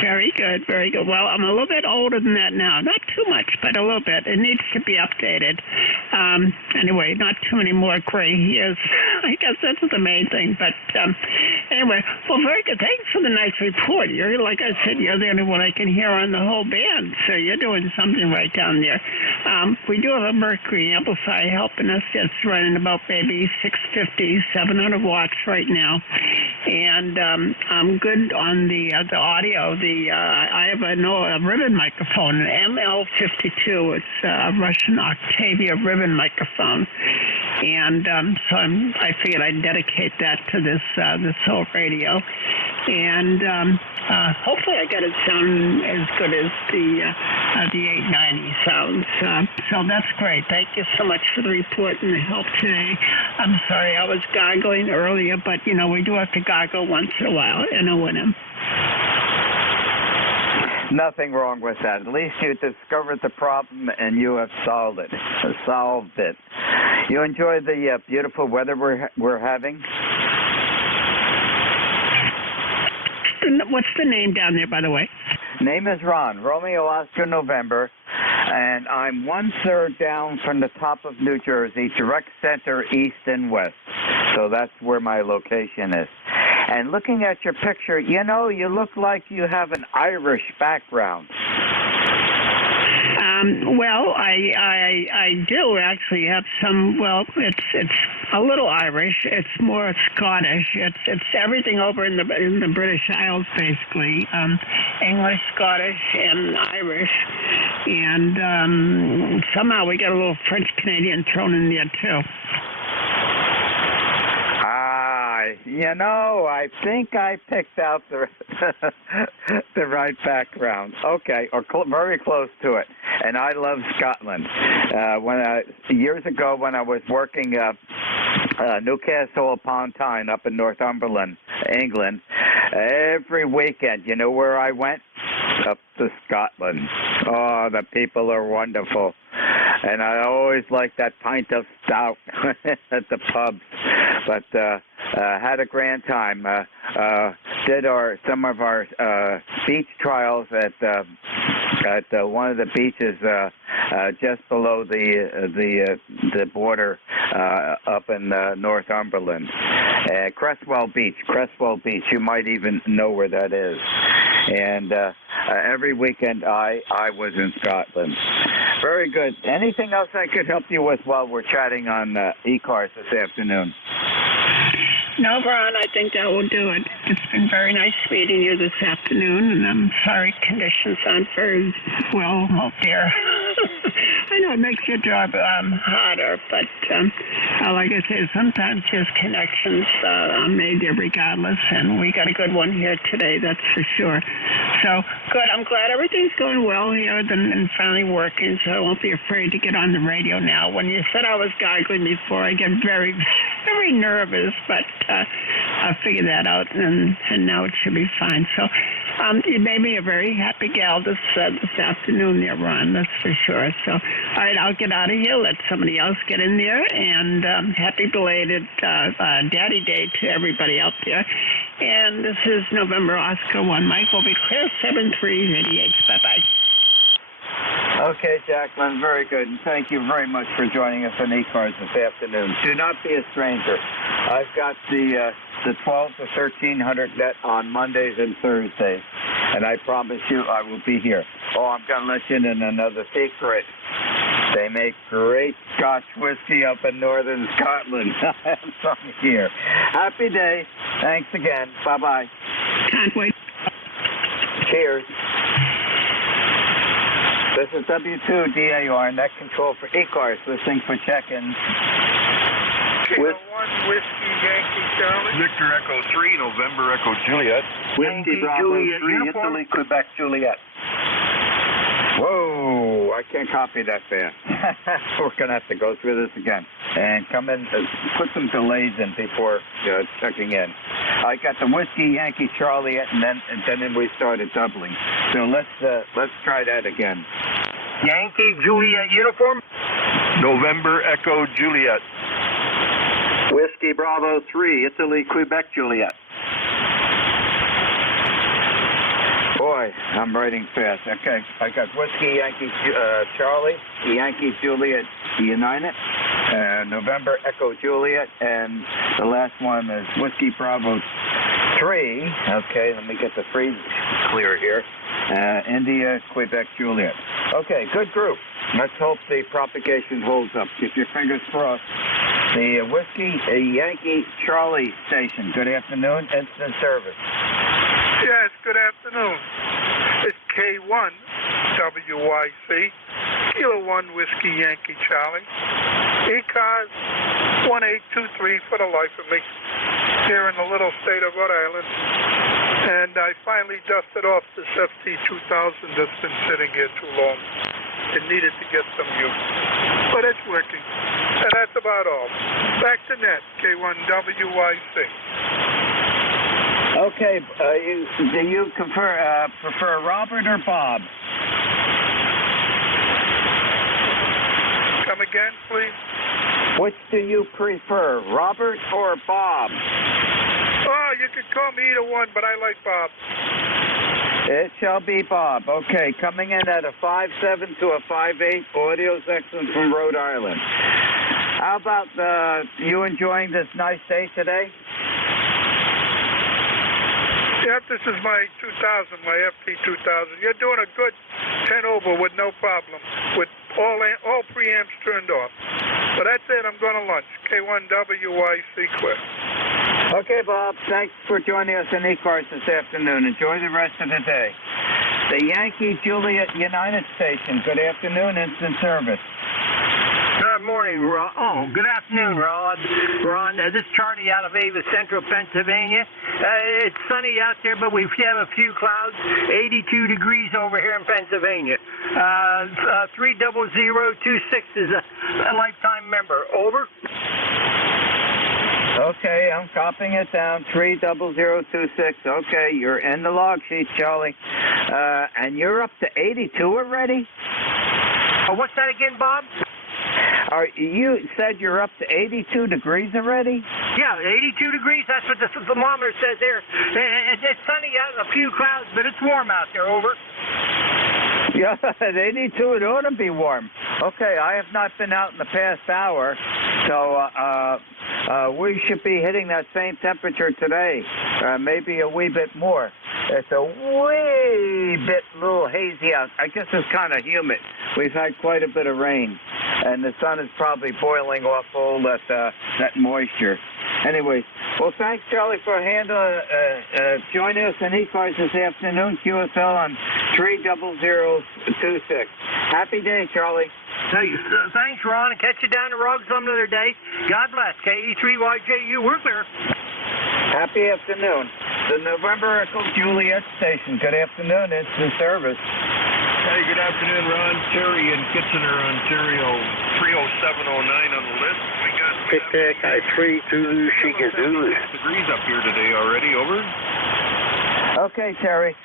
Very good, very good. Well, I'm a little bit older than that now. Not too much, but a little bit. It needs to be updated. Anyway, not too many more gray hairs. I guess that's the main thing. But anyway, well, very good. Thanks for the nice report. You're, like I said, you're the only one I can hear on the whole band, so you're doing something right down there. We do have a Mercury amplifier helping us. It's running about maybe 650, 700 watts right now. And I'm good on the audio. I have a ribbon microphone, an ML52. It's a Russian Octavia ribbon microphone, and so I figured I'd dedicate that to this whole radio, and hopefully I got it sounding as good as the 890 sounds. So that's great. Thank you so much for the report and the help today. I'm sorry I was gargling earlier, but we do have to gargle once in a while. NO1M. Nothing wrong with that. At least you discovered the problem and you have solved it. You enjoy the beautiful weather we're having? What's the name down there, by the way? Name is Ron, Romeo Oscar November, and I'm 1/3 down from the top of New Jersey, direct center, east and west. So that's where my location is. And looking at your picture, you look like you have an Irish background. Well, I do actually have some. Well, it's a little Irish. It's more Scottish. It's everything over in the British Isles, basically. English, Scottish, and Irish, and somehow we got a little French Canadian thrown in there too. I think I picked out the right background. Okay, or very close to it. And I love Scotland. Years ago when I was working Newcastle upon Tyne up in Northumberland, England, every weekend, you know where I went? up to Scotland. Oh, the people are wonderful. And I always like that pint of stout at the pubs. But had a grand time. Did some of our beach trials at one of the beaches just below the border up in Northumberland. Cresswell Beach. You might even know where that is. And every weekend I was in Scotland. Very good. Anything else I could help you with while we're chatting on ECARS this afternoon? No, Ron, I think that will do it. It's been very nice meeting you this afternoon, and I'm sorry conditions aren't very well out there. I know it makes your job harder, but like I say, sometimes just connections are made there regardless, and we got a good one here today, that's for sure. So, good. I'm glad everything's going well here and finally working, so I won't be afraid to get on the radio now. When you said I was gargling before, I get very, very nervous, but I'll figure that out, and now it should be fine. So you made me a very happy gal this afternoon there, Ron, that's for sure. So, all right, I'll get out of here, let somebody else get in there, and happy belated Daddy Day to everybody out there. And this is November Oscar 1. Mike will be clear, 7388. Bye-bye. Okay, Jacqueline, very good. And thank you very much for joining us on ECARS this afternoon. Do not be a stranger. I've got the 12 to 1300 net on Mondays and Thursdays, and I promise you I will be here. Oh, I'm going to let you in another secret. They make great Scotch whiskey up in northern Scotland. I have some here. Happy day. Thanks again. Bye-bye. Can't wait. Cheers. This is W2DAR, net control for ECARS, listening for check-in. Kilo 1, Whiskey Yankee Charlie. Victor Echo 3, November Echo Juliet. Whiskey Bravo 3, Italy, Quebec, Juliet. Whoa, I can't copy that fast. We're going to have to go through this again. And come in, put some delays in before checking in. I got the Whiskey Yankee Charlie, and then we started doubling. So let's try that again. Yankee Juliet uniform. November Echo Juliet. Whiskey Bravo 3, Italy, Quebec, Juliet. Boy, I'm writing fast. Okay, I got Whiskey Yankee Charlie, Yankee Juliet United, November Echo Juliet, and the last one is Whiskey Bravo 3. Okay, let me get the 3 clear here. India, Quebec, Juliet. Okay, good group. Let's hope the propagation holds up. Keep your fingers crossed. The Whiskey Yankee Charlie station. Good afternoon. Instant service. Yes, good afternoon. It's K1 WYC, Kilo 1 Whiskey Yankee Charlie. ECARS 1823 for the life of me here in the little state of Rhode Island. And I finally dusted off this FT2000 that's been sitting here too long. It needed to get some use. But it's working. And that's about all. Back to net, K1WYC. Okay, do you prefer Robert or Bob? Come again, please? Which do you prefer, Robert or Bob? Oh, you can call me either one, but I like Bob. It shall be Bob. Okay, coming in at a 5.7 to a 5.8. Audio's excellent from Rhode Island. How about you enjoying this nice day today? Yep, this is my 2000, my FT2000. You're doing a good 10 over with no problem, with all preamps turned off. But that's it. I'm going to lunch. K1WYC quit. Okay, Bob. Thanks for joining us in ECARS this afternoon. Enjoy the rest of the day. The Yankee Juliet United Station. Good afternoon. Instant service. Good morning, Ron. Oh, good afternoon, Ron. This is Charlie out of Ava Central, Pennsylvania. It's sunny out there, but we have a few clouds. 82 degrees over here in Pennsylvania. 30026 is a lifetime member. Over. Okay, I'm copying it down, 30026. Okay, you're in the log sheet, Charlie. And you're up to 82 already? What's that again, Bob? You said you're up to 82 degrees already? Yeah, 82 degrees. That's what the thermometer says there. It's sunny out, a few clouds, but it's warm out there. Over. Yeah, at 82 it ought to be warm. Okay, I have not been out in the past hour, so we should be hitting that same temperature today, maybe a wee bit more. It's a wee bit little hazy out. I guess it's kind of humid. We've had quite a bit of rain, and the sun is probably boiling off all that moisture. Anyway, well, thanks, Charlie, for joining us in ECARS this afternoon, QSL on 30026. Happy day, Charlie. Thanks, Ron. Catch you down the road some other day. God bless. KE3YJU, we're clear. Happy afternoon. The November Echo Juliet Station. Good afternoon. It's the service. Hey, good afternoon, Ron. Terry in Kitchener, Ontario, 30709 on the list. We got Tic-tac, I-3 Zulu, Shiga Zulu. degrees up here today already, over. Okay, Terry.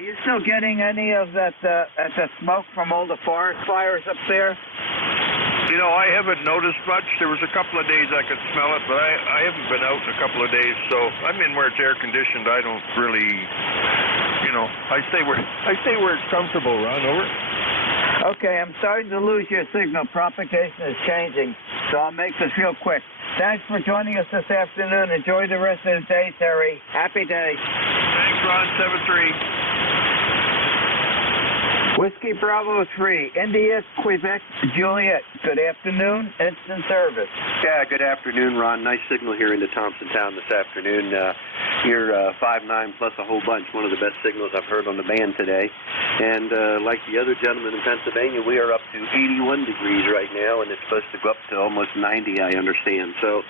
You still getting any of that smoke from all the forest fires up there? You know, I haven't noticed much. There was a couple of days I could smell it, but I haven't been out in a couple of days, so I'm in where it's air conditioned. I don't really, I stay where it's comfortable, Ron, over. Okay, I'm starting to lose your signal. Propagation is changing, so I'll make this real quick. Thanks for joining us this afternoon. Enjoy the rest of the day, Terry. Happy day. Thanks, Ron. 7-3. Whiskey Bravo 3, India, Quebec, Juliet. Good afternoon. Instant service. Yeah, good afternoon, Ron. Nice signal here into Thompsontown this afternoon. You're 5.9 plus a whole bunch. One of the best signals I've heard on the band today. And like the other gentleman in Pennsylvania, we are up to 81 degrees right now, and it's supposed to go up to almost 90, I understand. So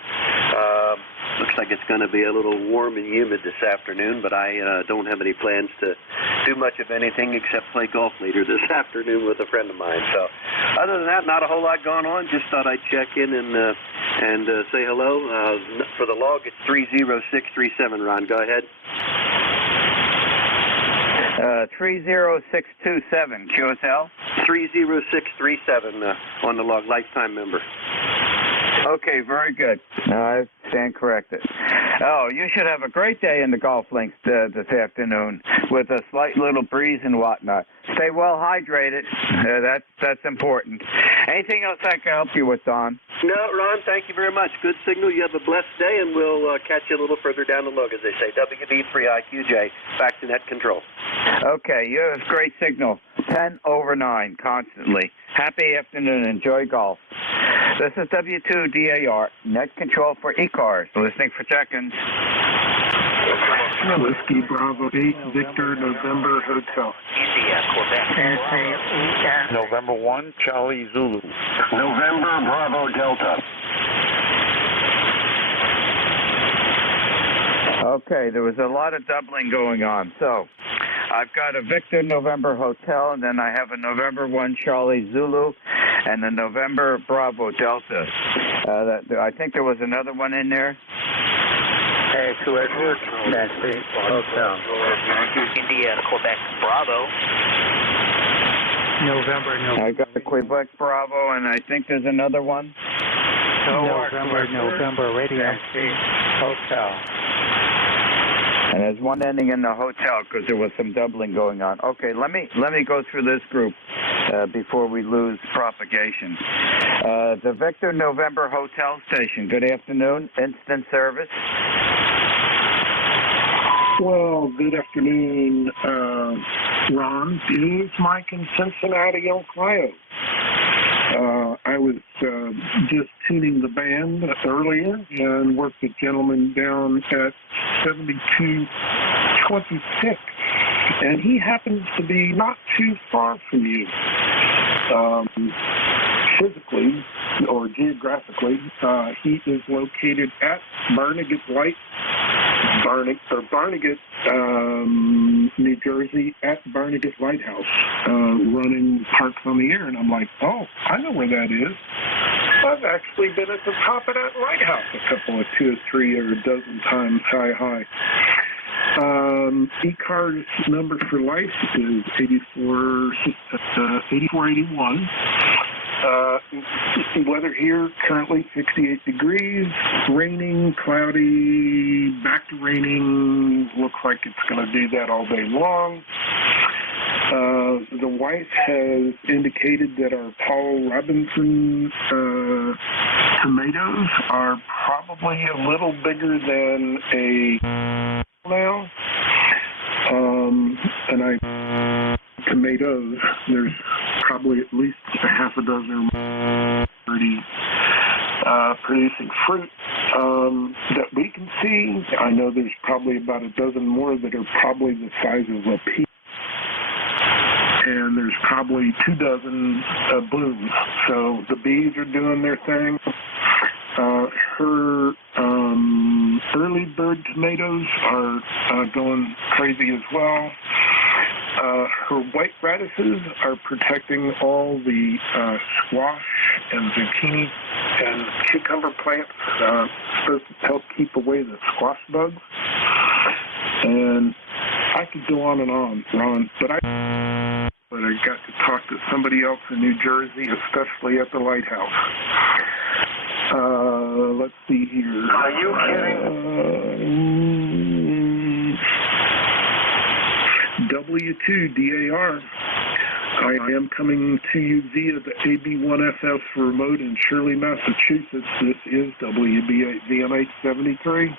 looks like it's going to be a little warm and humid this afternoon, but I don't have any plans to do much of anything except play golf later this afternoon with a friend of mine. So other than that, not a whole lot going on. Just thought I'd check in and say hello. For the log, it's 30637, Ron. Go ahead. 30627, QSL. 30637 on the log, lifetime member. Okay, very good. I stand corrected. Oh, you should have a great day in the golf links this afternoon with a slight little breeze and whatnot. Stay well hydrated. That's important. Anything else I can help you with, Don? No, Ron, thank you very much. Good signal. You have a blessed day, and we'll catch you a little further down the log, as they say. WD3IQJ, back to net control. Okay, you have great signal. 10/9 constantly. Happy afternoon. Enjoy golf. This is W2DAR, net control for ECARS. Listening for check-ins. Whiskey Bravo 8, Victor, November, Hotel. India, Quebec. November 1, Charlie Zulu. November, Bravo, Delta. Okay, there was a lot of doubling going on. So I've got a Victor November Hotel, and then I have a November 1 Charlie Zulu, and a November Bravo Delta. I think there was another one in there. To Edward, Hotel. India, Quebec, Bravo. November. I got a Quebec Bravo, and I think there's another one. November, Radio Hotel. And there's one ending in the hotel because there was some doubling going on. Okay, let me go through this group before we lose propagation. The Victor November Hotel Station. Good afternoon. Instant service. Well, good afternoon, Ron. It's Mike in Cincinnati, Ohio. I was just tuning the band earlier and worked a gentleman down at 7226, and he happens to be not too far from you. Physically or geographically, he is located at Barnegat, New Jersey, at Barnegat Lighthouse, running Parks on the Air. And I'm like, oh, I know where that is. I've actually been at the top of that lighthouse a couple of 2 or 3 or a dozen times high. ECARS number for life is 8481. Weather here currently 68 degrees, raining, cloudy, back to raining. Looks like it's going to do that all day long. The wife has indicated that our Paul Robinson tomatoes are probably a little bigger than a now. Tomatoes, there's probably at least a half a dozen already producing fruit that we can see. I know there's probably about a dozen more that are probably the size of a pea. And there's probably 2 dozen blooms. So the bees are doing their thing. Her early bird tomatoes are going crazy as well. Her white radishes are protecting all the squash and zucchini and cucumber plants, supposed to help keep away the squash bugs. And I could go on and on, Ron, but I got to talk to somebody else in New Jersey, especially at the lighthouse. Let's see here. Are you kidding? W2DAR. I am coming to you via the AB1FF remote in Shirley, Massachusetts. This is WBA-VMH73.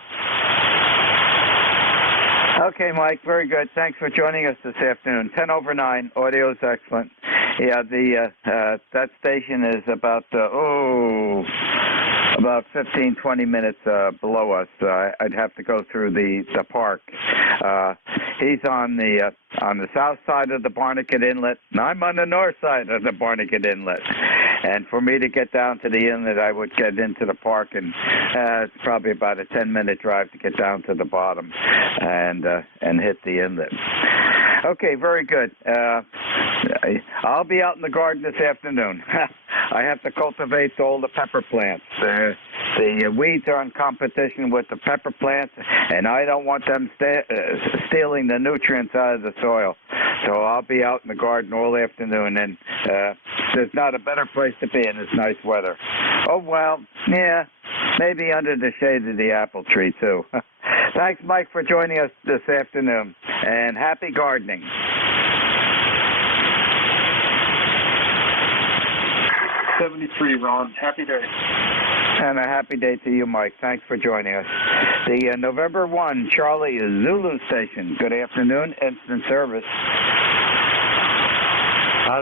Okay, Mike, very good. Thanks for joining us this afternoon. 10 over 9. Audio is excellent. Yeah, that station is about 15, 20 minutes below us. I'd have to go through the park. He's on the south side of the Barnegat Inlet, and I'm on the north side of the Barnegat Inlet. And for me to get down to the inlet, I would get into the park, and it's probably about a 10-minute drive to get down to the bottom and hit the inlet. Okay, very good. I'll be out in the garden this afternoon. I have to cultivate all the pepper plants. The weeds are in competition with the pepper plants, and I don't want them stealing the nutrients out of the soil. So I'll be out in the garden all afternoon, and there's not a better place to be in this nice weather. Oh, well, yeah, maybe under the shade of the apple tree, too. Thanks, Mike, for joining us this afternoon, and happy gardening. 73, Ron. Happy day. And a happy day to you, Mike. Thanks for joining us. The November 1 Charlie Zulu station. Good afternoon. Instant service.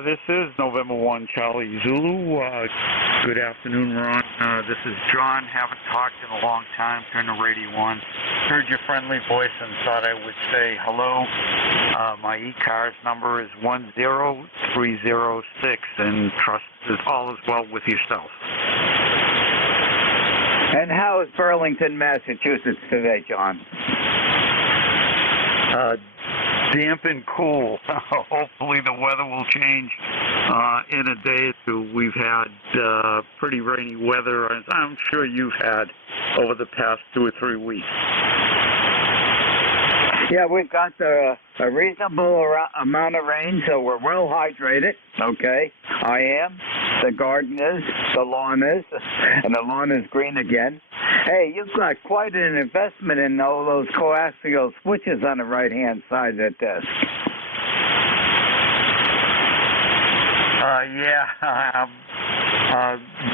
This is November 1 Charlie Zulu. Good afternoon, Ron. This is John. Haven't talked in a long time. Turned the radio on. Heard your friendly voice and thought I would say hello. My ECARS number is 10306, and trust all is well with yourself. And how is Burlington, Massachusetts today, John? Damp and cool. Hopefully the weather will change in a day or two. We've had pretty rainy weather, as I'm sure you've had over the past 2 or 3 weeks. Yeah, we've got a reasonable amount of rain, so we're well hydrated. Okay, I am. The garden is, the lawn is, and the lawn is green again. Hey, you've got quite an investment in all those coaxial switches on the right-hand side of that desk.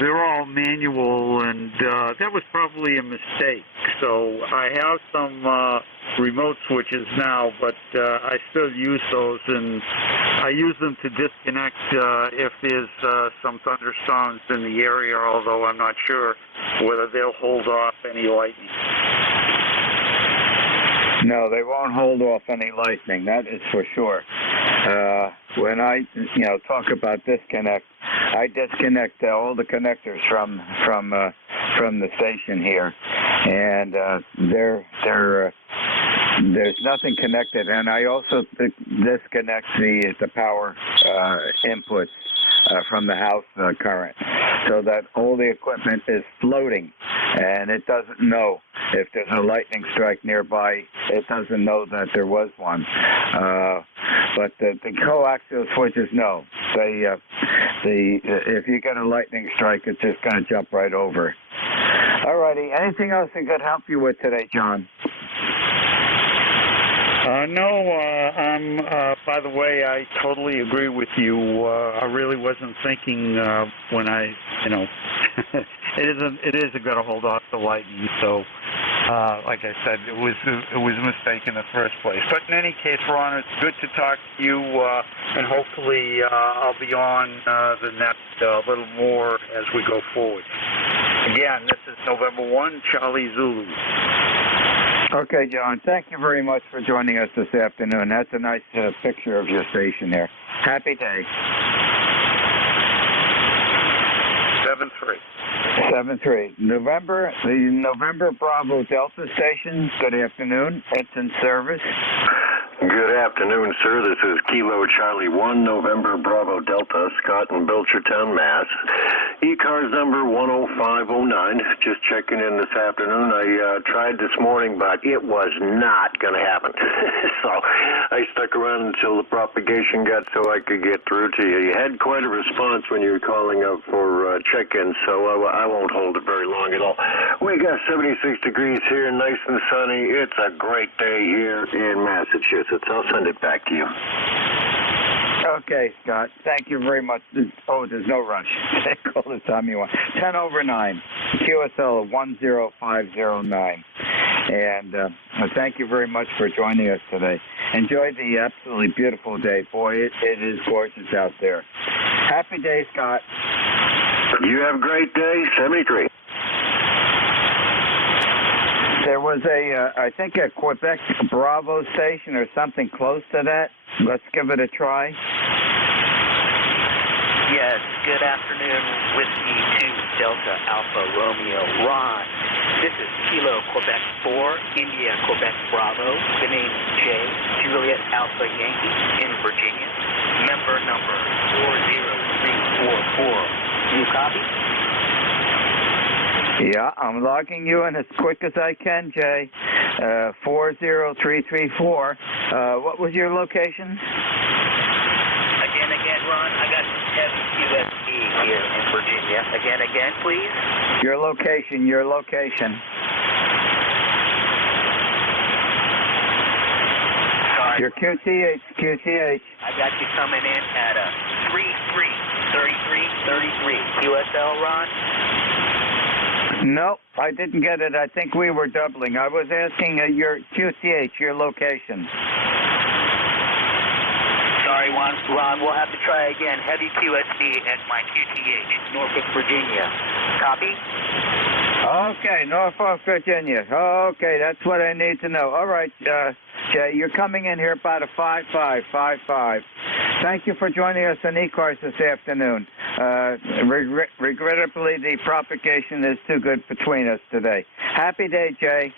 They're all manual, and that was probably a mistake. So I have some remote switches now, but I still use those, and I use them to disconnect if there's some thunderstorms in the area, although I'm not sure whether they'll hold off any lightning. No, they won't hold off any lightning, that is for sure. When I, talk about disconnect, I disconnect all the connectors from the station here, and there's nothing connected. And I also disconnect the power inputs from the house current, so that all the equipment is floating, and it doesn't know if there's a lightning strike nearby. It doesn't know that there was one. But the coaxial switches know. If you get a lightning strike, it's just going to jump right over. All righty. Anything else I could help you with today, John? No, by the way, I totally agree with you. I really wasn't thinking when I, it isn't going to hold off the lightning. So, like I said, it was a mistake in the first place. But in any case, Ron, it's good to talk to you, and hopefully I'll be on the net a little more as we go forward. Again, this is November 1, Charlie Zulu. Okay, John. Thank you very much for joining us this afternoon. That's a nice picture of your station there. Happy day. 7-3. The November Bravo Delta station. Good afternoon. It's in service. Good afternoon, sir. This is Kilo Charlie 1, November Bravo Delta, Scott in Belchertown, Mass. ECARS number 10509. Just checking in this afternoon. I tried this morning, but it was not going to happen. So I stuck around until the propagation got so I could get through to you. You had quite a response when you were calling up for check-in, so I won't hold it very long at all. We got 76 degrees here, nice and sunny. It's a great day here in Massachusetts. I'll send it back to you. Okay, Scott. Thank you very much. Oh, there's no rush. Call the time you want. 10 over 9. QSL 10509. And thank you very much for joining us today. Enjoy the absolutely beautiful day. Boy, it is gorgeous out there. Happy day, Scott. You have a great day. 73. There was I think a Quebec Bravo station or something close to that. Let's give it a try. Yes, good afternoon, Whiskey 2, Delta Alpha Romeo Ron. This is Kilo Quebec 4, India Quebec Bravo. The name is Jay, Juliet Alpha Yankee in Virginia. Member number 40344. You copy? Yeah, I'm logging you in as quick as I can, Jay. 40334. What was your location? Again, Ron, I got heavy QSD here in Virginia. Again, please. Your location. Sorry. Your QTH. I got you coming in at a 3333 QSL, Ron. No, I didn't get it. I think we were doubling. I was asking your QTH, your location. Sorry, Ron, we'll have to try again. Heavy QSD at my QTH, Norfolk, Virginia. Copy? Okay, Norfolk, Virginia. Okay, that's what I need to know. All right, Jay, you're coming in here about a 5555. Thank you for joining us on ECARS this afternoon. Regrettably, the propagation is too good between us today. Happy day, Jay.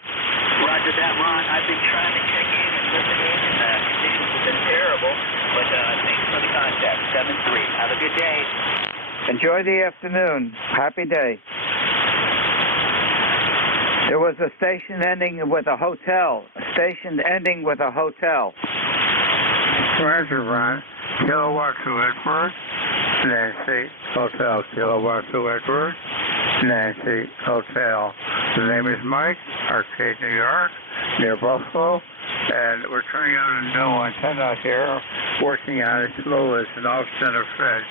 Roger that, Ron. I've been trying to check in and listen in, and conditions have been terrible. But thanks for the contact. 7-3. Have a good day. Enjoy the afternoon. Happy day. There was a station ending with a hotel. Roger, Ron. Kilowatt to Edward. Nancy Hotel. Kilowatt to Edward. Nancy Hotel. The name is Mike, Arcade, New York, near Buffalo. And we're turning on a new antenna here, working on it slowly. It's an off-center fed.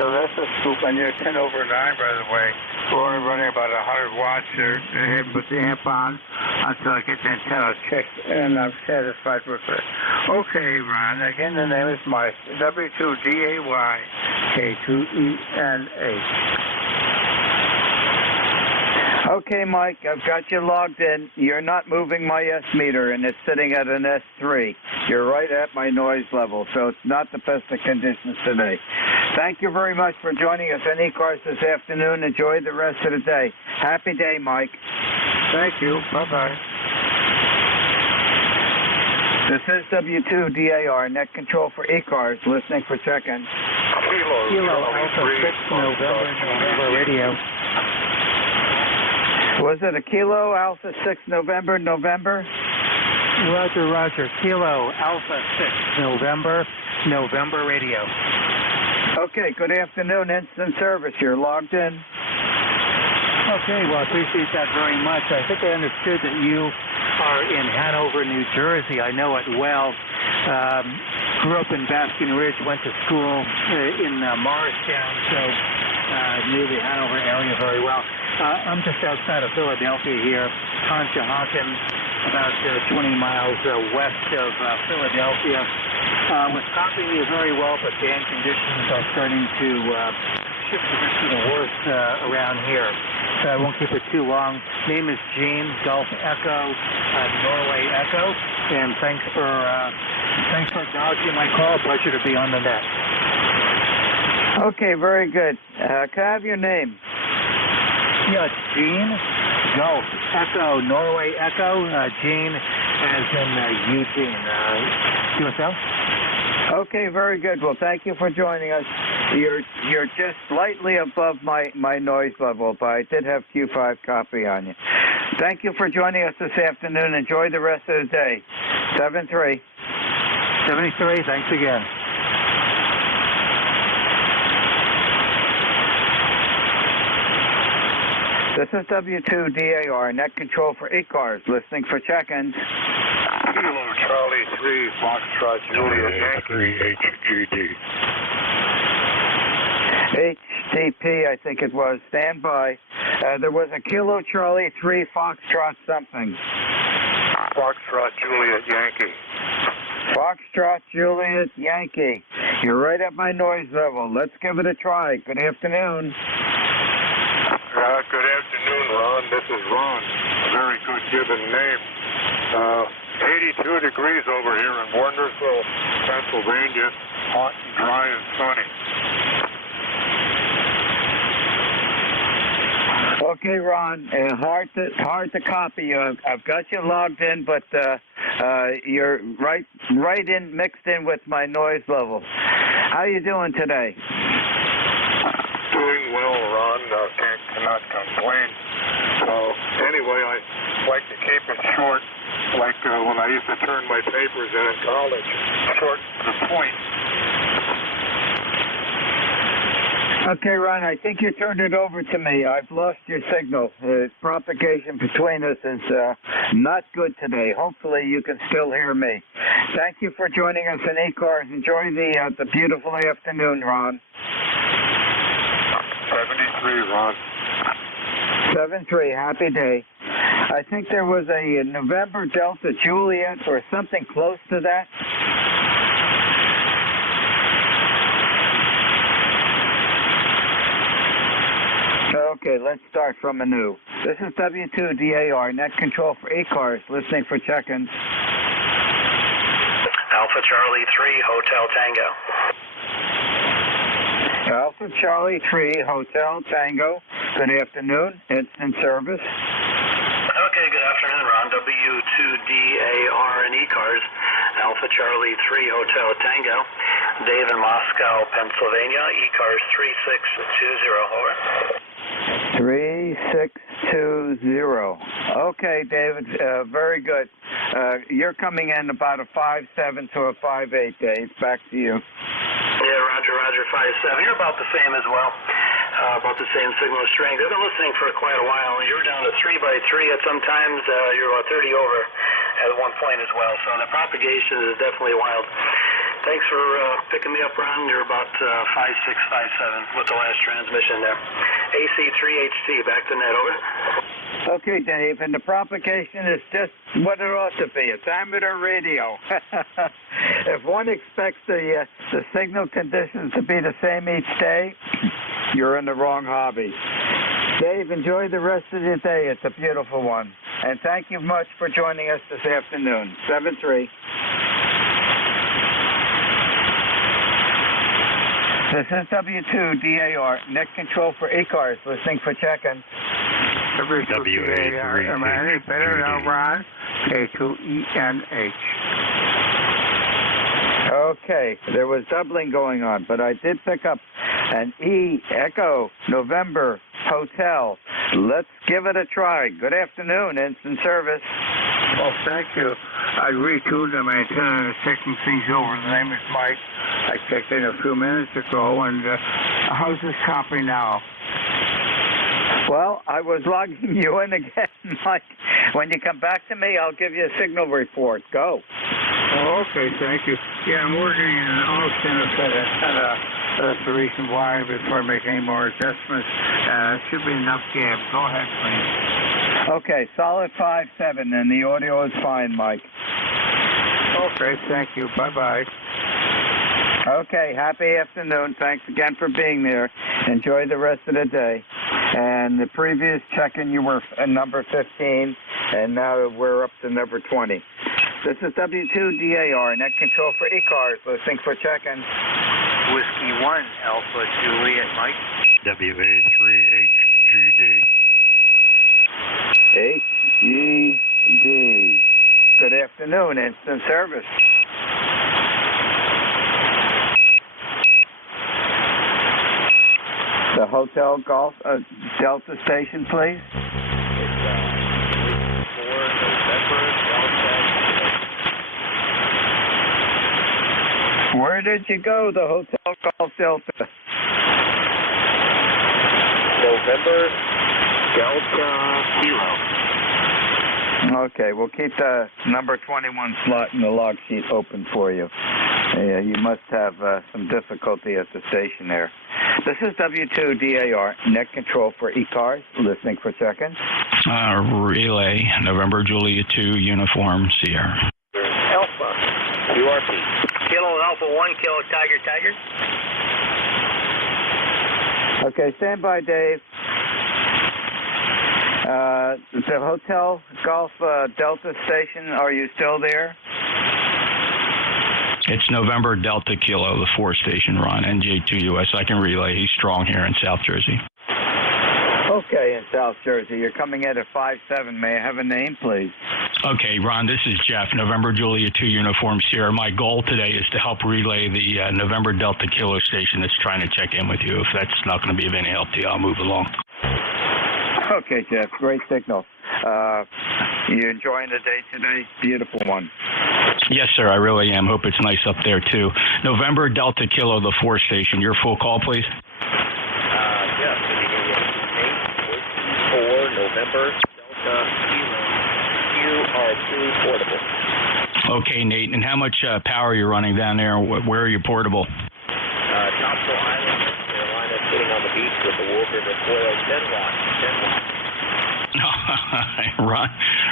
So that's a scoop on your 10 over 9, by the way. We're only running about 100 watts here. I haven't put the amp on until I get the antenna checked, and I'm satisfied with it. Okay, Ron. Again, the name is Mike. W2DAY K2ENH. Okay, Mike, I've got you logged in. You're not moving my S meter, and it's sitting at an S3. You're right at my noise level, so it's not the best of conditions today. Thank you very much for joining us on ECARS this afternoon. Enjoy the rest of the day. Happy day, Mike. Thank you. Bye-bye. This is W2DAR, net control for ECARS, listening for check-in. Kilo Alpha 6 November radio. Was it a Kilo Alpha 6 November? Roger. Kilo Alpha 6 November radio. Okay, good afternoon, instant service. You're logged in. Okay, well, I appreciate that very much. I think I understood that you are in Hanover, New Jersey. I know it well. Grew up in Baskin Ridge, went to school in Morristown, so knew the Hanover area very well. I'm just outside of Philadelphia here, Conshohocken, about 20 miles west of Philadelphia. Was copying you very well, but band conditions are starting to shift a bit to the worse around here. So I won't keep it too long. Name is Gene, Golf Echo, Norway Echo, and thanks for acknowledging my call. Pleasure to be on the net. Okay, very good. Can I have your name? Yeah, Gene, Golf Echo, Norway Echo, Gene as in Eugene. QSL? Okay, very good. Well, thank you for joining us. You're just slightly above my noise level, but I did have Q5 copy on you. Thank you for joining us this afternoon. Enjoy the rest of the day. 73. 73, thanks again. This is W2DAR, net control for ECARS, listening for check-ins. Kilo Charlie 3, Foxtrot Juliet Yankee, HGD. HTP, I think it was. Stand by. There was a Kilo Charlie 3, Foxtrot something. Foxtrot Juliet Yankee. Foxtrot Juliet Yankee. You're right at my noise level. Let's give it a try. Good afternoon. Good afternoon, Ron. This is Ron. A very good given name. 82 degrees over here in Warnersville, Pennsylvania. Hot and dry and sunny. Okay, Ron. Hard to copy you. I've got you logged in, but you're right in mixed in with my noise level. How you doing today? Doing well, Ron. Cannot complain. Anyway, I like to keep it short, like when I used to turn my papers in college. Short to the point. Okay, Ron, I think you turned it over to me. I've lost your signal. Propagation between us is not good today. Hopefully you can still hear me. Thank you for joining us in ECARS. Enjoy the beautiful afternoon, Ron. 73, Ron. 73, happy day. I think there was a November Delta Juliet or something close to that. Okay, let's start from anew. This is W2DAR, net control for ECARS, listening for check-ins. Alpha Charlie 3, Hotel Tango. Alpha Charlie 3, Hotel Tango. Good afternoon, instant service. Okay, good afternoon, Ron. W2DAR and ECARS. Alpha Charlie 3, Hotel Tango. Dave in Moscow, Pennsylvania. ECARS 3620, over. 3620. Okay, David, very good. You're coming in about a 5.7 to a 5.8, Dave. Back to you. Yeah, Roger, 5.7. You're about the same as well. About the same signal strength. I've been listening for quite a while, and you're down to 3x3 at some times. You're about 30 over at one point as well. So the propagation is definitely wild. Thanks for picking me up, Ron. You're about 5.6, 5.7 with the last transmission there. AC3HT, back to net, over. Okay, Dave, and the propagation is just what it ought to be. It's amateur radio. If one expects the signal conditions to be the same each day, you're in the wrong hobby. Dave, enjoy the rest of your day. It's a beautiful one. And thank you much for joining us this afternoon. 7-3. This is W2DAR, net control for ECARS, listening for check-in. W2DAR, am I any better now, Ron? K2ENH. Okay, there was doubling going on, but I did pick up an Echo November Hotel. Let's give it a try. Good afternoon, instant service. Well, thank you. I retuned my antenna and taking things over. The name is Mike. I checked in a few minutes ago, and how's this copy now? Well, I was logging you in again, Mike. When you come back to me, I'll give you a signal report. Go. Oh, okay, thank you. Yeah, I'm working in an all-center set antenna. That's the reason why, before I make any more adjustments. Should be enough gap. Go ahead, please. Okay, solid 5.7, and the audio is fine, Mike. Okay, thank you. Bye-bye. Okay, happy afternoon. Thanks again for being there. Enjoy the rest of the day. And the previous check-in, you were number 15, and now we're up to number 20. This is W2DAR, net control for ECARS. Listening for check-in. Whiskey 1, Alpha Juliet Mike. WA3HGD. HGD. Good afternoon, instant service. The Hotel Golf Delta station, please. Where did you go, the Hotel Golf Delta? November Delta Kilo. Okay, we'll keep the number 21 slot in the log sheet open for you. You must have some difficulty at the station there. This is W2DAR, net control for ECARS. Listening for check-in. Relay, November Julia 2, Uniform Sierra. Alpha, URP. Kilo Alpha 1, Kilo Tiger Tiger. Okay, stand by, Dave. The Hotel Golf Delta station, are you still there? It's November Delta Kilo, the 4 station, Ron, NJ2US. I can relay. He's strong here in South Jersey. Okay, in South Jersey. You're coming in at 5.7. May I have a name, please? Okay, Ron, this is Jeff, November Julia 2 Uniform Sierra. My goal today is to help relay the November Delta Kilo station that's trying to check in with you. If that's not going to be of any help to you, I'll move along. Okay, Jeff. Great signal. You enjoying the day today? Beautiful one. Yes, sir, I really am. Hope it's nice up there, too. November Delta Kilo, the 4 station. Your full call, please. Yes, can you give me 8 November Delta Kilo QR2 portable. Okay, Nate. And how much power are you running down there? Where are you portable? Topsail Island, North Carolina, sitting on the beach with the Wolf River coil, 10 watts, 10 watts.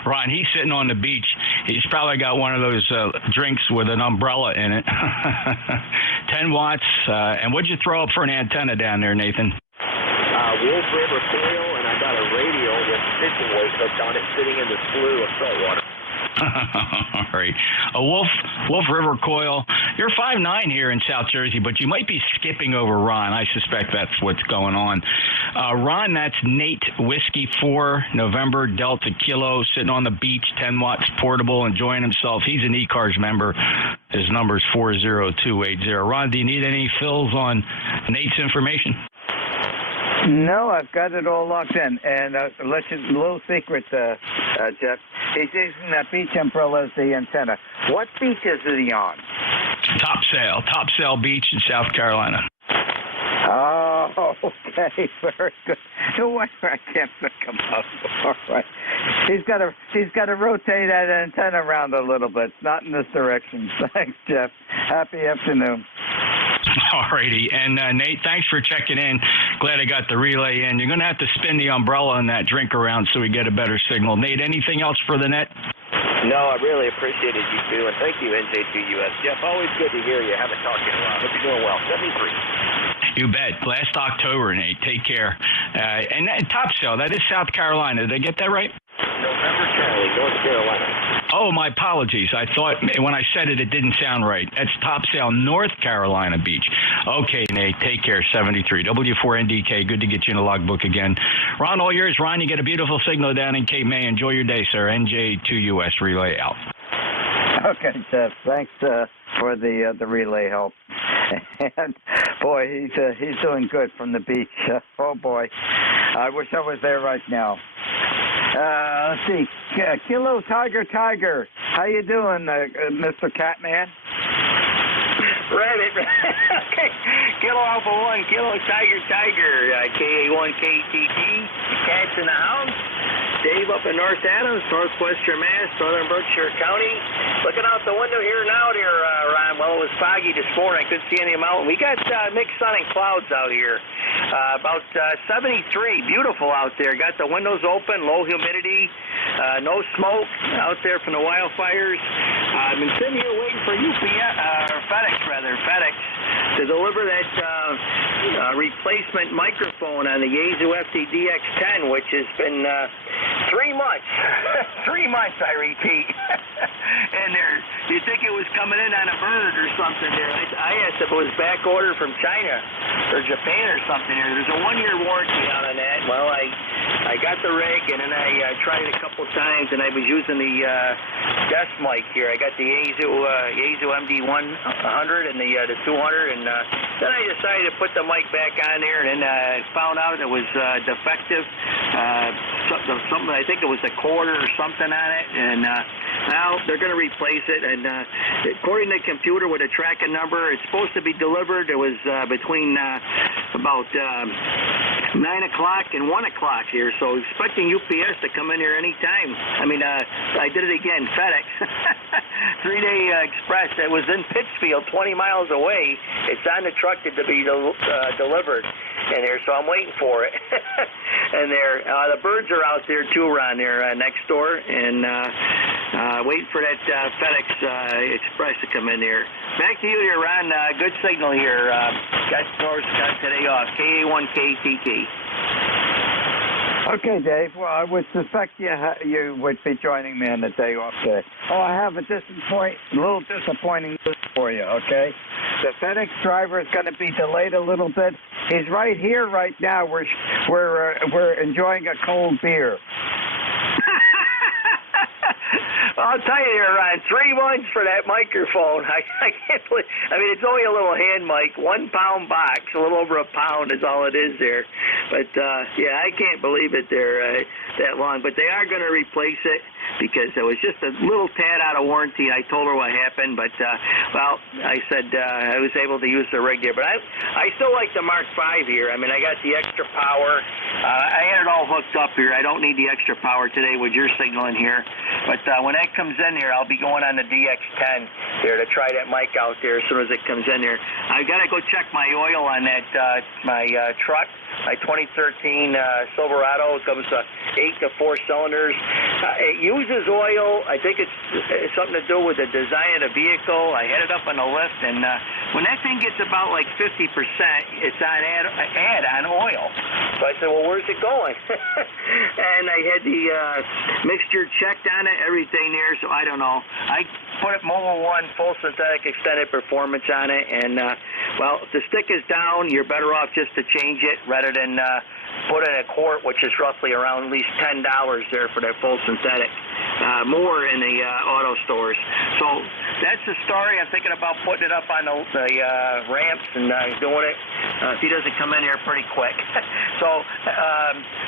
Ron, he's sitting on the beach. He's probably got one of those drinks with an umbrella in it. 10 watts. And what'd you throw up for an antenna down there, Nathan? Wolf River coil, and I got a radio with fishing weight hooked on it sitting in the slough of salt water. All right. A Wolf River coil. You're 5'9" here in South Jersey, but you might be skipping over Ron. I suspect that's what's going on. Ron, that's Nate, Whiskey 4, November, Delta Kilo, sitting on the beach, 10 watts portable, enjoying himself. He's an ECARS member. His number's 40280. Ron, do you need any fills on Nate's information? No, I've got it all locked in. And a little secret, Jeff. He's using that beach umbrella as the antenna. What beach is he on? Topsail Beach in South Carolina. Oh, okay, very good. No wonder I can't pick him up. All right. He's got to rotate that antenna around a little bit. It's not in this direction. Thanks, Jeff. Happy afternoon. All righty. And Nate, thanks for checking in. Glad I got the relay in. You're going to have to spin the umbrella and that drink around so we get a better signal. Nate, anything else for the net? No, I really appreciated you too, and thank you, NJ2US. Jeff, always good to hear you. Haven't talked to you in a while. Hope you're doing well. 73. You bet. Last October, Nate. Take care. And Topsail, that is South Carolina. Did I get that right? November Charlie, North Carolina. Oh, my apologies. I thought when I said it, it didn't sound right. That's Topsail, North Carolina Beach. Okay, Nate, take care. 73. W4NDK, good to get you in the logbook again. Ron, all yours. Ron, you get a beautiful signal down in Cape May. Enjoy your day, sir. NJ2US relay out. Okay, Jeff. Thanks for the relay help. And boy, he's doing good from the beach. Oh boy, I wish I was there right now. Let's see, Kilo Tiger, how you doing, Mr. Catman? Reddit. Okay. Kilo Alpha 1, Kilo Tiger, KA1KTT, Cats in the House. Dave up in North Adams, northwestern Mass, northern Berkshire County. Looking out the window here now, Ron. Well, it was foggy this morning. I couldn't see any of the mountain. We got mixed sun and clouds out here. About 73. Beautiful out there. Got the windows open, low humidity, no smoke out there from the wildfires. I've been sitting here waiting for FedEx to deliver that replacement microphone on the Yaesu FT-DX10, which has been 3 months. 3 months, I repeat. And you'd think it was coming in on a bird or something there. I asked if it was back order from China or Japan or something there. There's a 1-year warranty on that. Well, I got the rig, and then I tried it a couple times, and I was using the desk mic here. I got the Yaesu MD100 and the 200, and then I decided to put the mic back on there, and then I found out it was defective. Something, I think it was a quarter or something on it, and now they're going to replace it. And according to the computer with a tracking number, it's supposed to be delivered. It was between about 9 o'clock and 1 o'clock here, so expecting UPS to come in here anytime. I mean, I did it again, FedEx. 3-day express. It was in Pittsfield, 20 miles away. It's on the truck to be delivered in here, so I'm waiting for it. And the birds are out there too, Ron, there next door, and waiting for that FedEx Express to come in here. Back to you here, Ron. Good signal here. Got today off. KA1KTT. Okay, Dave. Well, I would suspect you would be joining me on the day off today. Oh, I have a little disappointing news for you, okay? The FedEx driver is going to be delayed a little bit. He's right here right now. We're enjoying a cold beer. I'll tell you here, Ryan, 3 months for that microphone. I can't believe. I mean, it's only a little hand mic, 1 pound box, a little over a pound is all it is there. But yeah, I can't believe it there that long. But they are going to replace it because it was just a little tad out of warranty. I told her what happened, but well, I said I was able to use the rig there. But I still like the Mark V here. I mean, I got the extra power. I had it all hooked up here. I don't need the extra power today with your signal in here. But when that comes in here, I'll be going on the DX10 there to try that mic out there as soon as it comes in there. I got to go check my oil on that my truck. My 2013 Silverado. It comes 8 to 4 cylinders. It uses oil. I think it's something to do with the design of the vehicle. I had it up on the lift, and when that thing gets about like 50%, it's on add-on oil. So I said, well, where's it going? And I had the mixture checked on it, everything there, so I don't know. I put it Mobil 1 full synthetic extended performance on it, and well, if the stick is down, you're better off just to change it rather than put in a quart, which is roughly around at least $10 there for that full synthetic. More in the auto stores. So that's the story. I'm thinking about putting it up on the ramps and doing it if he doesn't come in here pretty quick. So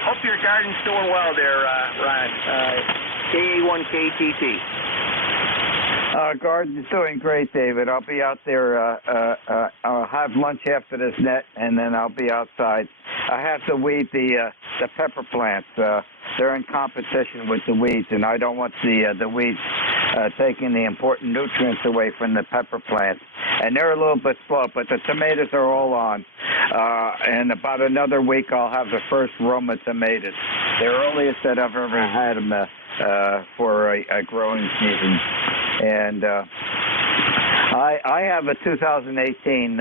hope your garden's doing well there, Ron. KA1KTT. Garden's doing great, David. I'll be out there. I'll have lunch after this net, and then I'll be outside. I have to weed the pepper plants. They're in competition with the weeds, and I don't want the weeds taking the important nutrients away from the pepper plants. And they're a little bit slow, but the tomatoes are all on. In about another week, I'll have the first Roma tomatoes. They're earliest that I've ever had them for a growing season. And I have a 2018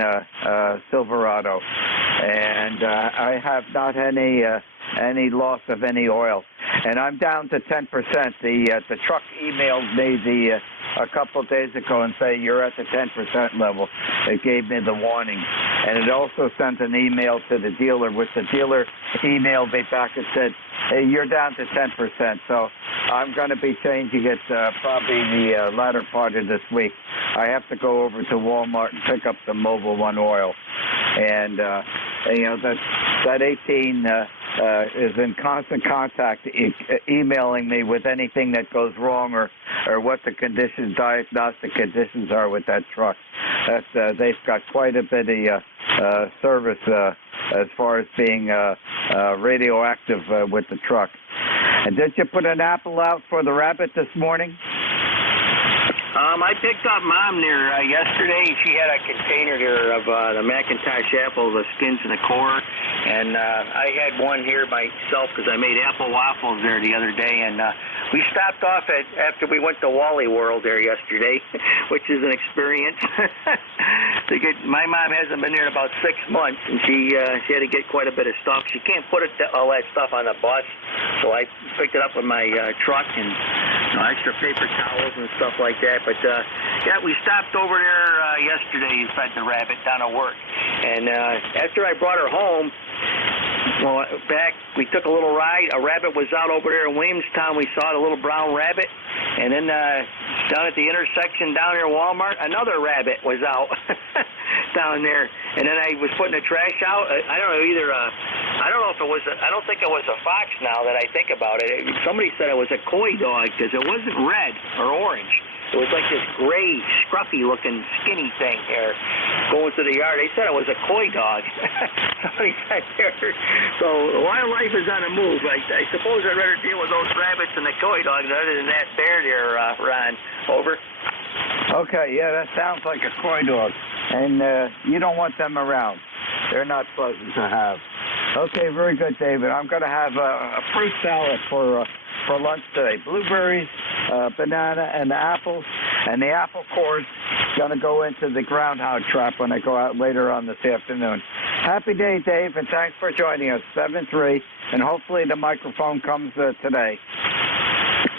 Silverado, and I have not any loss of any oil. And I'm down to 10%. The truck emailed me a couple of days ago and say you're at the 10% level. It gave me the warning. And it also sent an email to the dealer, which the dealer emailed me back and said, hey, you're down to 10%. So I'm going to be changing it probably the latter part of this week. I have to go over to Walmart and pick up the Mobil 1 oil. And, that 18 is in constant contact, emailing me with anything that goes wrong or what the diagnostic conditions are with that truck. They've got quite a bit of service as far as being radioactive with the truck. And did you put an apple out for the rabbit this morning? I picked up Mom there yesterday. She had a container here of the Macintosh apple, the skins and the core. And I had one here myself because I made apple waffles there the other day. And we stopped off after we went to Wally World there yesterday, which is an experience. My mom hasn't been there in about 6 months, and she had to get quite a bit of stuff. She can't put all that stuff on the bus, so I picked it up with my truck and extra paper towels and stuff like that. But we stopped over there yesterday and fed the rabbit down at work. And after I brought her home, we took a little ride. A rabbit was out over there in Williamstown. We saw the little brown rabbit. And then down at the intersection down there at Walmart, another rabbit was out down there. And then I was putting the trash out. I don't know, I don't think it was a fox now that I think about it. Somebody said it was a coy dog because it wasn't red or orange. It was like this gray, scruffy-looking, skinny thing here going through the yard. They said it was a coy dog. Somebody said there. So wildlife is on the move. I suppose I'd rather deal with those rabbits and the coy dogs other than that bear there, Ron. Over. Okay, yeah, that sounds like a coy dog. And you don't want them around. They're not pleasant to have. Okay, very good, David. I'm going to have a fruit salad for lunch today. Blueberries, banana, and the apples. And the apple core's going to go into the groundhog trap when I go out later on this afternoon. Happy day, Dave, and thanks for joining us. 7-3, and hopefully the microphone comes today.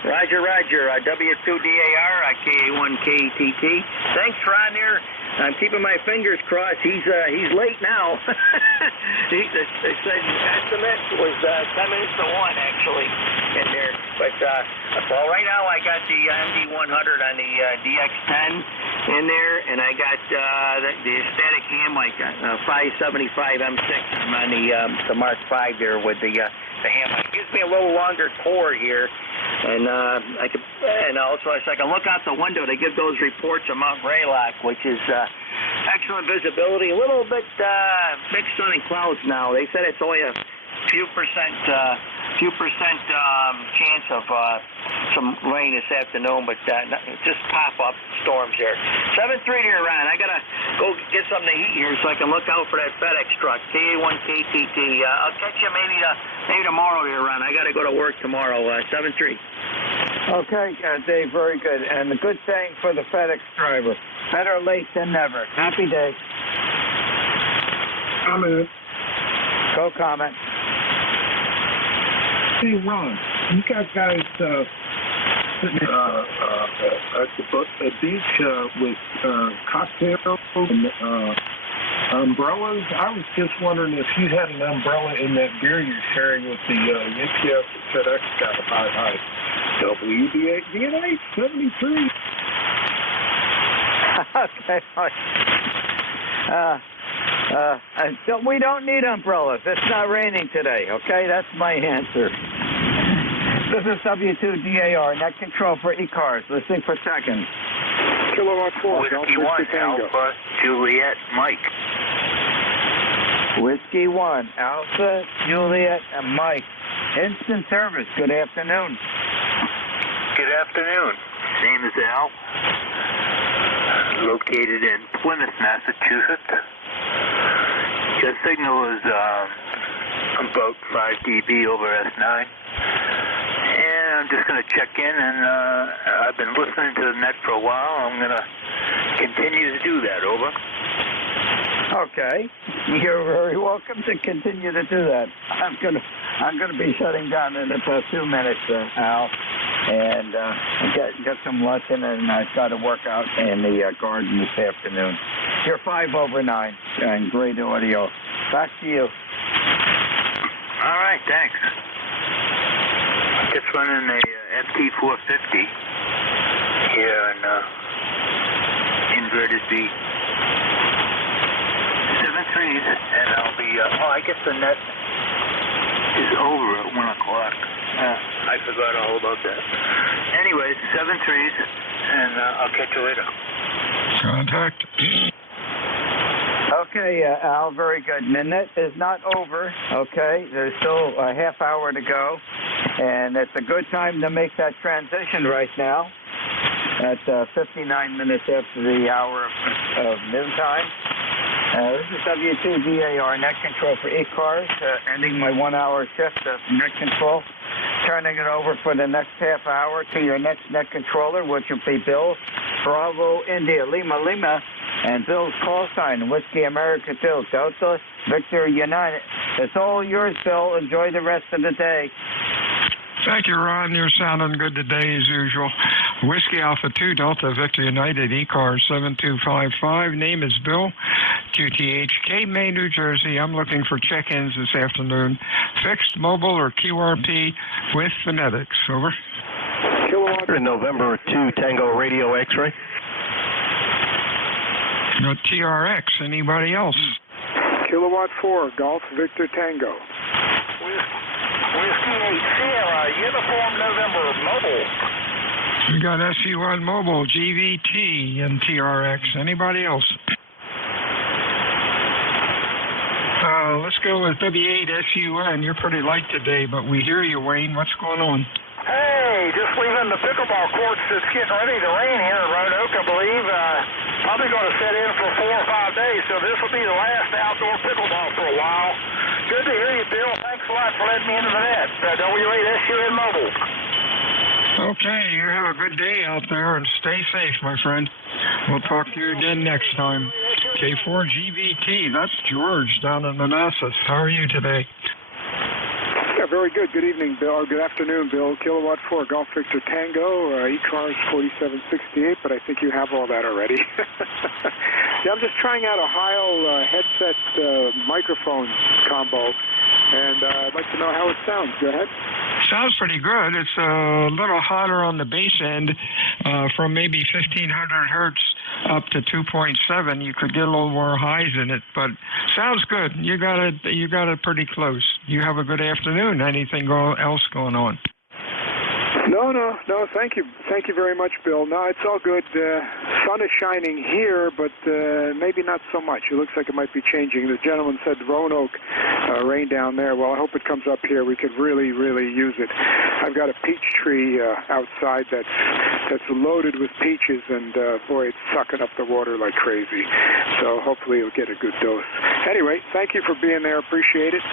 Roger. W2DAR, KA1KTT. Thanks, Ron, there. I'm keeping my fingers crossed. He's late now. They said estimate was 10 minutes to 1, actually, in there. But, right now I got the MD100 on the DX10 in there, and I got the static ham mic, 575 M6. I'm on the Mark V there with the ham mic. It gives me a little longer core here. And also I can look out the window to give those reports of Mount Greylock, which is excellent visibility. A little bit mixed sun and clouds now. They said it's only a few percent chance of some rain this afternoon, but just pop-up storms there. 7-3 here, Ron. I gotta go get something to eat here so I can look out for that FedEx truck. KA1KTT. I'll catch you maybe tomorrow here, Ron. I gotta go to work tomorrow. 7-3. Okay, Dave, very good. And the good saying for the FedEx driver, better late than never. Happy day. Comment. Go comment. Hey, Ron, you got guys sitting at the beach with cocktails and umbrellas. I was just wondering if you had an umbrella in that beer you're sharing with the UPS and FedEx guy. Hi. WDA 73. Okay. We don't need umbrellas. It's not raining today, okay? That's my answer. This is W2DAR, net control for ECARS. Listening for seconds. Kilowatt 4. Whiskey 1, Alpha, Juliet, Mike. Whiskey 1, Alpha, Juliet, and Mike. Instant service. Good afternoon. Good afternoon. Name is Al. Located in Plymouth, Massachusetts. The signal is about 5 dB over S9. And I'm just going to check in, and I've been listening to the net for a while. I'm going to continue to do that. Over. Okay. You're very welcome to continue to do that. I'm gonna be shutting down in about 2 minutes, Al, and get some lunch in, and I've got to work out in the garden this afternoon. You're 5 over 9, and great audio. Back to you. All right, thanks. It's running a FT450 here on inverted B. 7-3s, and I'll be, I guess the net is over at 1 o'clock. I forgot all about that. Anyways, 7-3s, and I'll catch you later. Contact. Okay, Al, very good. Minute is not over, okay? There's still a half hour to go, and it's a good time to make that transition right now at 59 minutes after the hour of noontime. This is W2DAR net control for ECARS, ending my 1 hour shift of net control, turning it over for the next half hour to your next net controller, which will be Bill, Bravo, India, Lima, and Bill's call sign, Whiskey America 2, Delta, Victor United. It's all yours, Bill. Enjoy the rest of the day. Thank you, Ron. You're sounding good today, as usual. Whiskey Alpha 2, Delta, Victor United, ECARS 7255. Name is Bill, QTHK, May, New Jersey. I'm looking for check-ins this afternoon. Fixed, mobile, or QRP with phonetics. Over. Kilowatt November 2, Tango Radio X-ray. No TRX. Anybody else? Kilowatt 4, Golf Victor Tango. Whiskey 8 Sierra, Uniform November Mobile. We got SU1 Mobile, GVT, and TRX. Anybody else? Let's go with W8 SUN. You're pretty light today, but we hear you, Wayne. What's going on? Hey, just leaving the pickleball courts. It's getting ready to rain here in Roanoke, I believe. Probably going to set in for 4 or 5 days, so this will be the last outdoor pickleball for a while. Good to hear you, Bill. Thanks a lot for letting me into the net. W8 SUN Mobile. Okay, you have a good day out there and stay safe, my friend. We'll talk to you again next time. K4GVT, that's George down in Manassas. How are you today? Yeah, very good. Good evening, Bill. Good afternoon, Bill. Kilowatt 4, Golf Victor Tango, ECARS 4768, but I think you have all that already. Yeah, I'm just trying out a Heil headset microphone combo, and I'd like to know how it sounds. Go ahead. Sounds pretty good. It's a little hotter on the bass end, from maybe 1500 hertz up to 2.7. You could get a little more highs in it, but sounds good. You got it pretty close. You have a good afternoon. Anything else going on? No. Thank you very much, Bill. No, it's all good. Sun is shining here, but maybe not so much. It looks like it might be changing. The gentleman said Roanoke rain down there. Well, I hope it comes up here. We could really use it. I've got a peach tree outside that's loaded with peaches, and boy, it's sucking up the water like crazy. So hopefully you'll get a good dose. Anyway, thank you for being there. Appreciate it.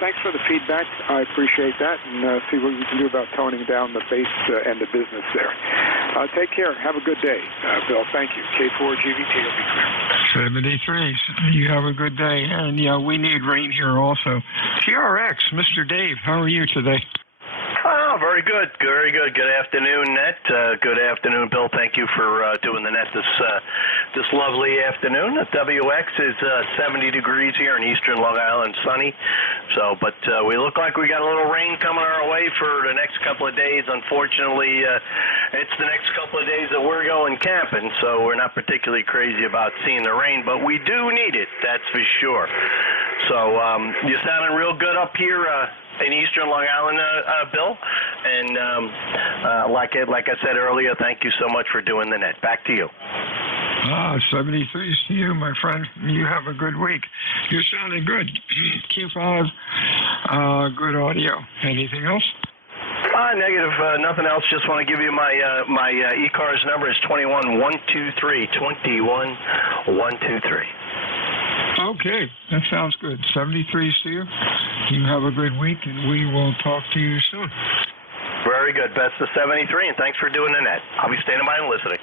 Thanks for the feedback. I appreciate that, and see what we can do about toning down the base and the business there. Take care. Have a good day, Bill. Thank you. K4GVT will be clear. 73. You have a good day. And, yeah, we need rain here also. TRX, Mr. Dave, how are you today? Oh, very good. Very good. Good afternoon, Net. Good afternoon, Bill. Thank you for doing the Net this lovely afternoon. WX is 70 degrees here in eastern Long Island, sunny. So, but we look like we got a little rain coming our way for the next couple of days. Unfortunately, it's the next couple of days that we're going camping, so we're not particularly crazy about seeing the rain, but we do need it, that's for sure. So you're sounding real good up here in eastern Long Island, Bill. And like I said earlier, thank you so much for doing the Net. Back to you. 73 to you, my friend. You have a good week. You're sounding good. Q5, good audio. Anything else? Negative, nothing else. Just want to give you my ECARS number is 21123. 21123. Okay, that sounds good. 73 to you. You have a good week, and we will talk to you soon. Very good. Best of 73, and thanks for doing the Net. I'll be standing by and listening.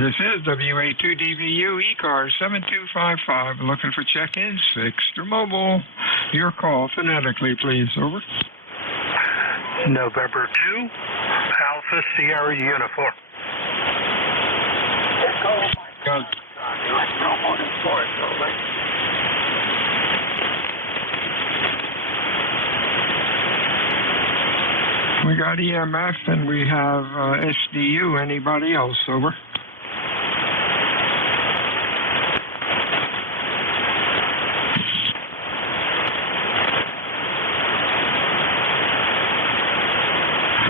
This This is WA2DVU ECARS 7255. Looking for check-ins, fixed or mobile. Your call phonetically, please. Over. November 2, Alpha Sierra Uniform. Got We got EMF and we have SDU. Anybody else? Over.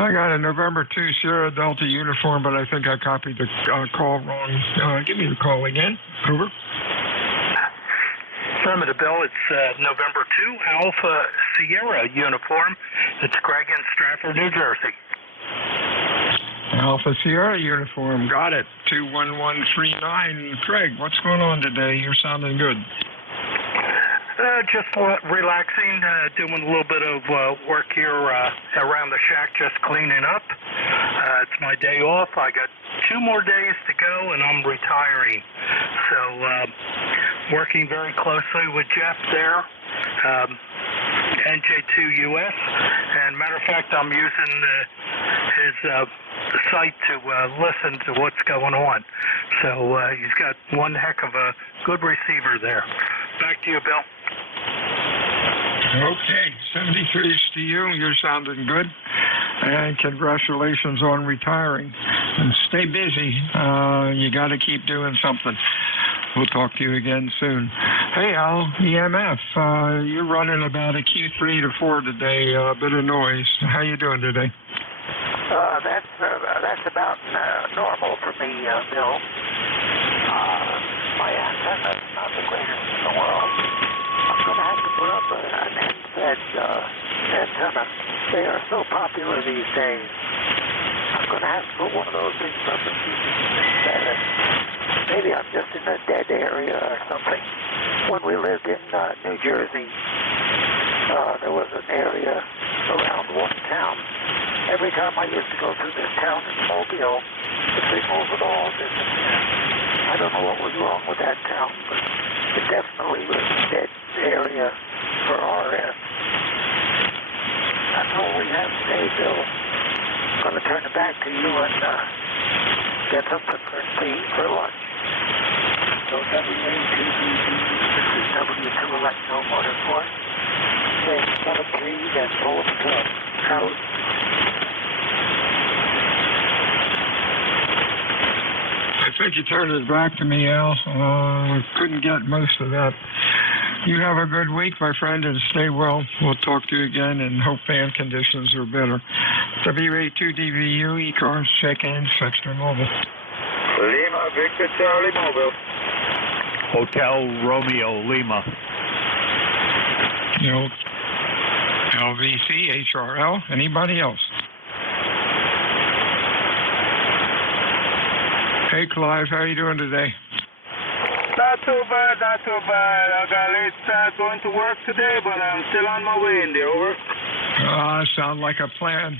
I got a November 2 Sierra Delta uniform, but I think I copied the call wrong. Give me the call again. Over. Affirmative, Bill. It's November 2, Alpha Sierra Uniform. It's Greg in Stratford, New Jersey. Alpha Sierra uniform. Got it. 21139. Craig, what's going on today? You're sounding good. Just relaxing, doing a little bit of work here around the shack, just cleaning up. It's my day off. I got 2 more days to go, and I'm retiring. So, working very closely with Jeff there, NJ2US. And matter of fact, I'm using his site to listen to what's going on. So he's got one heck of a good receiver there. Back to you, Bill. Okay, 73 to you. You're sounding good. And congratulations on retiring. And stay busy. You got to keep doing something. We'll talk to you again soon. Hey, Al, EMF, you're running about a Q3 to 4 today. A bit of noise. How you doing today? That's about normal for me, Bill. My antenna's not the greatest in the world. I'm going to have to put up an end-fed antenna. They are so popular these days. I'm going to have to put one of those things up and see if it's better. Maybe I'm just in a dead area or something. When we lived in New Jersey, there was an area around one town. Every time I used to go through this town in Mobile, the signals would all disappear. I don't know what was wrong with that town, but it definitely was a dead area for RF. That's all we have today, Bill. I'm going to turn it back to you and get something to eat for lunch. So WA2DVU, this is W2 Electro Motorsport. Say 17 and pull the truck out. I think you turned it back to me, Al. Couldn't get most of that. You have a good week, my friend, and stay well. We'll talk to you again and hope fan conditions are better. WA2DVU, ECARS, check-in, Fixter Mobile. Lima, Victor Charlie Mobile. Hotel Romeo Lima. You know, LVC, HRL, anybody else? Hey, Clive, how you doing today? Not too bad, not too bad. I got a late start going to work today, but I'm still on my way in there. Over. Sound like a plan.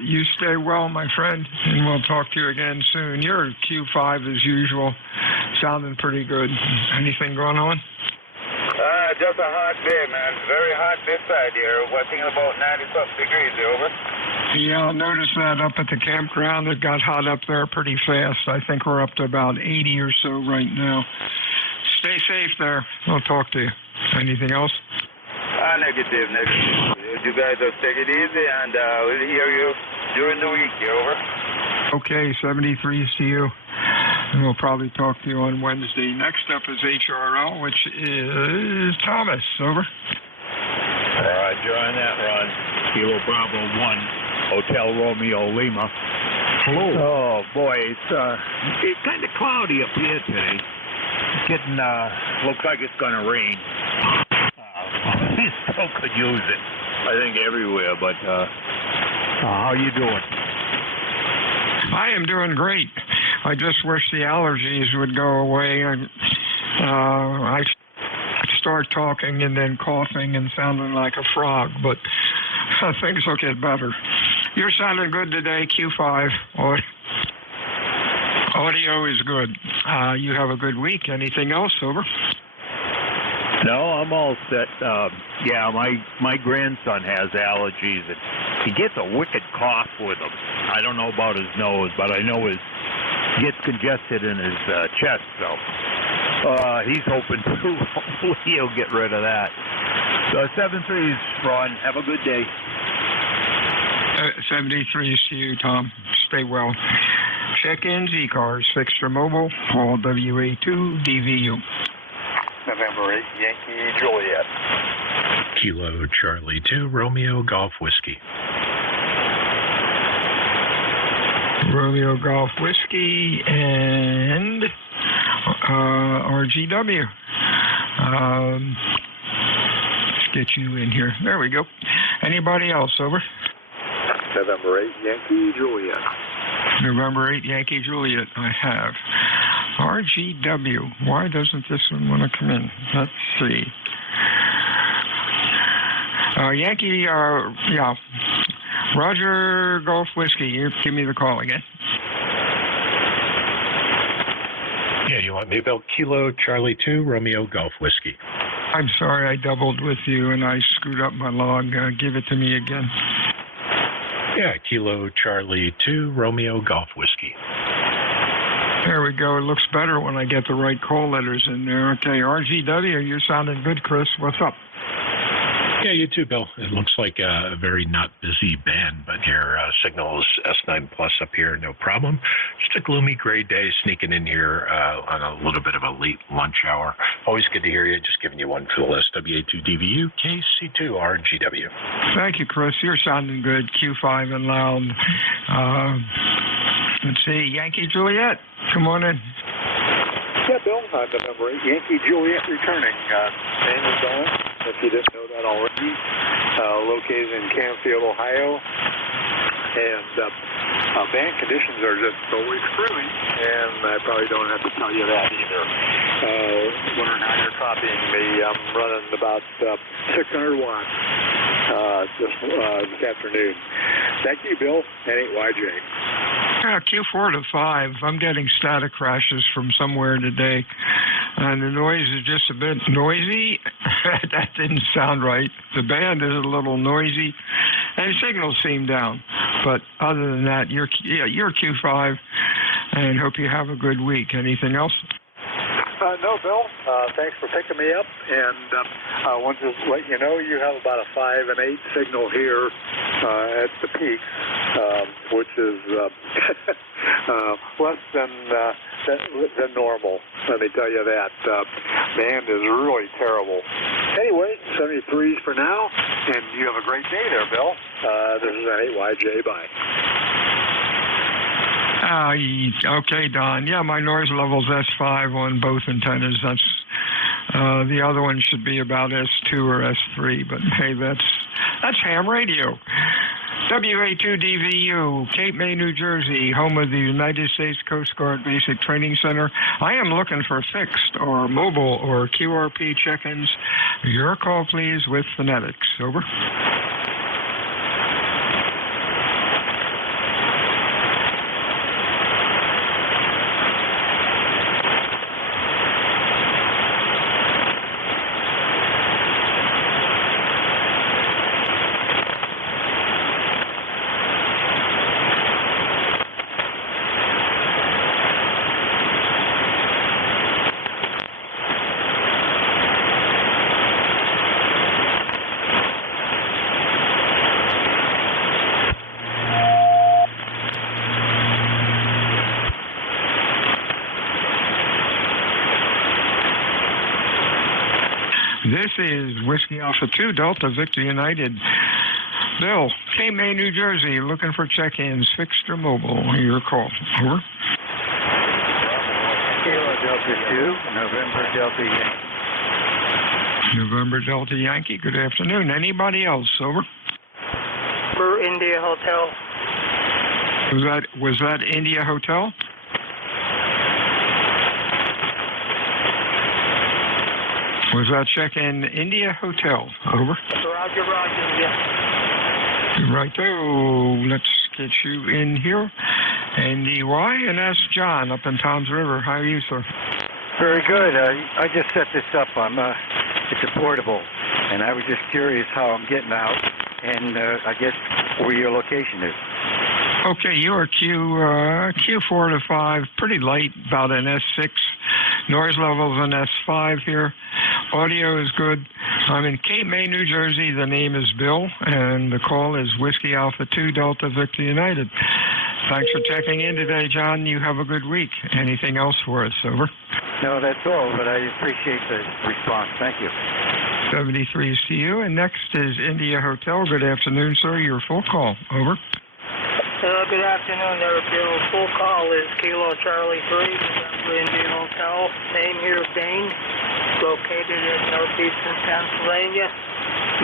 You stay well, my friend, and we'll talk to you again soon. You're Q5 as usual, sounding pretty good. Anything going on? Just a hot day, man. Very hot this side here. I think about 90-something degrees, over. Yeah, I noticed that up at the campground. It got hot up there pretty fast. I think we're up to about 80 or so right now. Stay safe there. We'll talk to you. Anything else? Negative. You guys just take it easy, and we'll hear you during the week. Over. Okay, 73, see you. And we'll probably talk to you on Wednesday. Next up is HRL, which is Thomas. Over. Roger on that, Ron. Kilo Bravo 1, Hotel Romeo Lima. Hello. Oh, boy, it's kind of cloudy up here today. It's getting, looks like it's going to rain. We still could use it, I think, everywhere, but how you doing? I am doing great. I just wish the allergies would go away. I start talking and then coughing and sounding like a frog, but things will get better. You're sounding good today, Q5. Audio is good. You have a good week. Anything else? Over. No, I'm all set. Yeah, my grandson has allergies, and he gets a wicked cough with them. I don't know about his nose, but I know he gets congested in his chest, so he's hoping to. Hopefully he'll get rid of that. So 7-3s, Ron. Have a good day. 73s to you, Tom. Stay well. Check-ins, ECARS, Fixture Mobile, all WA2DVU. November 8, Yankee Juliet. Kilo Charlie 2, Romeo Golf Whiskey. Romeo Golf Whiskey and RGW. Let's get you in here. There we go. Anybody else? Over. November 8, Yankee Juliet. November 8, Yankee Juliet, I have. RGW. Why doesn't this one want to come in? Let's see. Yankee, yeah. Roger Golf Whiskey. Give me the call again. Yeah, you want me, Bill? Kilo Charlie 2, Romeo Golf Whiskey. I'm sorry, I doubled with you and I screwed up my log. Give it to me again. Yeah, Kilo Charlie 2, Romeo Golf Whiskey. There we go. It looks better when I get the right call letters in there. Okay, RGW, you're sounding good, Chris. What's up? Yeah, you too, Bill. It looks like a very not busy band, but your signal is S9 Plus up here, no problem. Just a gloomy gray day sneaking in here on a little bit of a late lunch hour. Always good to hear you. Just giving you one for the list. WA2DVU, KC2RGW. Thank you, Chris. You're sounding good. Q5 and loud. Let's see. Yankee Juliet, come on in. Yeah, Bill. November 8, Yankee Juliet returning. Name is Dawn, if you didn't know that already. Located in Canfield, Ohio. And band conditions are just always screwing, and I probably don't have to tell you that either. Wondering how you're copying me. I'm running about 600 watts this afternoon. Thank you, Bill. N8YJ. Q4 to 5. I'm getting static crashes from somewhere today. And the noise is just a bit noisy. That didn't sound right. The band is a little noisy. And the signals seem down. But other than that, you're Q5. And hope you have a good week. Anything else? No, Bill. Thanks for picking me up. And I want to let you know you have about a 5 and 8 signal here at the peaks, which is less than normal. Let me tell you that. Band is really terrible. Anyway, 73s for now, and you have a great day there, Bill. This is N8YJ. Bye. Okay, Don. Yeah, my noise level's S5 on both antennas. That's the other one should be about S2 or S3, but hey, that's ham radio. WA2DVU, Cape May, New Jersey, home of the United States Coast Guard Basic Training Center. I am looking for fixed or mobile or QRP check-ins. Your call, please, with phonetics. Over. This is Whiskey Alpha 2, Delta Victor United. Bill, Cape May, New Jersey, looking for check-ins, fixed or mobile. Your call. Over. Kilo Delta 2, November Delta Yankee. November Delta Yankee. Good afternoon. Anybody else? Over. For India Hotel. Was that India Hotel? Was that check-in India Hotel? Over. Roger, yeah. Right there. Let's get you in here. NDY, and that's John up in Toms River. How are you, sir? Very good. I just set this up. It's a portable, and I was just curious how I'm getting out, and I guess where your location is. Okay, you are Q4 to 5, pretty light, about an S6. Noise levels an S5 here. Audio is good. I'm in Cape May, New Jersey. The name is Bill, and the call is Whiskey Alpha 2 Delta Victor United. Thanks for checking in today, John. You have a good week. Anything else for us? Over. No, that's all, but I appreciate the response. Thank you. 73 is to you, and next is India Hotel. Good afternoon, sir. Your full call. Over. Good afternoon there, Bill. Full call is Kilo Charlie 3, November India Hotel. Name here, Dane. Located in northeastern Pennsylvania.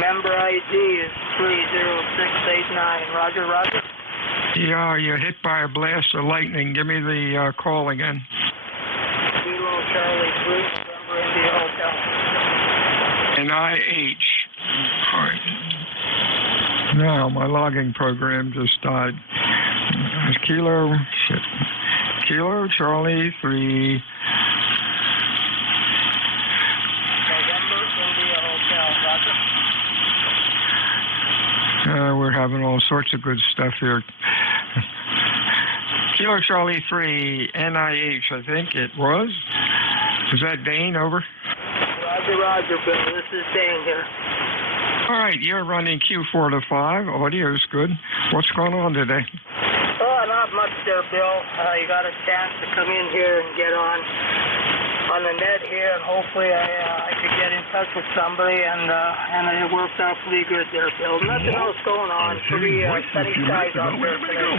Member ID is 30689. Roger, roger. Yeah, you're hit by a blast of lightning. Give me the call again. Kilo Charlie 3, November India Hotel. NIH. All right. Now, my logging program just died. Kilo Charlie 3. November India Hotel, roger. We're having all sorts of good stuff here. Kilo Charlie 3, NIH, I think it was. Is that Dane? Over. Roger, roger, Bill. This is Dane here. All right, you're running Q4 to 5. Audio's good. What's going on today? Oh, not much there, Bill. You got a chance to come in here and get on the net here, and hopefully I could get in touch with somebody, and it worked out pretty good there, Bill. Nothing else going on. Pretty sunny skies out there today.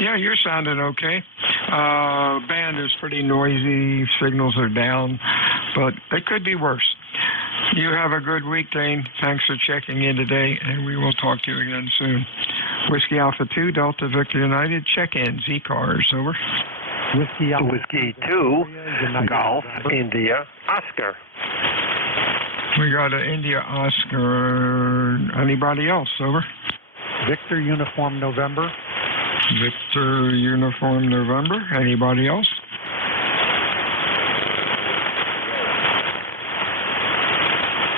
Yeah, you're sounding okay. Band is pretty noisy. Signals are down, but they could be worse. You have a good week, Dane. Thanks for checking in today, and we will talk to you again soon. Whiskey Alpha 2, Delta Victor United, check-in, ECARS, over. Whiskey 2, Golf, India, Oscar. We got an India Oscar. Anybody else, over? Victor Uniform November. Victor Uniform November. Anybody else?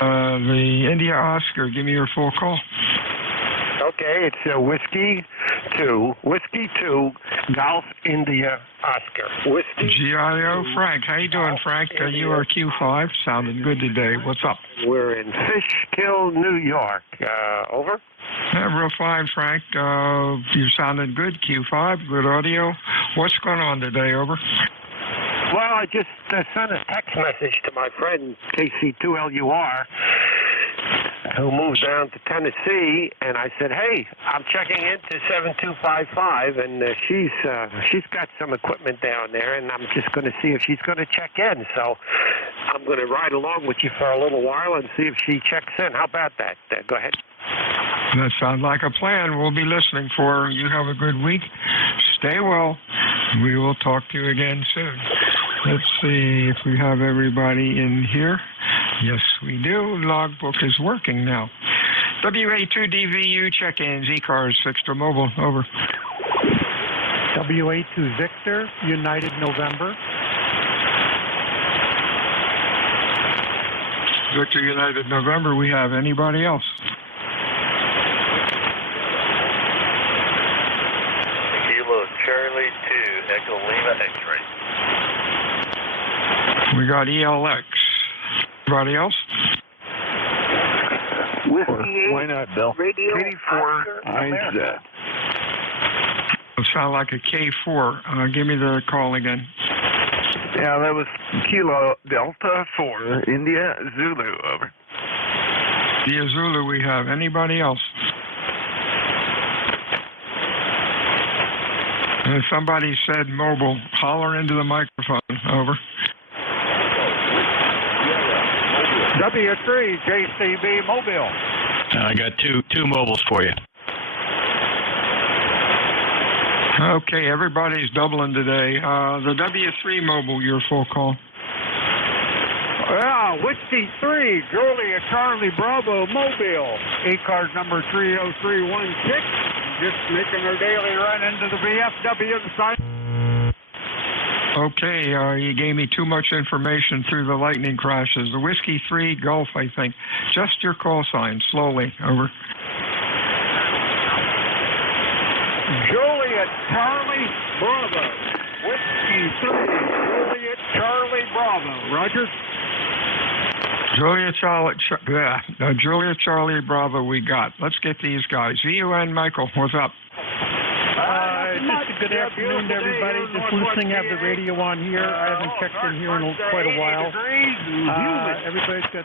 The India Oscar, give me your full call. Okay, it's Whiskey 2, Golf, India, Oscar. Whiskey. GIO, Frank. How you doing, Frank? You are Q5. Sounding good today. What's up? We're in Fishkill, New York. Over. Real fine, Frank. You sounded good, Q5. Good audio. What's going on today, over? Well, I just sent a text message to my friend KC2LUR, who moves down to Tennessee, and I said, hey, I'm checking into 7255, and she's got some equipment down there, and I'm just going to see if she's going to check in. So I'm going to ride along with you for a little while and see if she checks in. How about that? Go ahead. That sounds like a plan. We'll be listening for her. You have a good week. Stay well. We will talk to you again soon. Let's see if we have everybody in here. Yes, we do. Logbook is working now. WA2DVU check-ins, ECARS, fixed or mobile, over. WA2 Victor, United November. Victor United November, we have anybody else? Kilo Charlie 2, Echo Lima X-ray. We got ELX. Anybody else? Why not, Bill? Radio K4 IZ. It sounds like a K4. Give me the call again. Yeah, that was Kilo Delta 4, India Zulu, over. India Zulu, we have anybody else? And somebody said mobile. Holler into the microphone, over. W3 JCB Mobile. I got two mobiles for you. Okay, everybody's doubling today. The W3 mobile, your full call. Yeah, Whiskey 3, Julia Charlie Bravo Mobile. ECARS number 30316. just making our daily run into the VFW side. Okay, you gave me too much information through the lightning crashes. The Whiskey 3 Gulf, I think. Just your call sign, slowly. Over. Juliet Charlie Bravo. Whiskey 3, Juliet Charlie Bravo. Roger. Julia Charlie Bravo we got. Let's get these guys. VUN Michael, what's up? Just a good afternoon to everybody. Just listening, have the radio on here. I haven't checked in here in quite a while. Everybody's got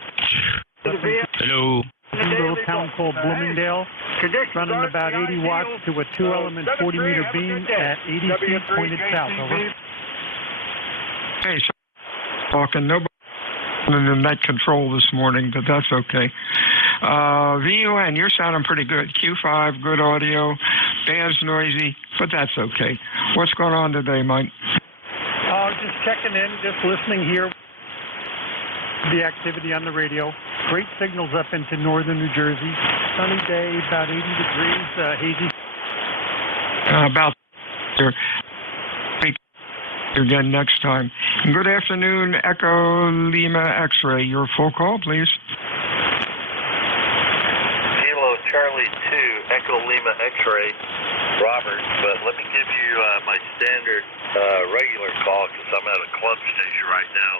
hello. A little town called Bloomingdale, running about 80 watts to a 2-element 40-meter beam at 80 feet pointed south. Over. Hey, so talking nobody in the net control this morning, but that's okay. VUN, you're sounding pretty good. Q5, good audio. Band's noisy, but that's okay. What's going on today, Mike? Just checking in, just listening here. The activity on the radio. Great signals up into northern New Jersey. Sunny day, about 80 degrees, hazy. About here. Again next time. Good afternoon, Echo Lima X-Ray. Your full call, please. Kilo Charlie 2, Echo Lima X-Ray, Robert. But let me give you my standard regular call because I'm at a club station right now.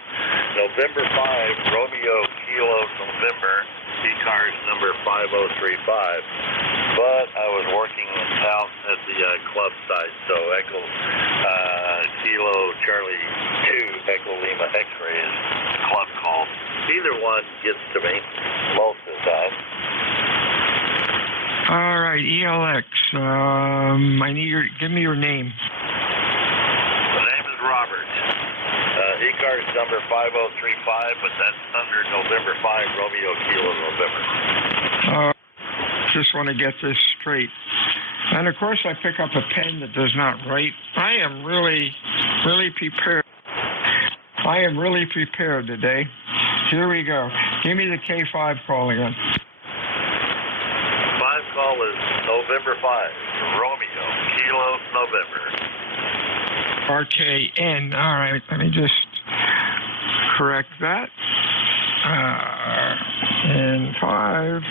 November 5, Romeo Kilo November, ECARS number 5035. But I was working out at the club site, so Echo Kilo Charlie 2, Echo Lima X-Ray is club call. Either one gets to me most of the time. All right, ELX. I need give me your name. The name is Robert. ECARS number 5035, but that's under November 5, Romeo Kilo November. Just want to get this straight. And of course, I pick up a pen that does not write. I am really prepared. I am really prepared today. Here we go. Give me the K5 call again. 5 call is November 5, Romeo Kilo November. RKN. All right, let me just correct that. N5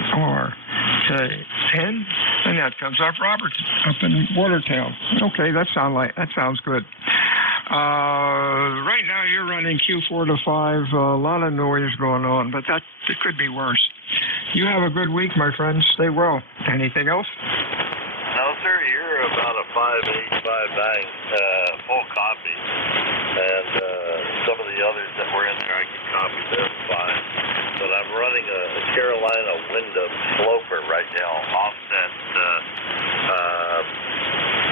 RKN, and that comes up Robert up in Watertown. Okay, that sounds good. Right now you're running Q4 to 5. A lot of noise going on, but it could be worse. You have a good week, my friend. Stay well. Anything else? No, sir. You're about a 5.8, 5.9 full copy, and some of the others that were in there I can copy this fine. But I'm running a Carolina Wyndham sloper right now, offset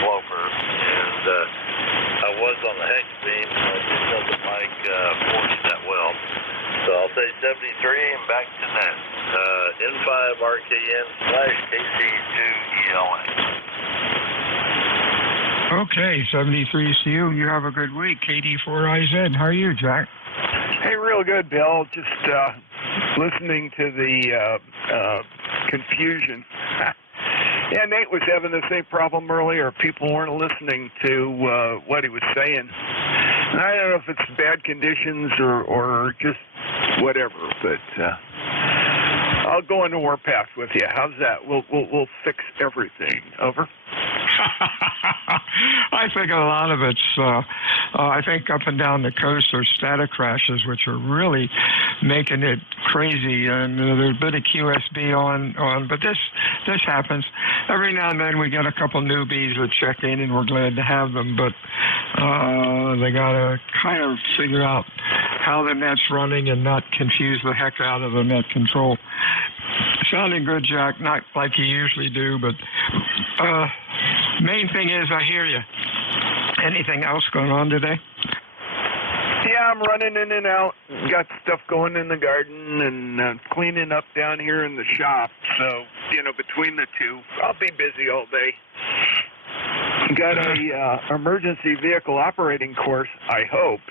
sloper, and I was on the hex beam, and I didn't know the mic forced that well. So I'll say 73 and back to that. N5 RKN / KC2ELX. Okay, 73 CU. You have a good week. KD4IZ. How are you, Jack? Hey, real good, Bill. Just listening to the confusion. Yeah, Nate was having the same problem earlier. People weren't listening to what he was saying. And I don't know if it's bad conditions or just whatever, but I'll go into Warpath with you. How's that? We'll fix everything. Over. I think a lot of it's, I think up and down the coast there's static crashes, which are really making it crazy. And there's been a QSB on, but this happens. Every now and then we get a couple newbies that check in, and we're glad to have them, but they got to kind of figure out how the net's running and not confuse the heck out of the net control. Sounding good, Jack. Not like you usually do, but main thing is I hear you. Anything else going on today? Yeah, I'm running in and out. Got stuff going in the garden and cleaning up down here in the shop. So, between the two, I'll be busy all day. Got a emergency vehicle operating course, I hope.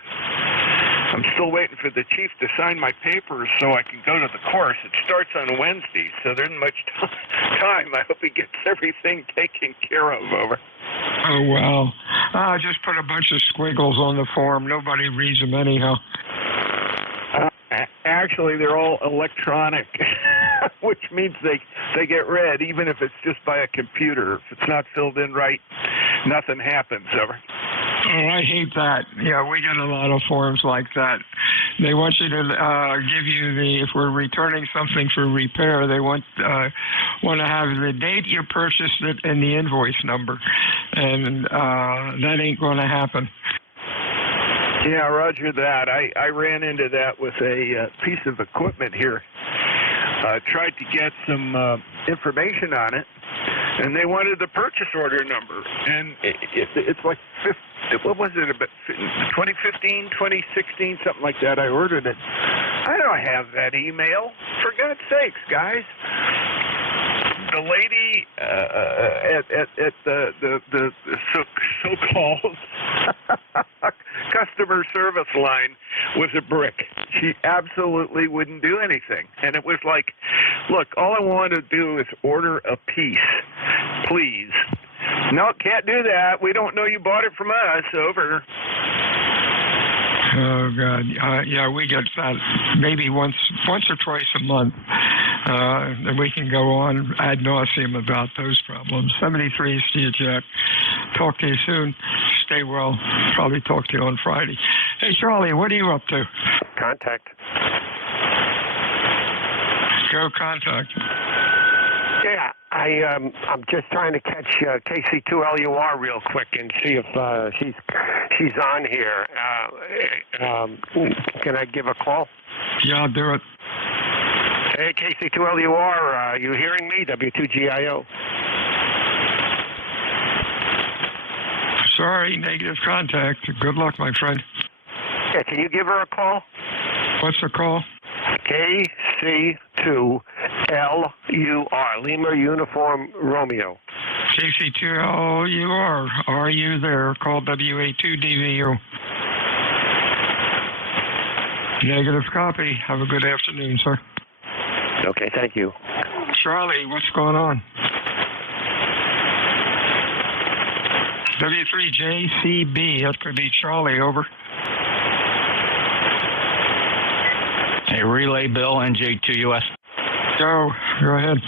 I'm still waiting for the chief to sign my papers so I can go to the course. It starts on Wednesday, so there isn't much time. I hope he gets everything taken care of. Over. Oh, well. Just put a bunch of squiggles on the form. Nobody reads them anyhow. Actually, they're all electronic, which means they get read, even if it's just by a computer. If it's not filled in right, nothing happens. Over. Oh, I hate that. Yeah, we get a lot of forms like that. They want you to give you if we're returning something for repair, they want to have the date you purchased it and the invoice number. And that ain't going to happen. Yeah, roger that. I ran into that with a piece of equipment here. Tried to get some information on it, and they wanted the purchase order number. And it's like, what was it, about 2015, 2016, something like that. I ordered it. I don't have that email. For God's sakes, guys. The lady at the so-called customer service line was a brick. She absolutely wouldn't do anything. And it was like, look, all I want to do is order a piece, please. No, can't do that. We don't know you bought it from us. Over. Oh, God. Yeah, we get that maybe once or twice a month. And we can go on ad nauseum about those problems. 73, see you, Jack. Talk to you soon. Stay well. Probably talk to you on Friday. Hey, Charlie, what are you up to? Contact. Go contact. Yeah, I'm just trying to catch KC2LUR real quick and see if she's on here. Can I give a call? Yeah, I'll do it. Hey, KC2LUR, you hearing me? W2GIO. Sorry, negative contact. Good luck, my friend. Yeah, can you give her a call? What's the call? KC2LUR, Lima Uniform Romeo. KC2LUR, are you there? Call WA2DVU. Negative copy. Have a good afternoon, sir. Okay, thank you. Charlie, what's going on? W3JCB, that could be Charlie, over. Hey, relay Bill, NJ2US. Go ahead.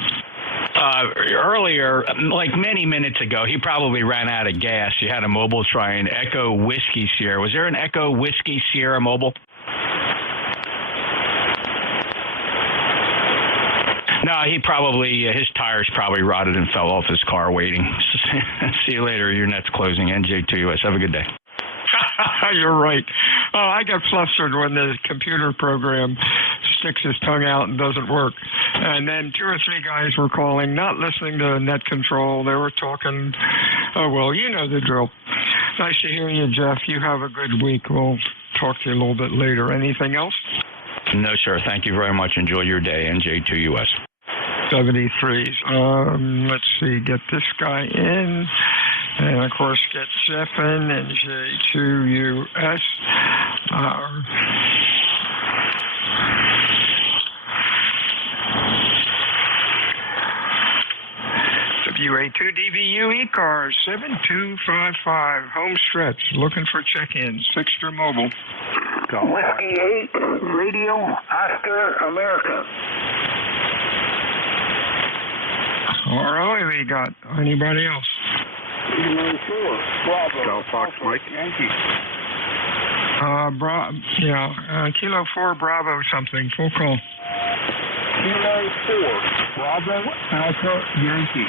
Earlier, like many minutes ago, he probably ran out of gas. You had a mobile try an Echo Whiskey Sierra. Was there an Echo Whiskey Sierra mobile? No, his tires probably rotted and fell off his car waiting. See you later. Your net's closing. NJ2US. Have a good day. You're right. Oh, I get flustered when the computer program sticks his tongue out and doesn't work. And then 2 or 3 guys were calling, not listening to net control. They were talking. Oh, well, you know the drill. Nice to hear you, Jeff. You have a good week. We'll talk to you a little bit later. Anything else? No, sir. Thank you very much. Enjoy your day. NJ2US. 73s. Let's see. Get this guy in. And, of course, get Jeff in. NJ2US. WA2DVU ECARS 7255. Home stretch. Looking for check-ins. Fixture mobile. Whiskey 8 Radio Oscar America. All right, we got anybody else? Sure. Bravo. Go Fox Mike. Yankee. Kilo 4 Bravo something. Full call. Kilo 4 Bravo Alpha Yankee.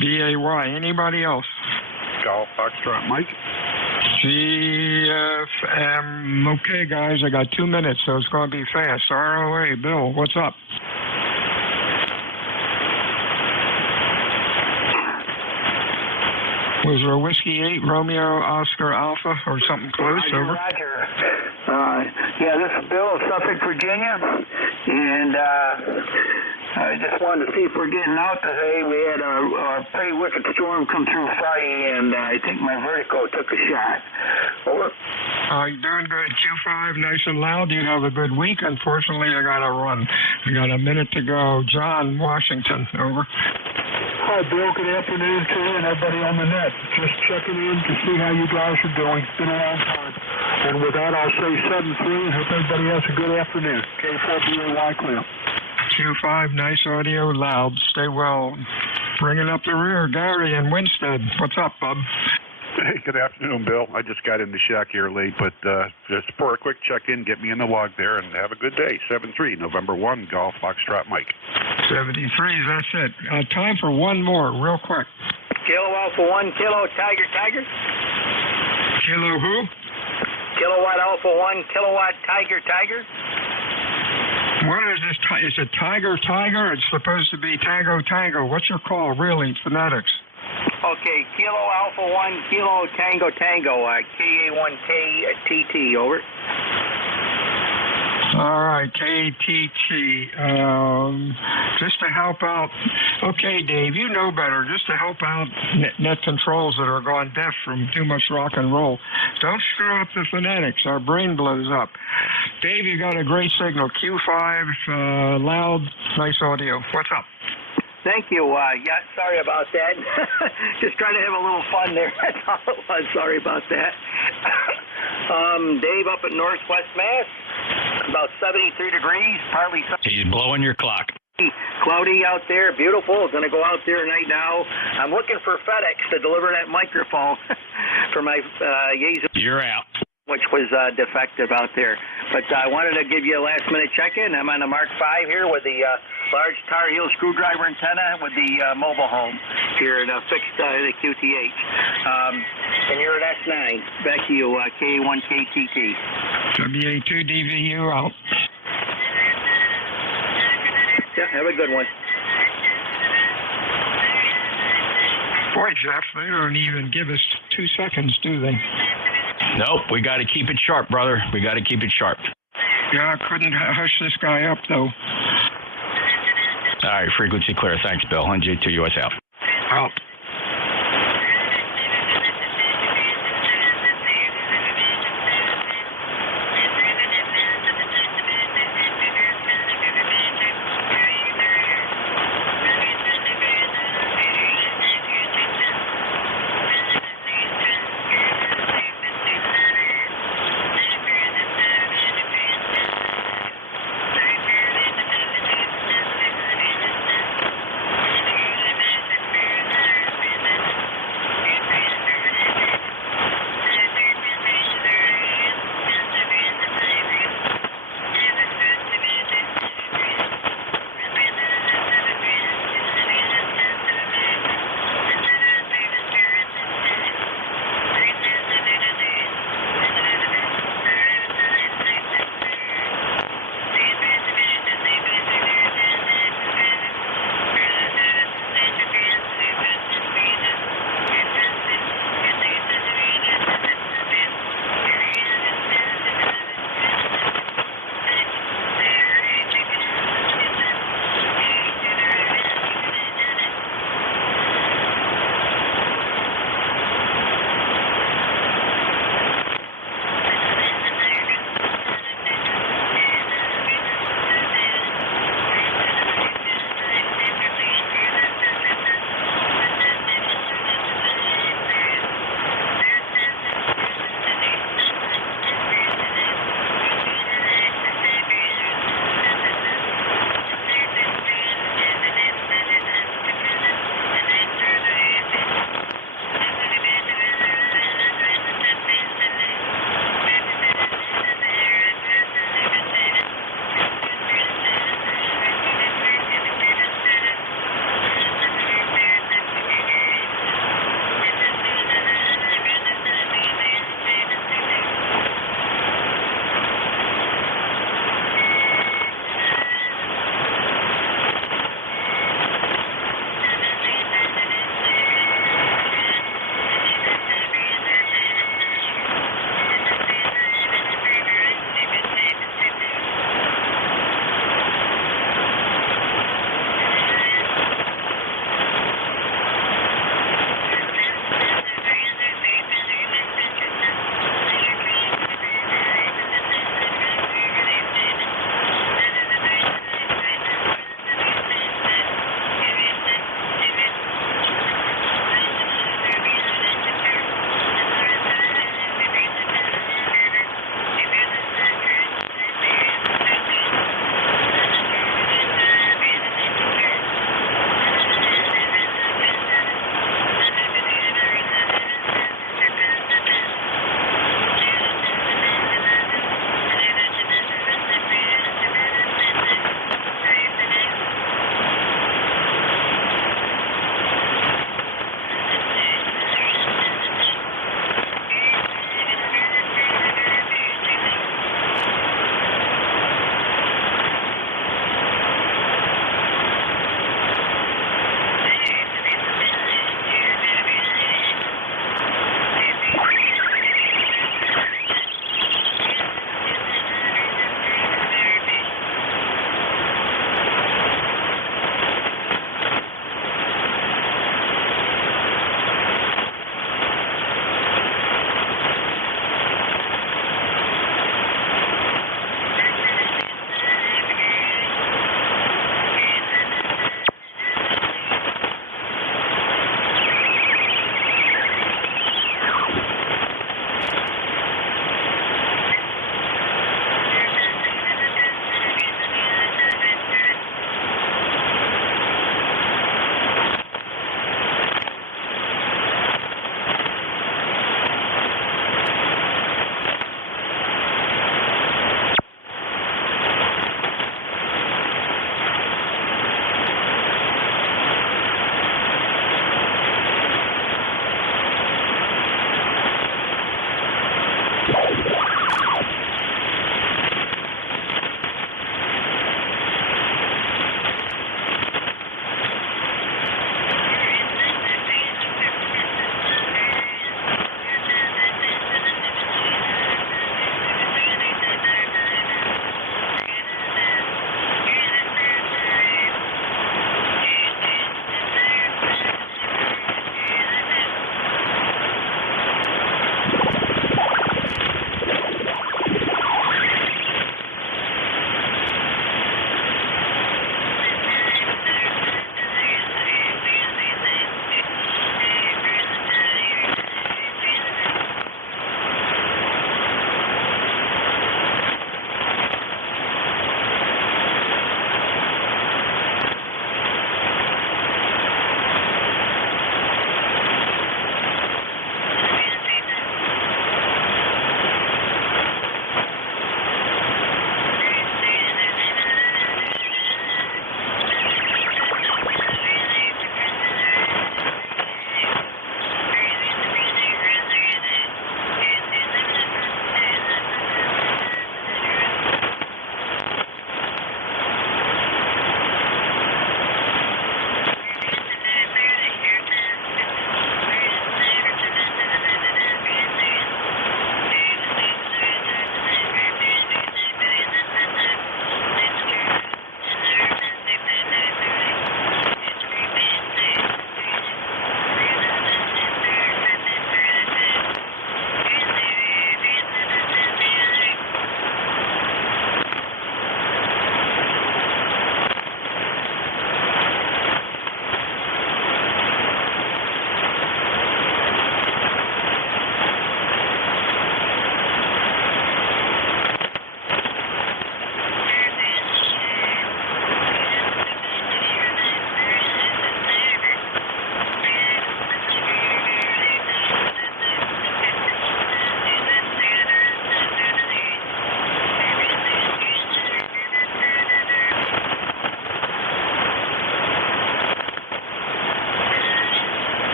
BAY. Anybody else? Golf Foxtrot Mike. GFM. Okay, guys, I got 2 minutes, so it's going to be fast. ROA. Bill, what's up? Was there a Whiskey 8 Romeo Oscar Alpha or something close? Over. Roger. Yeah, this is Bill of Suffolk, Virginia, and I just wanted to see if we're getting out today. We had a pretty wicked storm come through Friday, and I think my vertigo took a shot. Over. You're doing good. Q5, nice and loud. You have a good week. Unfortunately, I got to run. I got a minute to go. John, Washington, over. Hi, Bill. Good afternoon to you and everybody on the net. Just checking in to see how you guys are doing. It's been a long time. And with that, I'll say 7-3 and hope everybody has a good afternoon. K4BAY clear. Q5, nice audio, loud. Stay well. Bringing up the rear, Gary and Winstead. What's up, bub? Hey, good afternoon, Bill. I just got in the shack here late, but just for a quick check-in, get me in the log there, and have a good day. 7-3, November 1, Golf Foxtrot Mike. 73, that's it. Time for one more, real quick. Kilo Alpha 1, Kilo Tiger Tiger. Kilo who? Kilowatt Alpha 1, Kilowatt Tiger Tiger. What is this? Is it Tiger Tiger? It's supposed to be Tango Tango. What's your call, really, phonetics? Okay, Kilo Alpha 1, Kilo Tango Tango, KA1KTT, over. All right, KTT. Just to help out. Okay, Dave, you know better. Just to help out net controls that are gone deaf from too much rock and roll. Don't screw up the phonetics. Our brain blows up. Dave, you got a great signal. Q5, loud, nice audio. What's up? Thank you. Yeah, sorry about that. Just trying to have a little fun there. That's all it was. Sorry about that. Dave up at Northwest Mass, about 73 degrees, partly sunny. He's blowing your clock. Cloudy out there, beautiful. Going to go out there right now. I'm looking for FedEx to deliver that microphone for my Yaesu. You're out. Which was defective out there. But I wanted to give you a last-minute check-in. I'm on the Mark V here with the large Tar Heel screwdriver antenna with the mobile home here and fixed the QTH. And you're at S9. Back to you, KA1KTT. WA2DVU out. Yeah, have a good one. Boy, Jeff, they don't even give us 2 seconds, do they? Nope, we got to keep it sharp, brother. We got to keep it sharp. Yeah, I couldn't hush this guy up, though. All right, frequency clear. Thanks, Bill. NJ2US out. Out.